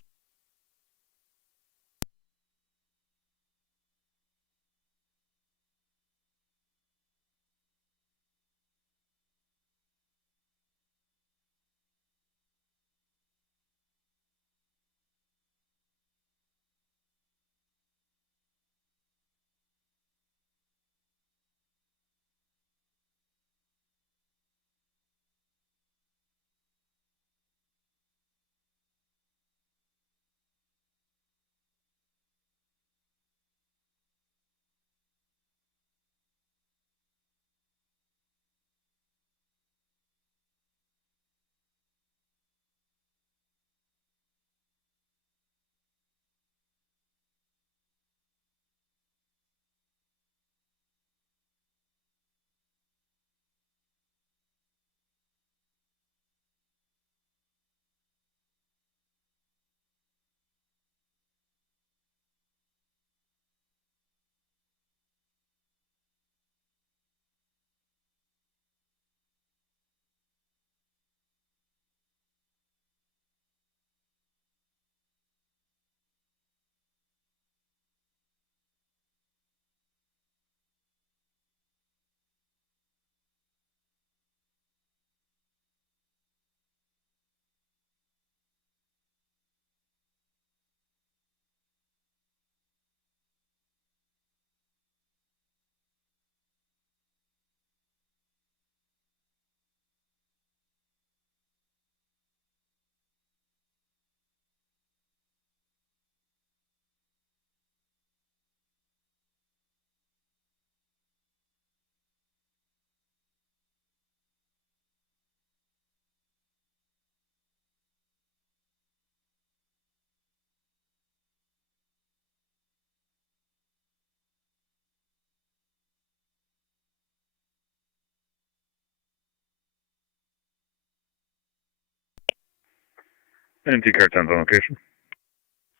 NT car 10's on location.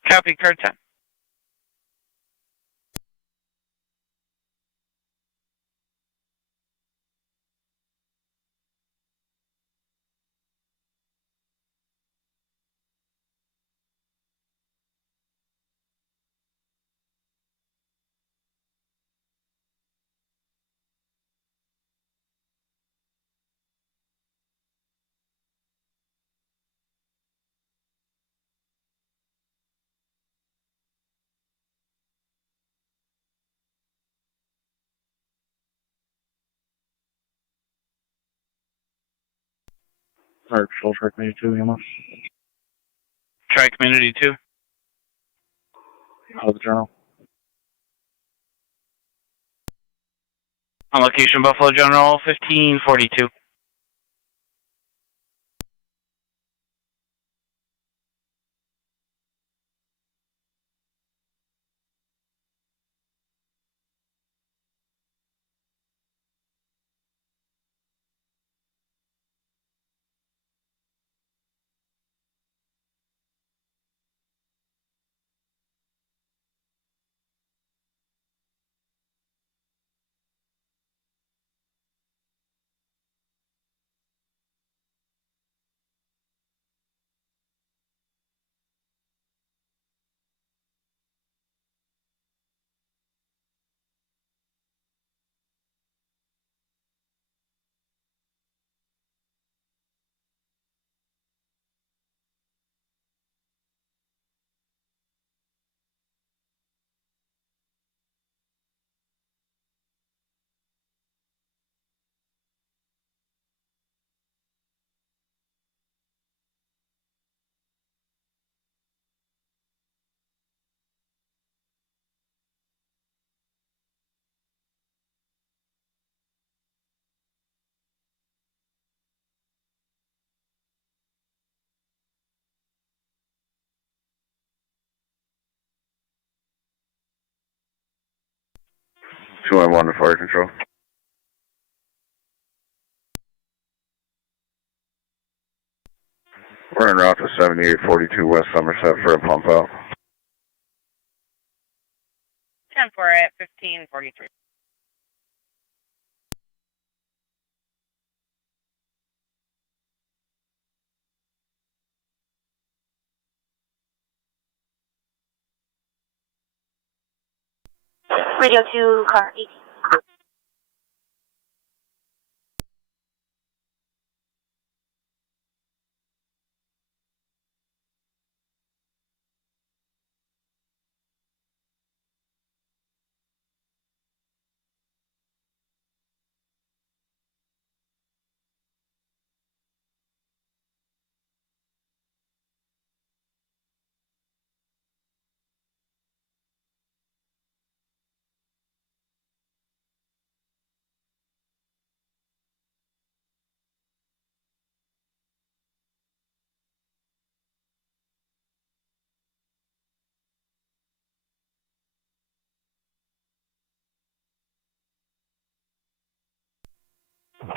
Copy, car 10. Alright, full track maybe 2 EMS. Try community 2. Out of the journal. On location, Buffalo General 1542. Two on one to fire control. We're en route to 7842 West Somerset for a pump out. 10-4 at 1543. Radio 2, car 18.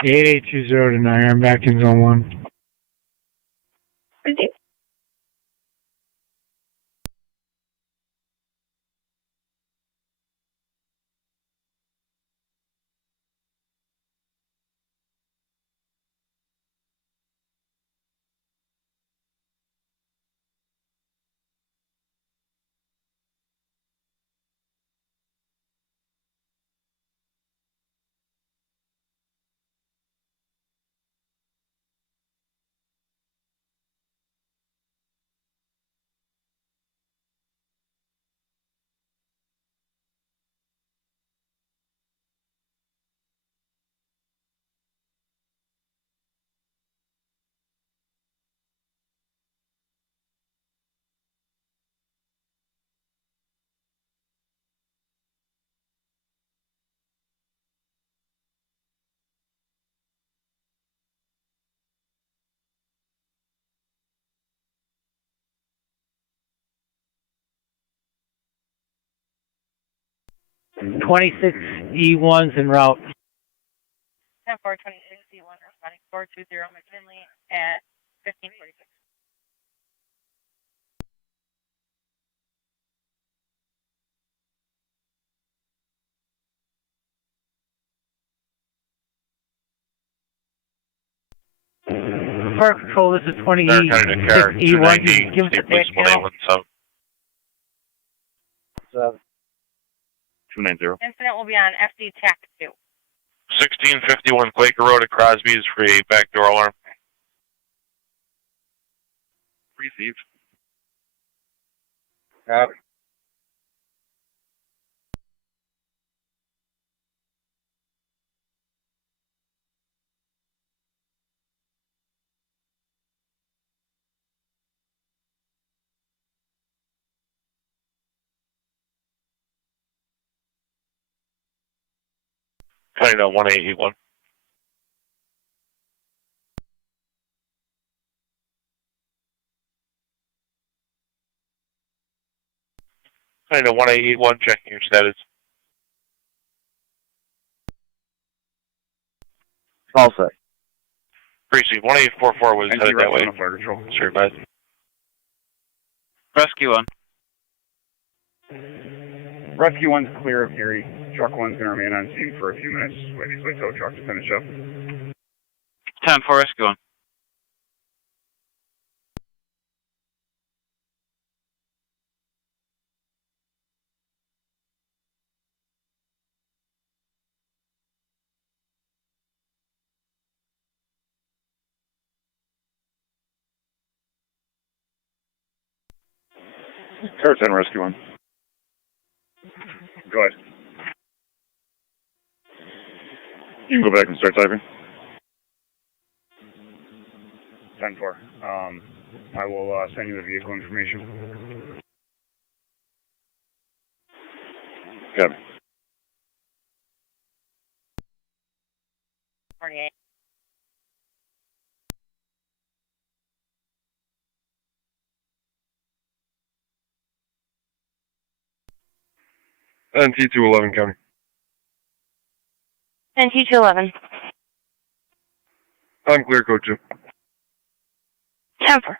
Eight 20 to Niagara. I'm back in zone 1. E1's en route. 10-4, 26 E1, responding 420 McKinley at 1546. Fire Control, this is 26E1. Give us a back channel. 290. Incident will be on FD TAC 2. 1651 Quaker Road at Crosby's for a backdoor alarm. Received. Copy. County down 1881. County down 1881, checking your status. All set. Precinct 1844 was headed that way. Fire control. Sure, bye. Rescue 1. Rescue 1's clear of Gary. Truck 1's going to remain on scene for a few minutes. Waiting for the tow truck to finish up. 10-4 Rescue 1. Car 10, Rescue 1. Go ahead. You can go back and start typing. 10-4. I will send you the vehicle information. Got it. 48. NT211 County. NT211. I'm clear, code 2. 10-4.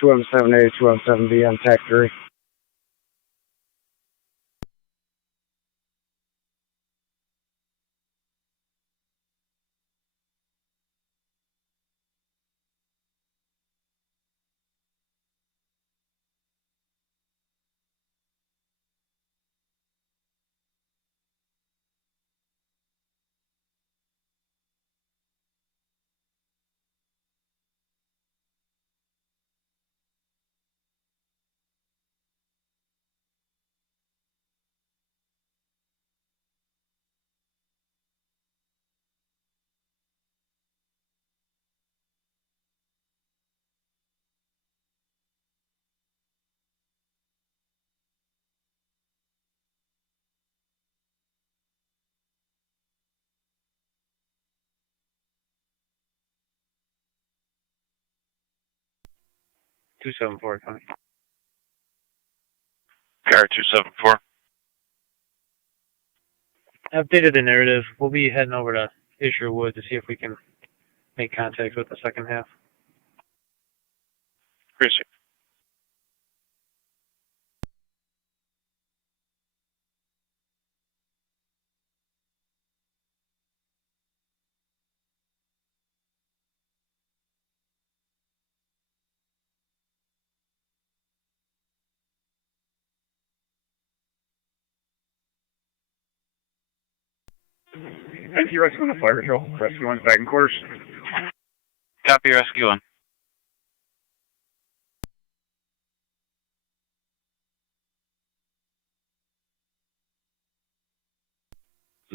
Two M7A, 2M7B on TAC 3. $274, County. Car 274. Updated the narrative. We'll be heading over to Isherwood to see if we can make contact with the second half. Precinct. NT Rescue 1 Fire Control. Rescue 1's back in quarters. Copy Rescue 1.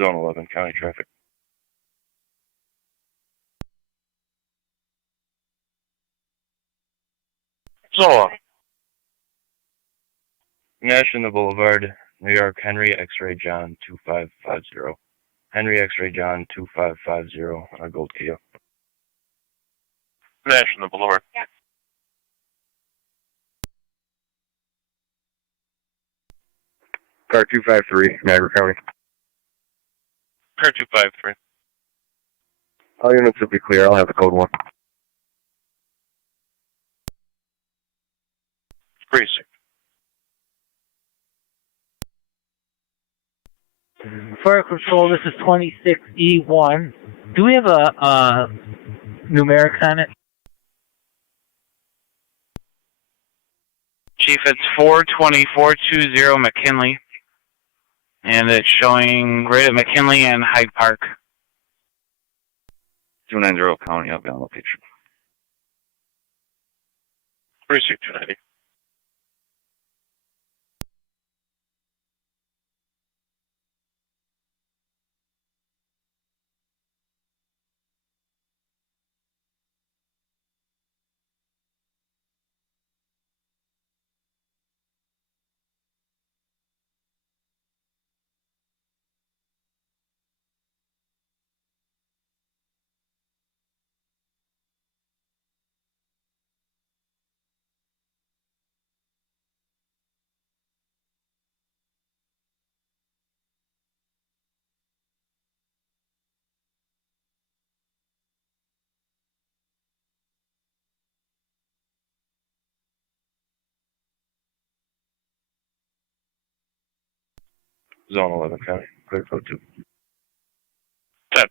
Zone 11, county traffic. So, National Boulevard, New York, Henry X-Ray John 2550. Henry X-Ray John 2550 on a gold Kia. National Boulevard. Yeah. Car 253, Niagara County. Car 253. All units will be clear. I'll have the code 1. Precinct. Fire Control, this is 26E1. Do we have a numerics on it? Chief, it's 420-420 McKinley. And it's showing right at McKinley and Hyde Park. 290 County, I'll be on location. Precinct 290. Zone 11 County, clear code 2. 10-4.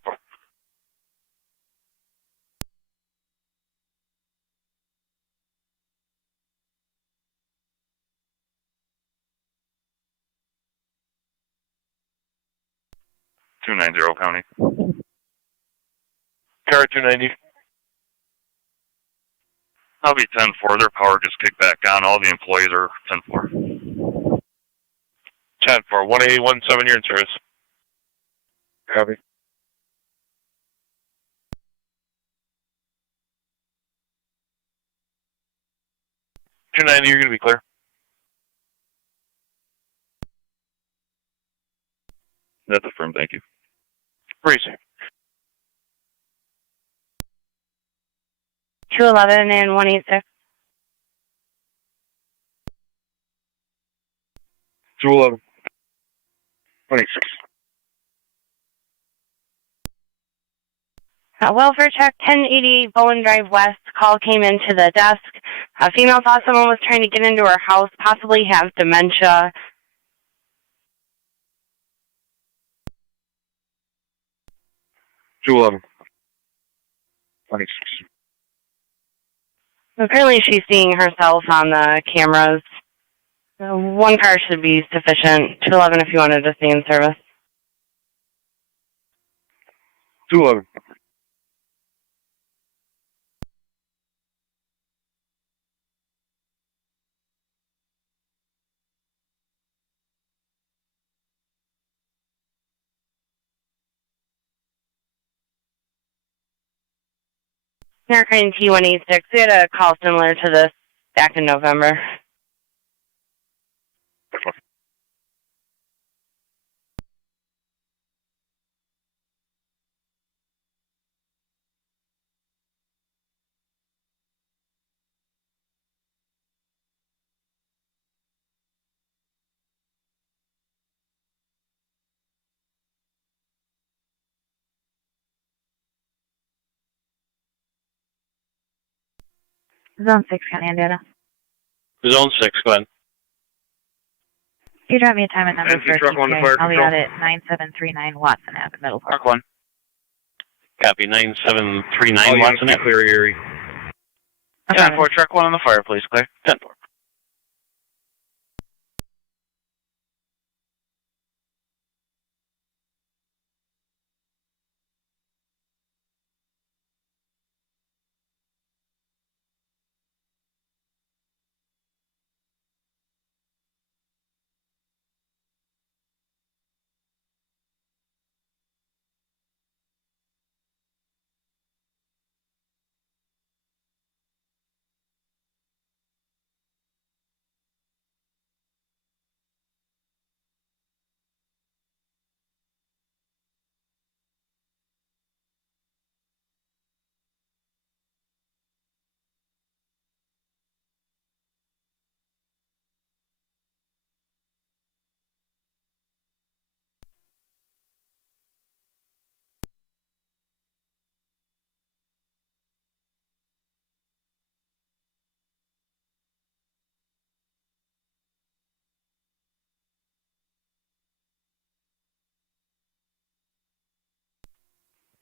County. Car 290. I'll be 10-4. Their power just kicked back on. All the employees are 10-4. 10-4. 1817, you're in service. Copy. 290, you're going to be clear. That's affirmed, thank you. Precinct. 211 and 186. 211. 26. Welfare check 1080 Bowen Drive West. Call came into the desk. A female thought someone was trying to get into her house, possibly have dementia. Two 26. Apparently she's seeing herself on the cameras. One car should be sufficient. 211 if you wanted to stay in service. 211. Niagara T186. We had a call similar to this back in November. Zone 6, County and data. Zone 6, go ahead. If you drop me a time and number Empty for truck on the TPA, fire I'll be control. out at 9739 Watson at Middleport. Mark 1. Copy, 9739 All Watson. units be clear, Erie. 10-4, truck 1 on the fire, please, clear. 10-4.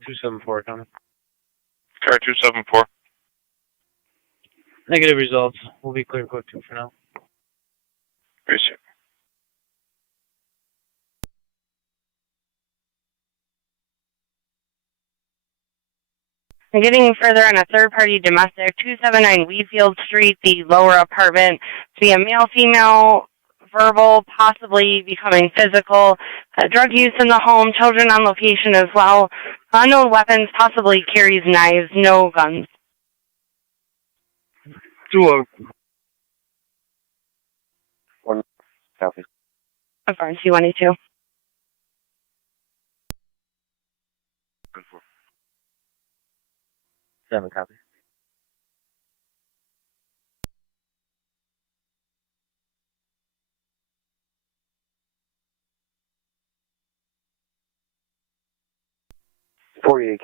274, County. Car 274. Negative results. We'll be clear code 2 for now. Appreciate it. And getting further on a third-party domestic, 279 Wheatfield Street, the lower apartment, to be a male-female, verbal, possibly becoming physical, drug use in the home, children on location as well, unknown weapons, possibly carries knives, no guns. 211. 1 copy. Affirm, C182. Good for 7 copy.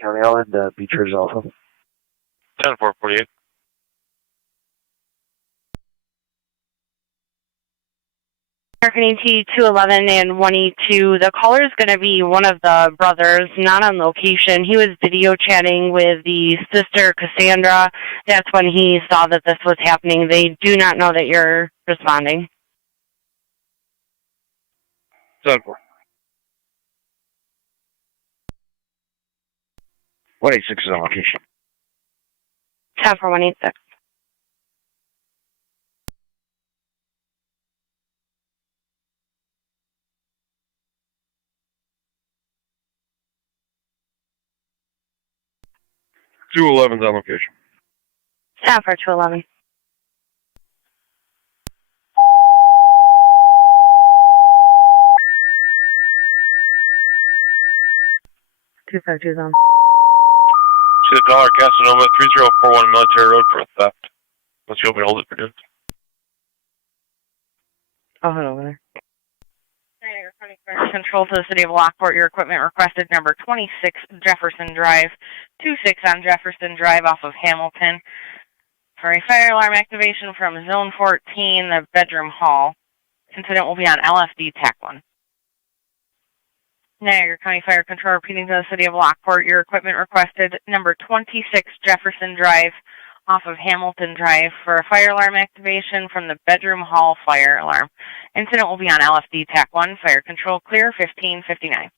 County, I'll end Beach Ridge also. 10-4-48. American AT 211 and 182. The caller is going to be one of the brothers, not on location. He was video chatting with the sister, Cassandra. That's when he saw that this was happening. They do not know that you're responding. 7-4. 186 is on location. 10 for 186. Two 211's on location. 10 for 211. Two 252's on. See the caller, Casanova, 3041 Military Road for a theft. Unless you want me to hold it for you. I'll head over there. Niagara County Fire Control to the City of Lockport. Your equipment requested number 26 Jefferson Drive, 26 on Jefferson Drive off of Hamilton. For a fire alarm activation from Zone 14, the bedroom hall. Incident will be on LFD TAC 1. Niagara County Fire Control repeating to the City of Lockport. Your equipment requested number 26 Jefferson Drive off of Hamilton Drive for a fire alarm activation from the bedroom hall fire alarm. Incident will be on LFD TAC 1. Fire control clear, 1559.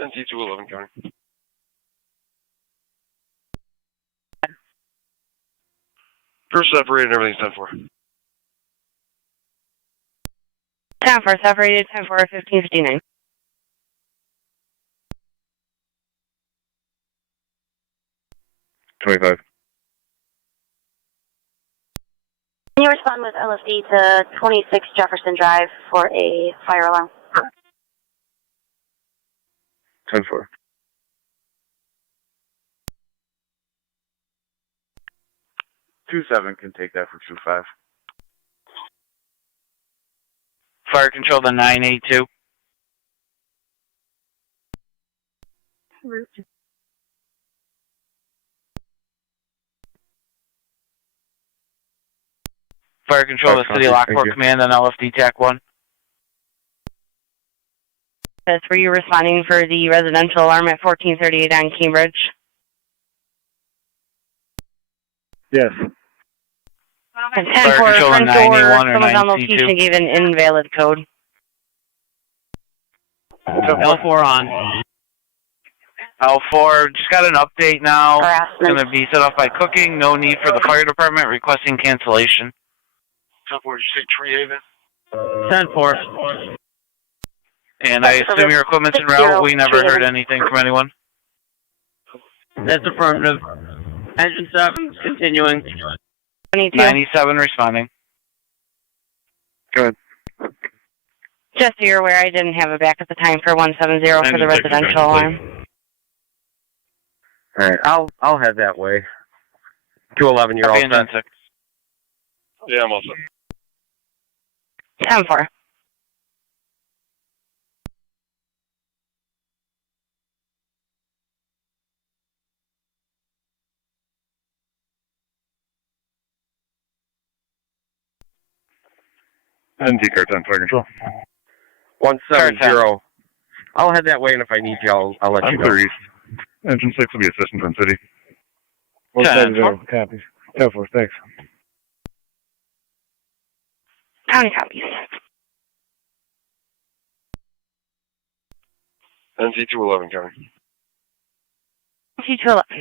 NC 211, County. First separated, everything's 10-4. 10 for separated, 10 for 1559. $25. Can you respond with LFD to 26 Jefferson Drive for a fire alarm? 10-4. Two 7 can take that for 2-5. Fire control to 982. Route. Fire control to City Lockport Command on LFD TAC 1. Were you responding for the residential alarm at 1438 on Cambridge? Yes. And 10 for front door, someone on location gave an invalid code. L4 on. L4, just got an update now. Going to be set off by cooking. No need for the fire department. Requesting cancellation. 10-4, did you say Tree Haven? 10-4. And I assume your equipment's en route. We never heard anything from anyone. That's affirmative. Engine 7, continuing. 97 responding. Go ahead. Just so you're aware, I didn't have it back at the time for 170 for the residential alarm. All right, I'll head that way. 211, you're all set. Yeah, I'm all set. 10-4. NT car 10, fire control. 170. I'll head that way, and if I need you, I'll let you know. I'm east. Engine 6 will be assistant from city. 170, copies. 10-4, thanks. County copies. NT 211, county. T211. Do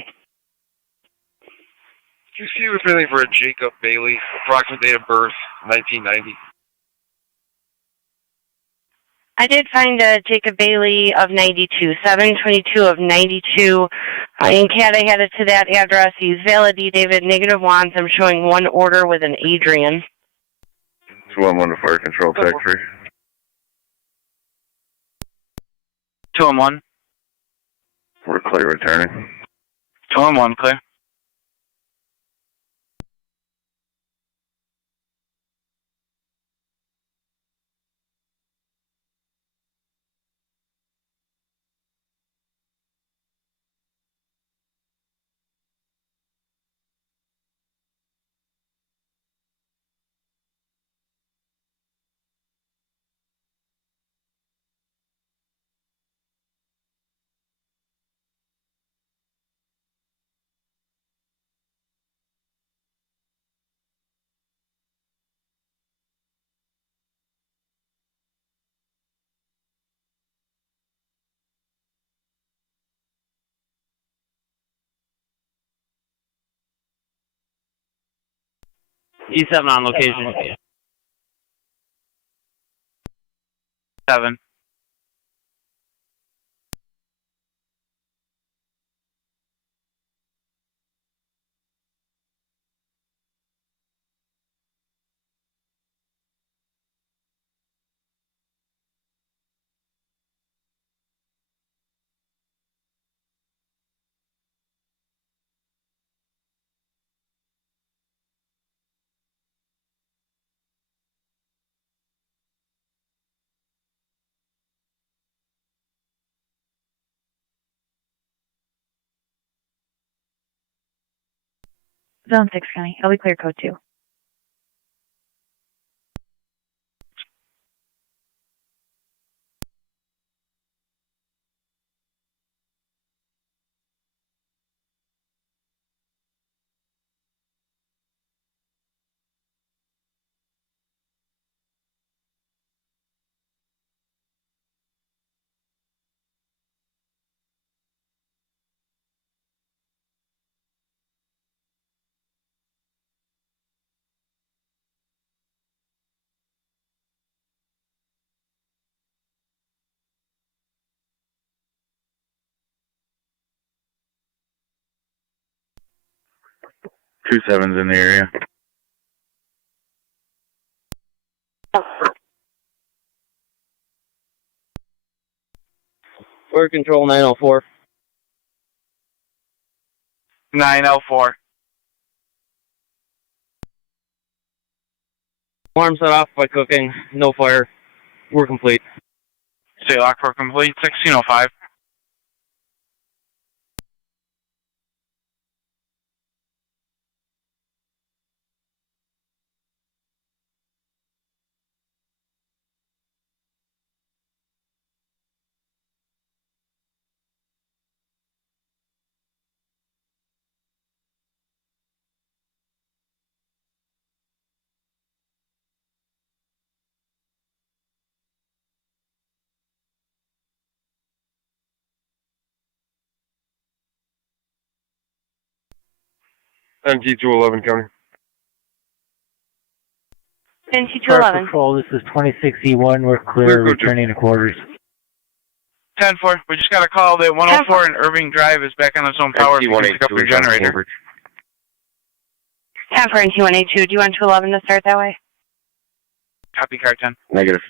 you see if there's anything for a Jacob Bailey, approximate date of birth, 1990? I did find a Jacob Bailey of 92, 722 of 92. In CAD, I had it to that address. He's valid David, negative wands. I'm showing one order with an Adrian. 211 to fire control, tag 3. 211. We're clear returning. 211, clear. E7 on location. 7. Zone 6 County. I'll be clear code 2. Two sevens in the area. Fire control 904. 904. Alarm set off by cooking. No fire. We're complete. State Lockport complete. 1605. NT 211, county. NT211. Control, this is 26E1. We're clear, returning to quarters. 10-4. We just got a call that 104 and Irving Drive is back on its own power. You can pick up your generator. 10-4 and T182. Do you want 211 to start that way? Copy, car 10. Negative.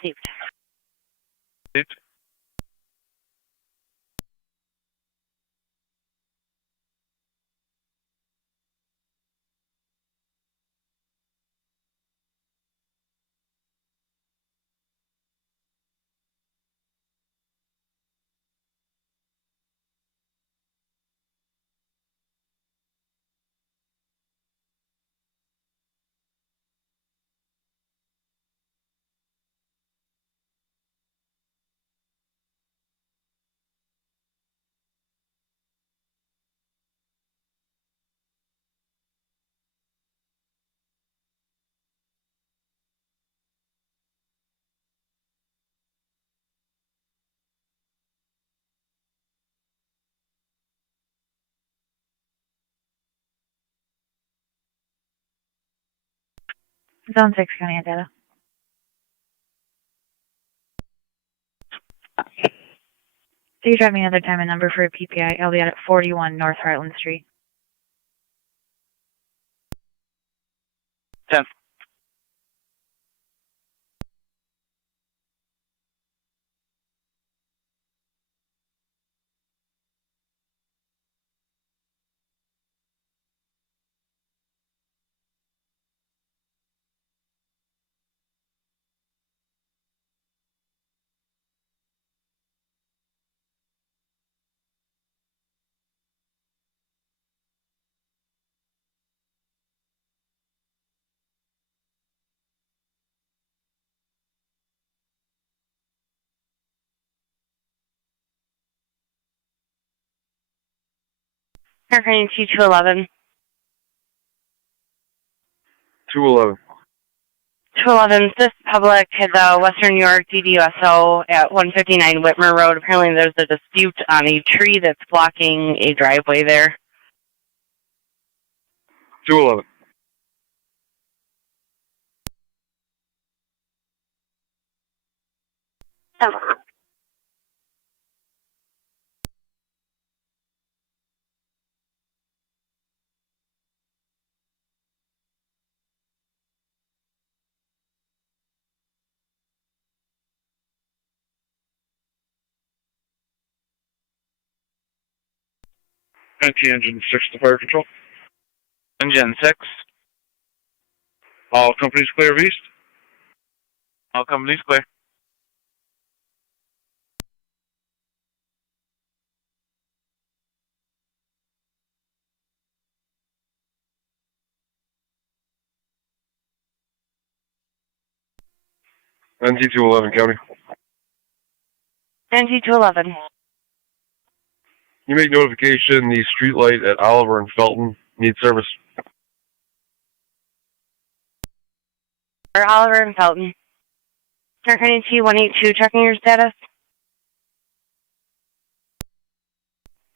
Saved. Saved. Zone 6, County data. So you drive me another time and number for a PPI. I'll be at 41 North Heartland Street. 10. Hurricane 2211. 211. 211, this public had the Western New York DDUSO at 159 Whitmer Road. Apparently there's a dispute on a tree that's blocking a driveway there. 211. Engine 6 to fire control. Engine 6. All companies clear of east. All companies clear. NT 211 County. NT 211. You make notification the street light at Oliver and Felton needs service. Or Oliver and Felton. Hurricane T182, checking your status.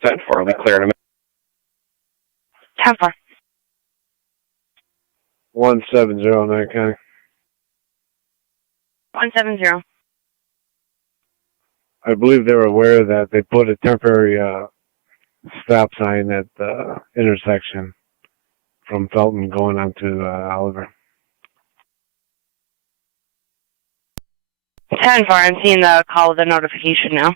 10-4, I'll be clear in a minute. 10-4. 1709 County. 170. I believe they were aware that they put a temporary stop sign at the intersection from Felton going on to Oliver. 10-4, I'm seeing the call with the notification now.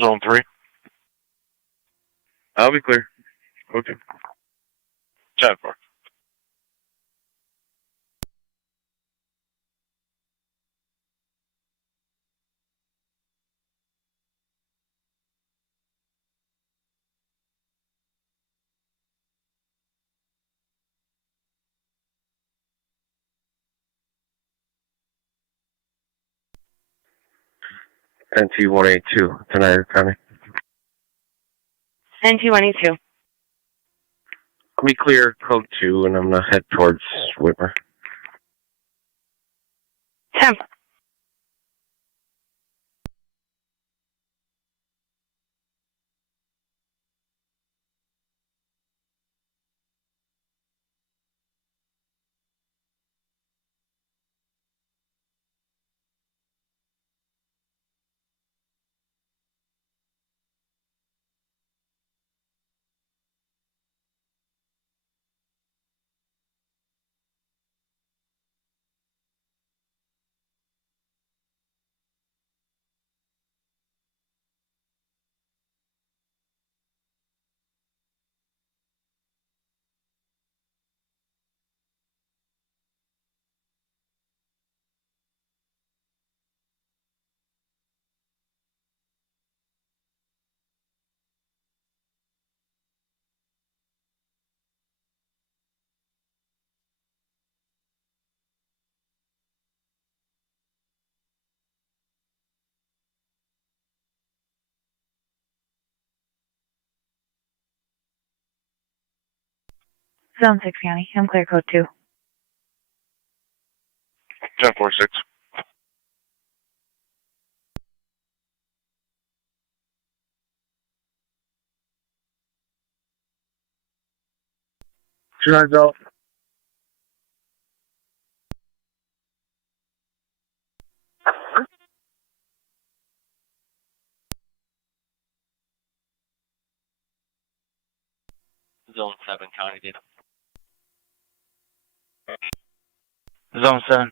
Zone 3. I'll be clear. Okay. 10-4. NT 182 Niagara County. NT182. I'll be clear, code 2, and I'm going to head towards Whitmer. 10. Zone 6 County. I'm clear code 2. 10-4-6. Two nines out. Zone 7 County data. Zone 7.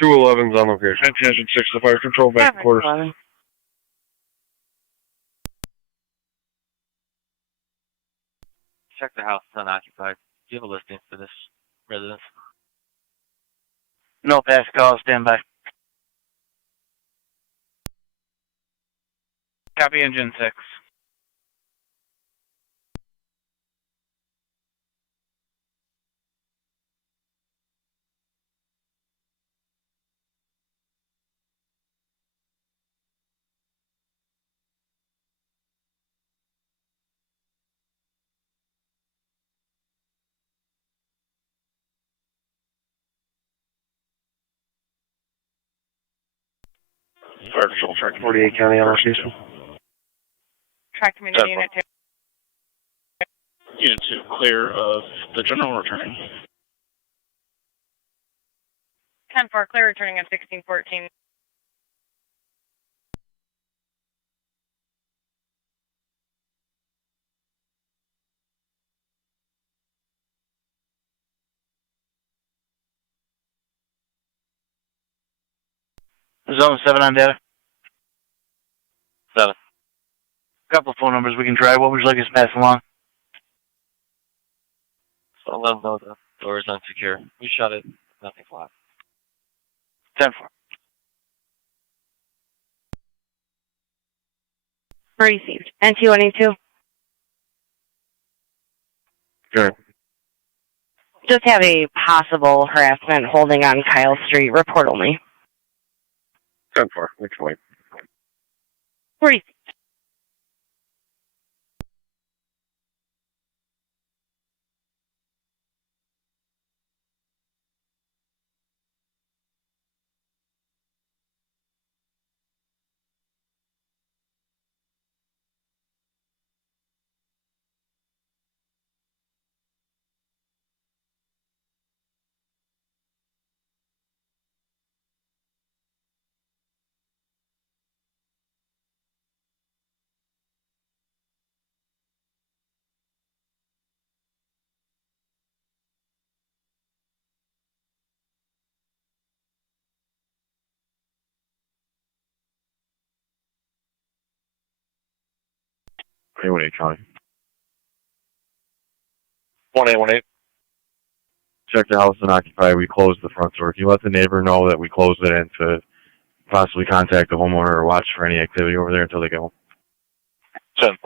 Two 11s on location. Attention 6 to fire control back to quarters. 11. Check the house, it's unoccupied. Do you have a listing for this residence? No pass call, stand by. Copy engine 6. Fire control track 48 County on location. Track community unit 2. Unit 2, clear of the general return. 10-4, clear returning at 1614. Zone 7 on data. 7. Couple phone numbers we can try. What would you like us to pass along? So let them know the door is unsecure. We shut it. Nothing's locked. 10-4. Received. NT182. Good. Just have a possible harassment holding on Kyle Street. Report only. 10-4. Which way? Received. A18 County. 1818. Check the house unoccupied. We closed the front door. Can you let the neighbor know that we closed it and to possibly contact the homeowner or watch for any activity over there until they get home? 10-4.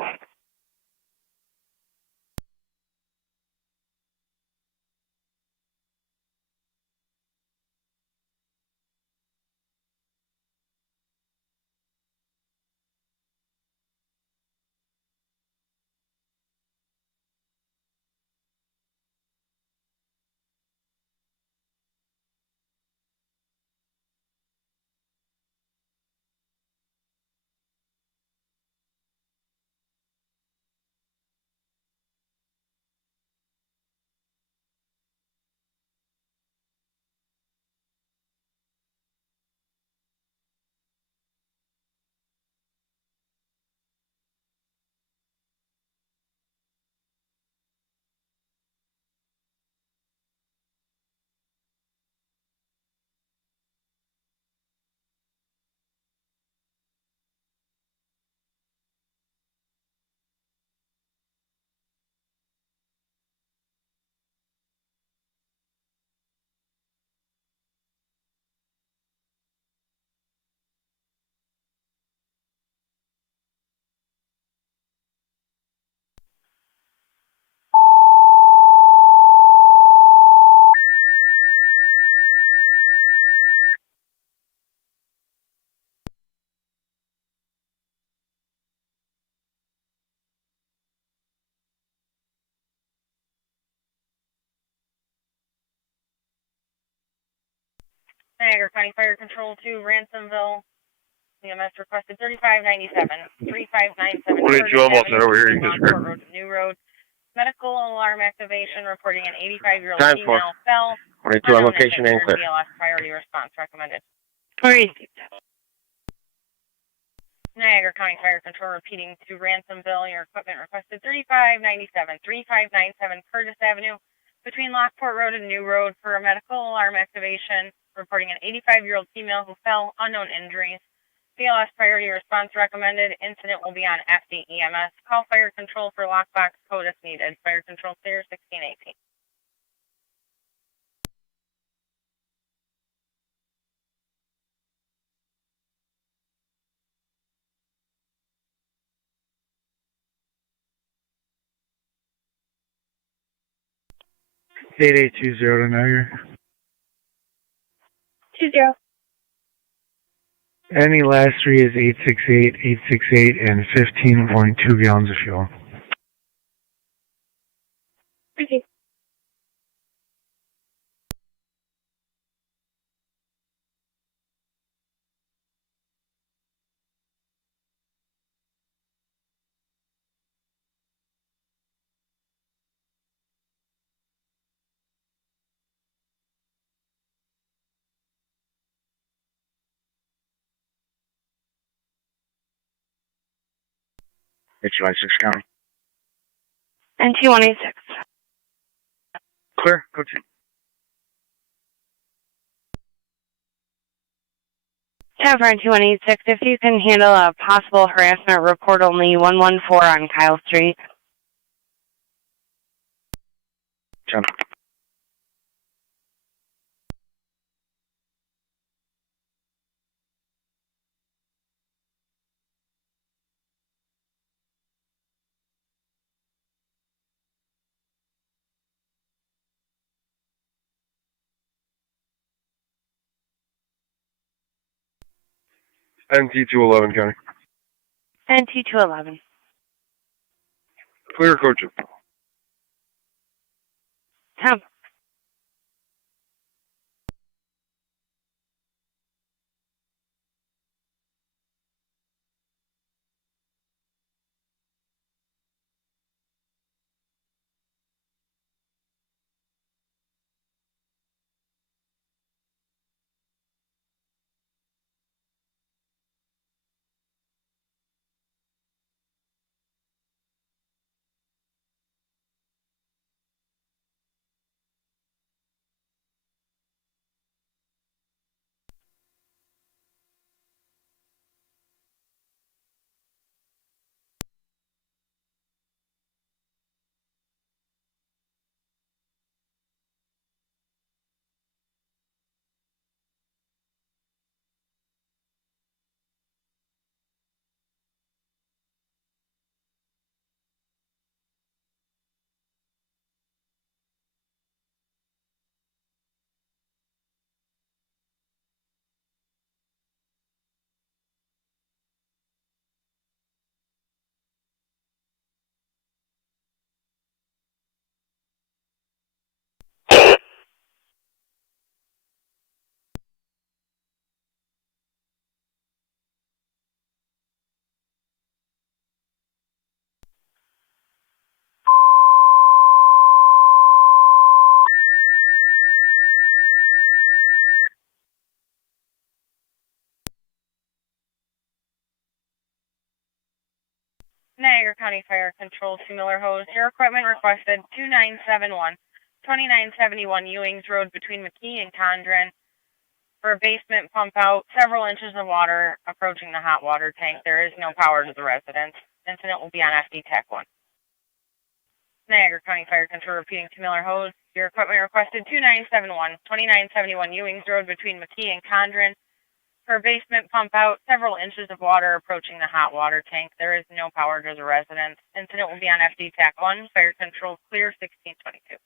Niagara County Fire Control to Ransomville. EMS requested 3597, 3597. 22, almost there over here. You just Lockport Road, New Road. Medical alarm activation reporting an 85-year-old Time for female fell. 22 on location and clear. BLS priority response recommended. Alright. Niagara County Fire Control repeating to Ransomville. Your equipment requested 3597, 3597 Curtis Avenue between Lockport Road and New Road for a medical alarm activation, reporting an 85-year-old female who fell, unknown injuries. BLS priority response recommended. Incident will be on FDEMS. Call fire control for lockbox code if needed. Fire control clear 1618. Eight 20 to Niagara. 20. Any last three is 868, 868, and 15.2 gallons of fuel. Okay. HUI 6 County. And 2186. Clear. Go to. Tower 2186, if you can handle a possible harassment report only 114 on Kyle Street. John. NT 211 County. And T211. Clear coaches. Tom. Niagara County Fire Control to Miller Hose. Your equipment requested 2971, 2971 Ewings Road between McKee and Condren for a basement pump out, several inches of water approaching the hot water tank. There is no power to the residence. Incident will be on FD TAC 1. Niagara County Fire Control repeating to Miller Hose. Your equipment requested 2971, 2971 Ewings Road between McKee and Condren for a basement pump out, several inches of water approaching the hot water tank. There is no power to the residence. Incident will be on FD TAC 1. Fire Control clear 1622.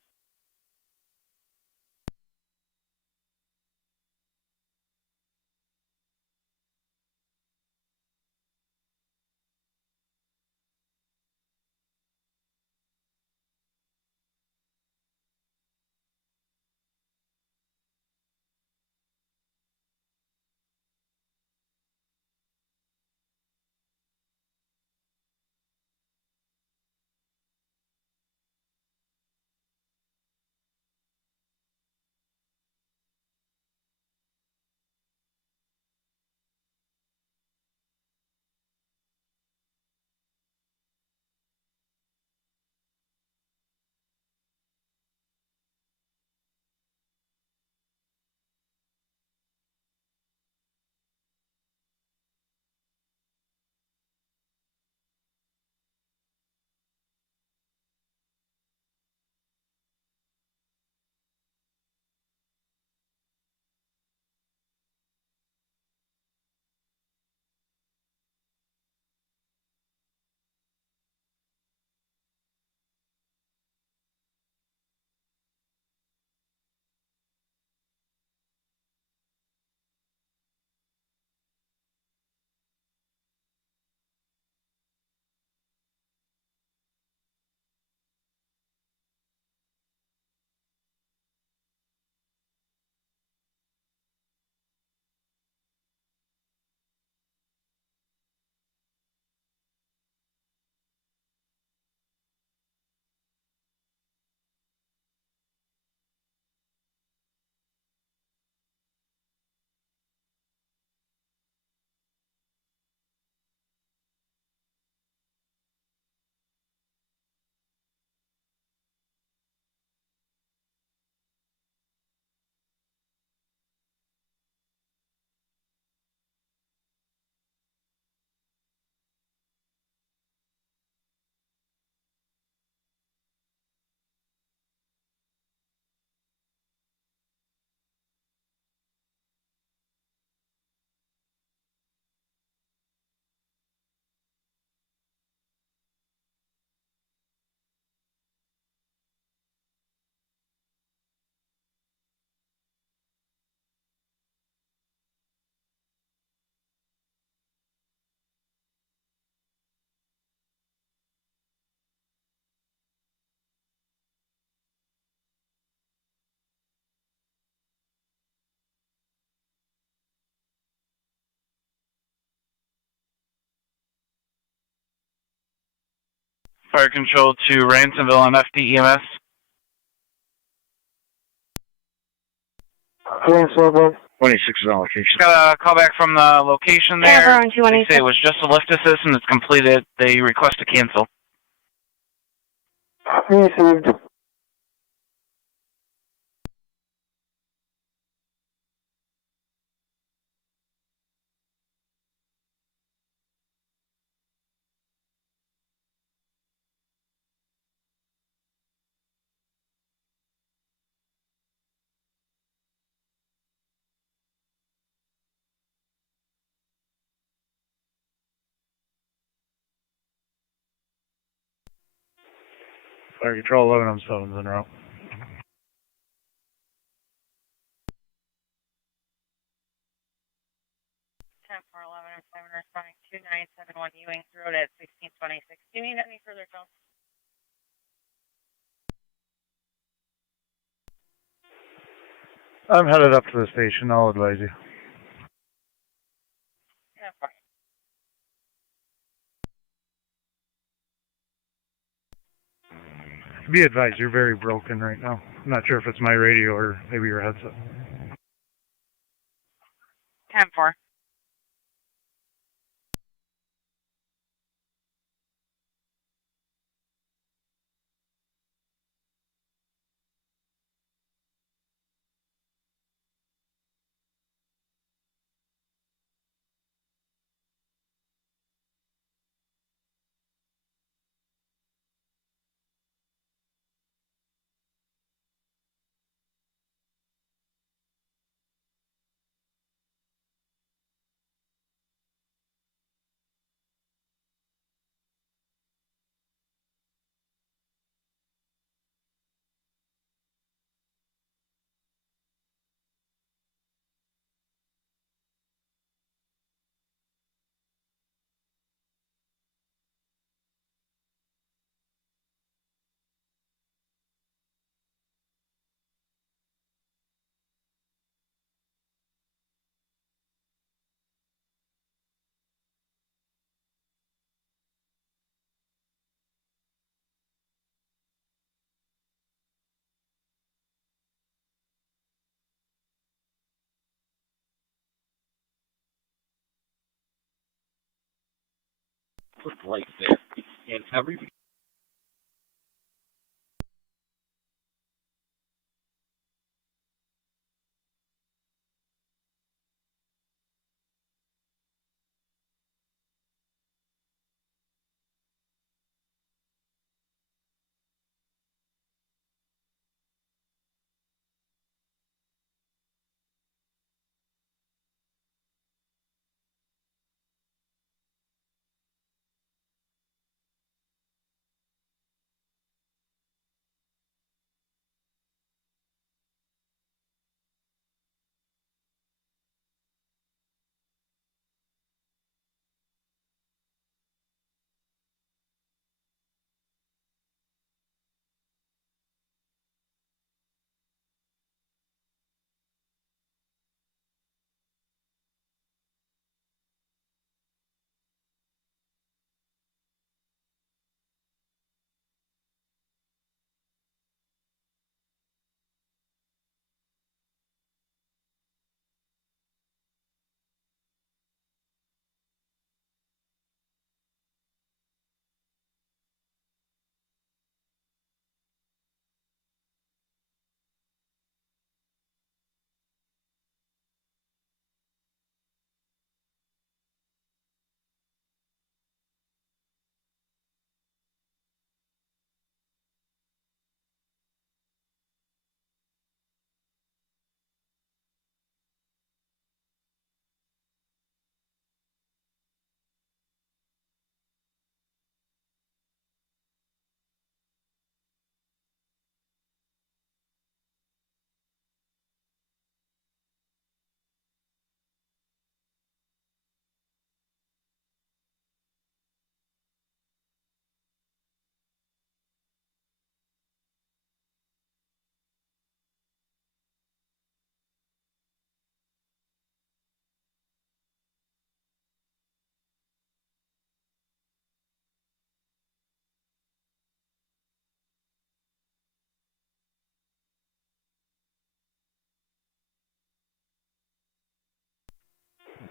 Fire control to Ransomville on FD EMS. 26 is on location. Just got a call back from the location there. Yeah, They say it was just a lift assist and it's completed. They request to cancel. Fire control 11 on 7's en route. 10-4-11 and 7 responding 2971 Ewing Road at 1626. Do you need any further help? I'm headed up to the station. I'll advise you. Yeah, fine. Be advised, you're very broken right now. I'm not sure if it's my radio or maybe your headset. 10-4. Put the lights there. And every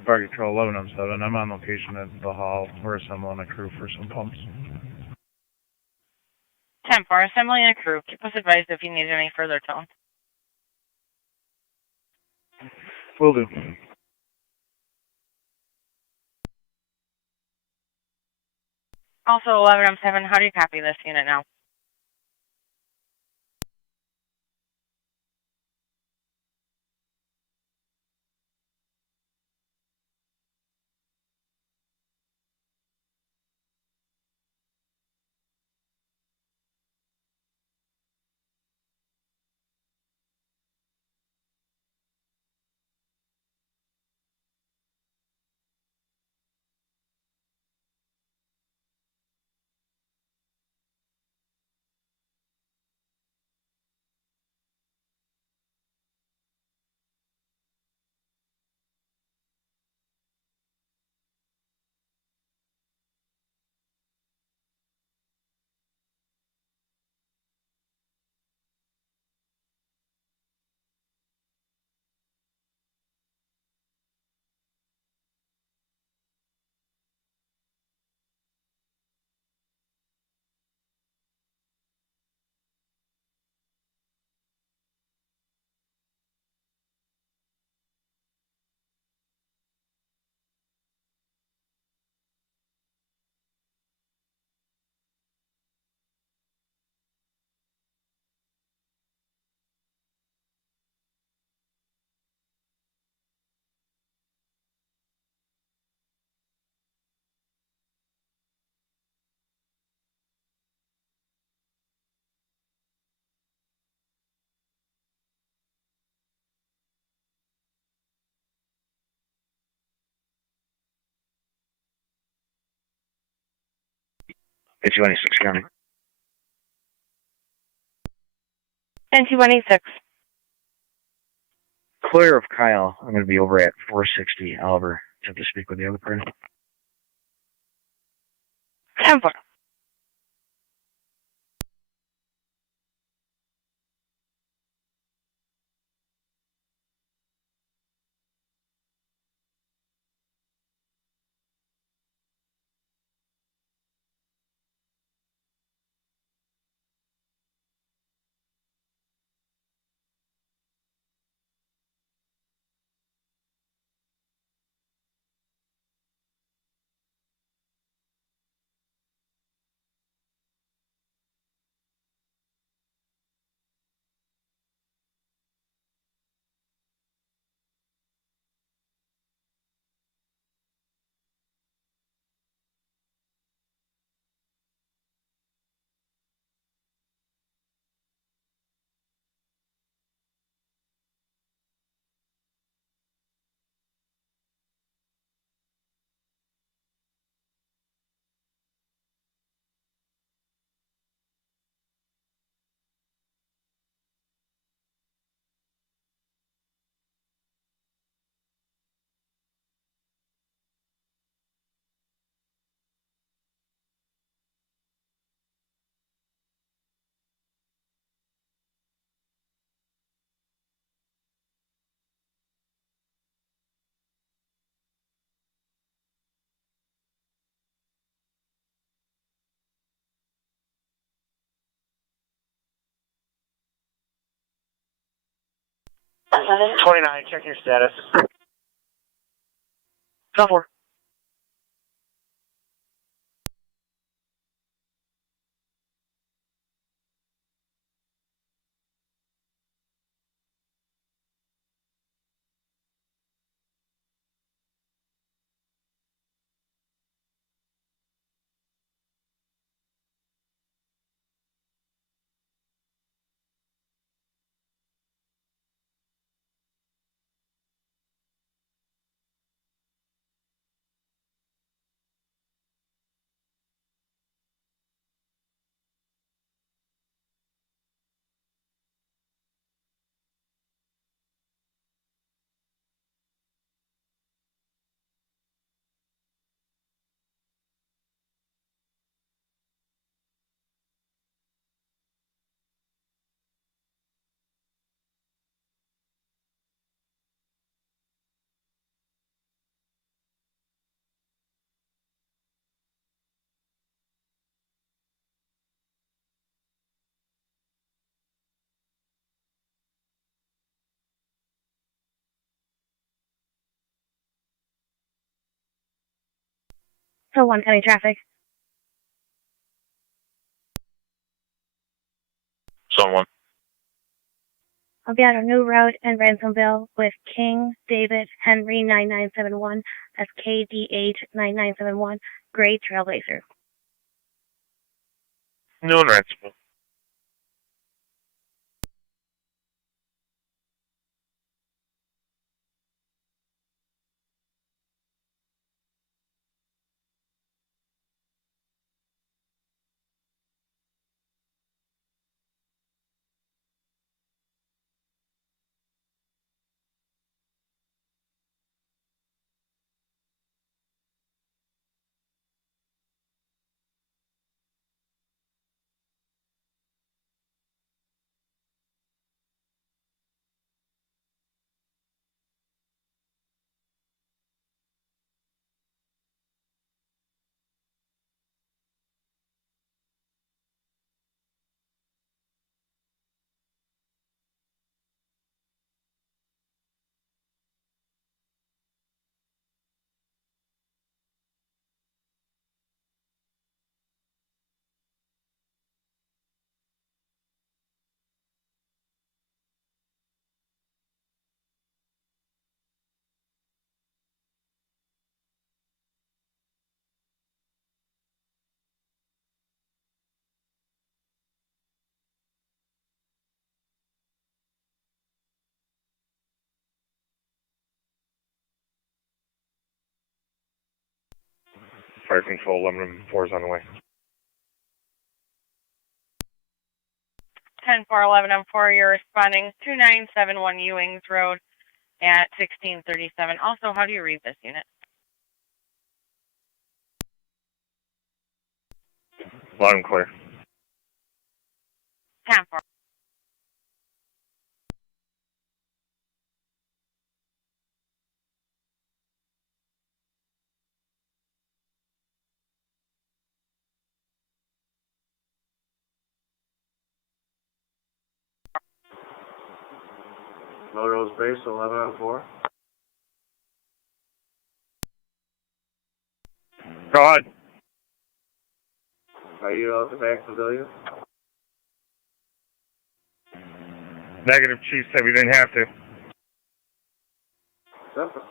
Fire Control 11 I'm on location at the hall. We're assembling a crew for some pumps. 10-4, assembling a crew. Keep us advised if you need any further tone. Will do. Also, 11M7, how do you copy this unit now? It's 26 County. 10216. Clear of Kyle. I'm going to be over at 460 Oliver to speak with the other person. 10-4. Seven. 29, check your status. 4. So 1 County traffic. Zone 1. I'll be at a new road in Ransomville with King David Henry 9971. That's KDH 9971. Gray Trailblazer. New in Ransomville. Fire control, 11-4 is on the way. 10-4-11-4, you're responding 2971 Ewings Road at 1637. Also, how do you read this unit? Loud and clear. 10-4. Melrose Base, 11-4. Go ahead. Are you out the back pavilion? Negative, Chief said we didn't have to. Simple.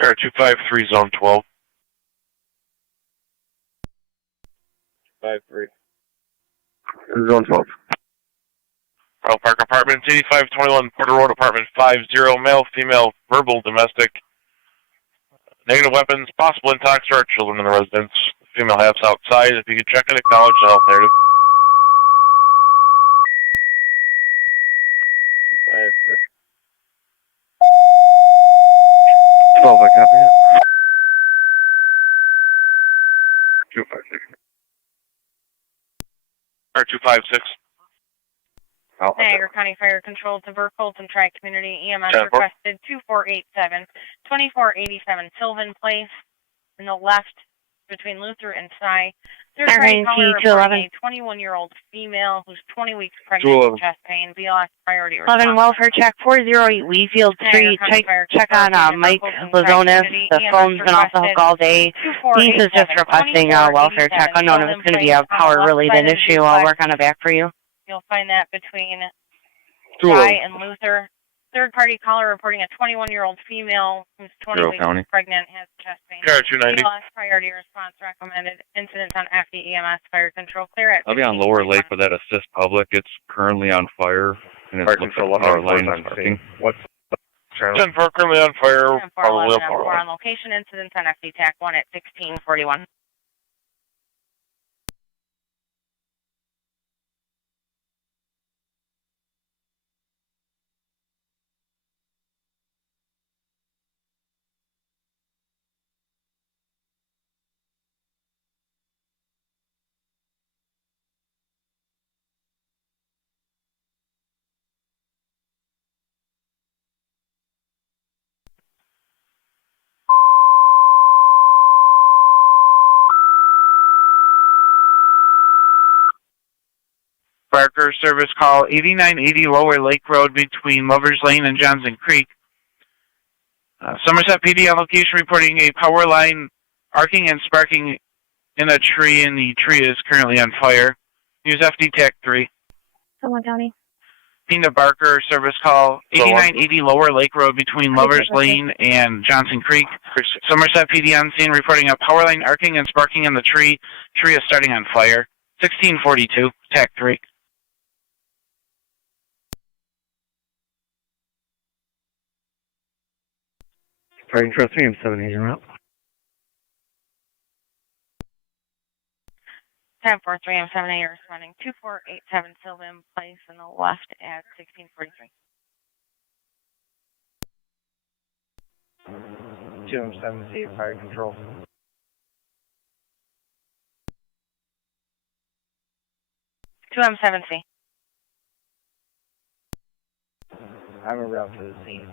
Air 253, Zone 12. 5-3. Zone 12. Royal Park Apartments, 8521 Porter Road, Apartment 50, male, female, verbal, domestic. Negative weapons, possible intox, or children in the residence. Female half's outside. If you could check and acknowledge the health narrative. 12, I copy it. 256. Or 256. Niagara County Fire Control to Burkholz and Tri-Community EMS 10-4. requested 2487, 2487 Sylvan Place in the left between Luther and Cy. Third party caller reporting a 21-year-old female who's 20 weeks pregnant with chest pain. BLS priority response. 11 welfare check 408 Wheatfield Street. Check on Mike Lazonis. The phone's been off the hook all day. Niece is just requesting a welfare check. Unknown if it's going to be a power related issue. I'll work on it back for you. You'll find that between Cy and Luther. Third party caller reporting a 21-year-old female who's 20 weeks pregnant, has chest pain. Car 290. Priority response recommended. Incidents on FD EMS fire control clear at. I'll be on Lower Lake with that assist public. It's currently on fire, and it's looks like power line is sparking. What's 10-4 currently on fire. 10-4, 11 on location. Incidents on FD TAC 1 at 1641. Barker service call 8980 Lower Lake Road between Lovers Lane and Johnson Creek. Somerset PD on location reporting a power line arcing and sparking in a tree, and the tree is currently on fire. Use FD TAC 3. Someone County. Tina Barker service call 8980 Lower Lake Road between Lovers Lane and Johnson Creek. Somerset PD on scene reporting a power line arcing and sparking in the tree. Tree is starting on fire. 1642 TAC 3. Fire control 3, I'm 7 agent route. 10-4-3, I'm 7A, you're responding 2487 Sylvan Place in the left at 1643. 2M7C, fire control. 2M7C. I'm en route to the scene.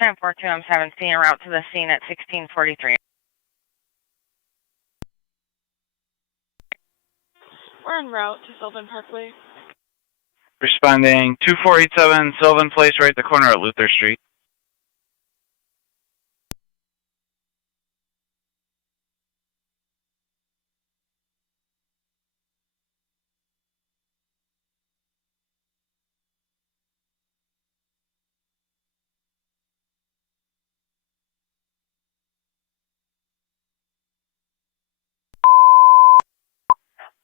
10-4, 2M7C, en route to the scene at 1643. We're en route to Sylvan Parkway. Responding 2487 Sylvan Place, right at the corner of Luther Street.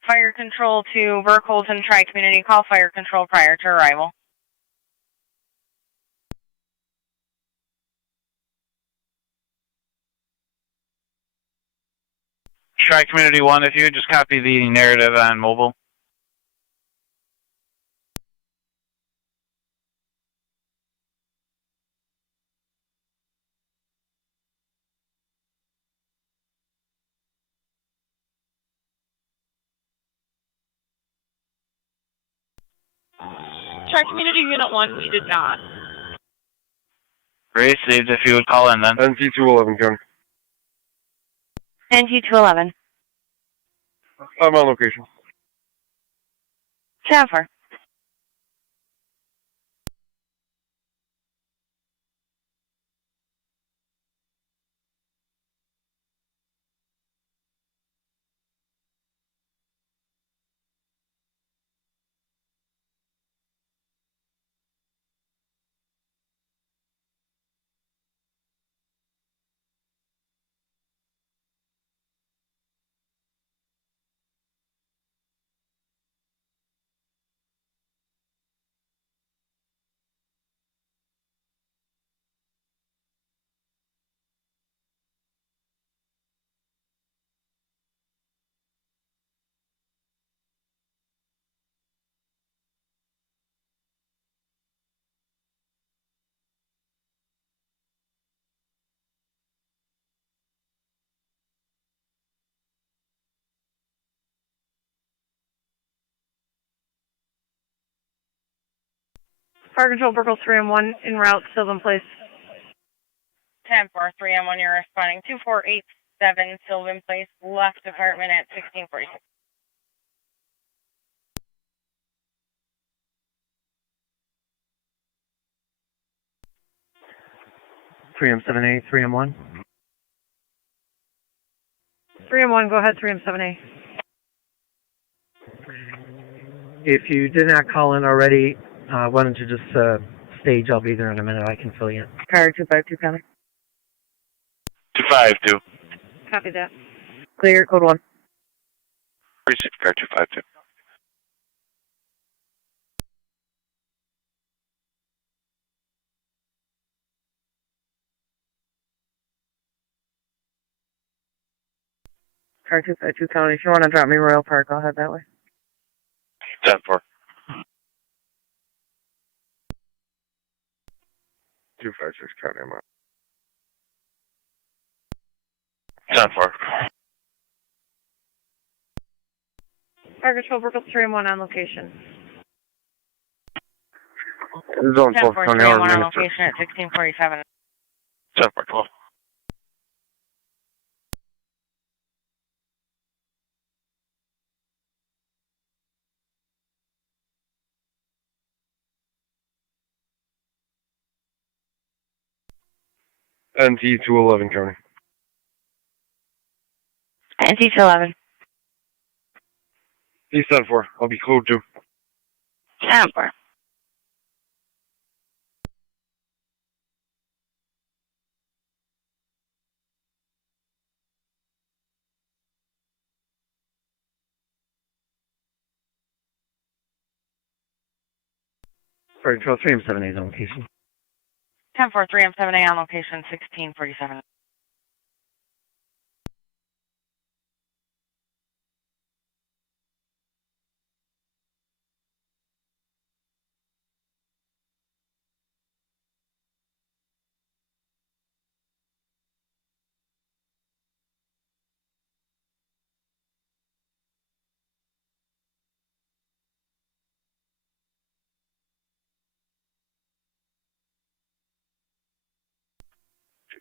Fire control to Burkholz and Tri-Community. Call fire control prior to arrival. Tri-Community 1, if you would just copy the narrative on mobile. Tri-Community Unit 1, we did not. Received, if you would call in then. NG211, John. NG211. I'm on location. Sanford. Fire Control, Burkle 3 and 1 en route, Sylvan Place. 10-4, 3 and 1, you're responding. 2487 Sylvan Place, left apartment at 1646. Three M7A, 3M1. 3 and 1, go ahead, 3 and 7A. If you did not call in already, why don't you just stage? I'll be there in a minute. I can fill you in. Car 252, coming. 252. Copy that. Clear, code 1. Receive car 252. Car 252, County. If you want to drop me Royal Park, I'll head that way. 10-4. 256 County, I'm on. 10-4. Fire Control, Burkle 3 and 1 on location. Zone 10-4, 12 3 County, and 1 on Minister. location at 1647. 10-4, 12. NT 211 County. NT 211. East 10-4. I'll be code 2. 10-4. Fire Control, 3M7A on location. 10-4, 3 and 7A on location 1647.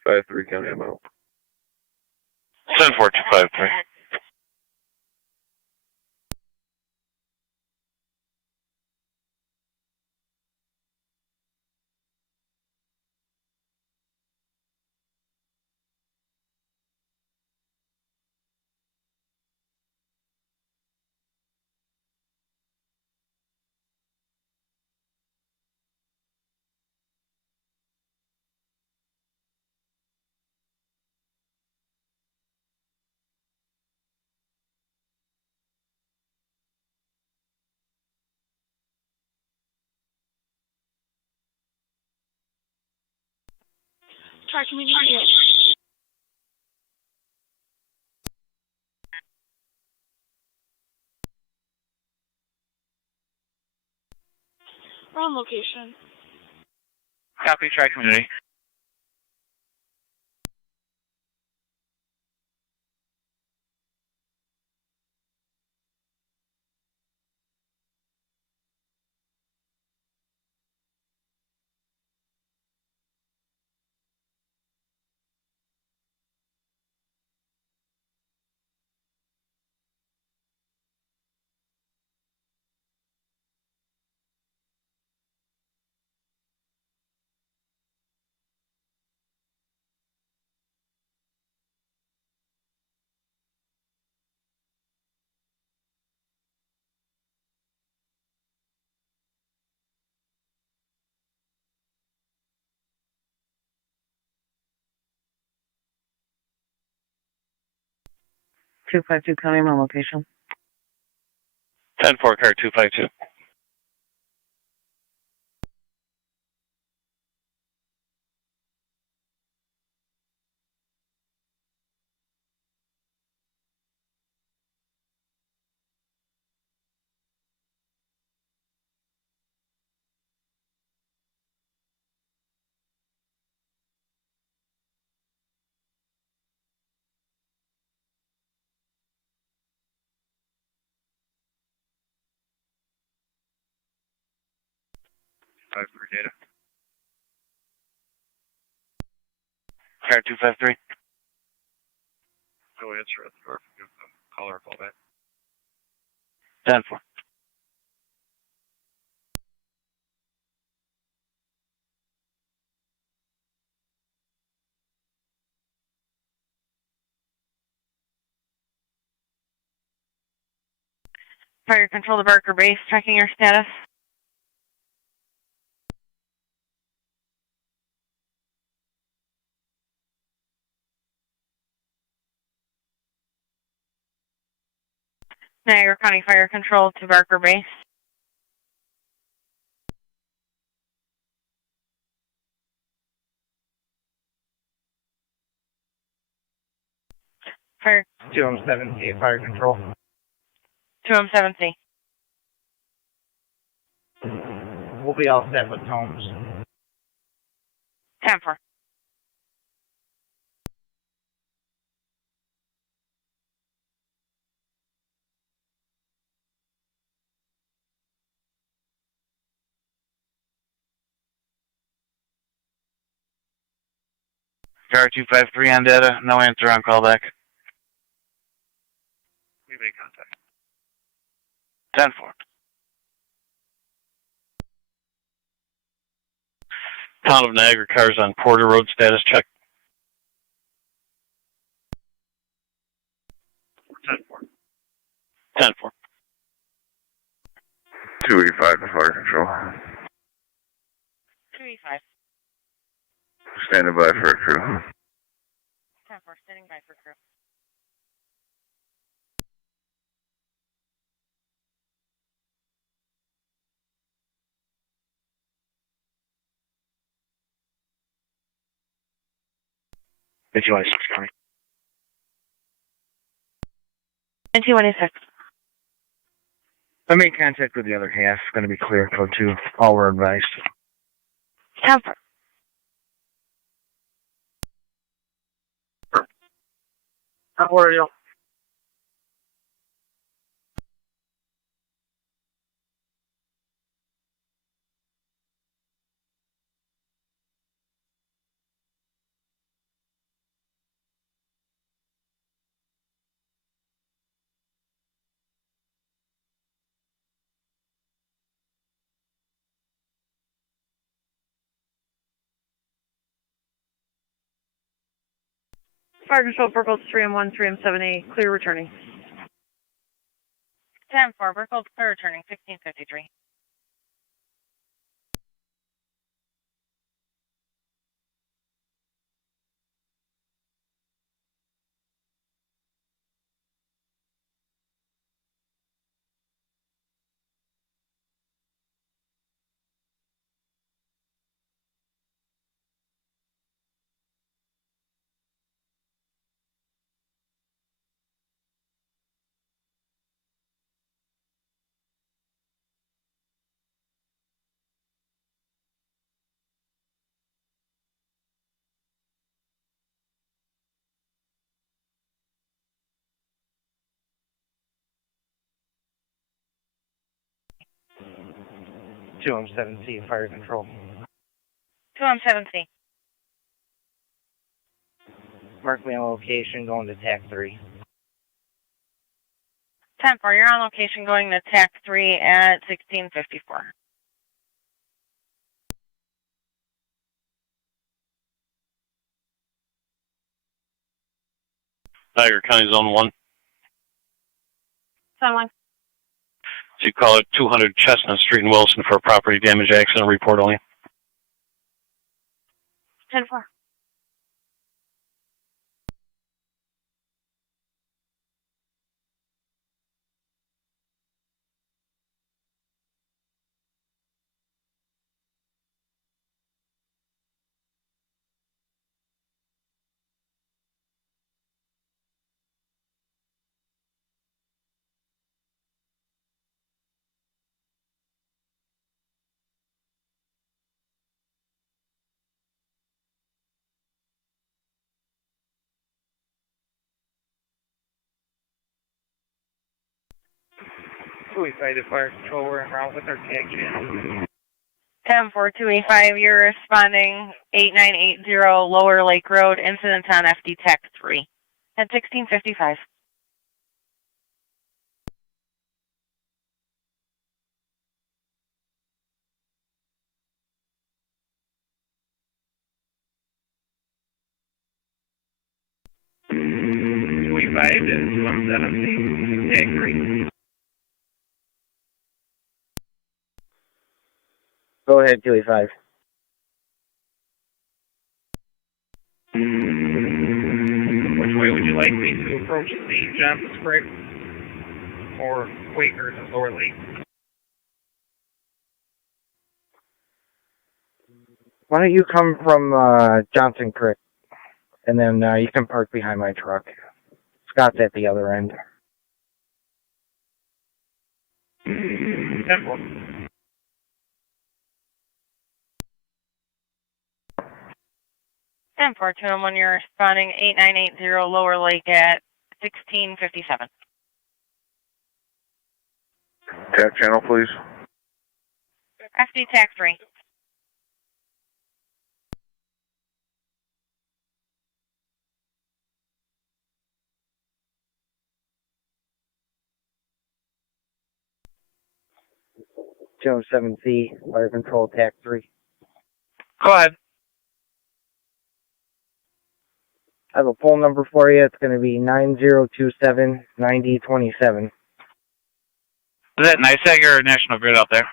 Five three County, I'm out. 10-4, 253. Try community. We're on location. Copy, try community. Two 252 County, I'm on location. 10-4, car 252. 5 for data. Car 253. Go answer at the door. Give the caller a call back. 10-4. Fire control to Barker Base, checking your status. Niagara County Fire Control to Barker Base. Fire 207C, fire control. 207C. We'll be all set with homes. 10-4. Car 253 on data. No answer on callback. We made contact. 10-4. Town of Niagara cars on Porter Road, status check. 10-4. 10-4. 285 to fire control. 285. Standing by for a crew. 10-4, standing by for crew. NT-186 coming. NT-186. I made contact with the other half. Going to be clear, code 2. All were advised. 10-4. How are you? Fire control, Burkle 3M1, 3M7A, clear returning. 10-4, Burkle clear returning, 1653. C, fire control. 2M7C. Mark me on location, going to TAC 3. 10-4, you're on location going to TAC 3 at 1654. Niagara County Zone 1. Someone. So you call it 200 Chestnut Street in Wilson for a property damage accident report only. 10-4. We fight fire control, we're en route with our TAC jam. 10-4-285, you're responding 8980 Lower Lake Road, incident on FD TAC 3 at 1655. Go ahead, 285. Which way would you like me to approach the Johnson's Creek or Quakers at Lower Lake? Why don't you come from Johnson Creek, and then you can park behind my truck. Scott's at the other end. 10-4. 10-4-2-1, you're responding 8980 Lower Lake at 1657. TAC channel, please. FD TAC 3. Joe 7C, Fire Control, TAC 3. Go ahead. I have a poll number for you. It's going to be 9027-9027. Is that Niagara or National Grid out there?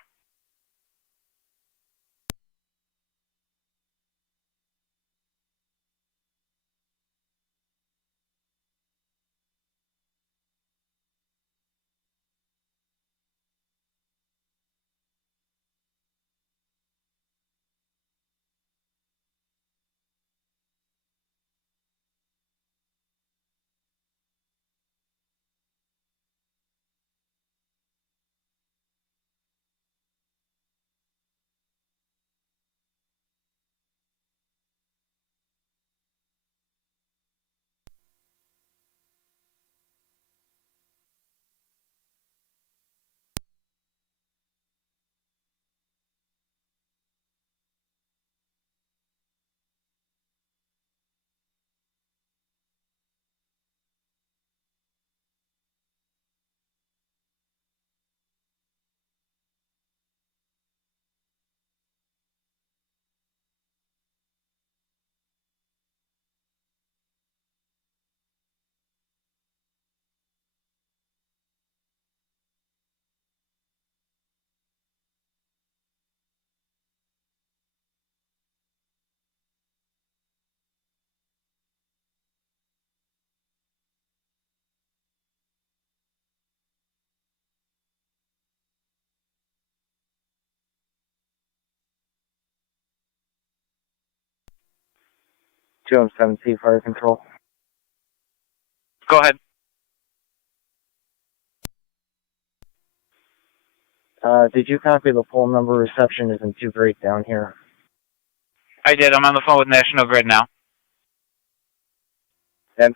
Joe 7C, Fire Control. Go ahead. Did you copy the poll number? Reception isn't too great down here. I did. I'm on the phone with National Grid now. 10-4.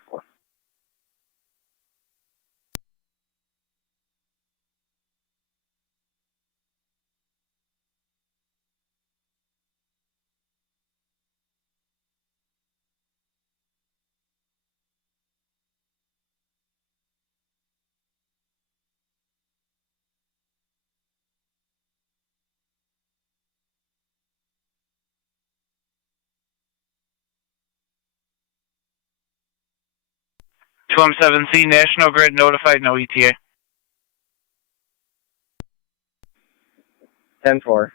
M7C, National Grid notified, no ETA. 10-4.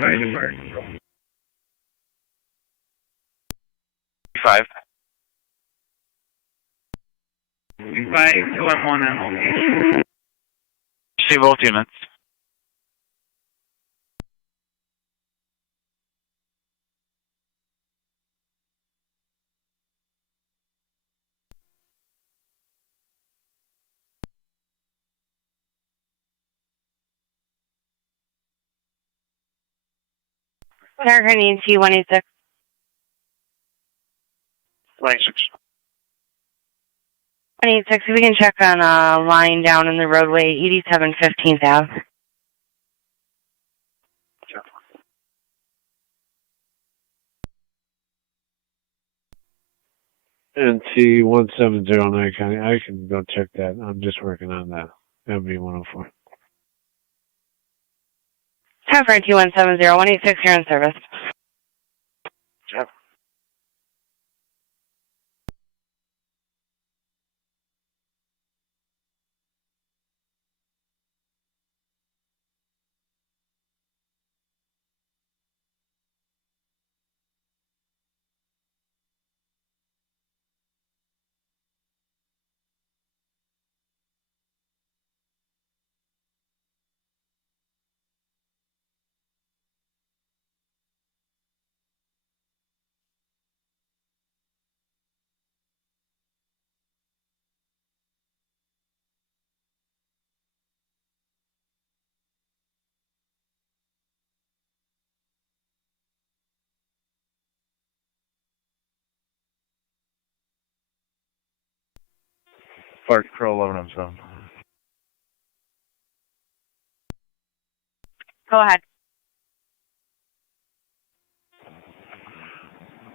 Standby to fire control. 5. 5, 2-1 on location. See both units. American ET 186. 26. 186, if we can check on a line down in the roadway, 87 15th Ave. NC 1709 County. I can go check that. I'm just working on that. MV 104. 10 for 2170, 186 here in service. Yep. Fire Control 1107. Go ahead.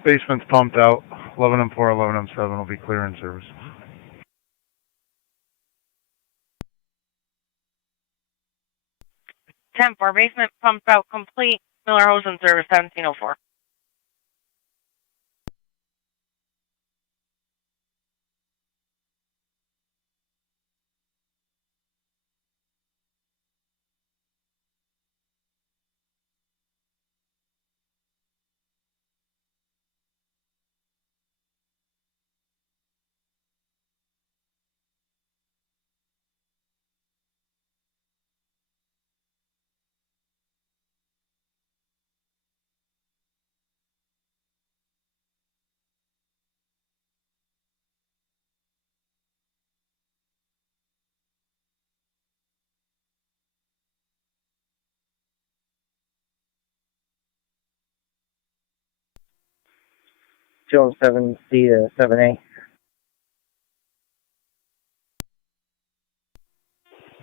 Basement's pumped out. 11M4, 11M7 will be clear in service. Ten 4, basement pumped out complete. Miller hose in service 1704. Joe 7C to 7A.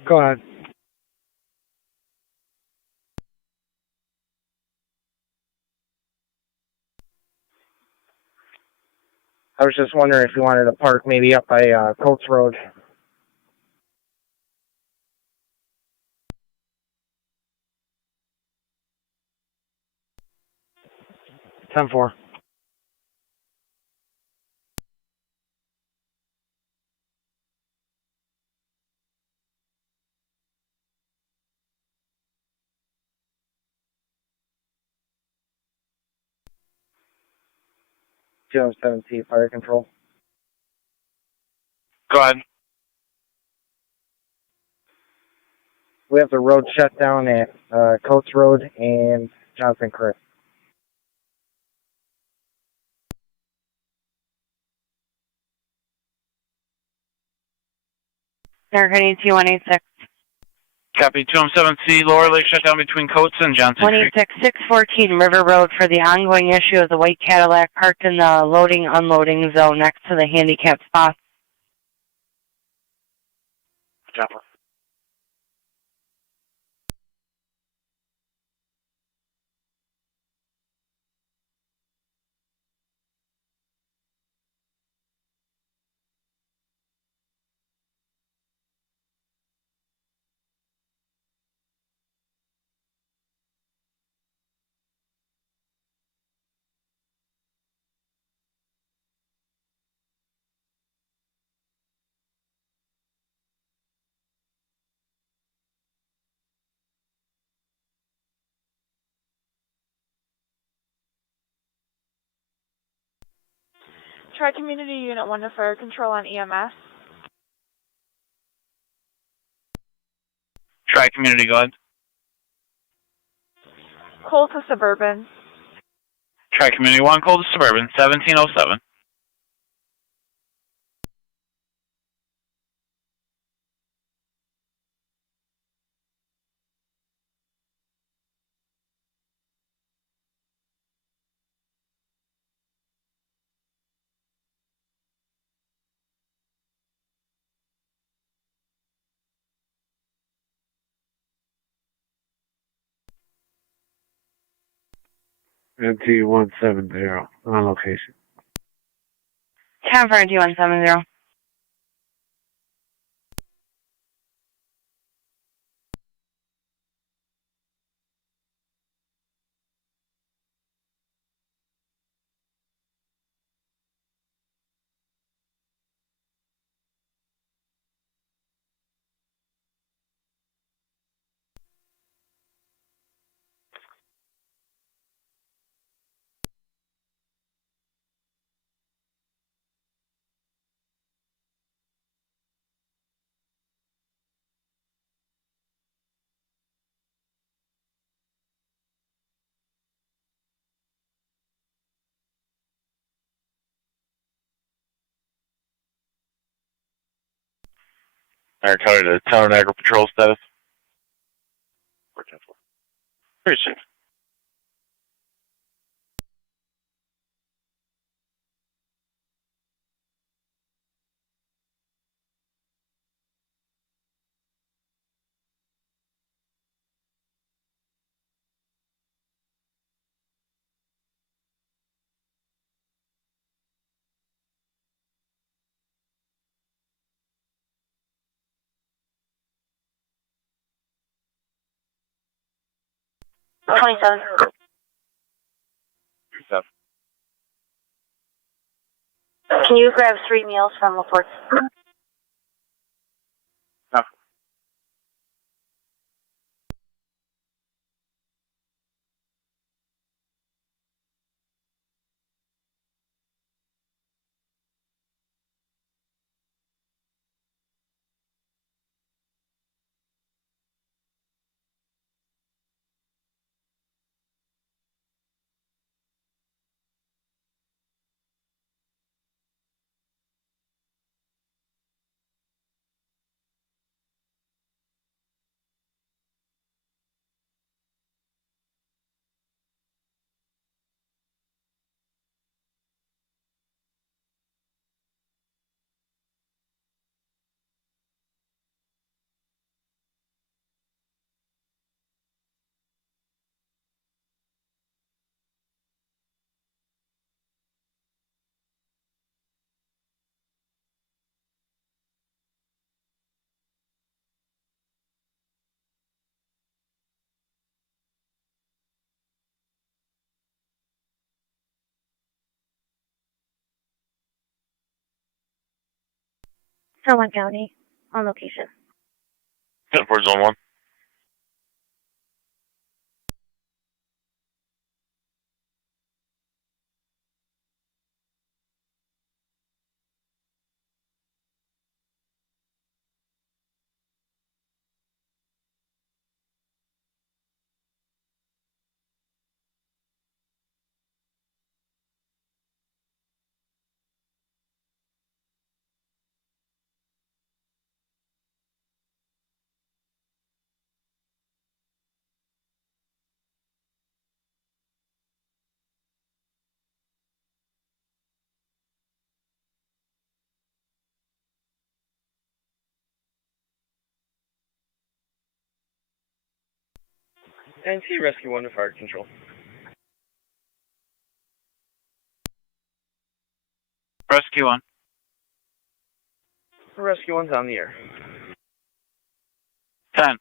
Go ahead. I was just wondering if you wanted to park maybe up by Coates Road. Ten 4. Joe 7C, fire control. Go ahead. We have the road shut down at Coates Road and Johnson Creek. American ET 186. Copy 207C, lower lake shutdown between Coates and Johnson Creek. 186 614 River Road for the ongoing issue of the white Cadillac parked in the loading-unloading zone next to the handicap spot. Chopper. Tri-Community Unit 1 to Fire Control on EMS. Tri-Community, go ahead. Cole to Suburban. Tri-Community 1, call to Suburban, 1707. NT170 on location. 10 for NT170. Niagara County to Town of Niagara Patrol status. 36. $27. Can you grab 3 meals from Lockport? Tonawanda County, on location. 10 for Zone 1. NC Rescue 1 to Fire Control. Rescue 1. Rescue 1's on the air. 10.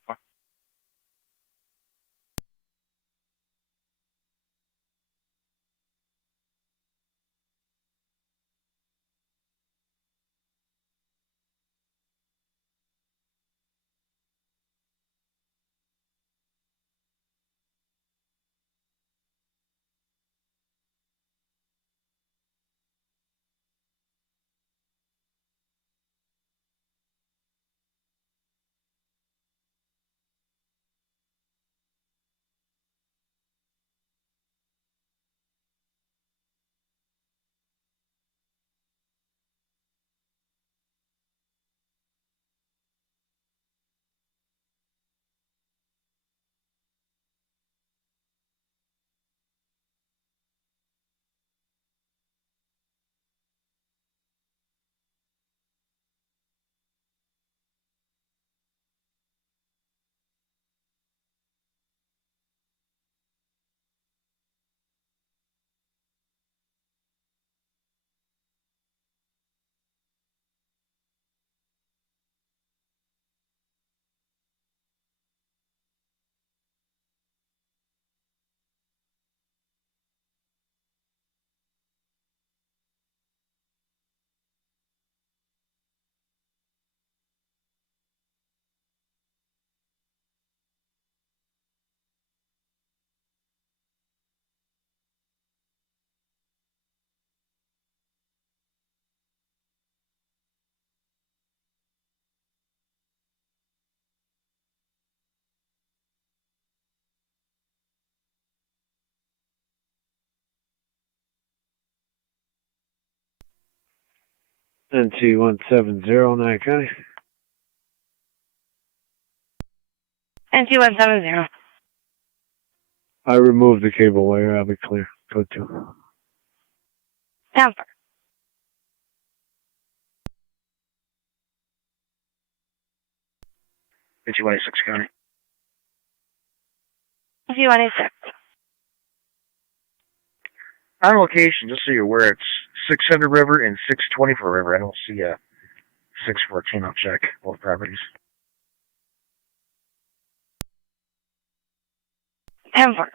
NC170, Niagara County. NC170. I removed the cable wire. I'll be clear. Code 2. Down for. NC186 County. NC186. On location, just so you're aware, it's 600 River and 624 River. I don't see a 614. I'll check both properties. 10-4.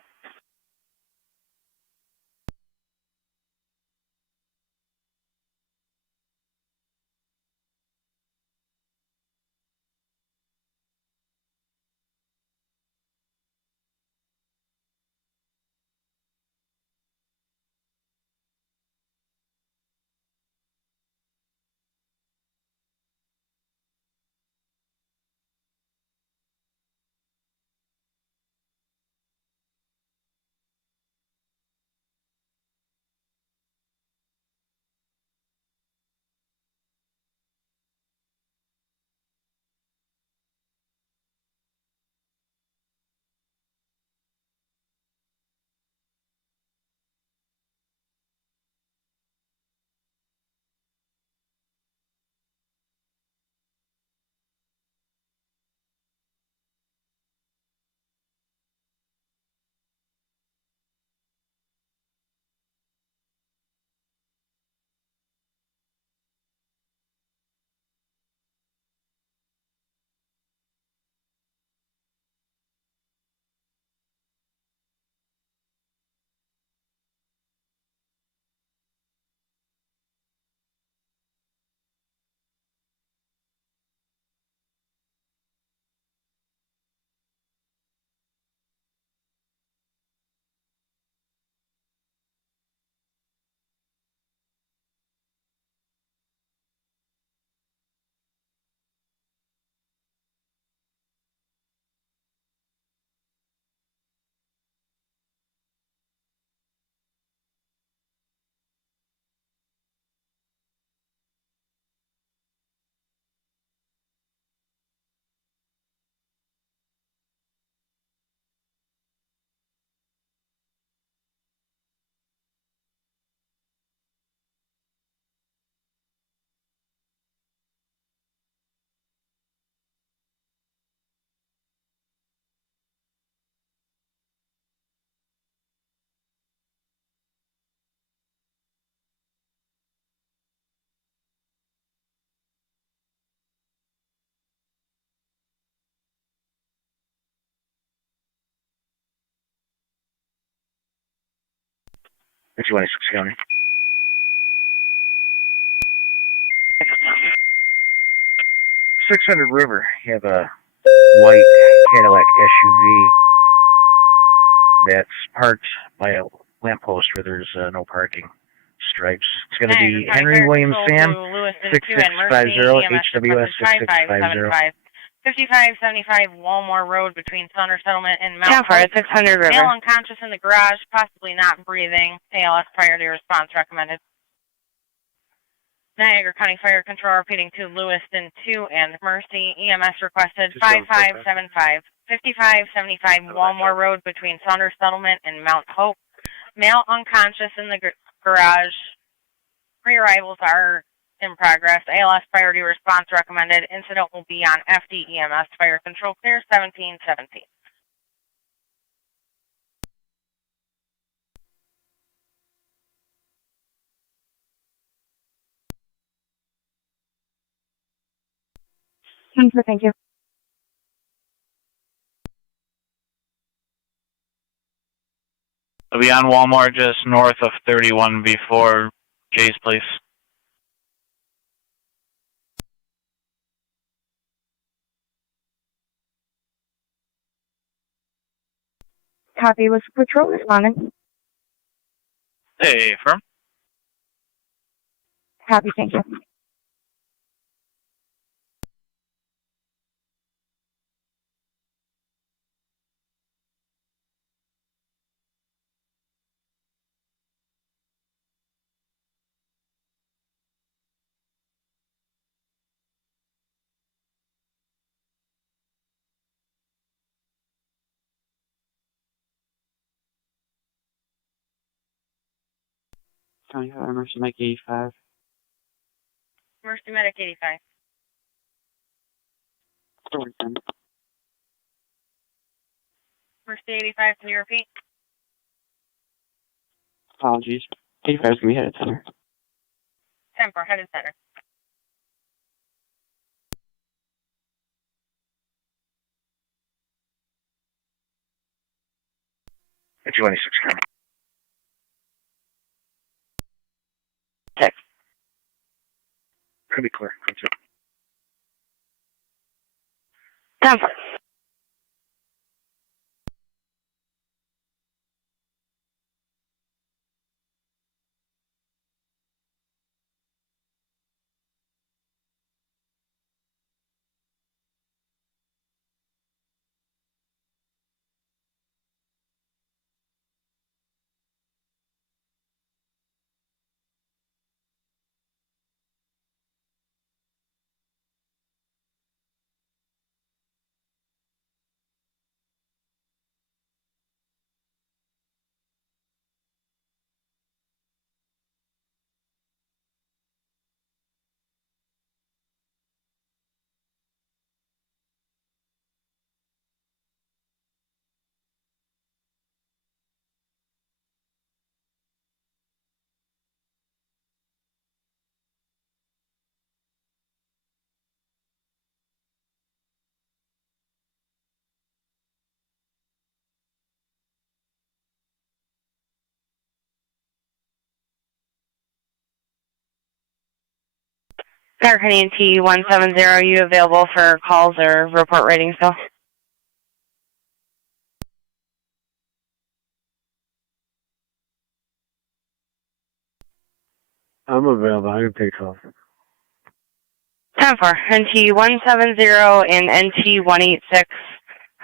NC186 County. 600 River. You have a white Cadillac SUV that's parked by a lamppost where there's no parking stripes. It's going to be Henry William Sam, 6650, HWS 6650. 5575 Walmore Road between Thunder Settlement and Mount Hope. 600 River. Male unconscious in the garage, possibly not breathing. ALS priority response recommended. Niagara County Fire Control repeating to Lewiston 2 and Mercy. EMS requested 5575. 5575 Walmore Road between Saunders Settlement and Mount Hope. Male unconscious in the garage. Pre-arrivals are in progress. ALS priority response recommended. Incident will be on FD EMS Fire Control Clear 1717. Thank you. I'll be on Walmart just north of 31 before Jay's place. Copy. Was patrol responding? Hey, firm. Copy. Thank you. County Fire Emergency Medic 85. Emergency Medic 85. Emergency 85, can you repeat? Apologies. 85 is going to be headed center. 10-4, headed center. At 226 County. 6. Could be clear. Could be. 10-4. Carcany T 170, are you available for calls or report rating still? I'm available. I can take calls. 10-4, NT 170 and NT 186.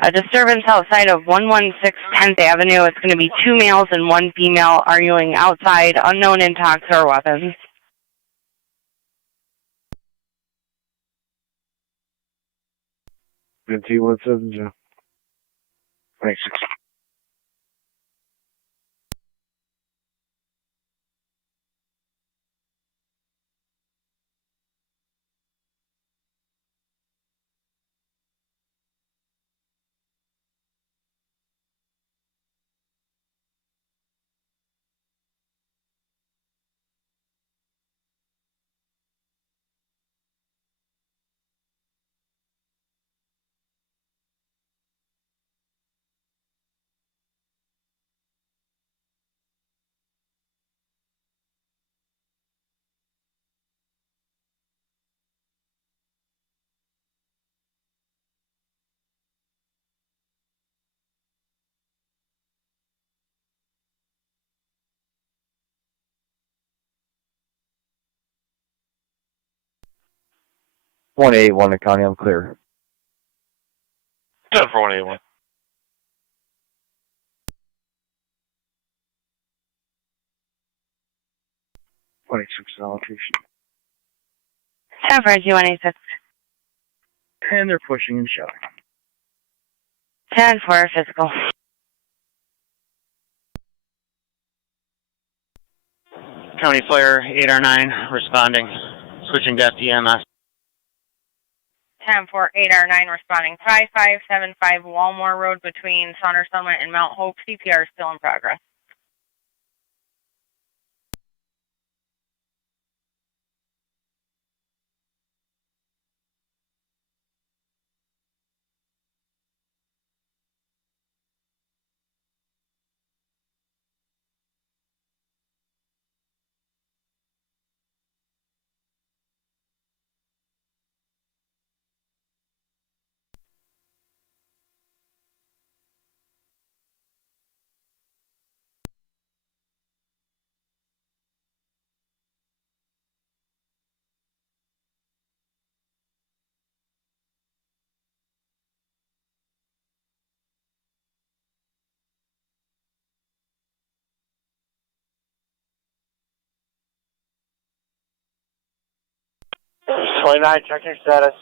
A disturbance outside of 116 10th Avenue. It's going to be 2 males and 1 female arguing outside, unknown intox or weapons. NT 170. 26. One eight one County, I'm clear. 10 for 181. 26 allocation. 10-4, NT 186. And they're pushing and shoving. 10-4, physical. County Fire 8R9 responding. Switching death EMS. 10-4, 8R9 responding. 5575 Walmore Road between Saunders Summit and Mount Hope. CPR is still in progress. Checking status.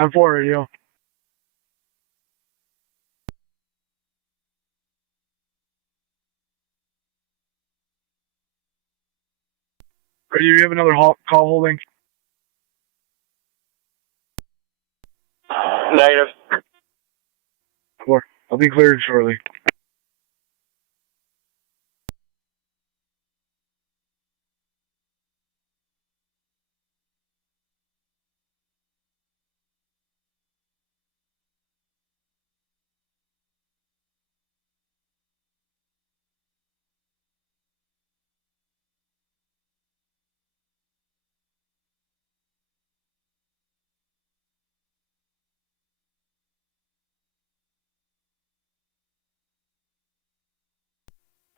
10-4 radio. Do you have another call holding? Negative. 4. I'll be cleared shortly.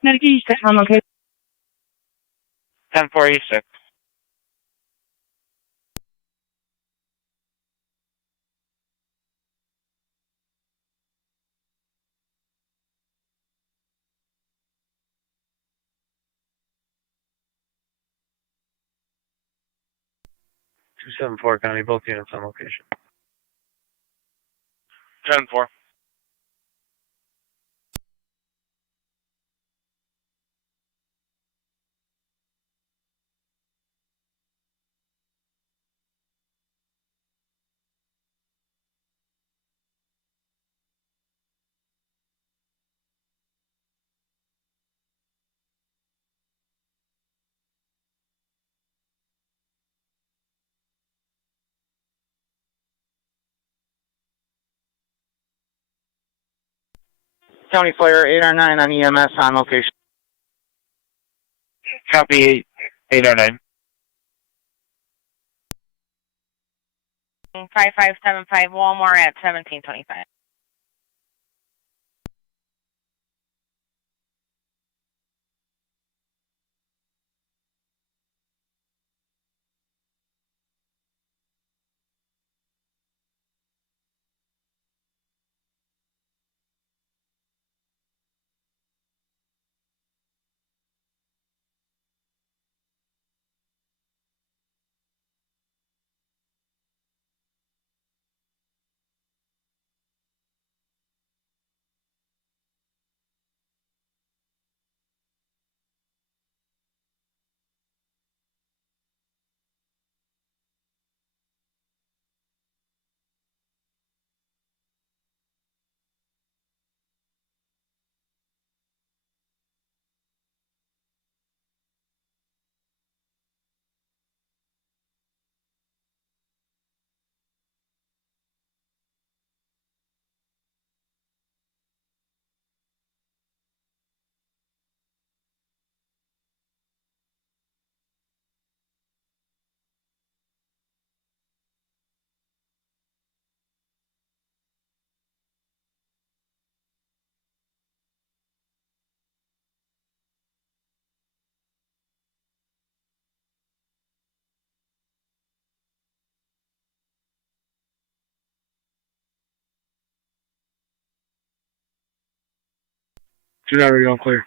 Medication on location. 10-4-86. Two 7-4 County, both units on location. 10-4. County Fire 809 on EMS on location. Copy 809. 5575 Walmart at 1725. Do not ready on clear.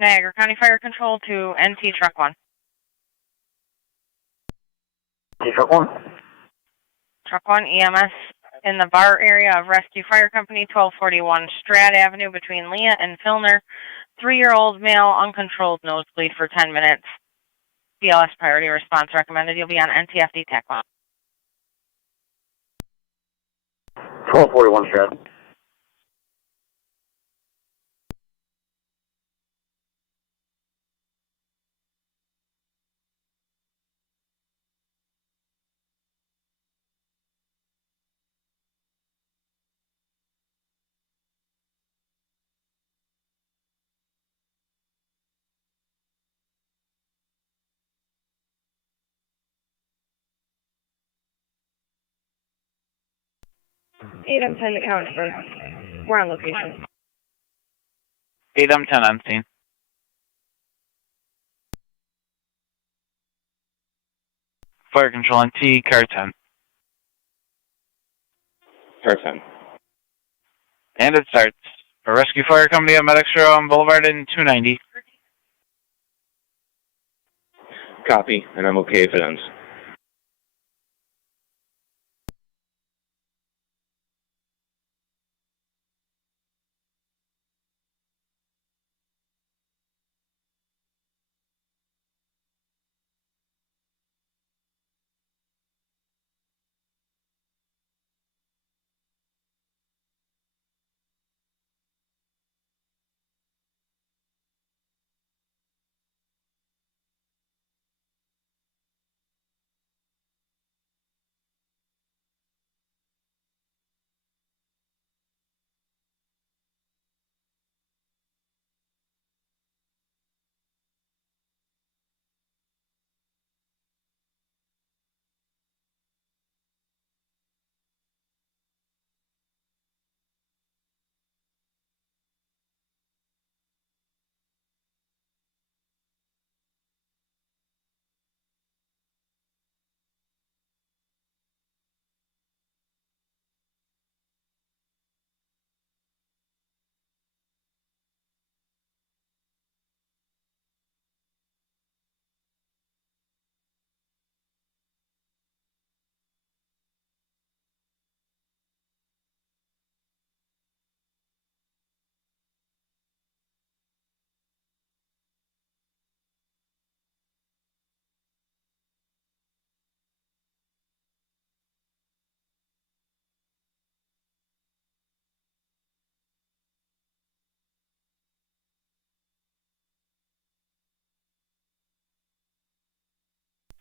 Niagara County Fire Control to NT Truck 1. Truck 1. Truck 1 EMS in the bar area of Rescue Fire Company, 1241 Strad Avenue between Leah and Filner. 3-year-old male, uncontrolled nosebleed for 10 minutes. BLS priority response recommended. You'll be on NTFD TAC 1. 1241 Strad. Eight M 10 to Countsburg. We're on location. 8M10 on scene. Fire control on T, car 10. Car 10. And it starts. A rescue fire company at Medics Row on Boulevard in 290. Copy, and I'm okay if it ends.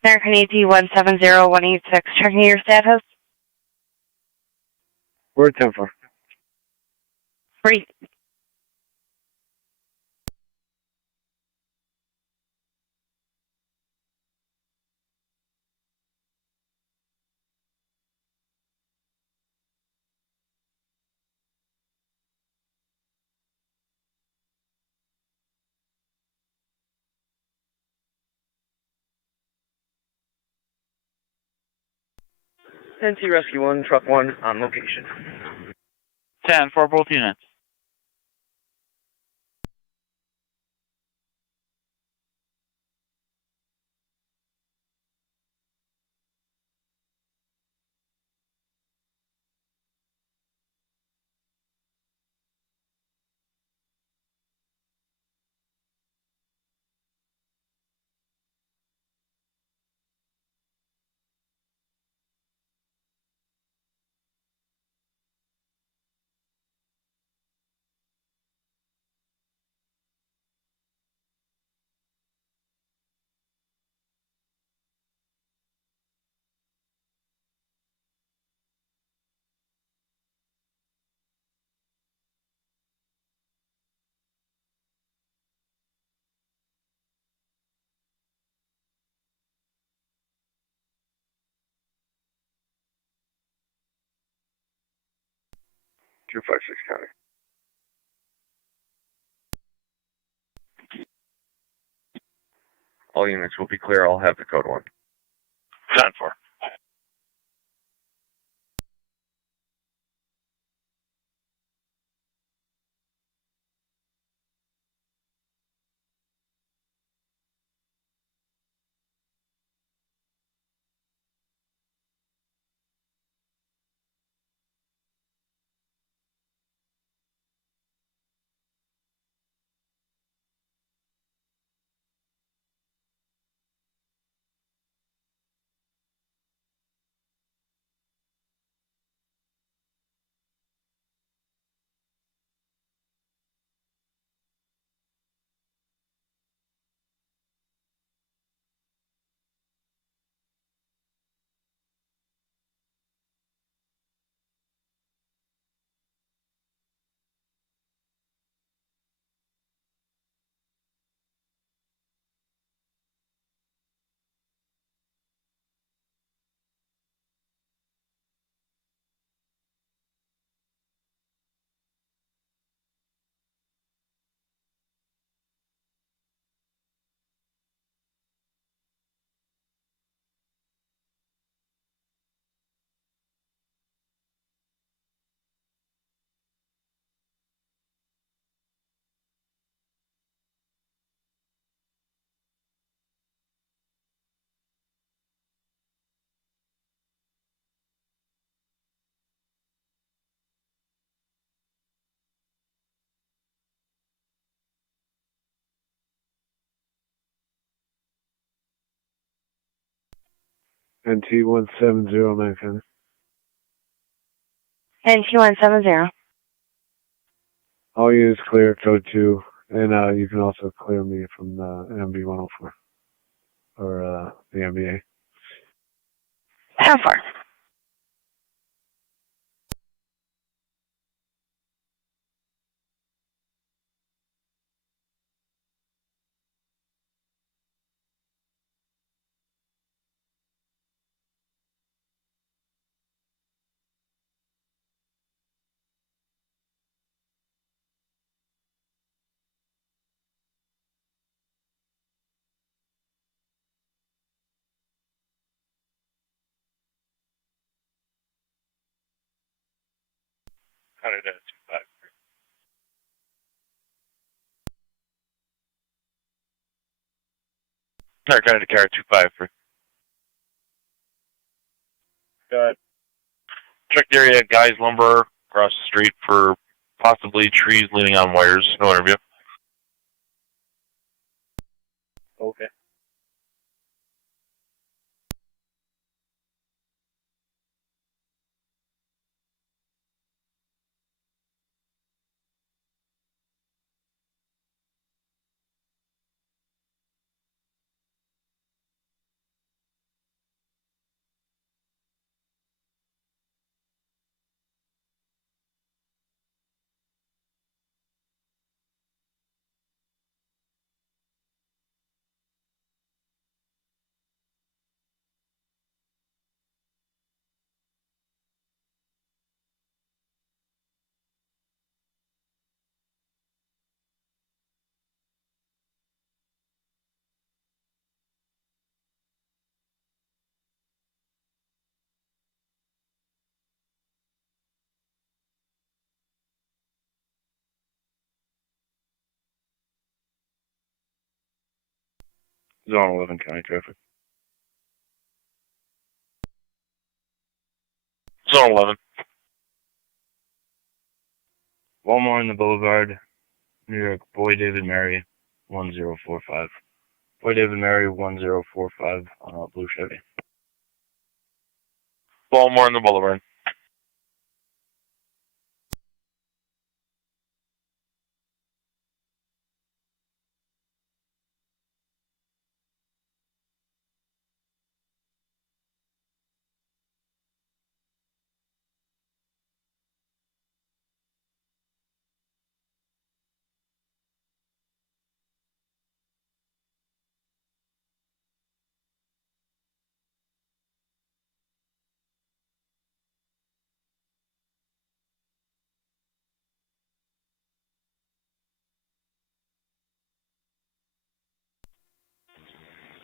American AT 170186, checking your status. We're 10-4. Free. NC Rescue 1, Truck 1 on location. 10 for both units. Two five six County. All units will be clear. I'll have the code 1. 10-4. NT1709 County. NT170. All units clear, code 2, and you can also clear me from the MB104, or the MBA. How far? County to 25. Sorry, County to Carrot 253. Got it. Check the area, guys, lumber across the street for possibly trees leaning on wires. No interview. Okay. Zone 11 County traffic. Zone 11. Walmart in the Boulevard, New York, Boy David Mary, 1045. Boy David Mary, 1045, Blue Chevy. Baltimore in the Boulevard.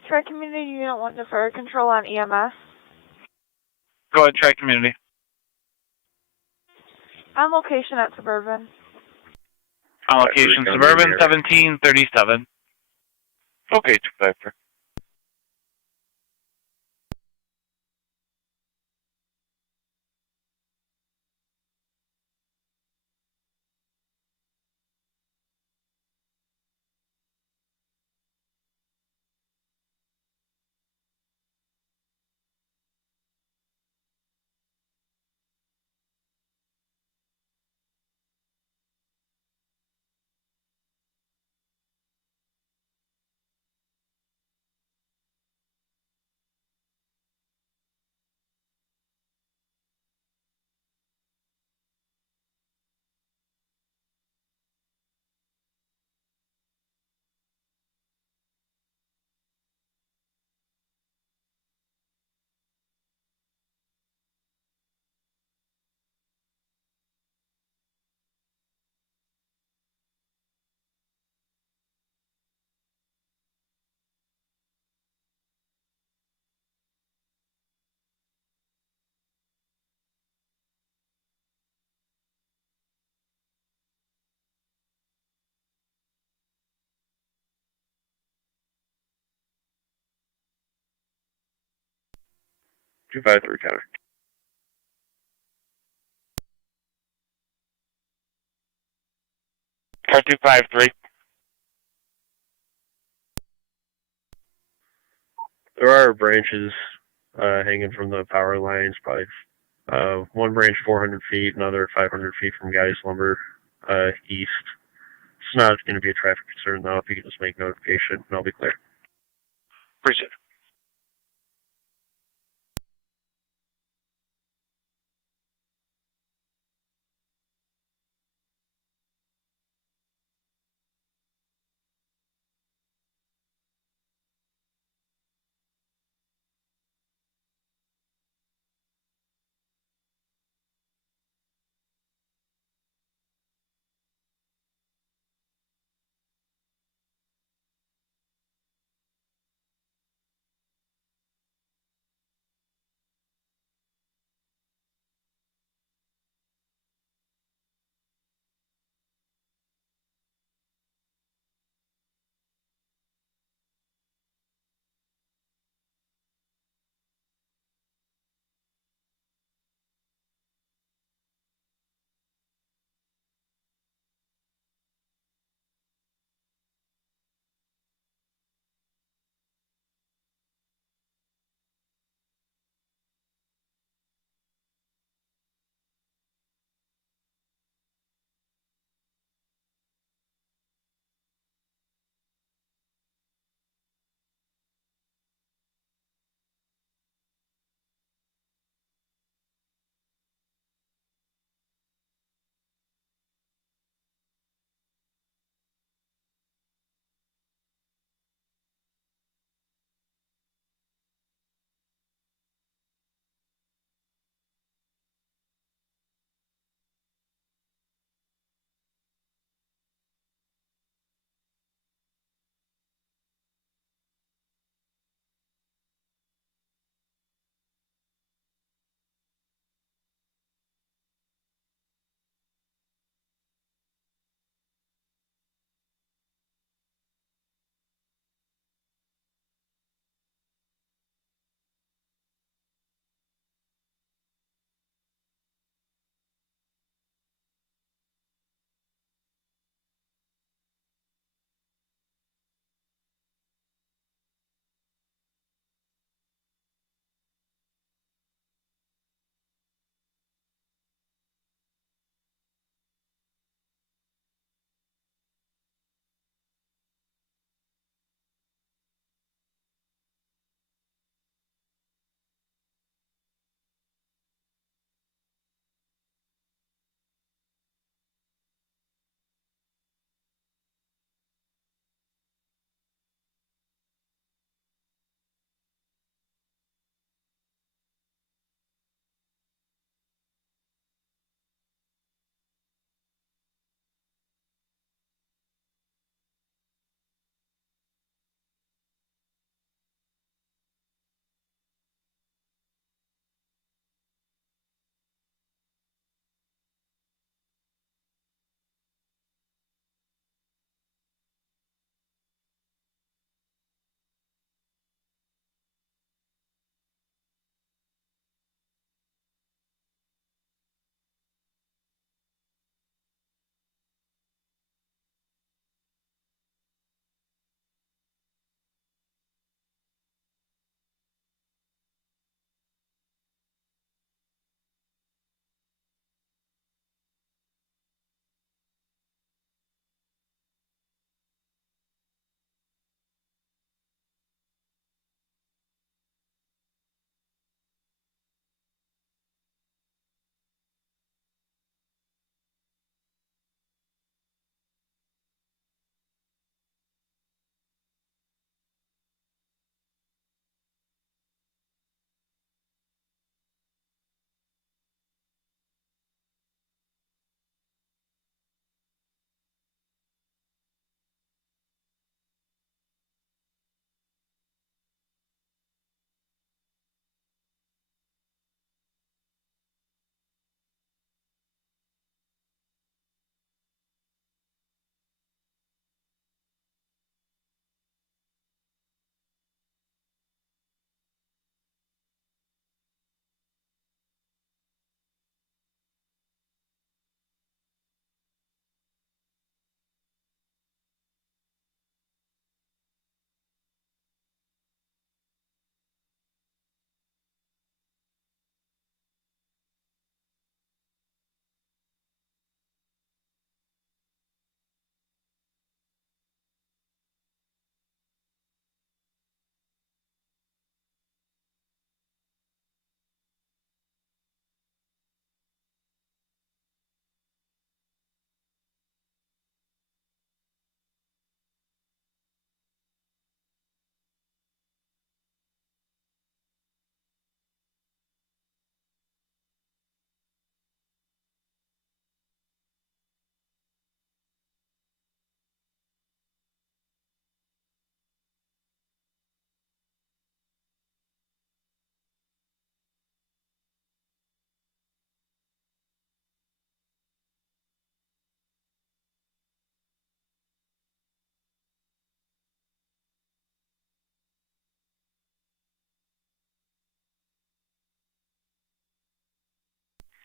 Tri-Community Unit 1 to Fire Control on EMS. Go ahead, try community. On location at Suburban. On location, Suburban 1737. Okay, 253. Two five three County. Car 253. There are branches hanging from the power lines, probably one branch 400 feet, another 500 feet from Guy's Lumber east. It's not going to be a traffic concern, though. If you can just make notification, and I'll be clear. Appreciate it.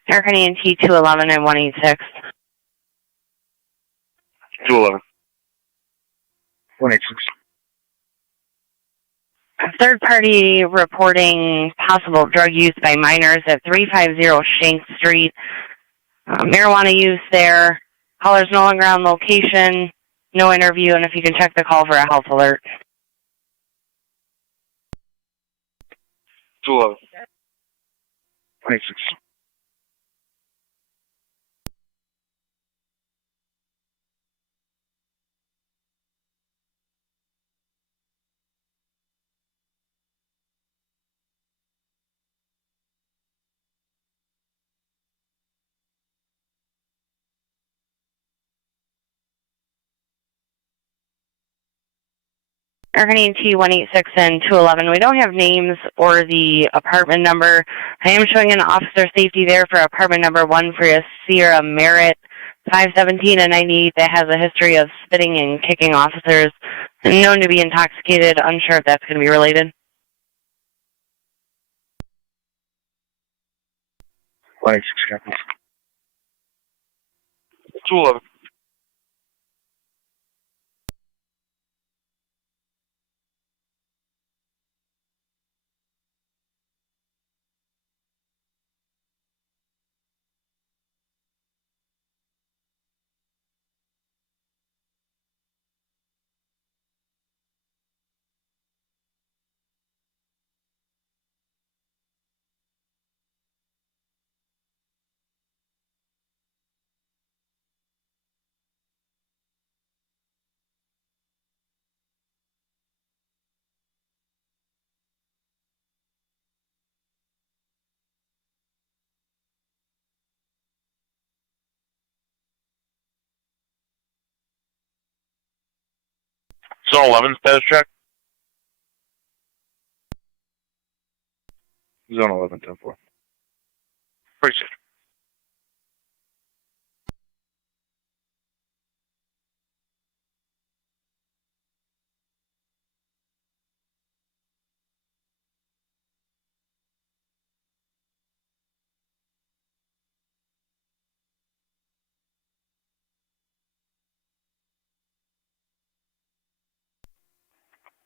American ENT 211 and 186. 211. 186. Third party reporting possible drug use by minors at 350 Shank Street. Marijuana use there. Caller's no longer on location. No interview, and if you can check the call for a health alert. 211. 186. American ENT 186 and 211. We don't have names or the apartment number. I am showing an officer safety there for apartment number 1 for a Sierra Merritt, 517 and 98 that has a history of spitting and kicking officers and known to be intoxicated. Unsure if that's going to be related. 186 copies. 211. 11 status check. Zone 11, 10-4. Appreciate it.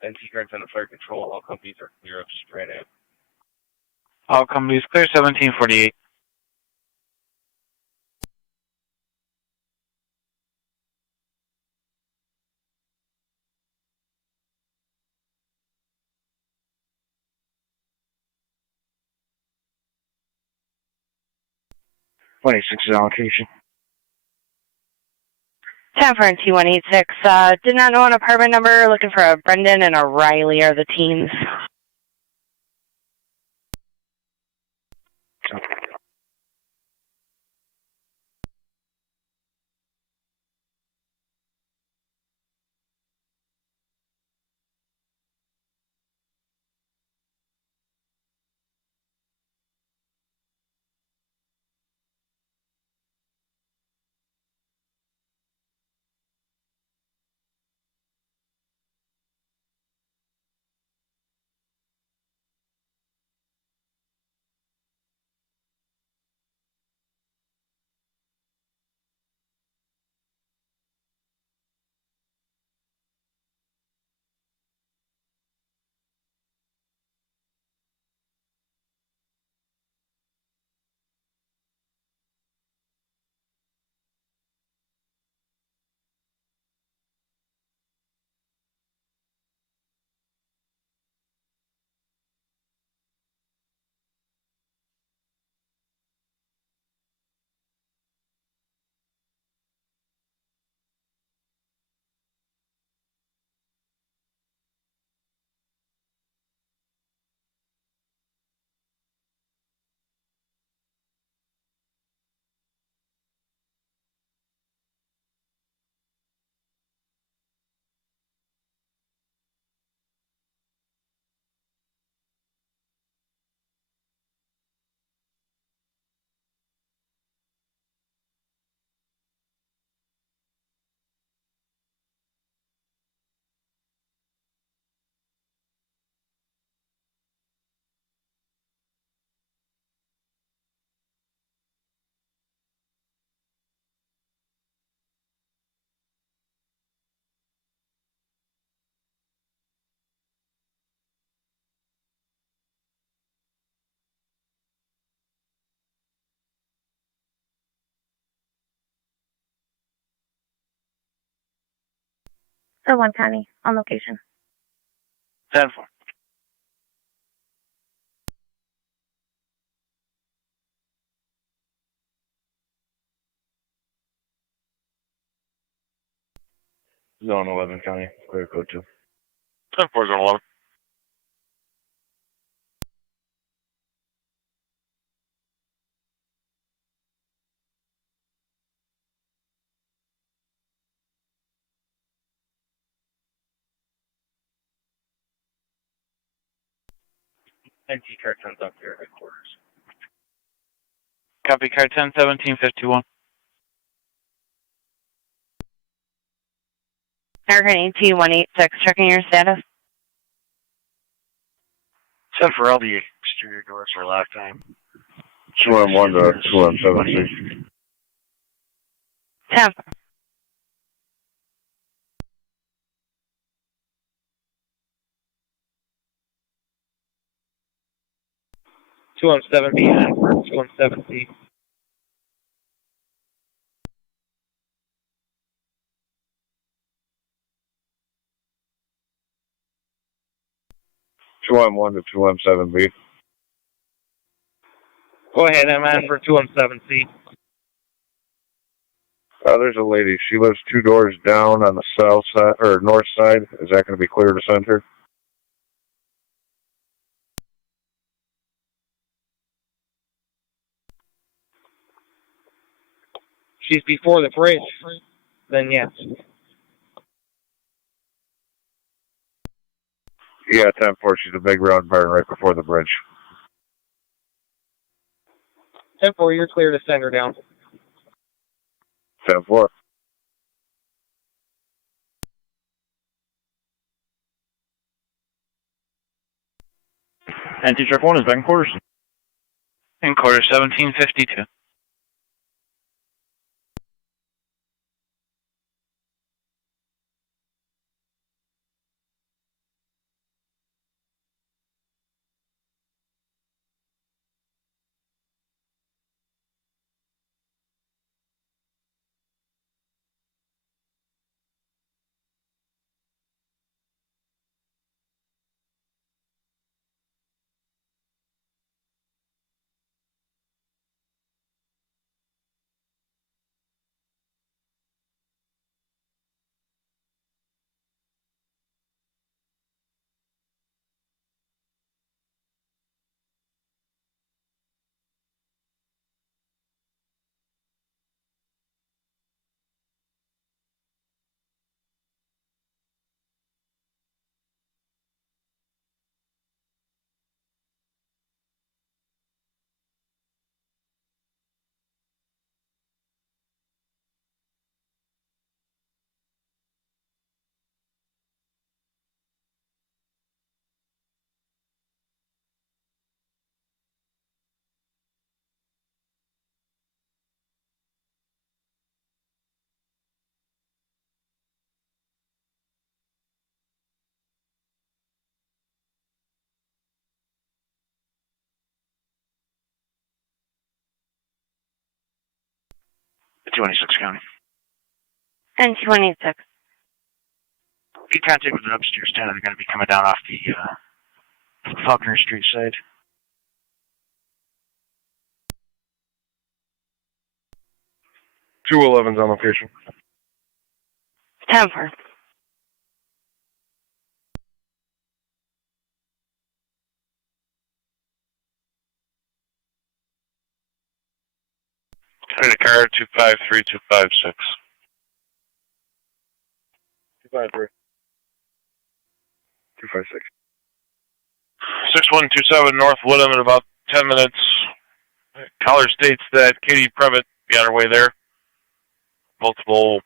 NT cards under fire control. All companies are clear of straight out. All companies clear 1748. is allocation. 10 for NT 186. Did not know an apartment number. Looking for a Brendan and a Riley are the teens. 1 County, on location. 10-4. Zone 11 County, clear code 2. 10-4, Zone 11. NT car 10's up here, headquarters. Copy, car 10, 1751. American AT-186, checking your status. 10 for all the exterior doors are locked time. 2M1 to 2M7C. 10. 2M7B and for 2M7C. Two M1 to 2M7B. Go ahead, MN for 2M7C. There's a lady. She lives 2 doors down on the south side or north side. Is that going to be clear to send her? She's before the bridge. Then yes. Yeah, 10-4. She's a big round barn right before the bridge. 10-4, you're clear to send her down. 10-4. NT Truck 1 is back in quarters. In quarters, 1752. .226 County. N226. Be contact with an upstairs tenant. They're going to be coming down off the Faulkner Street side. Two 11's on location. 10-4. Credit card 253256. 253. 256. 6127 North Woodham in about 10 minutes. Caller states that Katie Previtt be on her way there. Multiple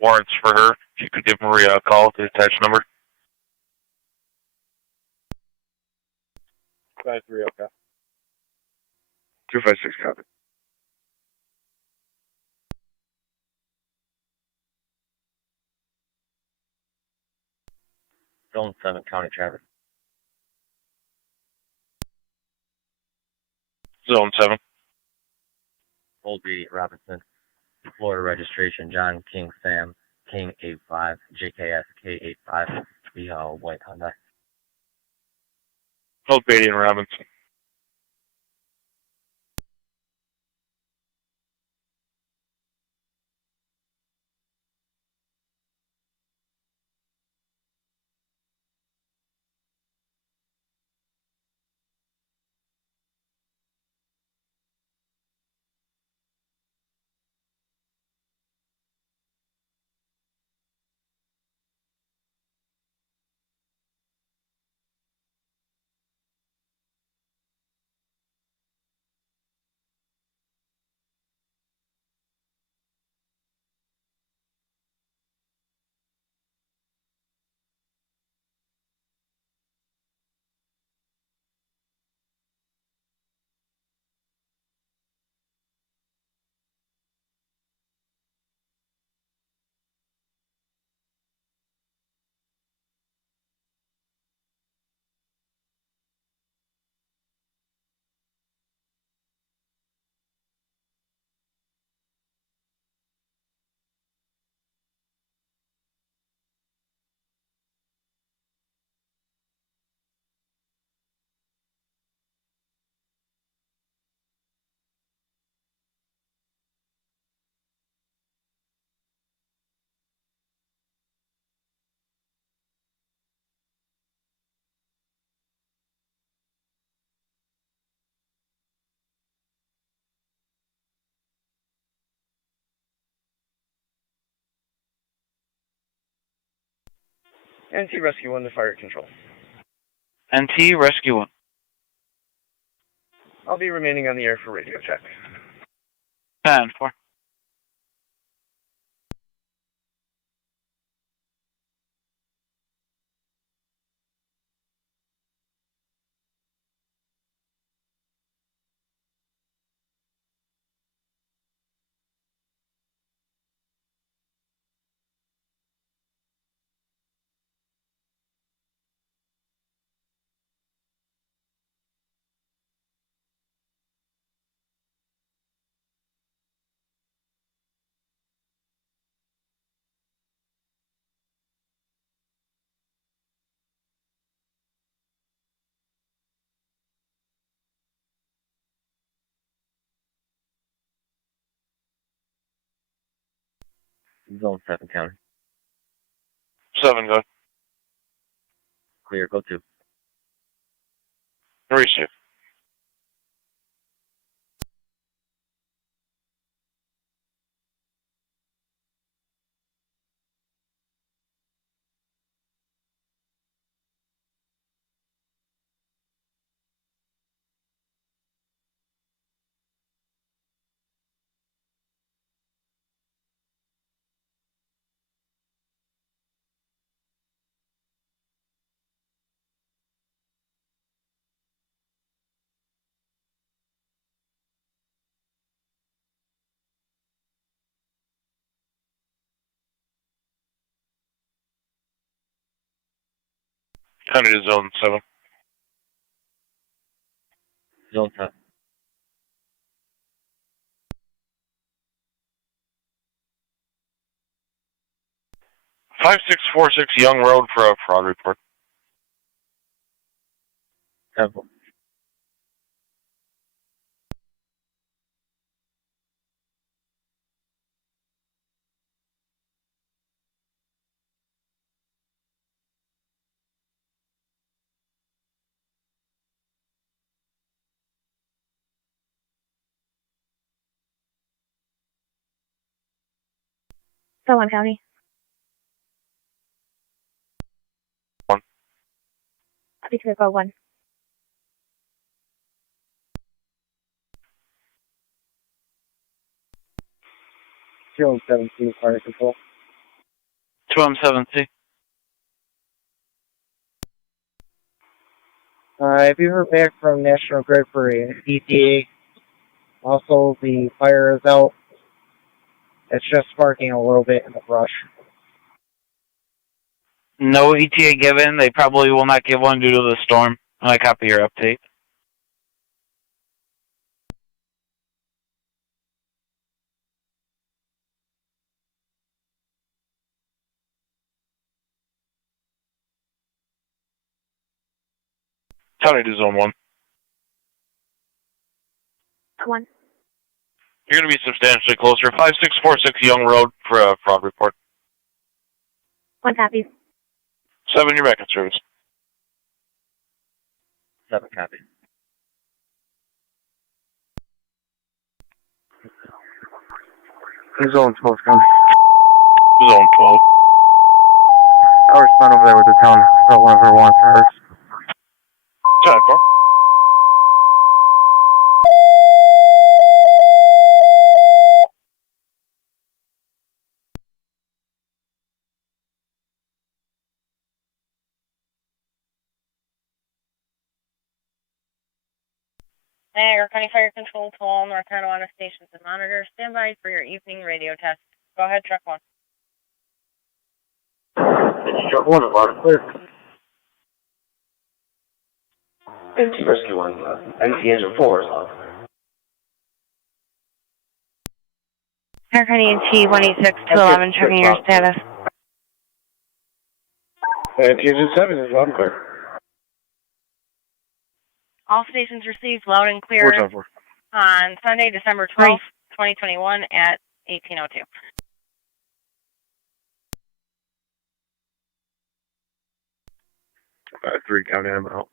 warrants for her. If you could give Maria a call at the attached number. 53, okay. 256 copy. Zone 7 County traffic. Zone 7. Old B. Robinson. Florida registration, John King Sam. King 85, JKSK 85, the white Honda. Hold Beatty and Robinson. NT Rescue 1 to fire control. NT Rescue 1. I'll be remaining on the air for radio check. 10-4. Zone 7 county. 7, go. Clear, go 2. Receive. County to Zone 7. Zone 7. Five six 46 Young Road for a fraud report. 10-4. So 1 county. 1. I'll be clear, go 1. Zone 17, fire control. 2M7C. Have you heard back from National Grid for an ETA? Also, the fire is out. It's just sparking a little bit in the brush. No ETA given. They probably will not give one due to the storm. I copy your update. County to Zone 1. 1. You're going to be substantially closer. 5646 Young Road for a fraud report. 1 copy. 7, you're back in service. 7 copy. Zone 12 County. Zone 12. I'll respond over there with the town about one of her wants for hers. 10-4. Niagara County Fire Control to all North Tonawanda stations and monitors. Stand by for your evening radio test. Go ahead, truck 1. Truck 1 is loud and clear. NT Rescue 1, NT Engine 4 is loud. Niagara County NT 186-211, checking your status. NT Engine 7 is loud and clear. All stations received loud and clear on Sunday, December 12th, 2021 at 18:02. 3 County, I'm out.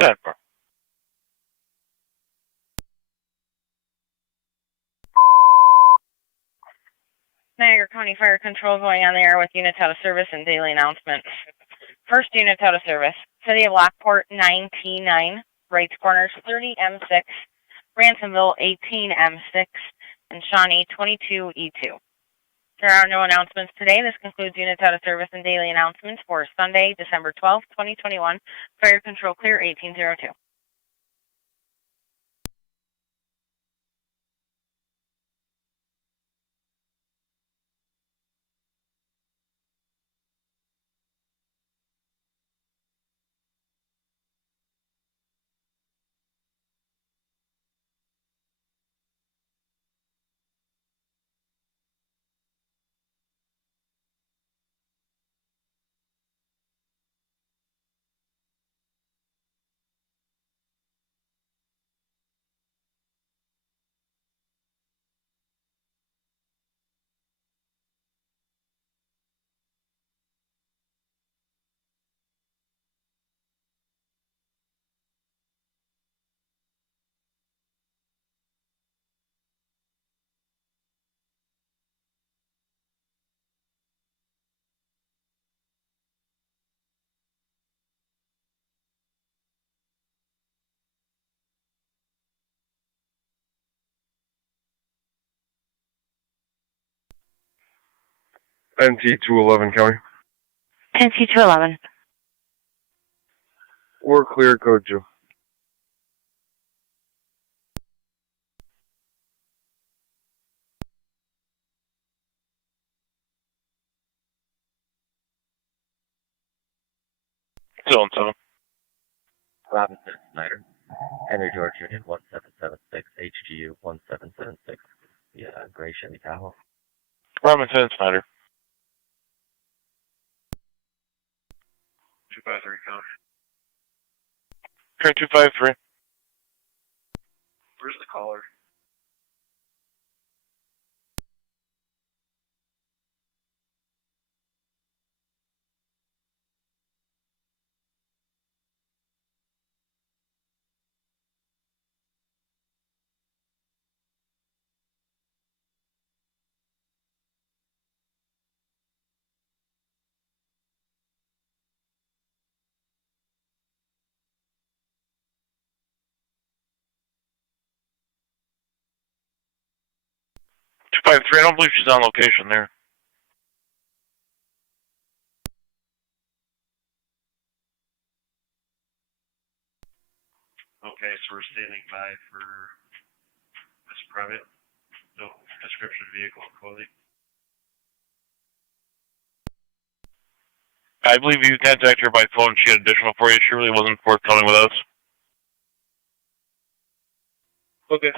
10-4. Niagara County Fire Control going on the air with units out of service and daily announcements. First unit out of service, City of Lockport 9T9, Wrights Corners 30M6, Ransomville 18M6, and Shawnee 22E2. There are no announcements today. This concludes units out of service and daily announcements for Sunday, December 12th, 2021. Fire Control clear 1802. NT 211 County. NT 211. We're clear, code 2. Zone 7. Robinson, Snyder. Henry George Unit 1776, HGU 1776. Yeah, Gray Chevy Tahoe. Robinson, Snyder. 253 County. Current 253. Where's the caller? I don't believe she's on location there. Okay, so we're standing by for this private. No description of vehicle and clothing. I believe you contacted her by phone. She had additional for you. She really wasn't forthcoming with us. Okay.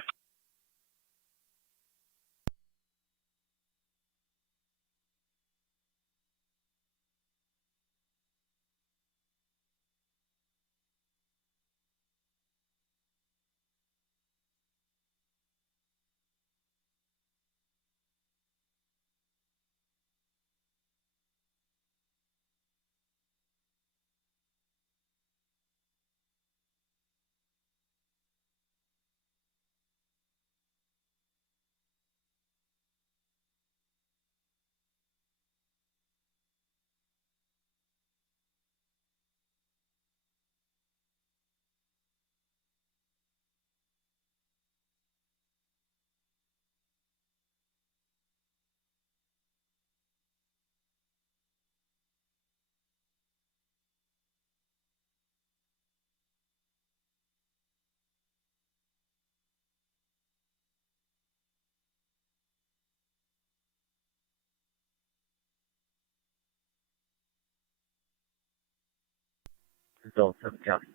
Zone 7 County.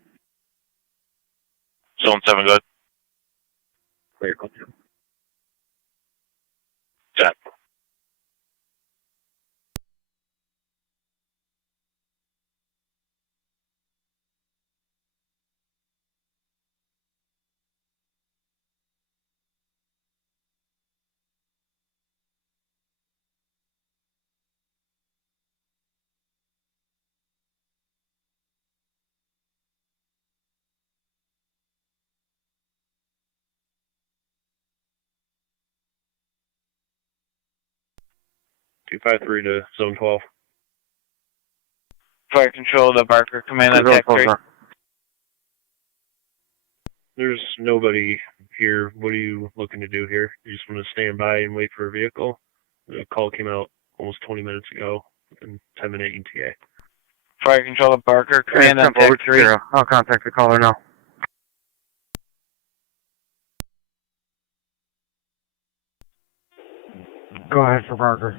Zone 7, good. Clear, go 2. 10. $253 to Zone 12. Fire control, the Barker command on TAC 3. There's nobody here. What are you looking to do here? You just want to stand by and wait for a vehicle? The call came out almost 20 minutes ago, within 10-minute ETA. Fire control, the Barker command on TAC 3. I'll contact the caller now. Go ahead for Barker.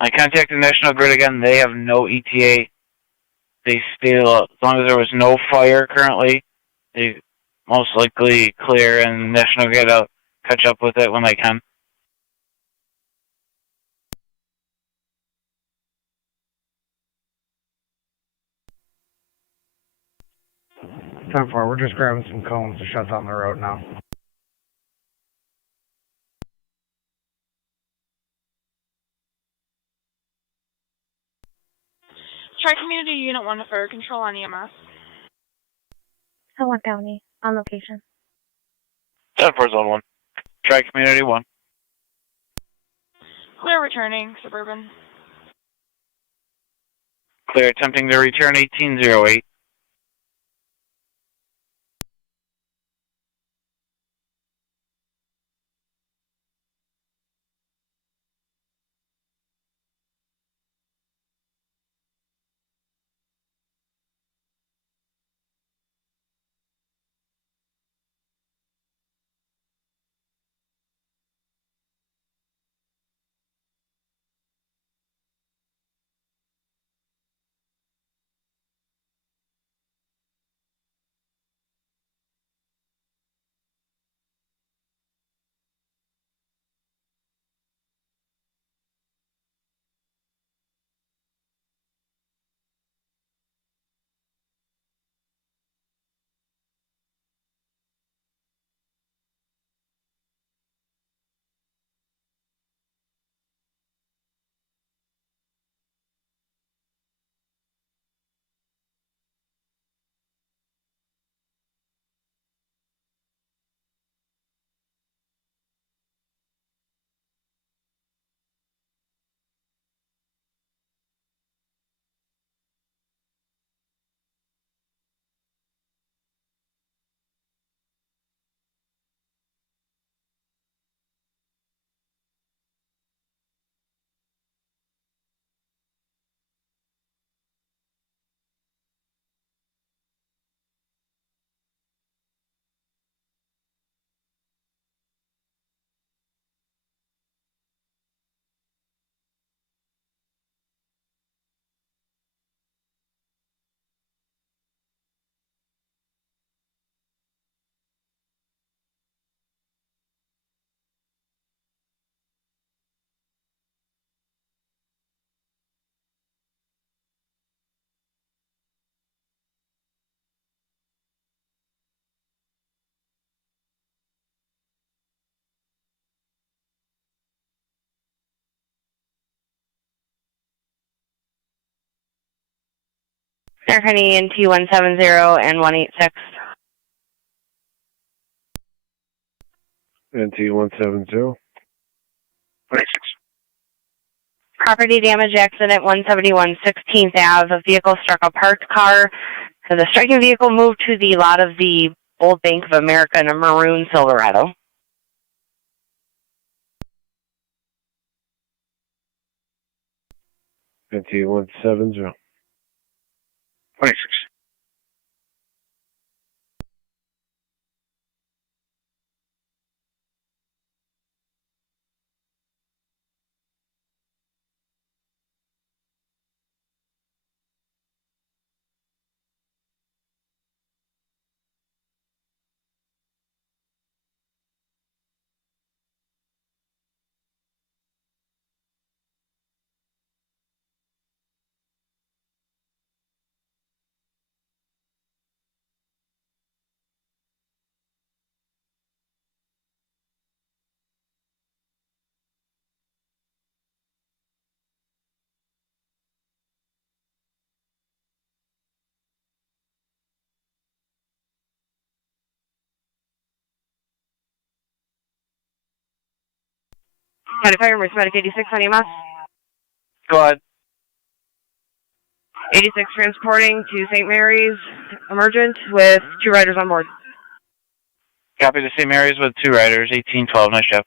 I contacted National Grid again. They have no ETA. They still, as long as there was no fire currently, they most likely clear, and National Grid will catch up with it when they can. Time for it. We're just grabbing some cones to shut down the road now. Tri-Community Unit 1 to Fire Control on EMS. Tonawanda County, on location. 10 for Zone 1. Try Community 1. Clear returning, Suburban. Clear attempting to return 1808. Air Honey in T170 and 186. NT170. 26. Property damage accident 171 16th Ave. A vehicle struck a parked car. The striking vehicle moved to the lot of the Old Bank of America in a maroon Silverado. NT170. 26. County Fire, Medic 86 on EMS. Go ahead. 86 transporting to St. Mary's, emergent, with 2 riders on board. Copy to St. Mary's with 2 riders, 1812, nice job.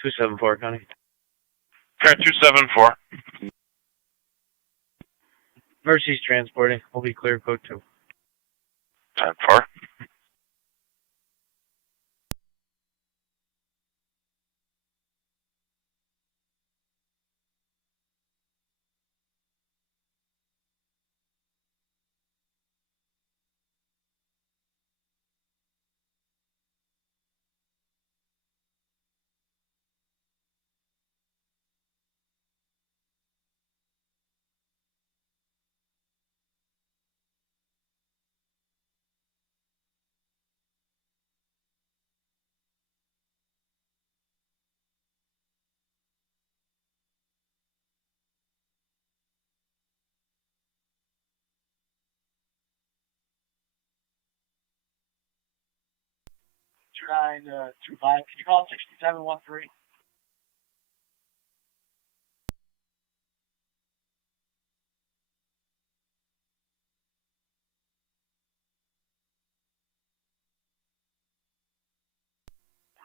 Two 7-4, Connie. Car 274. Mercy's transporting. We'll be clear code 2. 10-4. Trying to 25. Can you call 6713?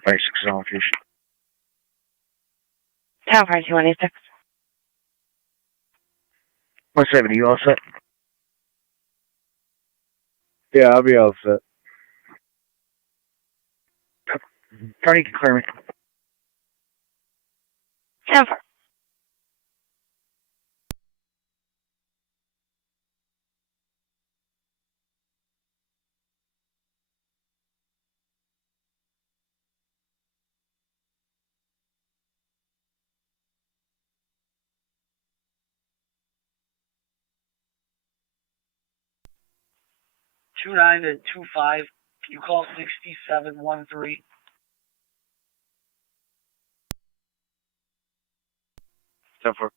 Fire 6 is on location. Town Fire 216. 170, you all set? Yeah, I'll be all set. Carney, clear me. Town Fire. Two 9 to 25. Can you call 6713? Town 4.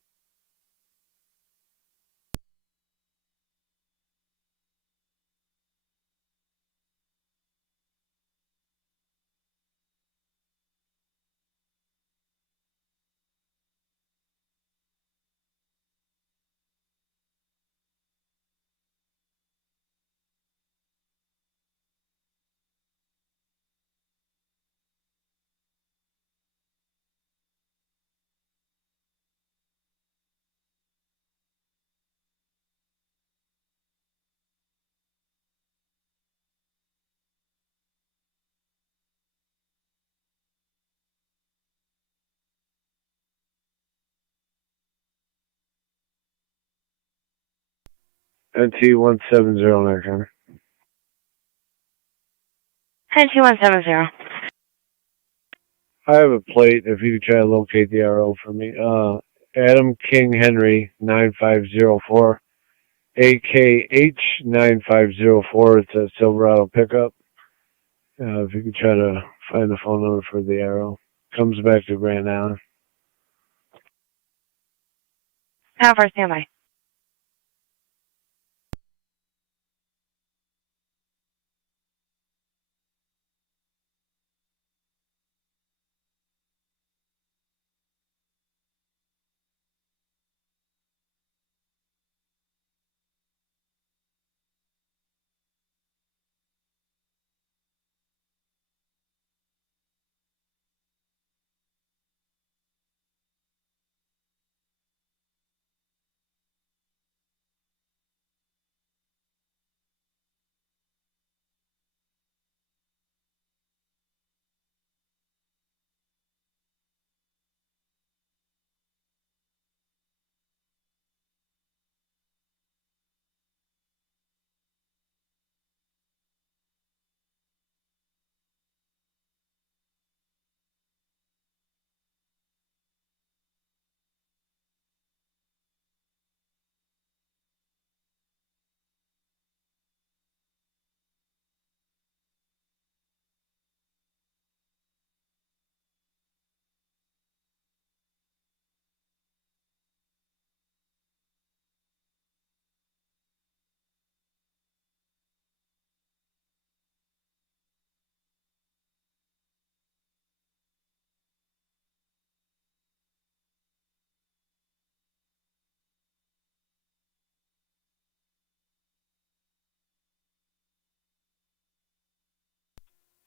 NT170 Niagara. NT170. I have a plate if you could try to locate the RO for me. Adam King Henry 9504. AKH 9504. It's a Silverado pickup. If you could try to find the phone number for the arrow. Comes back to Grand Island. How far standby?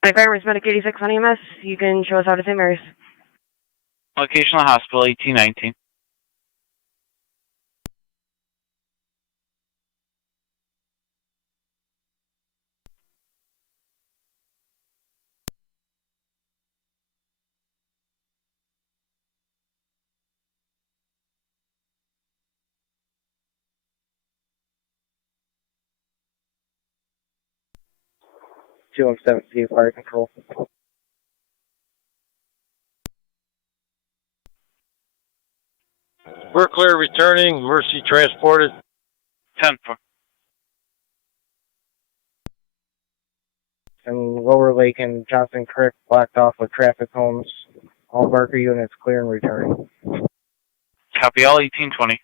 My fireman's medic 86 on EMS. You can show us how to St. Mary's. Location of the hospital, 1819. C fire control. We're clear returning. Mercy transported. 10-4. And Lower Lake and Johnson Creek blocked off with traffic cones. All Barker units clear and returning. Copy all, 1820.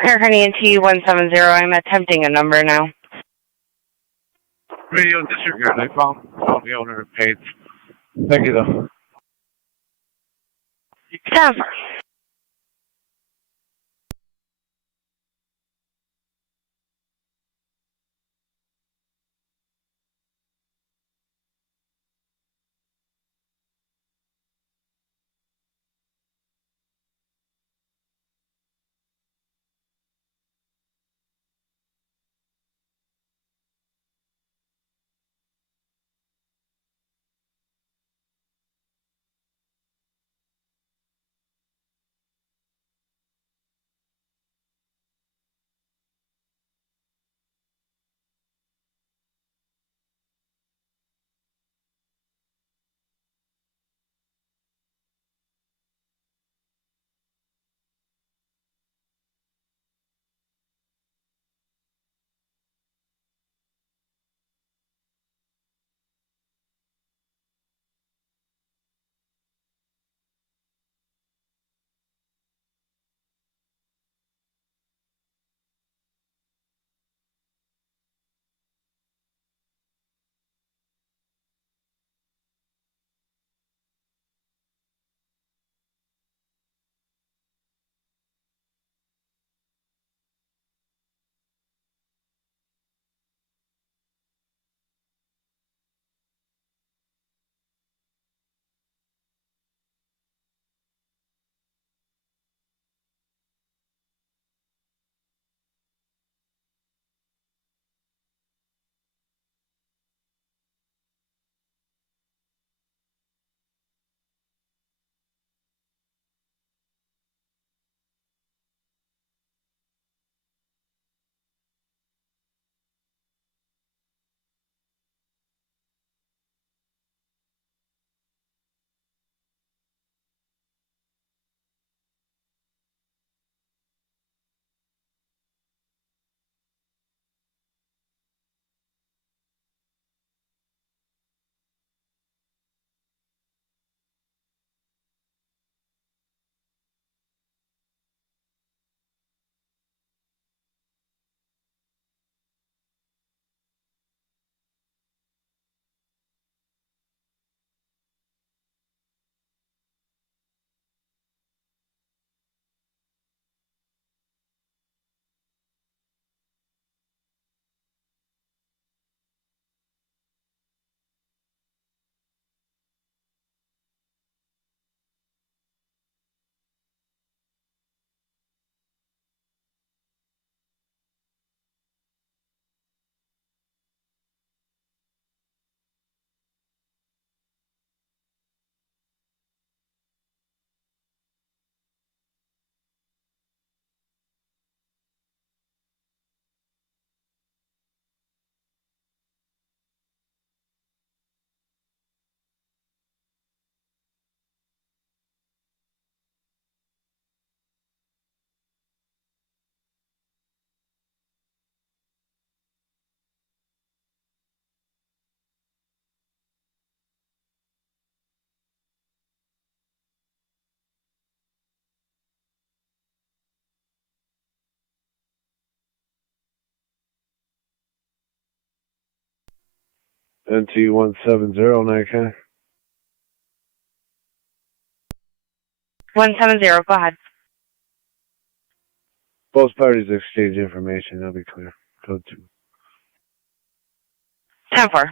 Aircraft T170, I'm attempting a number now. Radio disregard. I found the owner of paid. Thank you, though. 10-4. NT170, Niagara. 170, go ahead. Both parties exchange information. That'll be clear. Code 2. 10-4.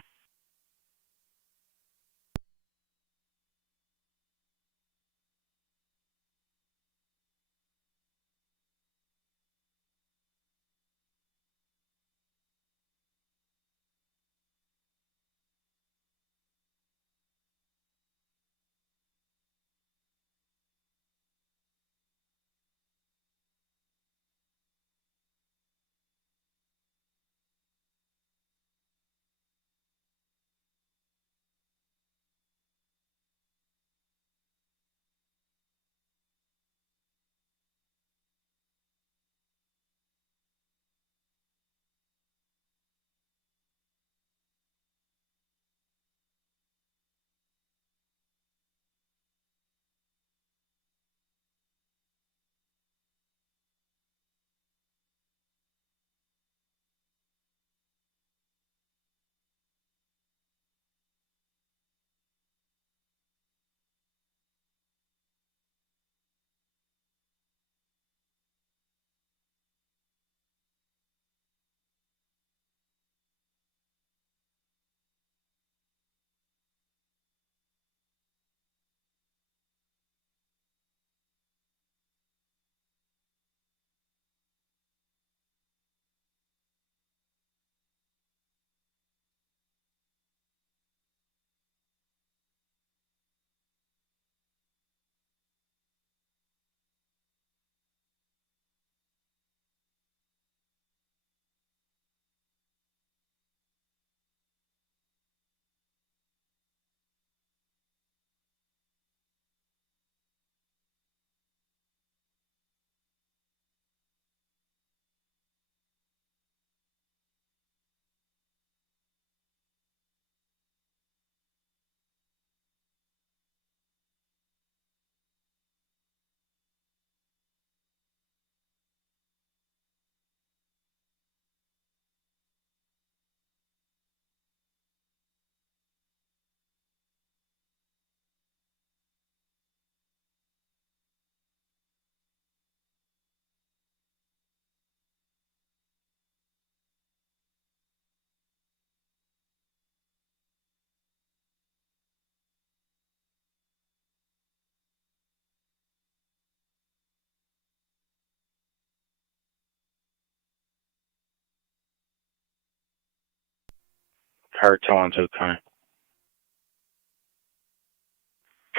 Car 212, Connie.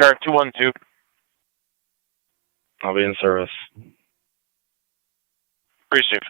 Car 212. I'll be in service. Receive.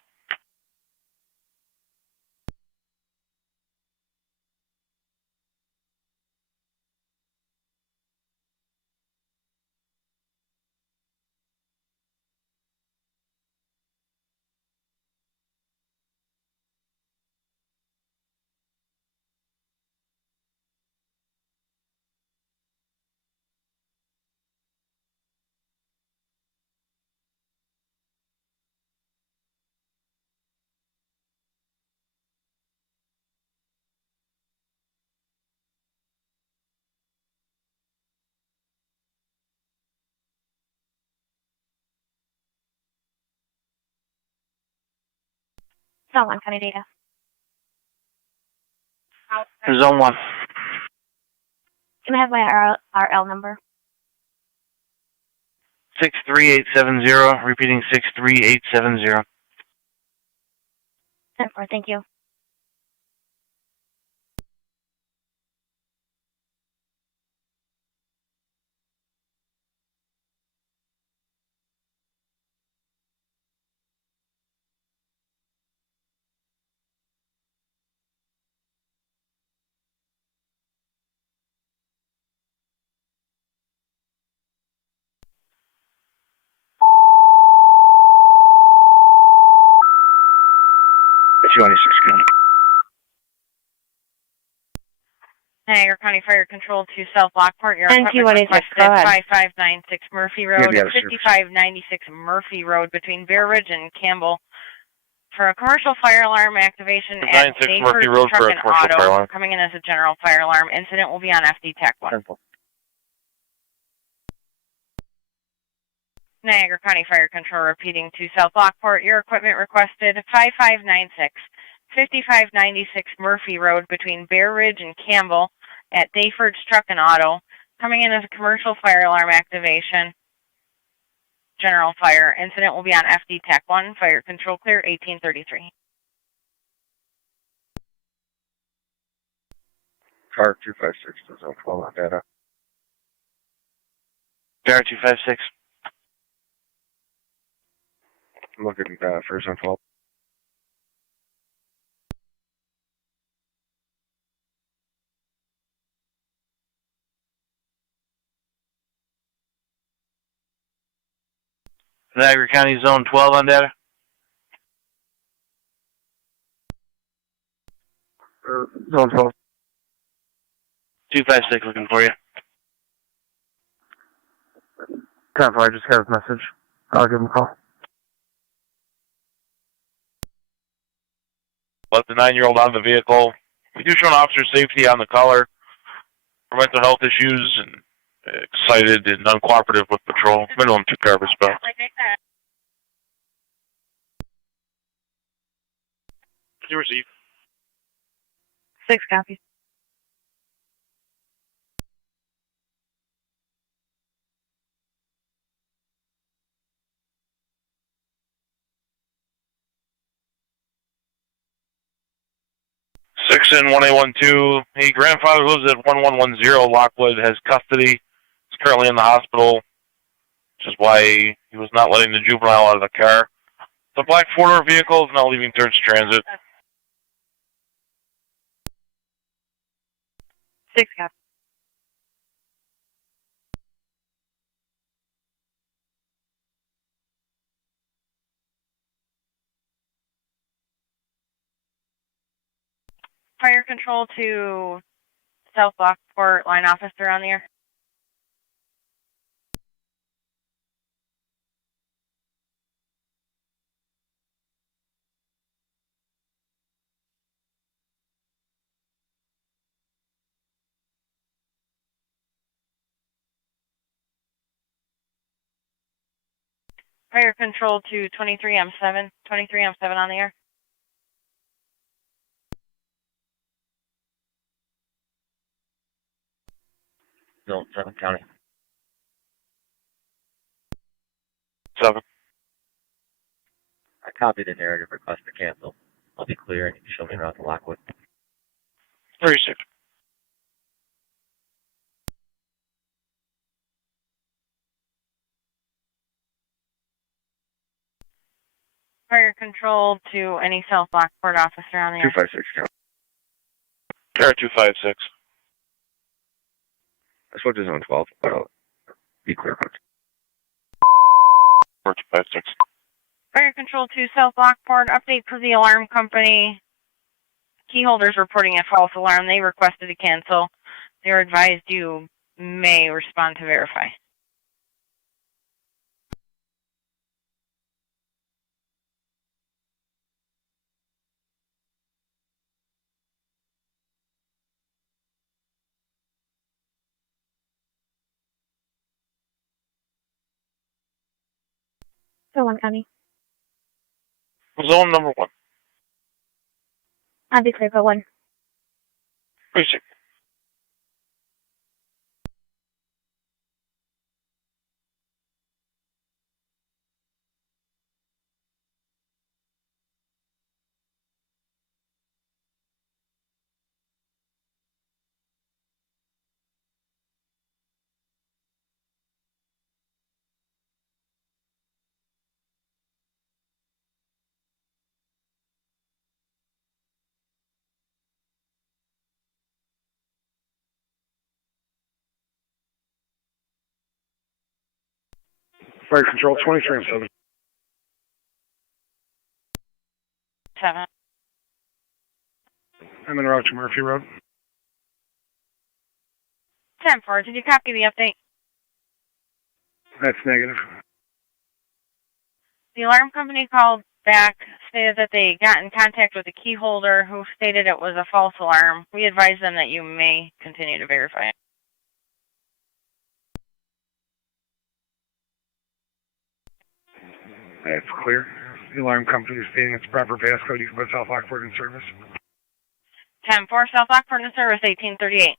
Zone 1, County Data. Zone 1. Can I have my RL number? 63870, repeating 63870. 10-4, thank you. Niagara County Fire Control to South Lockport. Your And equipment requested go ahead. 5596 Murphy Road Yeah, and 5596 Murphy Road between Bear Ridge and Campbell for a commercial fire alarm activation at 96 Dayford Murphy Road Truck for a and commercial fire Auto. alarm. Coming in as a general fire alarm. Incident will be on FD TAC 1. Niagara County Fire Control repeating to South Lockport. Your equipment requested 5596 5596 Murphy Road between Bear Ridge and Campbell at Dayford's Truck and Auto. Coming in as a commercial fire alarm activation. General fire. Incident will be on FD TAC 1. Fire control clear 1833. Car 256 to Zone 12 on data. Car 256. I'm looking for Zone 12. Niagara County Zone 12 on data. Zone 12. 256 looking for you. 10-4, I just got his message. I'll give him a call. Let the 9-year-old out of the vehicle. We do show an officer safety on the collar for mental health issues and excited and uncooperative with patrol. Minimum 2 car response. You receive. 6 copies. Six and 1812. Hey, grandfather lives at 1110 Lockwood, has custody. He's currently in the hospital, which is why he was not letting the juvenile out of the car. The black 4-door vehicle is now leaving Third Transit. 6 copies. Fire control to South Lockport. Line officer on the air. Fire control to 23M7. 23M7 on the air. Zone 7 County. 7. I copied the narrative request to cancel. I'll be clear and you can show me around to Lockwood. Very safe. Fire control to any South Lockport officer on the 256, count. Car 256. I switched to zone 12, but I'll be clear. 256. Fire control to South Lockport. Update for the alarm company. Key holders reporting a false alarm. They requested to cancel. They're advised you may respond to verify. So 1 County. Zone number 1. I'll be clear, go 1. Very safe. Fire control 23 and 7. 7. I'm en route to Murphy Road. 10-4. Did you copy the update? That's negative. The alarm company called back, stated that they got in contact with the key holder who stated it was a false alarm. We advised them that you may continue to verify it. That's clear. The alarm company is stating its proper passcode. You can put South Lockport in service. 10-4, South Lockport in service, 1838.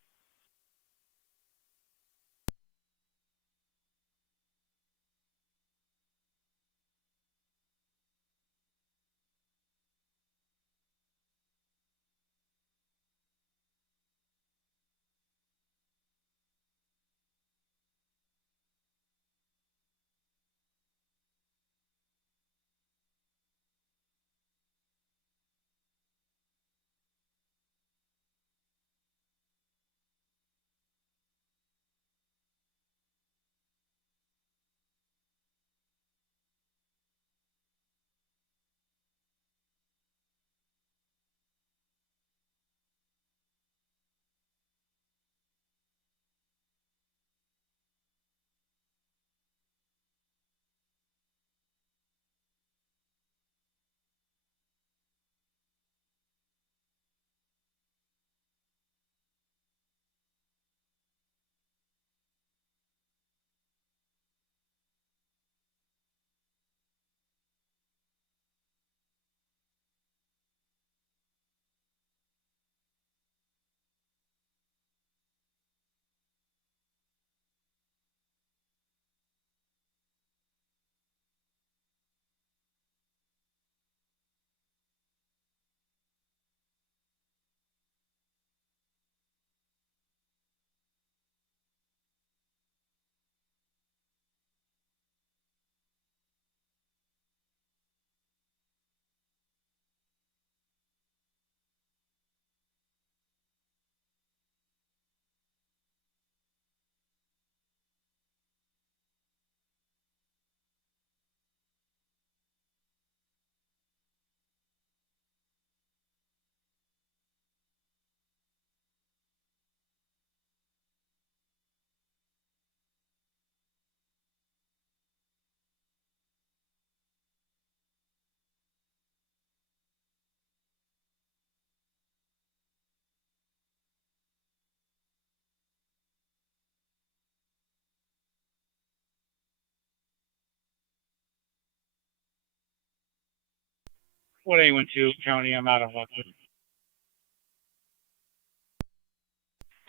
What A12 County, I'm out of luck.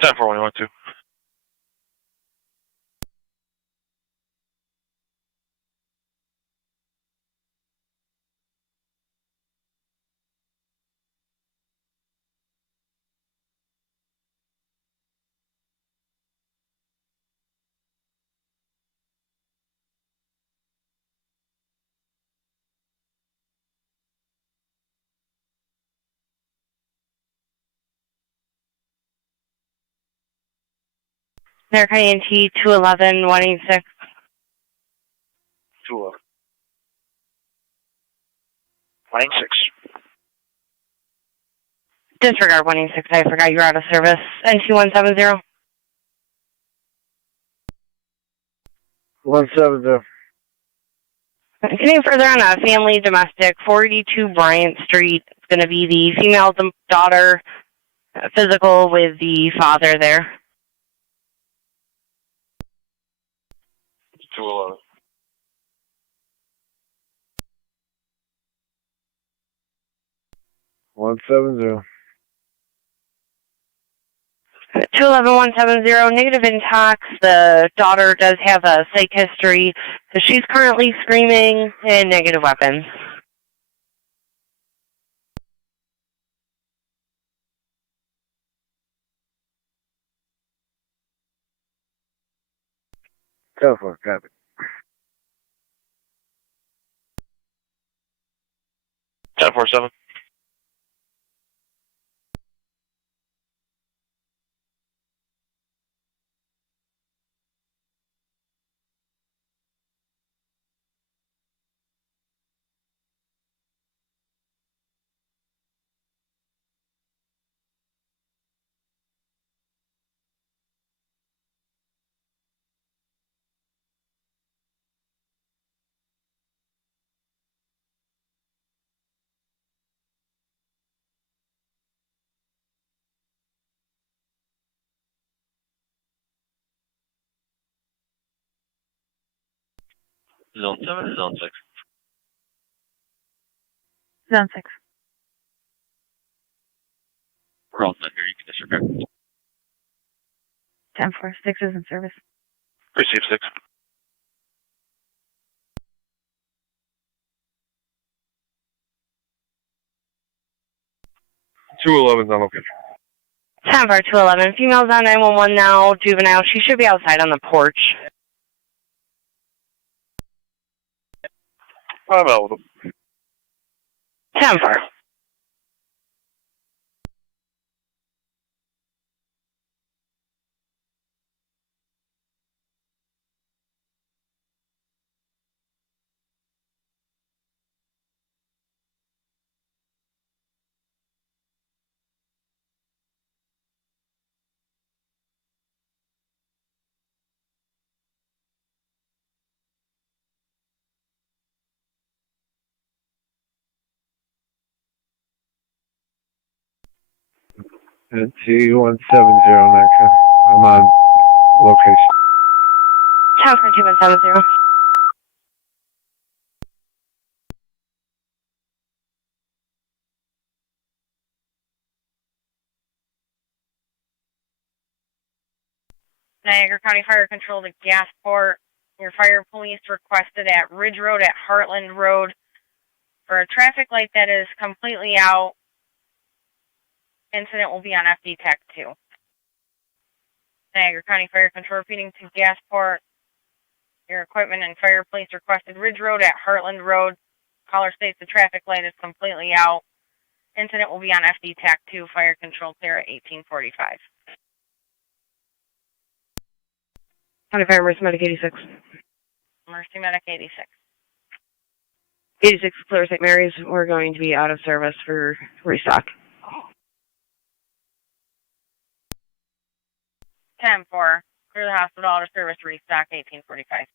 10-4, 112. Niagara County 211 186. 211. 186. Disregard 186. I forgot you're out of service. NT170. 170. Getting further on a family domestic, 42 Bryant Street. It's going to be the female daughter, physical with the father there. 211. 170. 211-170, negative intox. The daughter does have a psych history, so she's currently screaming and negative weapons. Go for it, copy. 1047. Zone 7 or Zone 6? Zone 6. We're all set here. You can disregard. 10-4, 6 is in service. Receive 6. $211's on location. 10-4, 211. Female's on 911 now, juvenile. She should be outside on the porch. I'm out with them. 10-4. T170, Niagara. I'm on location. 10-4, 2170. Niagara County Fire Control to Gasport. Your fire police requested at Ridge Road at Heartland Road for a traffic light that is completely out. Incident will be on FD TAC 2. Niagara County Fire Control repeating to Gasport. Your equipment and fire police requested Ridge Road at Heartland Road. Caller states the traffic light is completely out. Incident will be on FD TAC 2. Fire Control clear at 1845. County Fire Mercy Medic 86. Mercy Medic 86. 86 clear St. Mary's. We're going to be out of service for restock. 10-4. Clear the hospital out of service, restock 1845.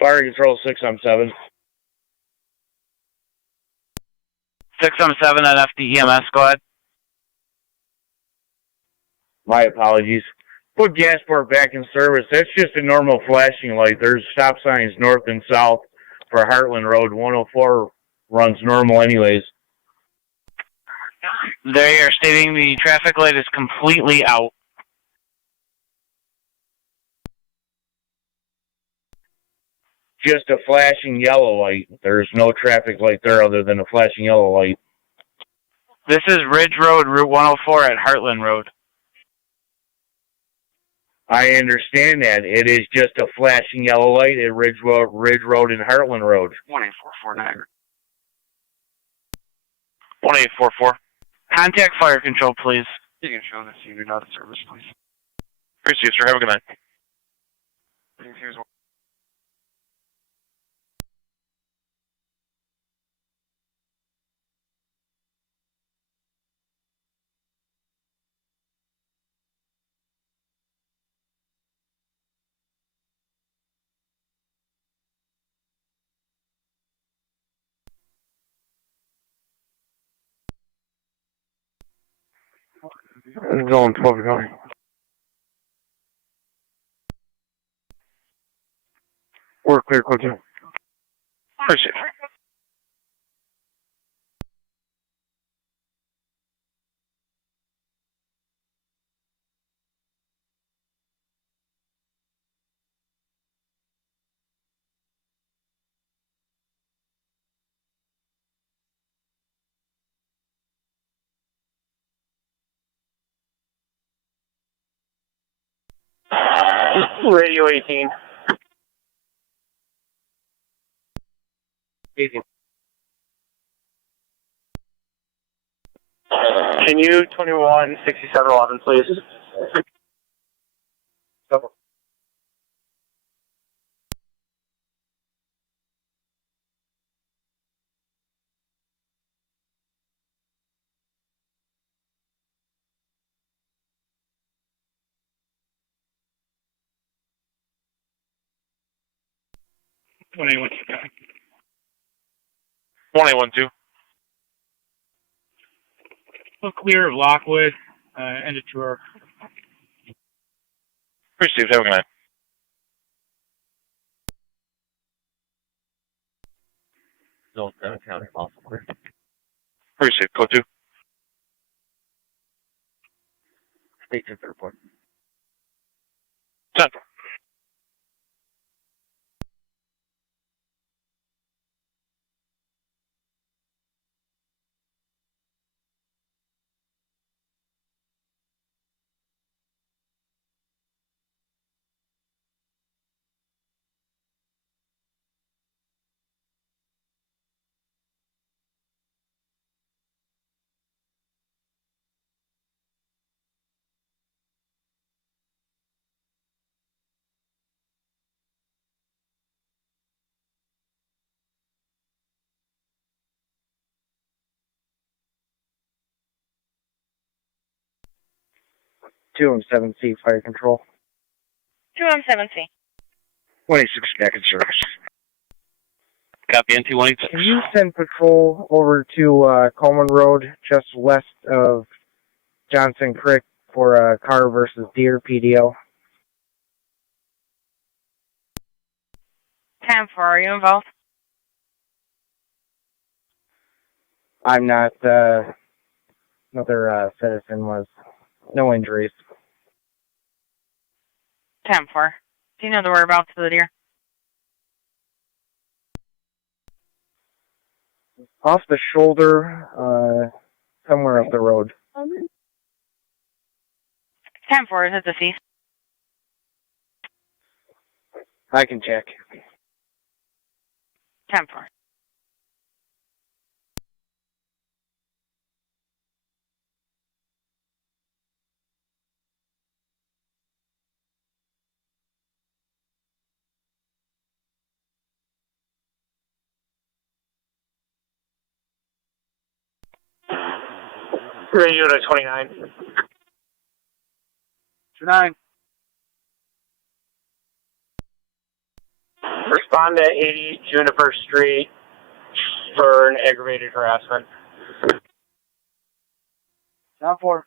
Fire Control 6 on 7. 6 on 7 at FDEMS, go ahead. My apologies. Put Gasport back in service. That's just a normal flashing light. There's stop signs north and south for Heartland Road. 104 runs normal anyways. They are stating the traffic light is completely out. Just a flashing yellow light. There's no traffic light there other than a flashing yellow light. This is Ridge Road, Route 104 at Heartland Road. I understand that. It is just a flashing yellow light at Ridge Road and Heartland Road. 1844 Niagara. 1844. Contact fire control, please. You can show this unit out of service, please. Appreciate you, sir. Have a good night. Here's one. Zone 12, you're going. We're clear, code 2. Appreciate it. Radio 18. 18. Can you 216711, please? Double. One eight one two. Clear of Lockwood, end of tour. Appreciate it. Have a good night. Zone 7 County, also clear. Appreciate it. Code 2. State to report. 10. Two and 7C fire control. 2M7C. 26 back in service. Copy N216. Can you send patrol over to Coleman Road, just west of Johnson Creek, for car versus deer PDO? 10-4, are you involved? I'm not. Another citizen was. No injuries. 10-4. Do you know the whereabouts of the deer? Off the shoulder, somewhere up the road. 10-4, is it deceased? I can check. 10-4. Radio to 29. 29. Respond to 80 Juniper Street for an aggravated harassment. 4.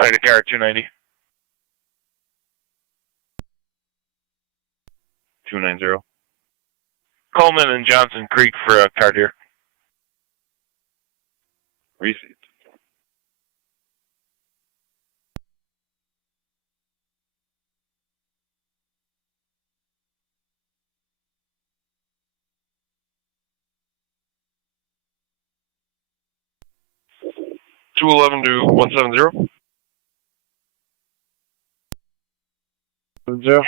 Tiny car 290. 290. Coleman and Johnson Creek for a car deer. Received. Two 11 to 170. 70.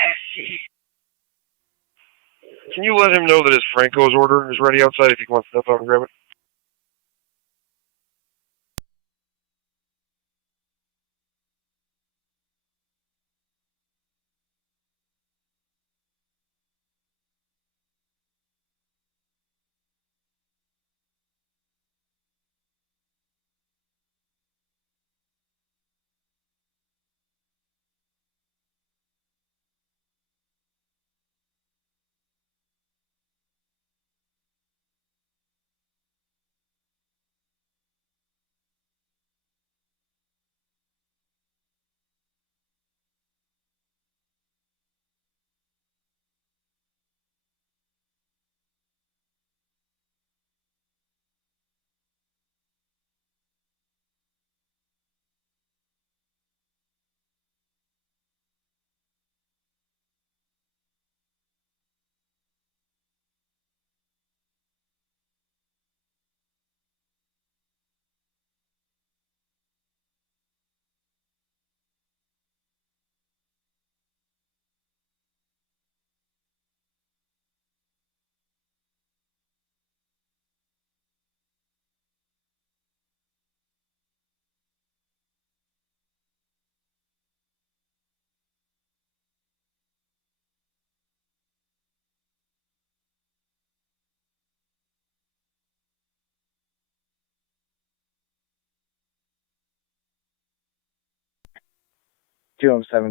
Can you let him know that his Franco's order is ready outside if he wants to step out and grab it?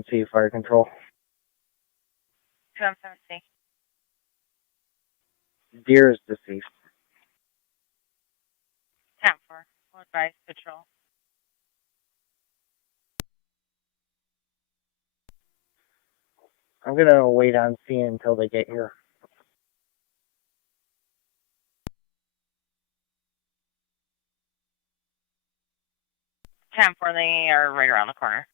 C fire control. 2M7C. Deer is deceased. 10-4. Full advice patrol. I'm gonna wait on scene until they get here. They are right around the corner.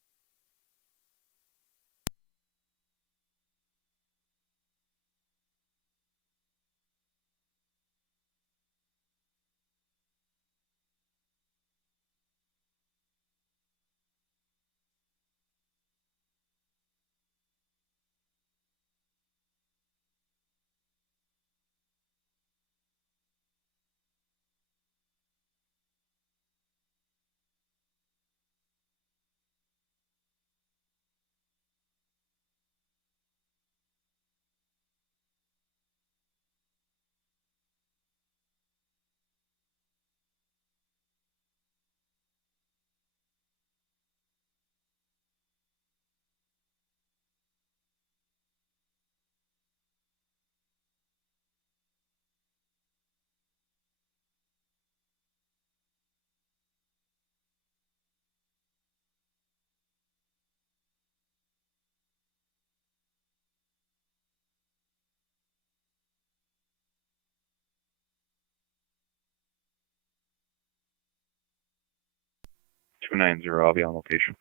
I'll be on location.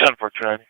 10-4 290.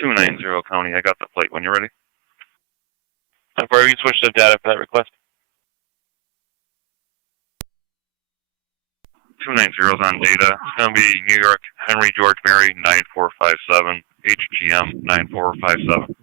290 County. I got the plate when you're ready. Before you switch to data for that request. 290's on data. It's going to be New York, Henry George Mary, 9457, HGM 9457.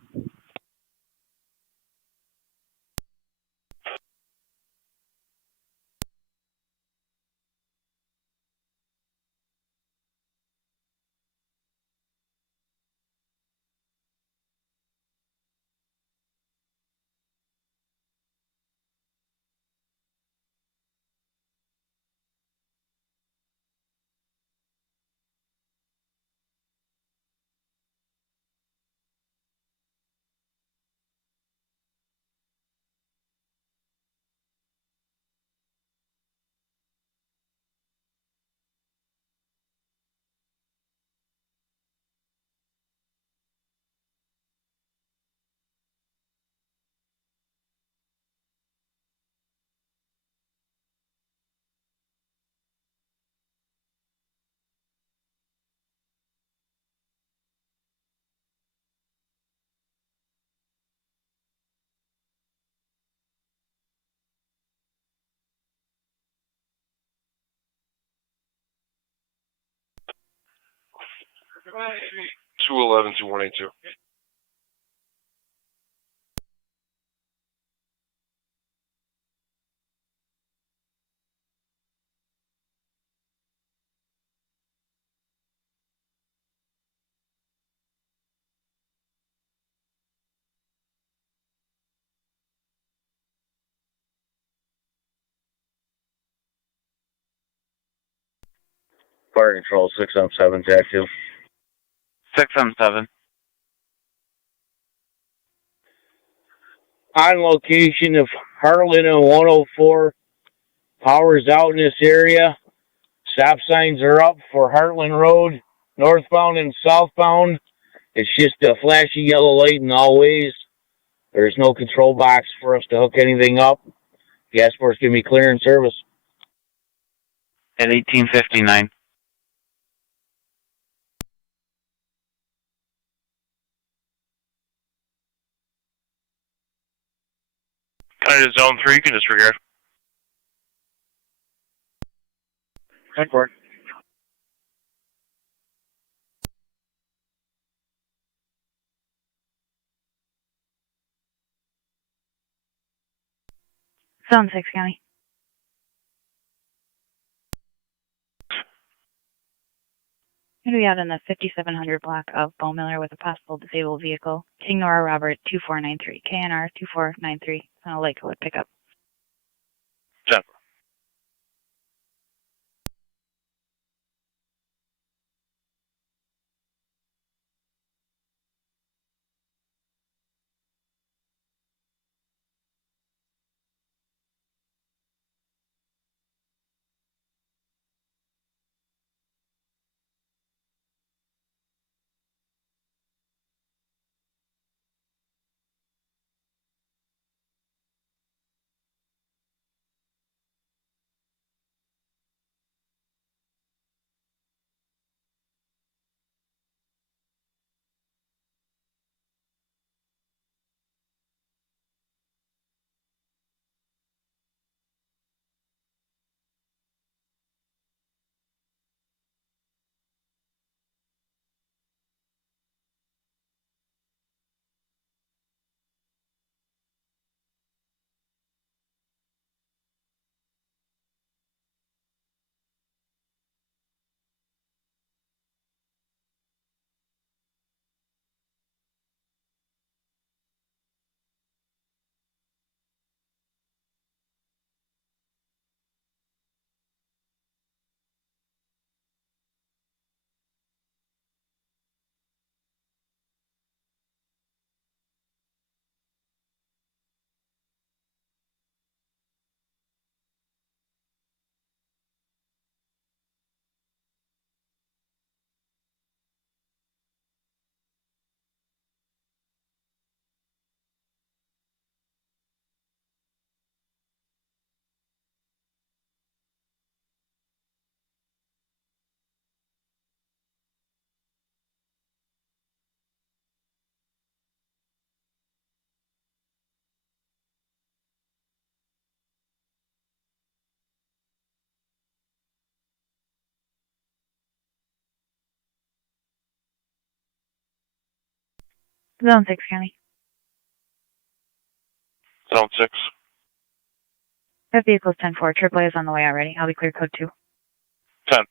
Goodbye. 211 to 182. Fire control 617's active. 617. On location of Heartland and 104. Power's out in this area. Stop signs are up for Heartland Road, northbound and southbound. It's just a flashing yellow light in all ways. There's no control box for us to hook anything up. Gas force give me clear and service. At 1859. Kind of zone 3, you can disregard. Headboard. Zone 6 County. Going to be out in the 5700 block of Bowmiller with a possible disabled vehicle. King Nora Robert 2493. KNR 2493. On a Lakewood pickup. Jennifer. Zone 6 County. Zone 6. That vehicle's 10-4. AAA is on the way already. I'll be clear code 2. 10.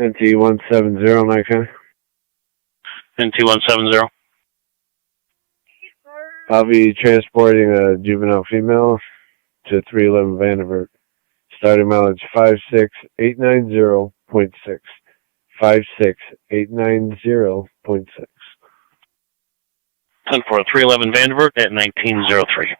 NT 170, Mike County. NT 170. I'll be transporting a juvenile female to 311 Vanderbilt. Starting mileage 56890.6. 56890.6. 10-4, 311 Vanderbilt at 1903.